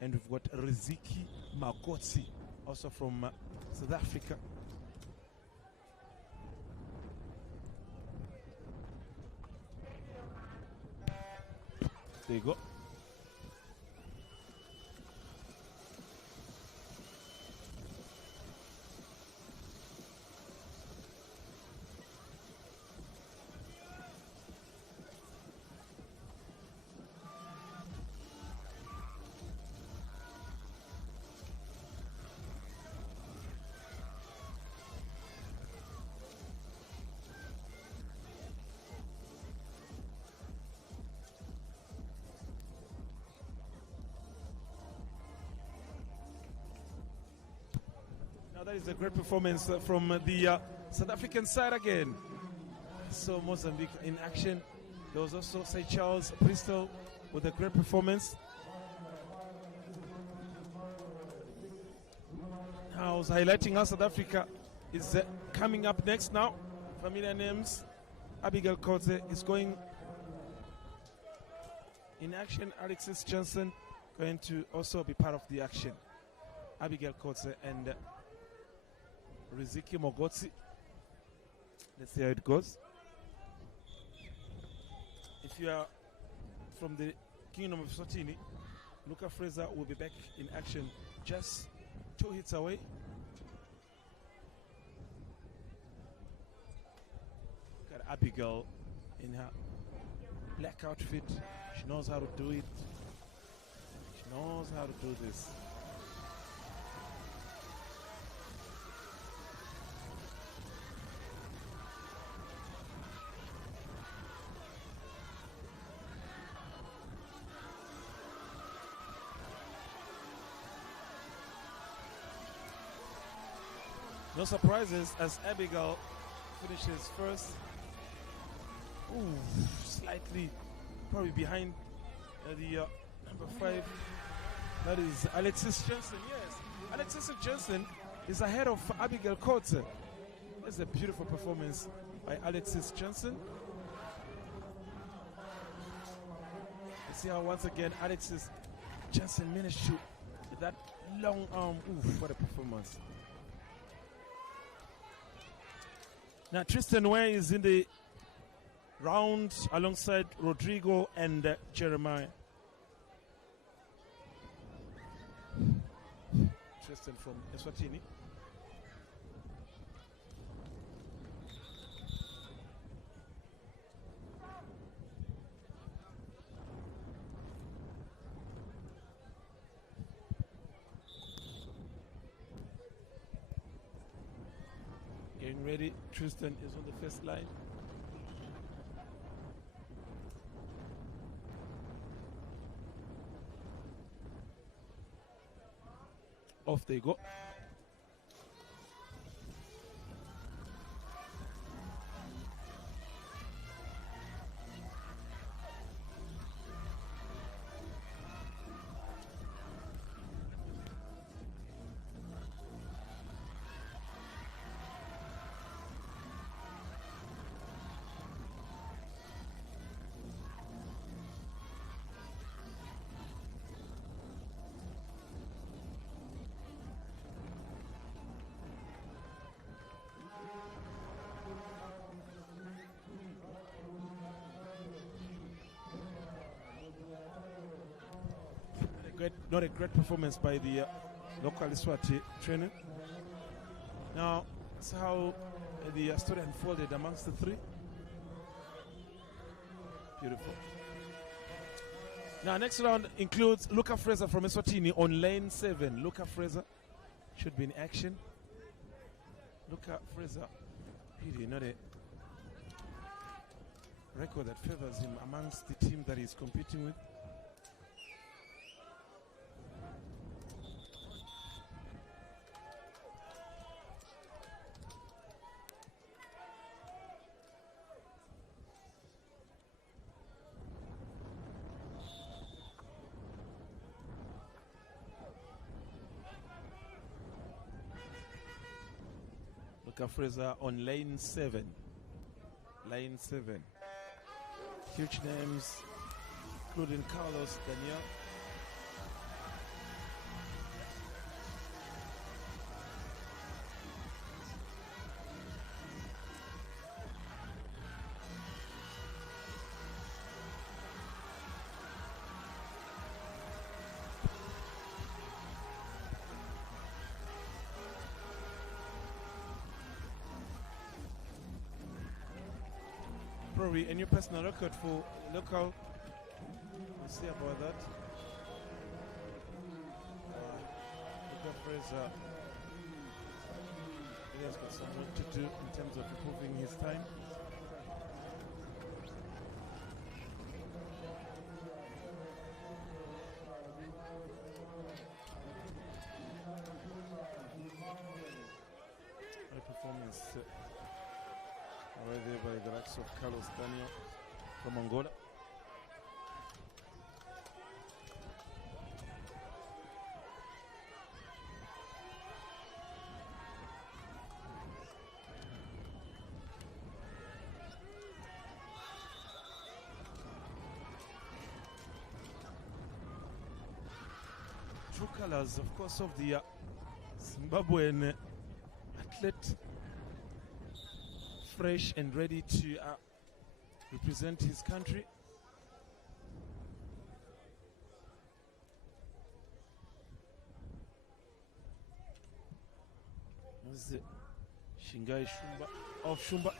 And we've got Riziki Magotsi, also from South Africa. There you go. That is a great performance from the South African side again. So Mozambique in action. There was also St. Charles Bristol with a great performance. I was highlighting how South Africa is coming up next now. Familiar names. Abigail Kotze is going in action. Alexis Johnson going to also be part of the action. Abigail Kotze and Riziki Mogotsi. Let's see how it goes. If you are from the Kingdom of Eswatini, Luca Fraser will be back in action just 2 hits away. Got Abigail in her black outfit. She knows how to do it. She knows how to do this. No surprises as Abigail finishes first. Ooh, slightly probably behind the number 5. That is Alexis Johnson. Yes, Alexis Johnson is ahead of Abigail Kotze. That's a beautiful performance by Alexis Johnson. You see how once again Alexis Johnson managed to with that long arm. Ooh, what a performance. Now Tristan Way is in the round alongside Rodrigo and Jeremiah. Tristan from Eswatini. Getting ready. Tristan is on the first line. Off they go. Not a great performance by the local Eswati trainer. Now, that's how the story unfolded amongst the 3. Beautiful. Now, next round includes Luca Fraser from Eswatini on lane 7. Luca Fraser should be in action. Luca Fraser, really not a record that favors him amongst the team that he's competing with. Fraser on lane 7. Lane 7. Huge names, including Carlos Daniel. Probably a new personal record for local. We'll see about that. Luca Fraser, he has got some work to do in terms of improving his time. What a performance. Right there by the likes of Carlos Daniel from Angola. true colors, of course, of the Zimbabwean athlete, fresh and ready to represent his country. This is Shingai Shumba of Shumba.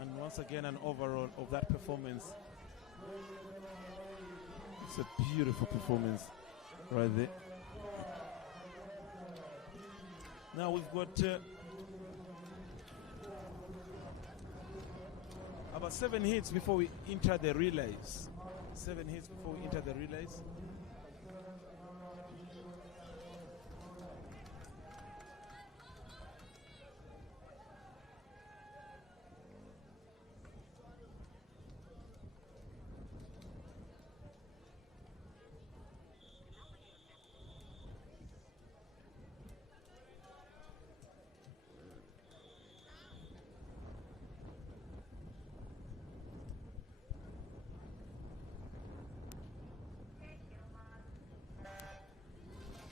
And once again, an overall of that performance. It's a beautiful performance right there. Now we've got about 7 hits before we enter the relays. 7 hits before we enter the relays.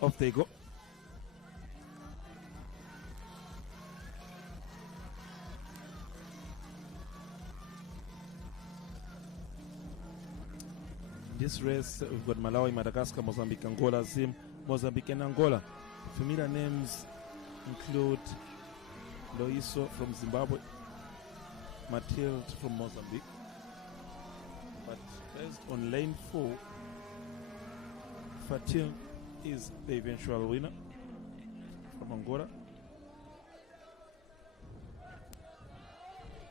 Off they go. This race, we've got Malawi, Madagascar, Mozambique, Angola, Zim, Mozambique and Angola. Familiar names include Loiso from Zimbabwe, Matilde from Mozambique. But based on lane 4, Fatil is the eventual winner from Angola.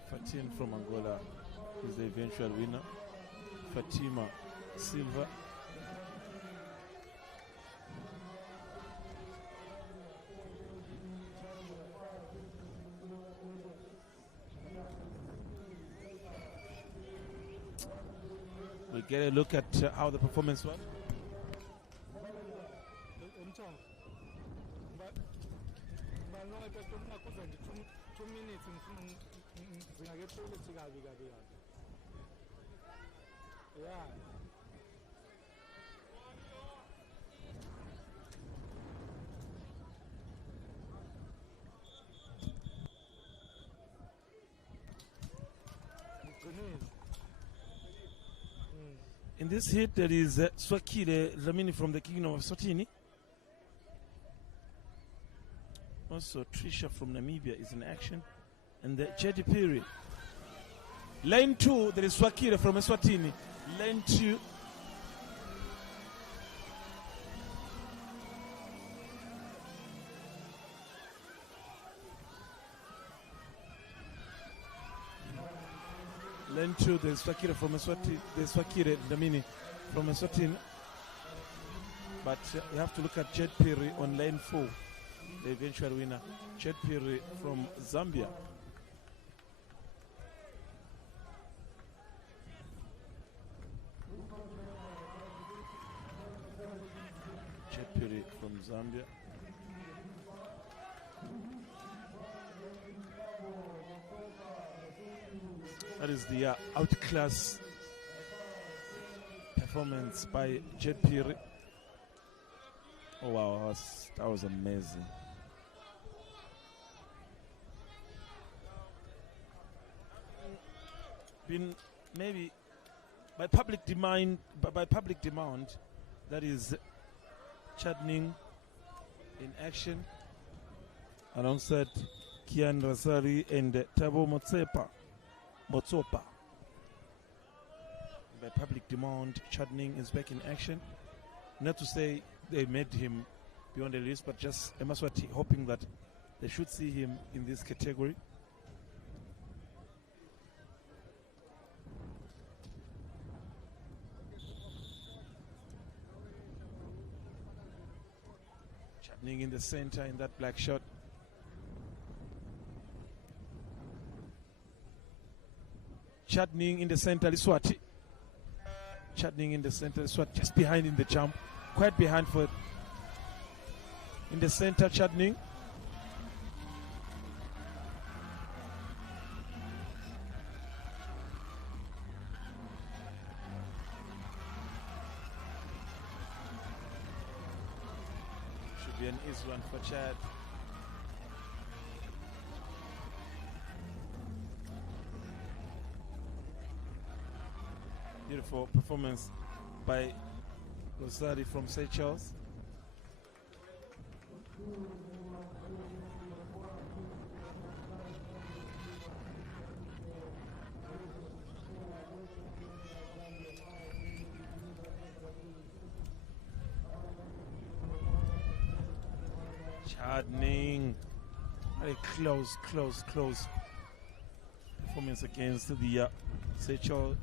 Fatin from Angola is the eventual winner. Fatima Silva. We get a look at how the performance was. In this hit, there is Swakile Lamini from the Kingdom of Eswatini. Also, Trisha from Namibia is in action. And the Jedi Piri. Lane 2, there is Swakile from Eswatini. Lane 2. Lane 2, there is Swakile from Eswatini. There is Swakile Lamini from Eswatini. But you have to look at Jed Piri on lane 4. The eventual winner, Jed Piri from Zambia. Jed Piri from Zambia. That is the outclass performance by Jed Piri. Oh wow, that was amazing. Been maybe by public demand, that is Chadning in action alongside Kian Rasari and Tabo Motsopa. By public demand, Chadning is back in action. Not to say they made him beyond the list, but just Emaswati hoping that they should see him in this category. Chutney in the center in that black shot. Chutney in the center, Eswatini. Chutney in the center, Eswatini just behind in the jump. Quite behind for in the center, Chutney. Should be an easy one for Chad. Beautiful performance by Rosari from St. Charles. Chardning. Very close performance against the St. Charles.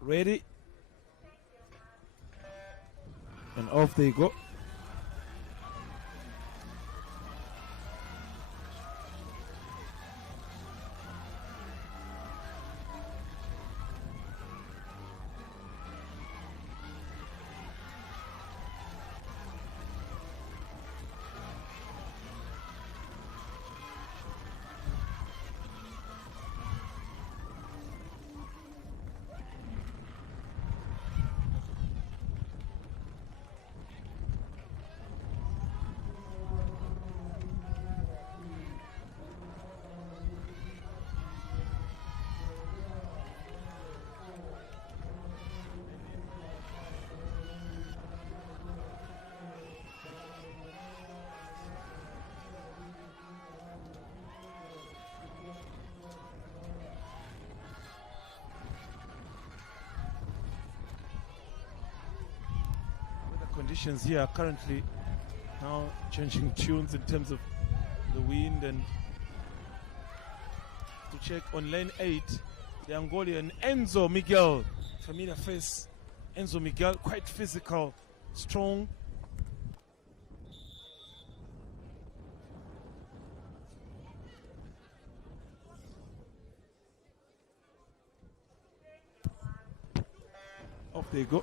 Ready, and off they go. Conditions here are currently now changing tunes in terms of the wind, and to check on lane 8, the Angolan Enzo Miguel, familiar face. Enzo Miguel, quite physical, strong. Off they go.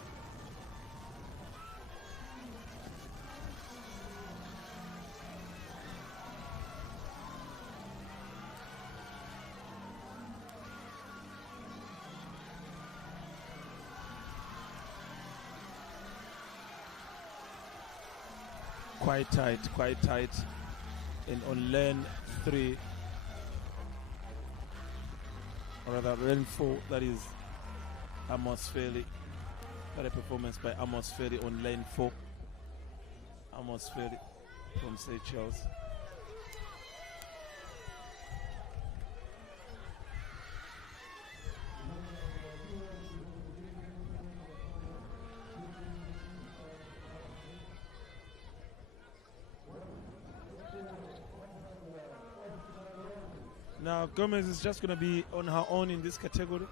Quite tight. And on lane 3, or rather lane 4, that is Amos Ferry. What a performance by Amos Ferry on lane 4. Amos Ferry from St. Charles. Now Gomez is just going to be on her own in this category.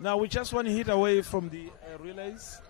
Now we just want to hit away from the relays.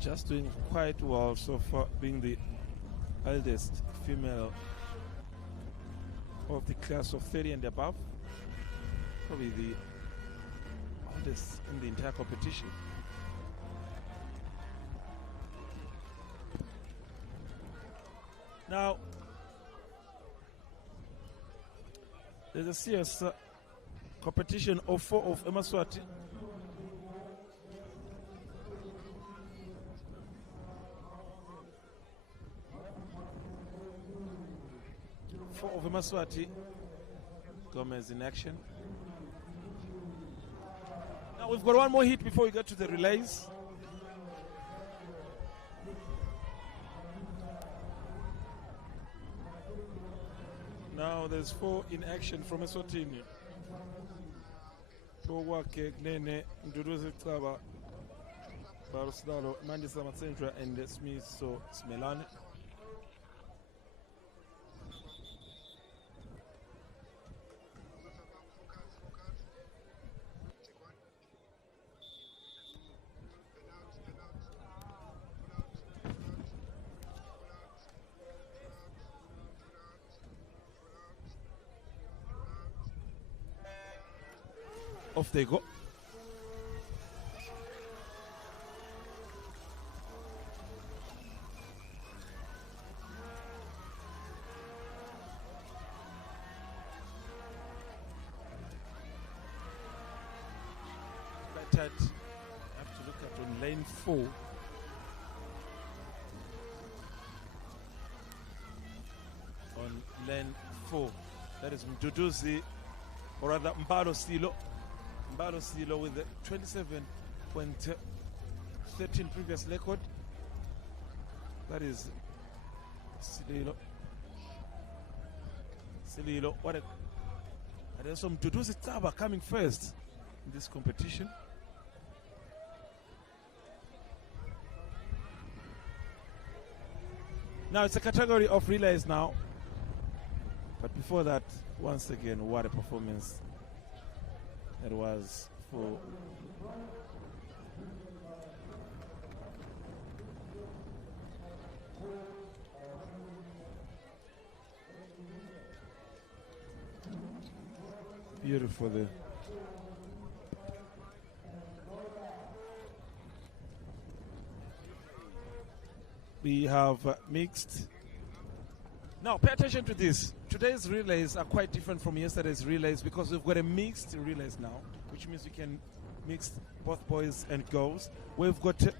just doing quite well so far, being the eldest female of the class of 30 and above. Probably the oldest in the entire competition. Now, there's a serious competition of 4 of Eswatini. Four of Eswatini. Gomez in action. Now we've got one more hit before we get to the relays. Now there's 4 in action from Eswatini. Towake Nene Nduduzi Tsaba Barusdalo Mandisa Matsentra and Smith so Smelane. Off they go. That I have to look at on lane 4. On lane 4. That is Mduduzi, or rather Mbalo Silo. Mbalo Silo with the 27.13 previous record. That is Sililo. Sililo. What a. And there's some Duduzi Taba coming first in this competition. Now it's a category of relays now. But before that, once again, what a performance it was for beautiful there. We have mixed. Now pay attention to this. Today's relays are quite different from yesterday's relays because we've got a mixed relays now, which means we can mix both boys and girls. We've got the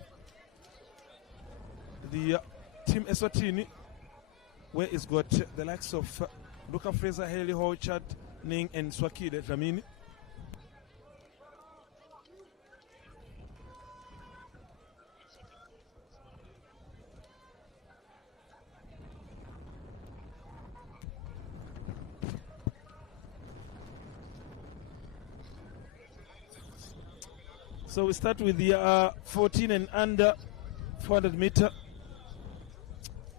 team Eswatini, where it's got the likes of Luca Fraser, Haley Hochard, Ning and Swakile Dlamini. So we start with the 14 and under 400 meter.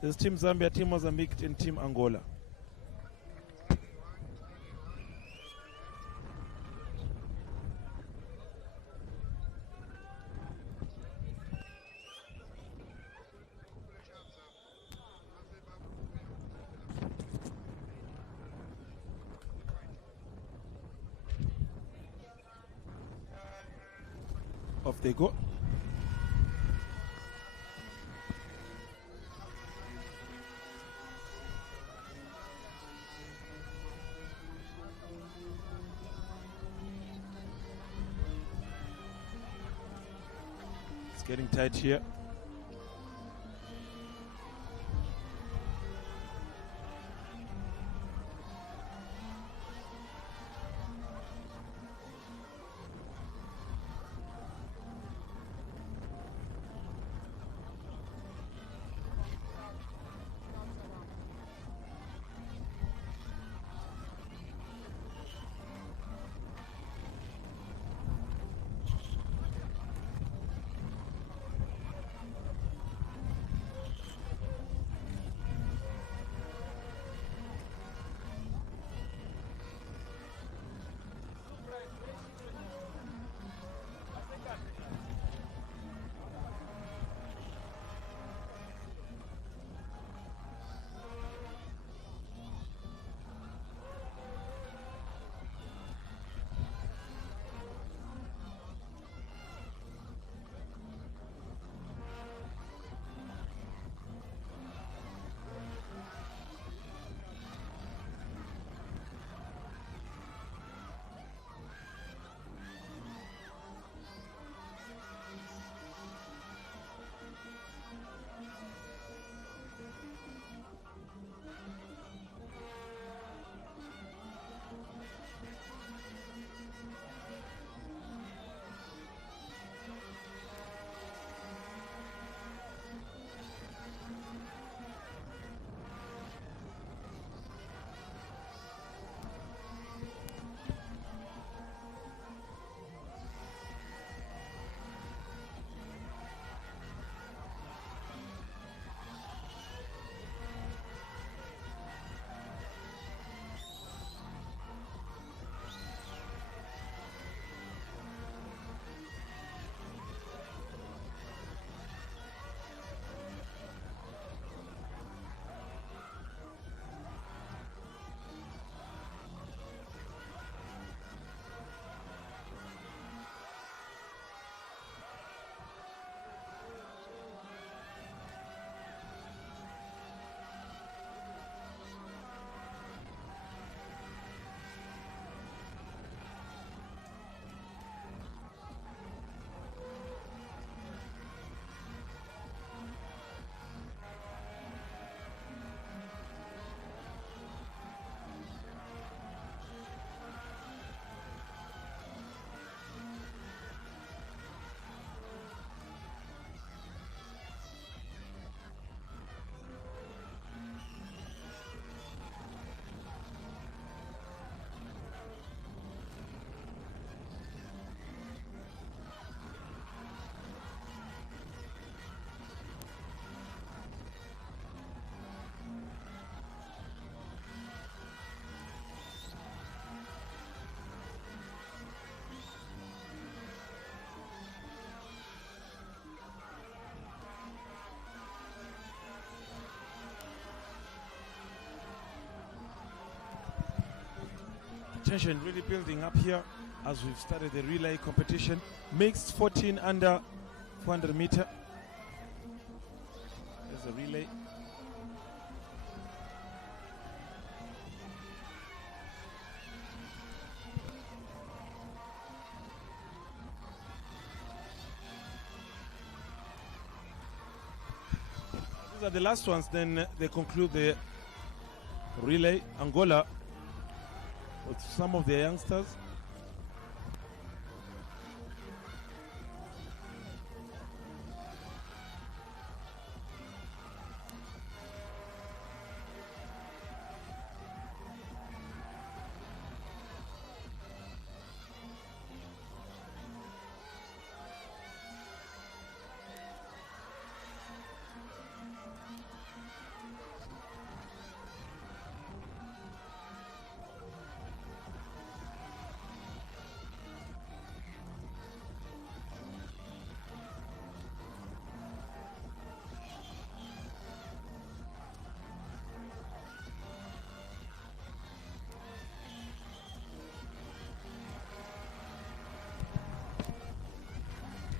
There's Team Zambia, Team Mozambique, and Team Angola. Off they go. It's getting tight here. tension really building up here as we've started the relay competition. Mixed 14 under 400 meter. There's a relay. These are the last ones, then they conclude the relay. Angola with some of the youngsters.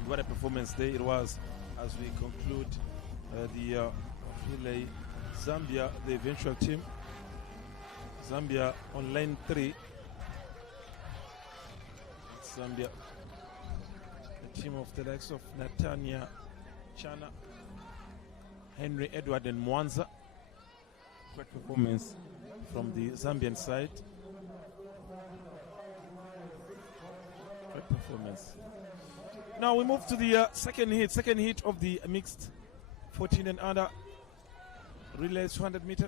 What a performance day it was as we conclude the relay. Zambia, the eventual team. Zambia on line 3. Zambia, the team of the likes of Natania Chana, Henry Edward and Mwanza. Great performance from the Zambian side. Great performance. Now we move to the second heat of the mixed 14 and under relays 200 meter.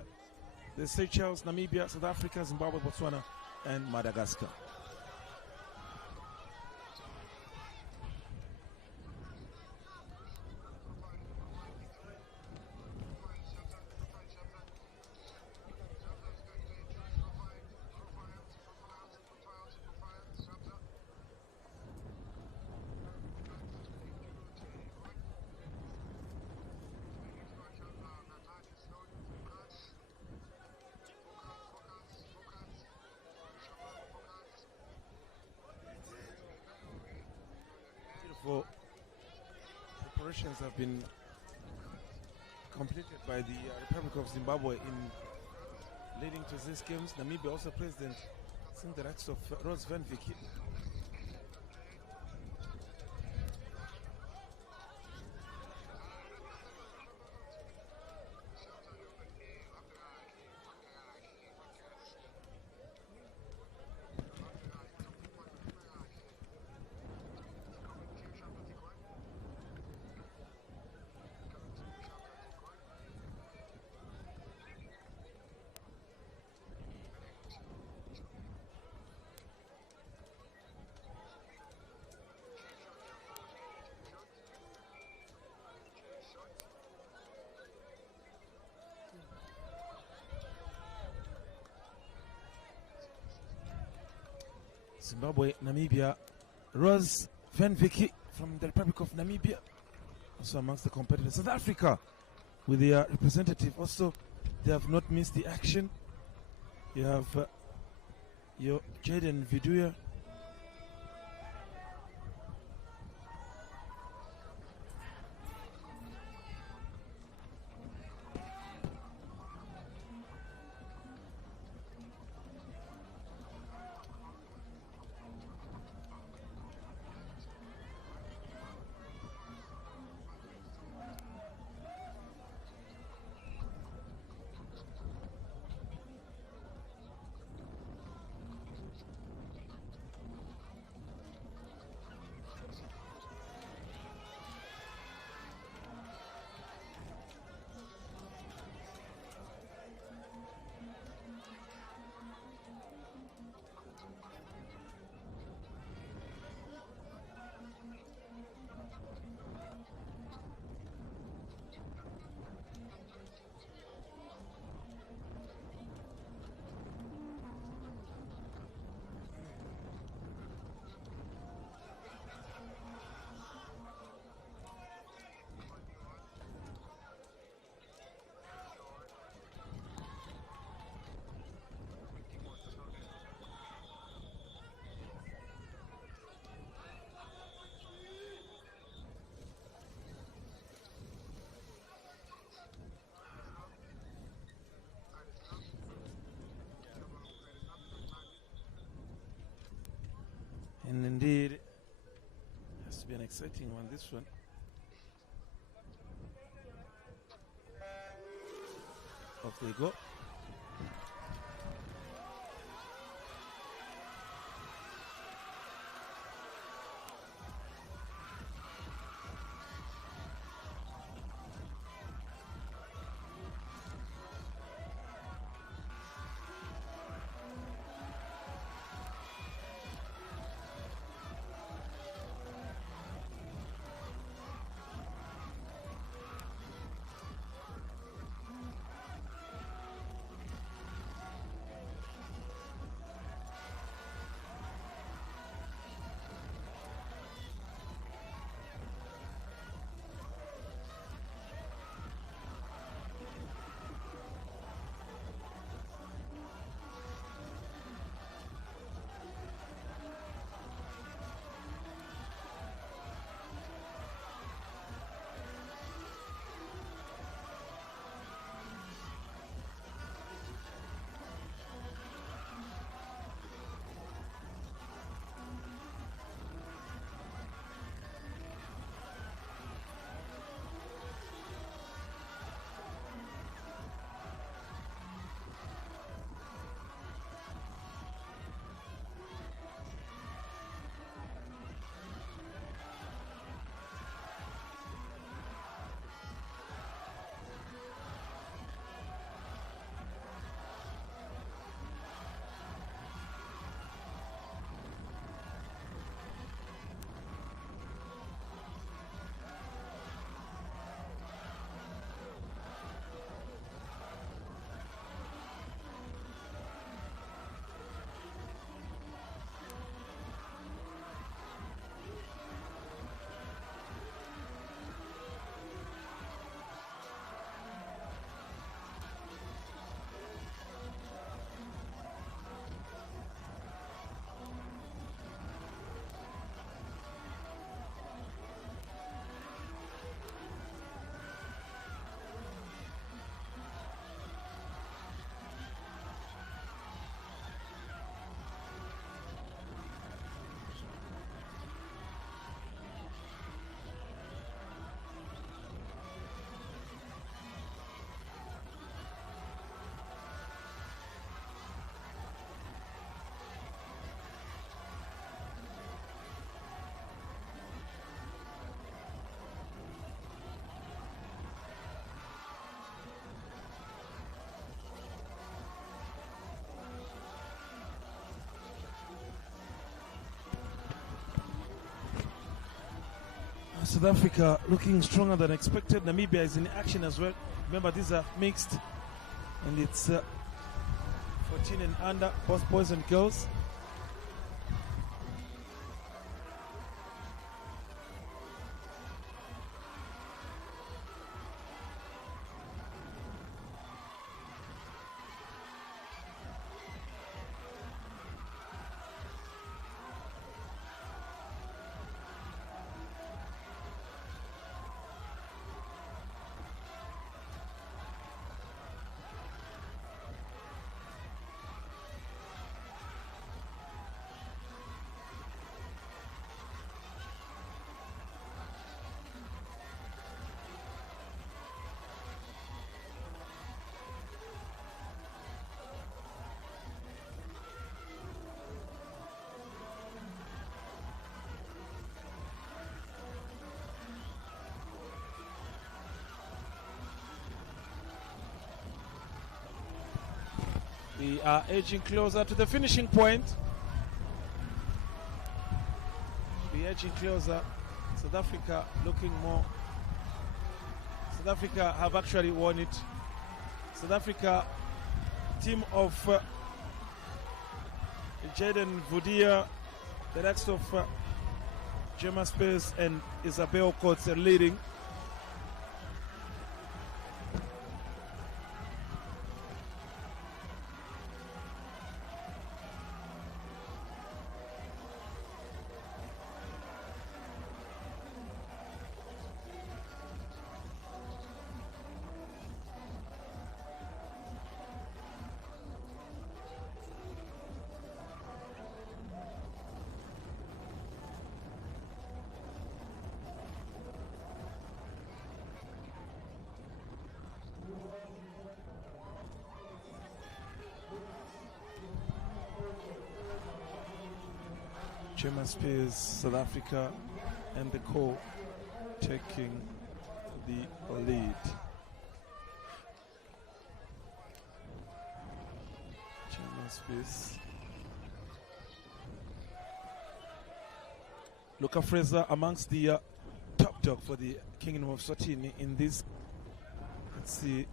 The Seychelles, Namibia, South Africa, Zimbabwe, Botswana, and Madagascar. Preparations have been completed by the Republic of Zimbabwe in leading to these games. Namibia also President, seeing the likes of Rose Van Vicky. Zimbabwe, Namibia, Rose Van Vicky from the Republic of Namibia, also amongst the competitors. South Africa with their representative, also they have not missed the action. You have your Jaden Viduya, exciting one, this one. Off they go. South Africa looking stronger than expected. Namibia is in action as well. Remember, these are mixed, and it's 14 and under, both boys and girls. We are edging closer to the finishing point. We are edging closer. South Africa looking more. South Africa have actually won it. South Africa, team of Jaden Vudia, the likes of Gemma Spears and Isabel Coates are leading. German Spears, South Africa, and the co taking the lead. German Spears. Luca Fraser amongst the top dog for the Kingdom of Eswatini in this. Let's see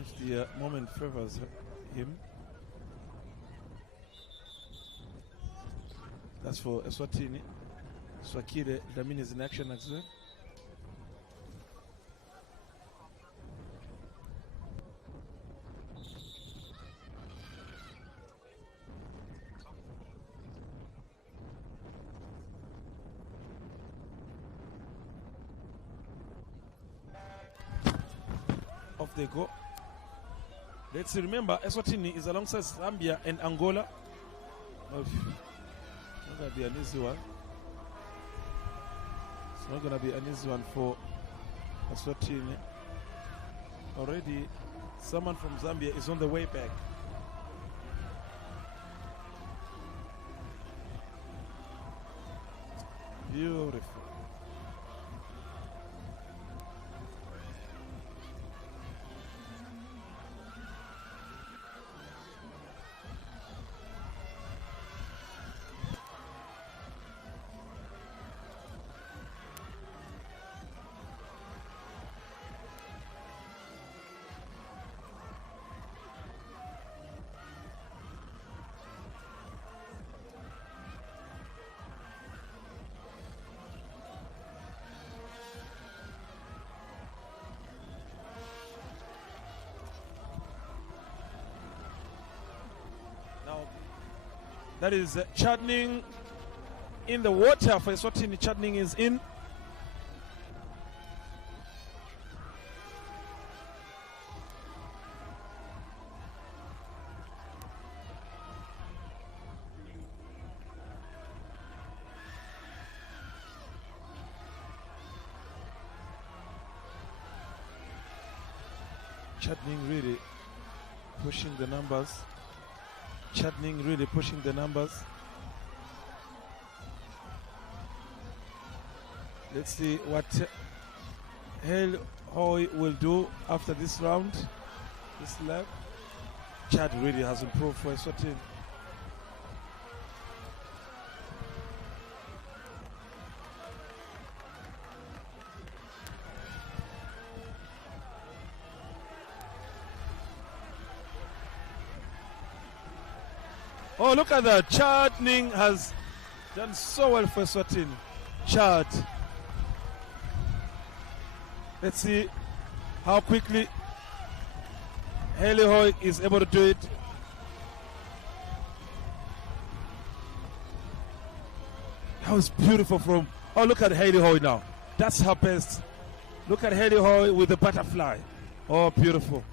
if the moment favors him. That's for Eswatini. Swakire Damini is in action as well. Off they go. Let's remember Eswatini is alongside Zambia and Angola. It's not going to be an easy one. It's not going to be an easy one for Eswatini. Already, someone from Zambia is on the way back. Beautiful. That is Chadning in the water for Eswatini. Chadning is in. Chadning really pushing the numbers. Chadning really pushing the numbers. Let's see what Hale Hoy will do after this round, this lap. Chad really has improved for Eswatini. Oh, look at that. Chadning has done so well for Eswatini. Chad. Let's see how quickly Haley Hoy is able to do it. That was beautiful from... Oh, look at Haley Hoy now. That's her best. Look at Haley Hoy with the butterfly. Oh, beautiful.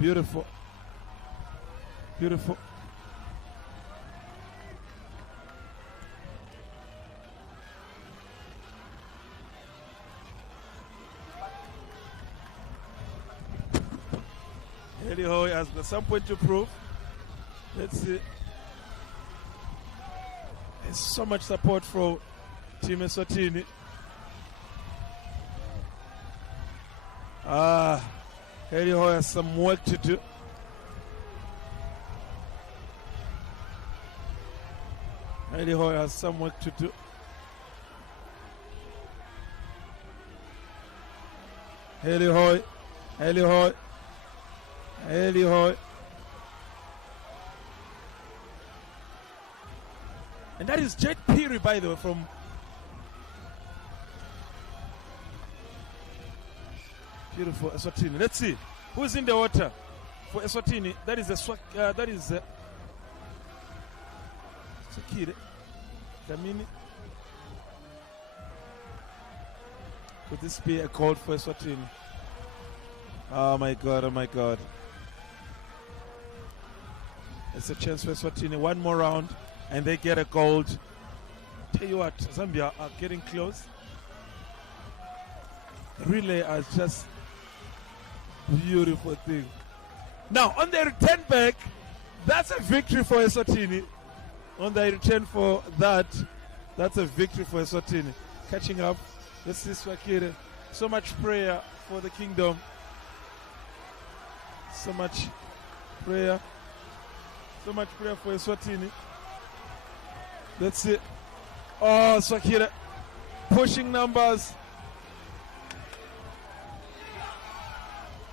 Beautiful. Beautiful. Haley Hoy has got some point to prove. Let's see. There's so much support for Team Eswatini. Haley Hoy has some work to do. Haley Hoy has some work to do. Haley Hoy, Haley Hoy, Haley Hoy. And that is Jet Peary, by the way, from beautiful Eswatini. Let's see who's in the water for Eswatini. That is Sakire Damini. Could this be a call for Eswatini? Oh my God, oh my God. It's a chance for Eswatini. One more round and they get a gold. Tell you what, Zambia are getting close. The relay is just beautiful thing. Now on the return back, that's a victory for Eswatini. on the return for that. That's a victory for Eswatini. Catching up. Let's see Swakire. So much prayer for the kingdom. So much prayer. So much prayer for Eswatini. That's it. Oh, Swakire pushing numbers.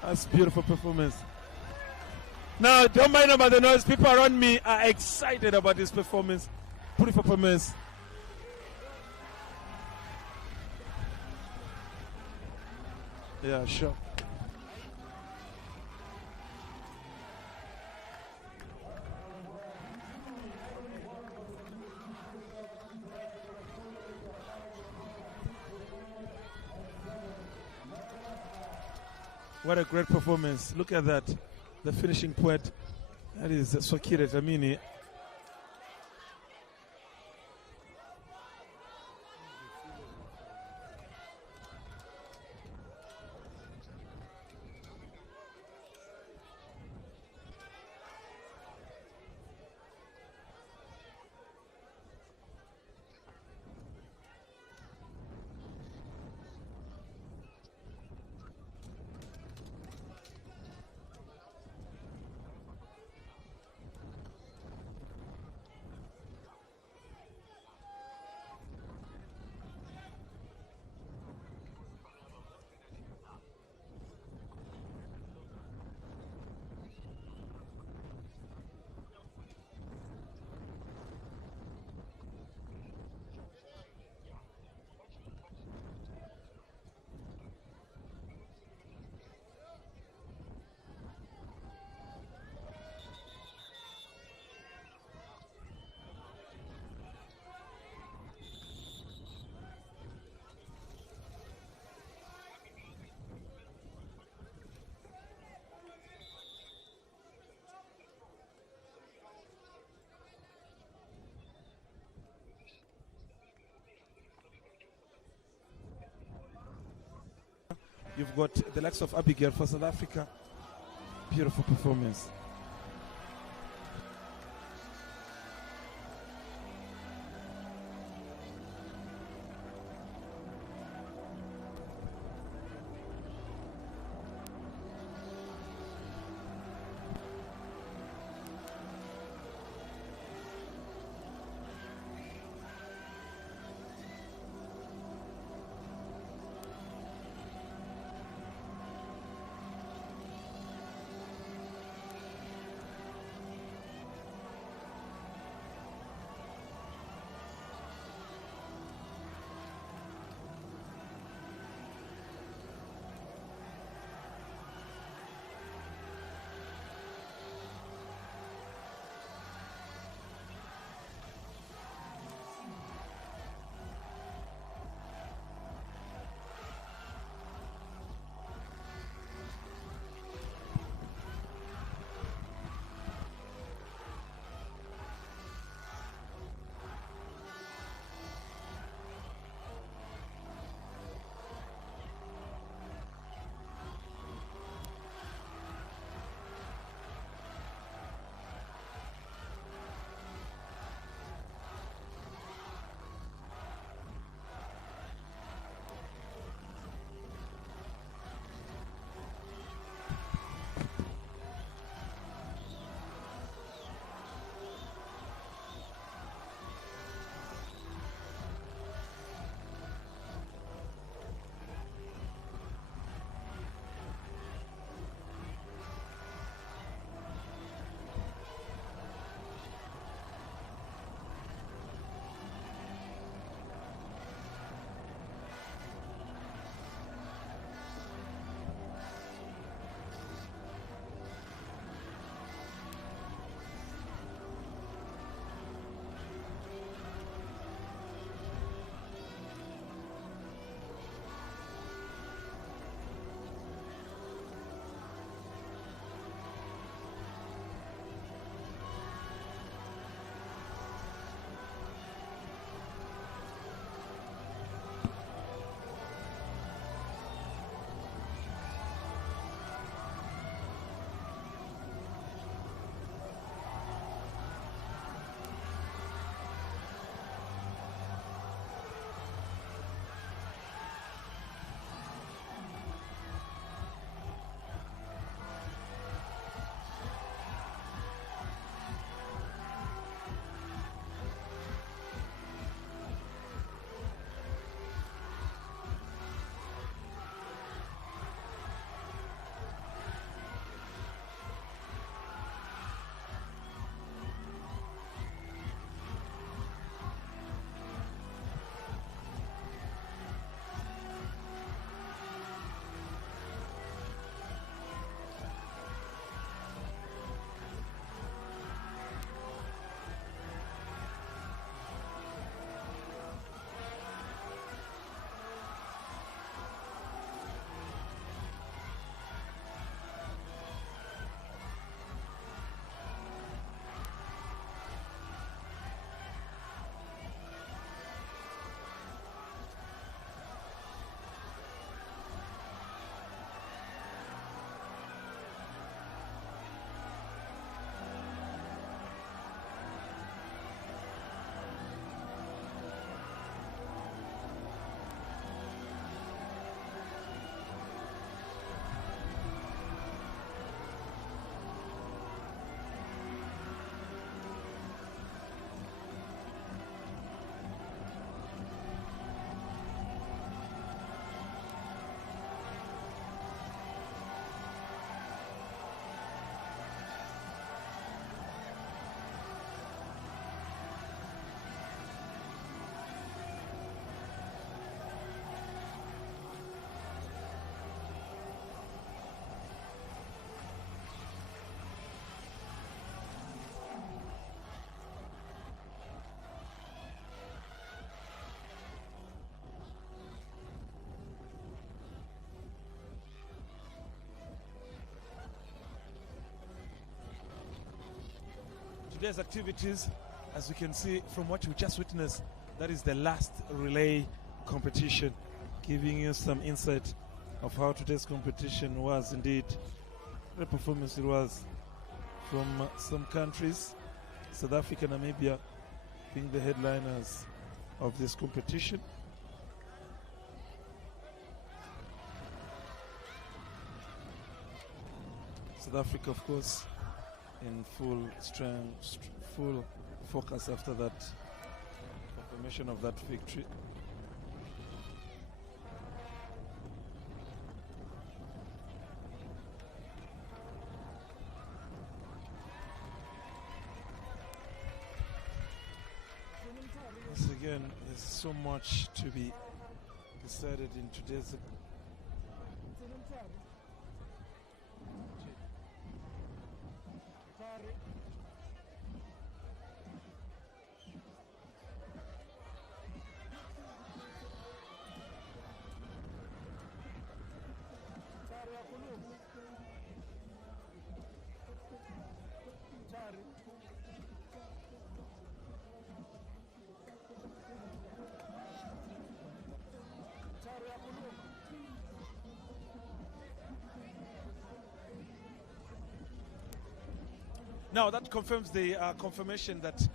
That's beautiful performance. Now, don't mind about the noise. People around me are excited about this performance. Beautiful performance. Yeah, sure. What a great performance. Look at that. The finishing point. That is Swakire Dlamini. You've got the likes of Abigail for South Africa. Beautiful performance. today's activities, as you can see from what you just witnessed, that is the last relay competition, giving you some insight of how today's competition was indeed. The performance it was from some countries, South Africa, Namibia being the headliners of this competition. South Africa, of course, in full strength, full focus after that confirmation of that victory. Once again, there's so much to be decided in today's. Now that confirms the confirmation that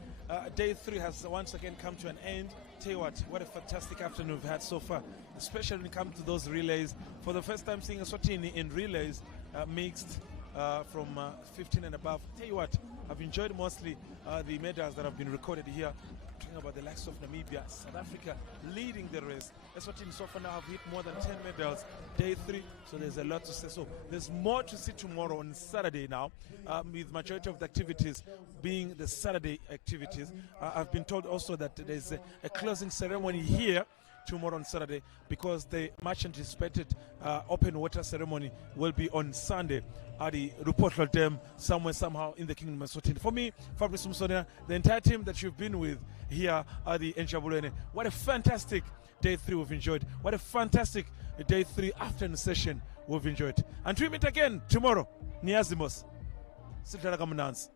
day 3 has once again come to an end. Tell you what a fantastic afternoon we've had so far, especially when it comes to those relays. For the first time seeing Eswatini in relays mixed from 15 and above. Tell you what, I've enjoyed mostly the medals that have been recorded here. Talking about the likes of Namibia, South Africa leading the race. Eswatini so far now have hit more than 10 medals, day 3, so there's a lot to say. So there's more to see tomorrow on Saturday now, with majority of the activities being the Saturday activities. I've been told also that there's a closing ceremony here tomorrow on Saturday, because the much anticipated open water ceremony will be on Sunday at the Rupotlo Dam, somehow in the Kingdom of Eswatini. For me, Fabrice Musonera, the entire team that you've been with here at the Enjabulene, what a fantastic day 3 we've enjoyed. What a fantastic day 3 afternoon session we've enjoyed. And we meet again tomorrow. Niazimos. Sitara Kamunans.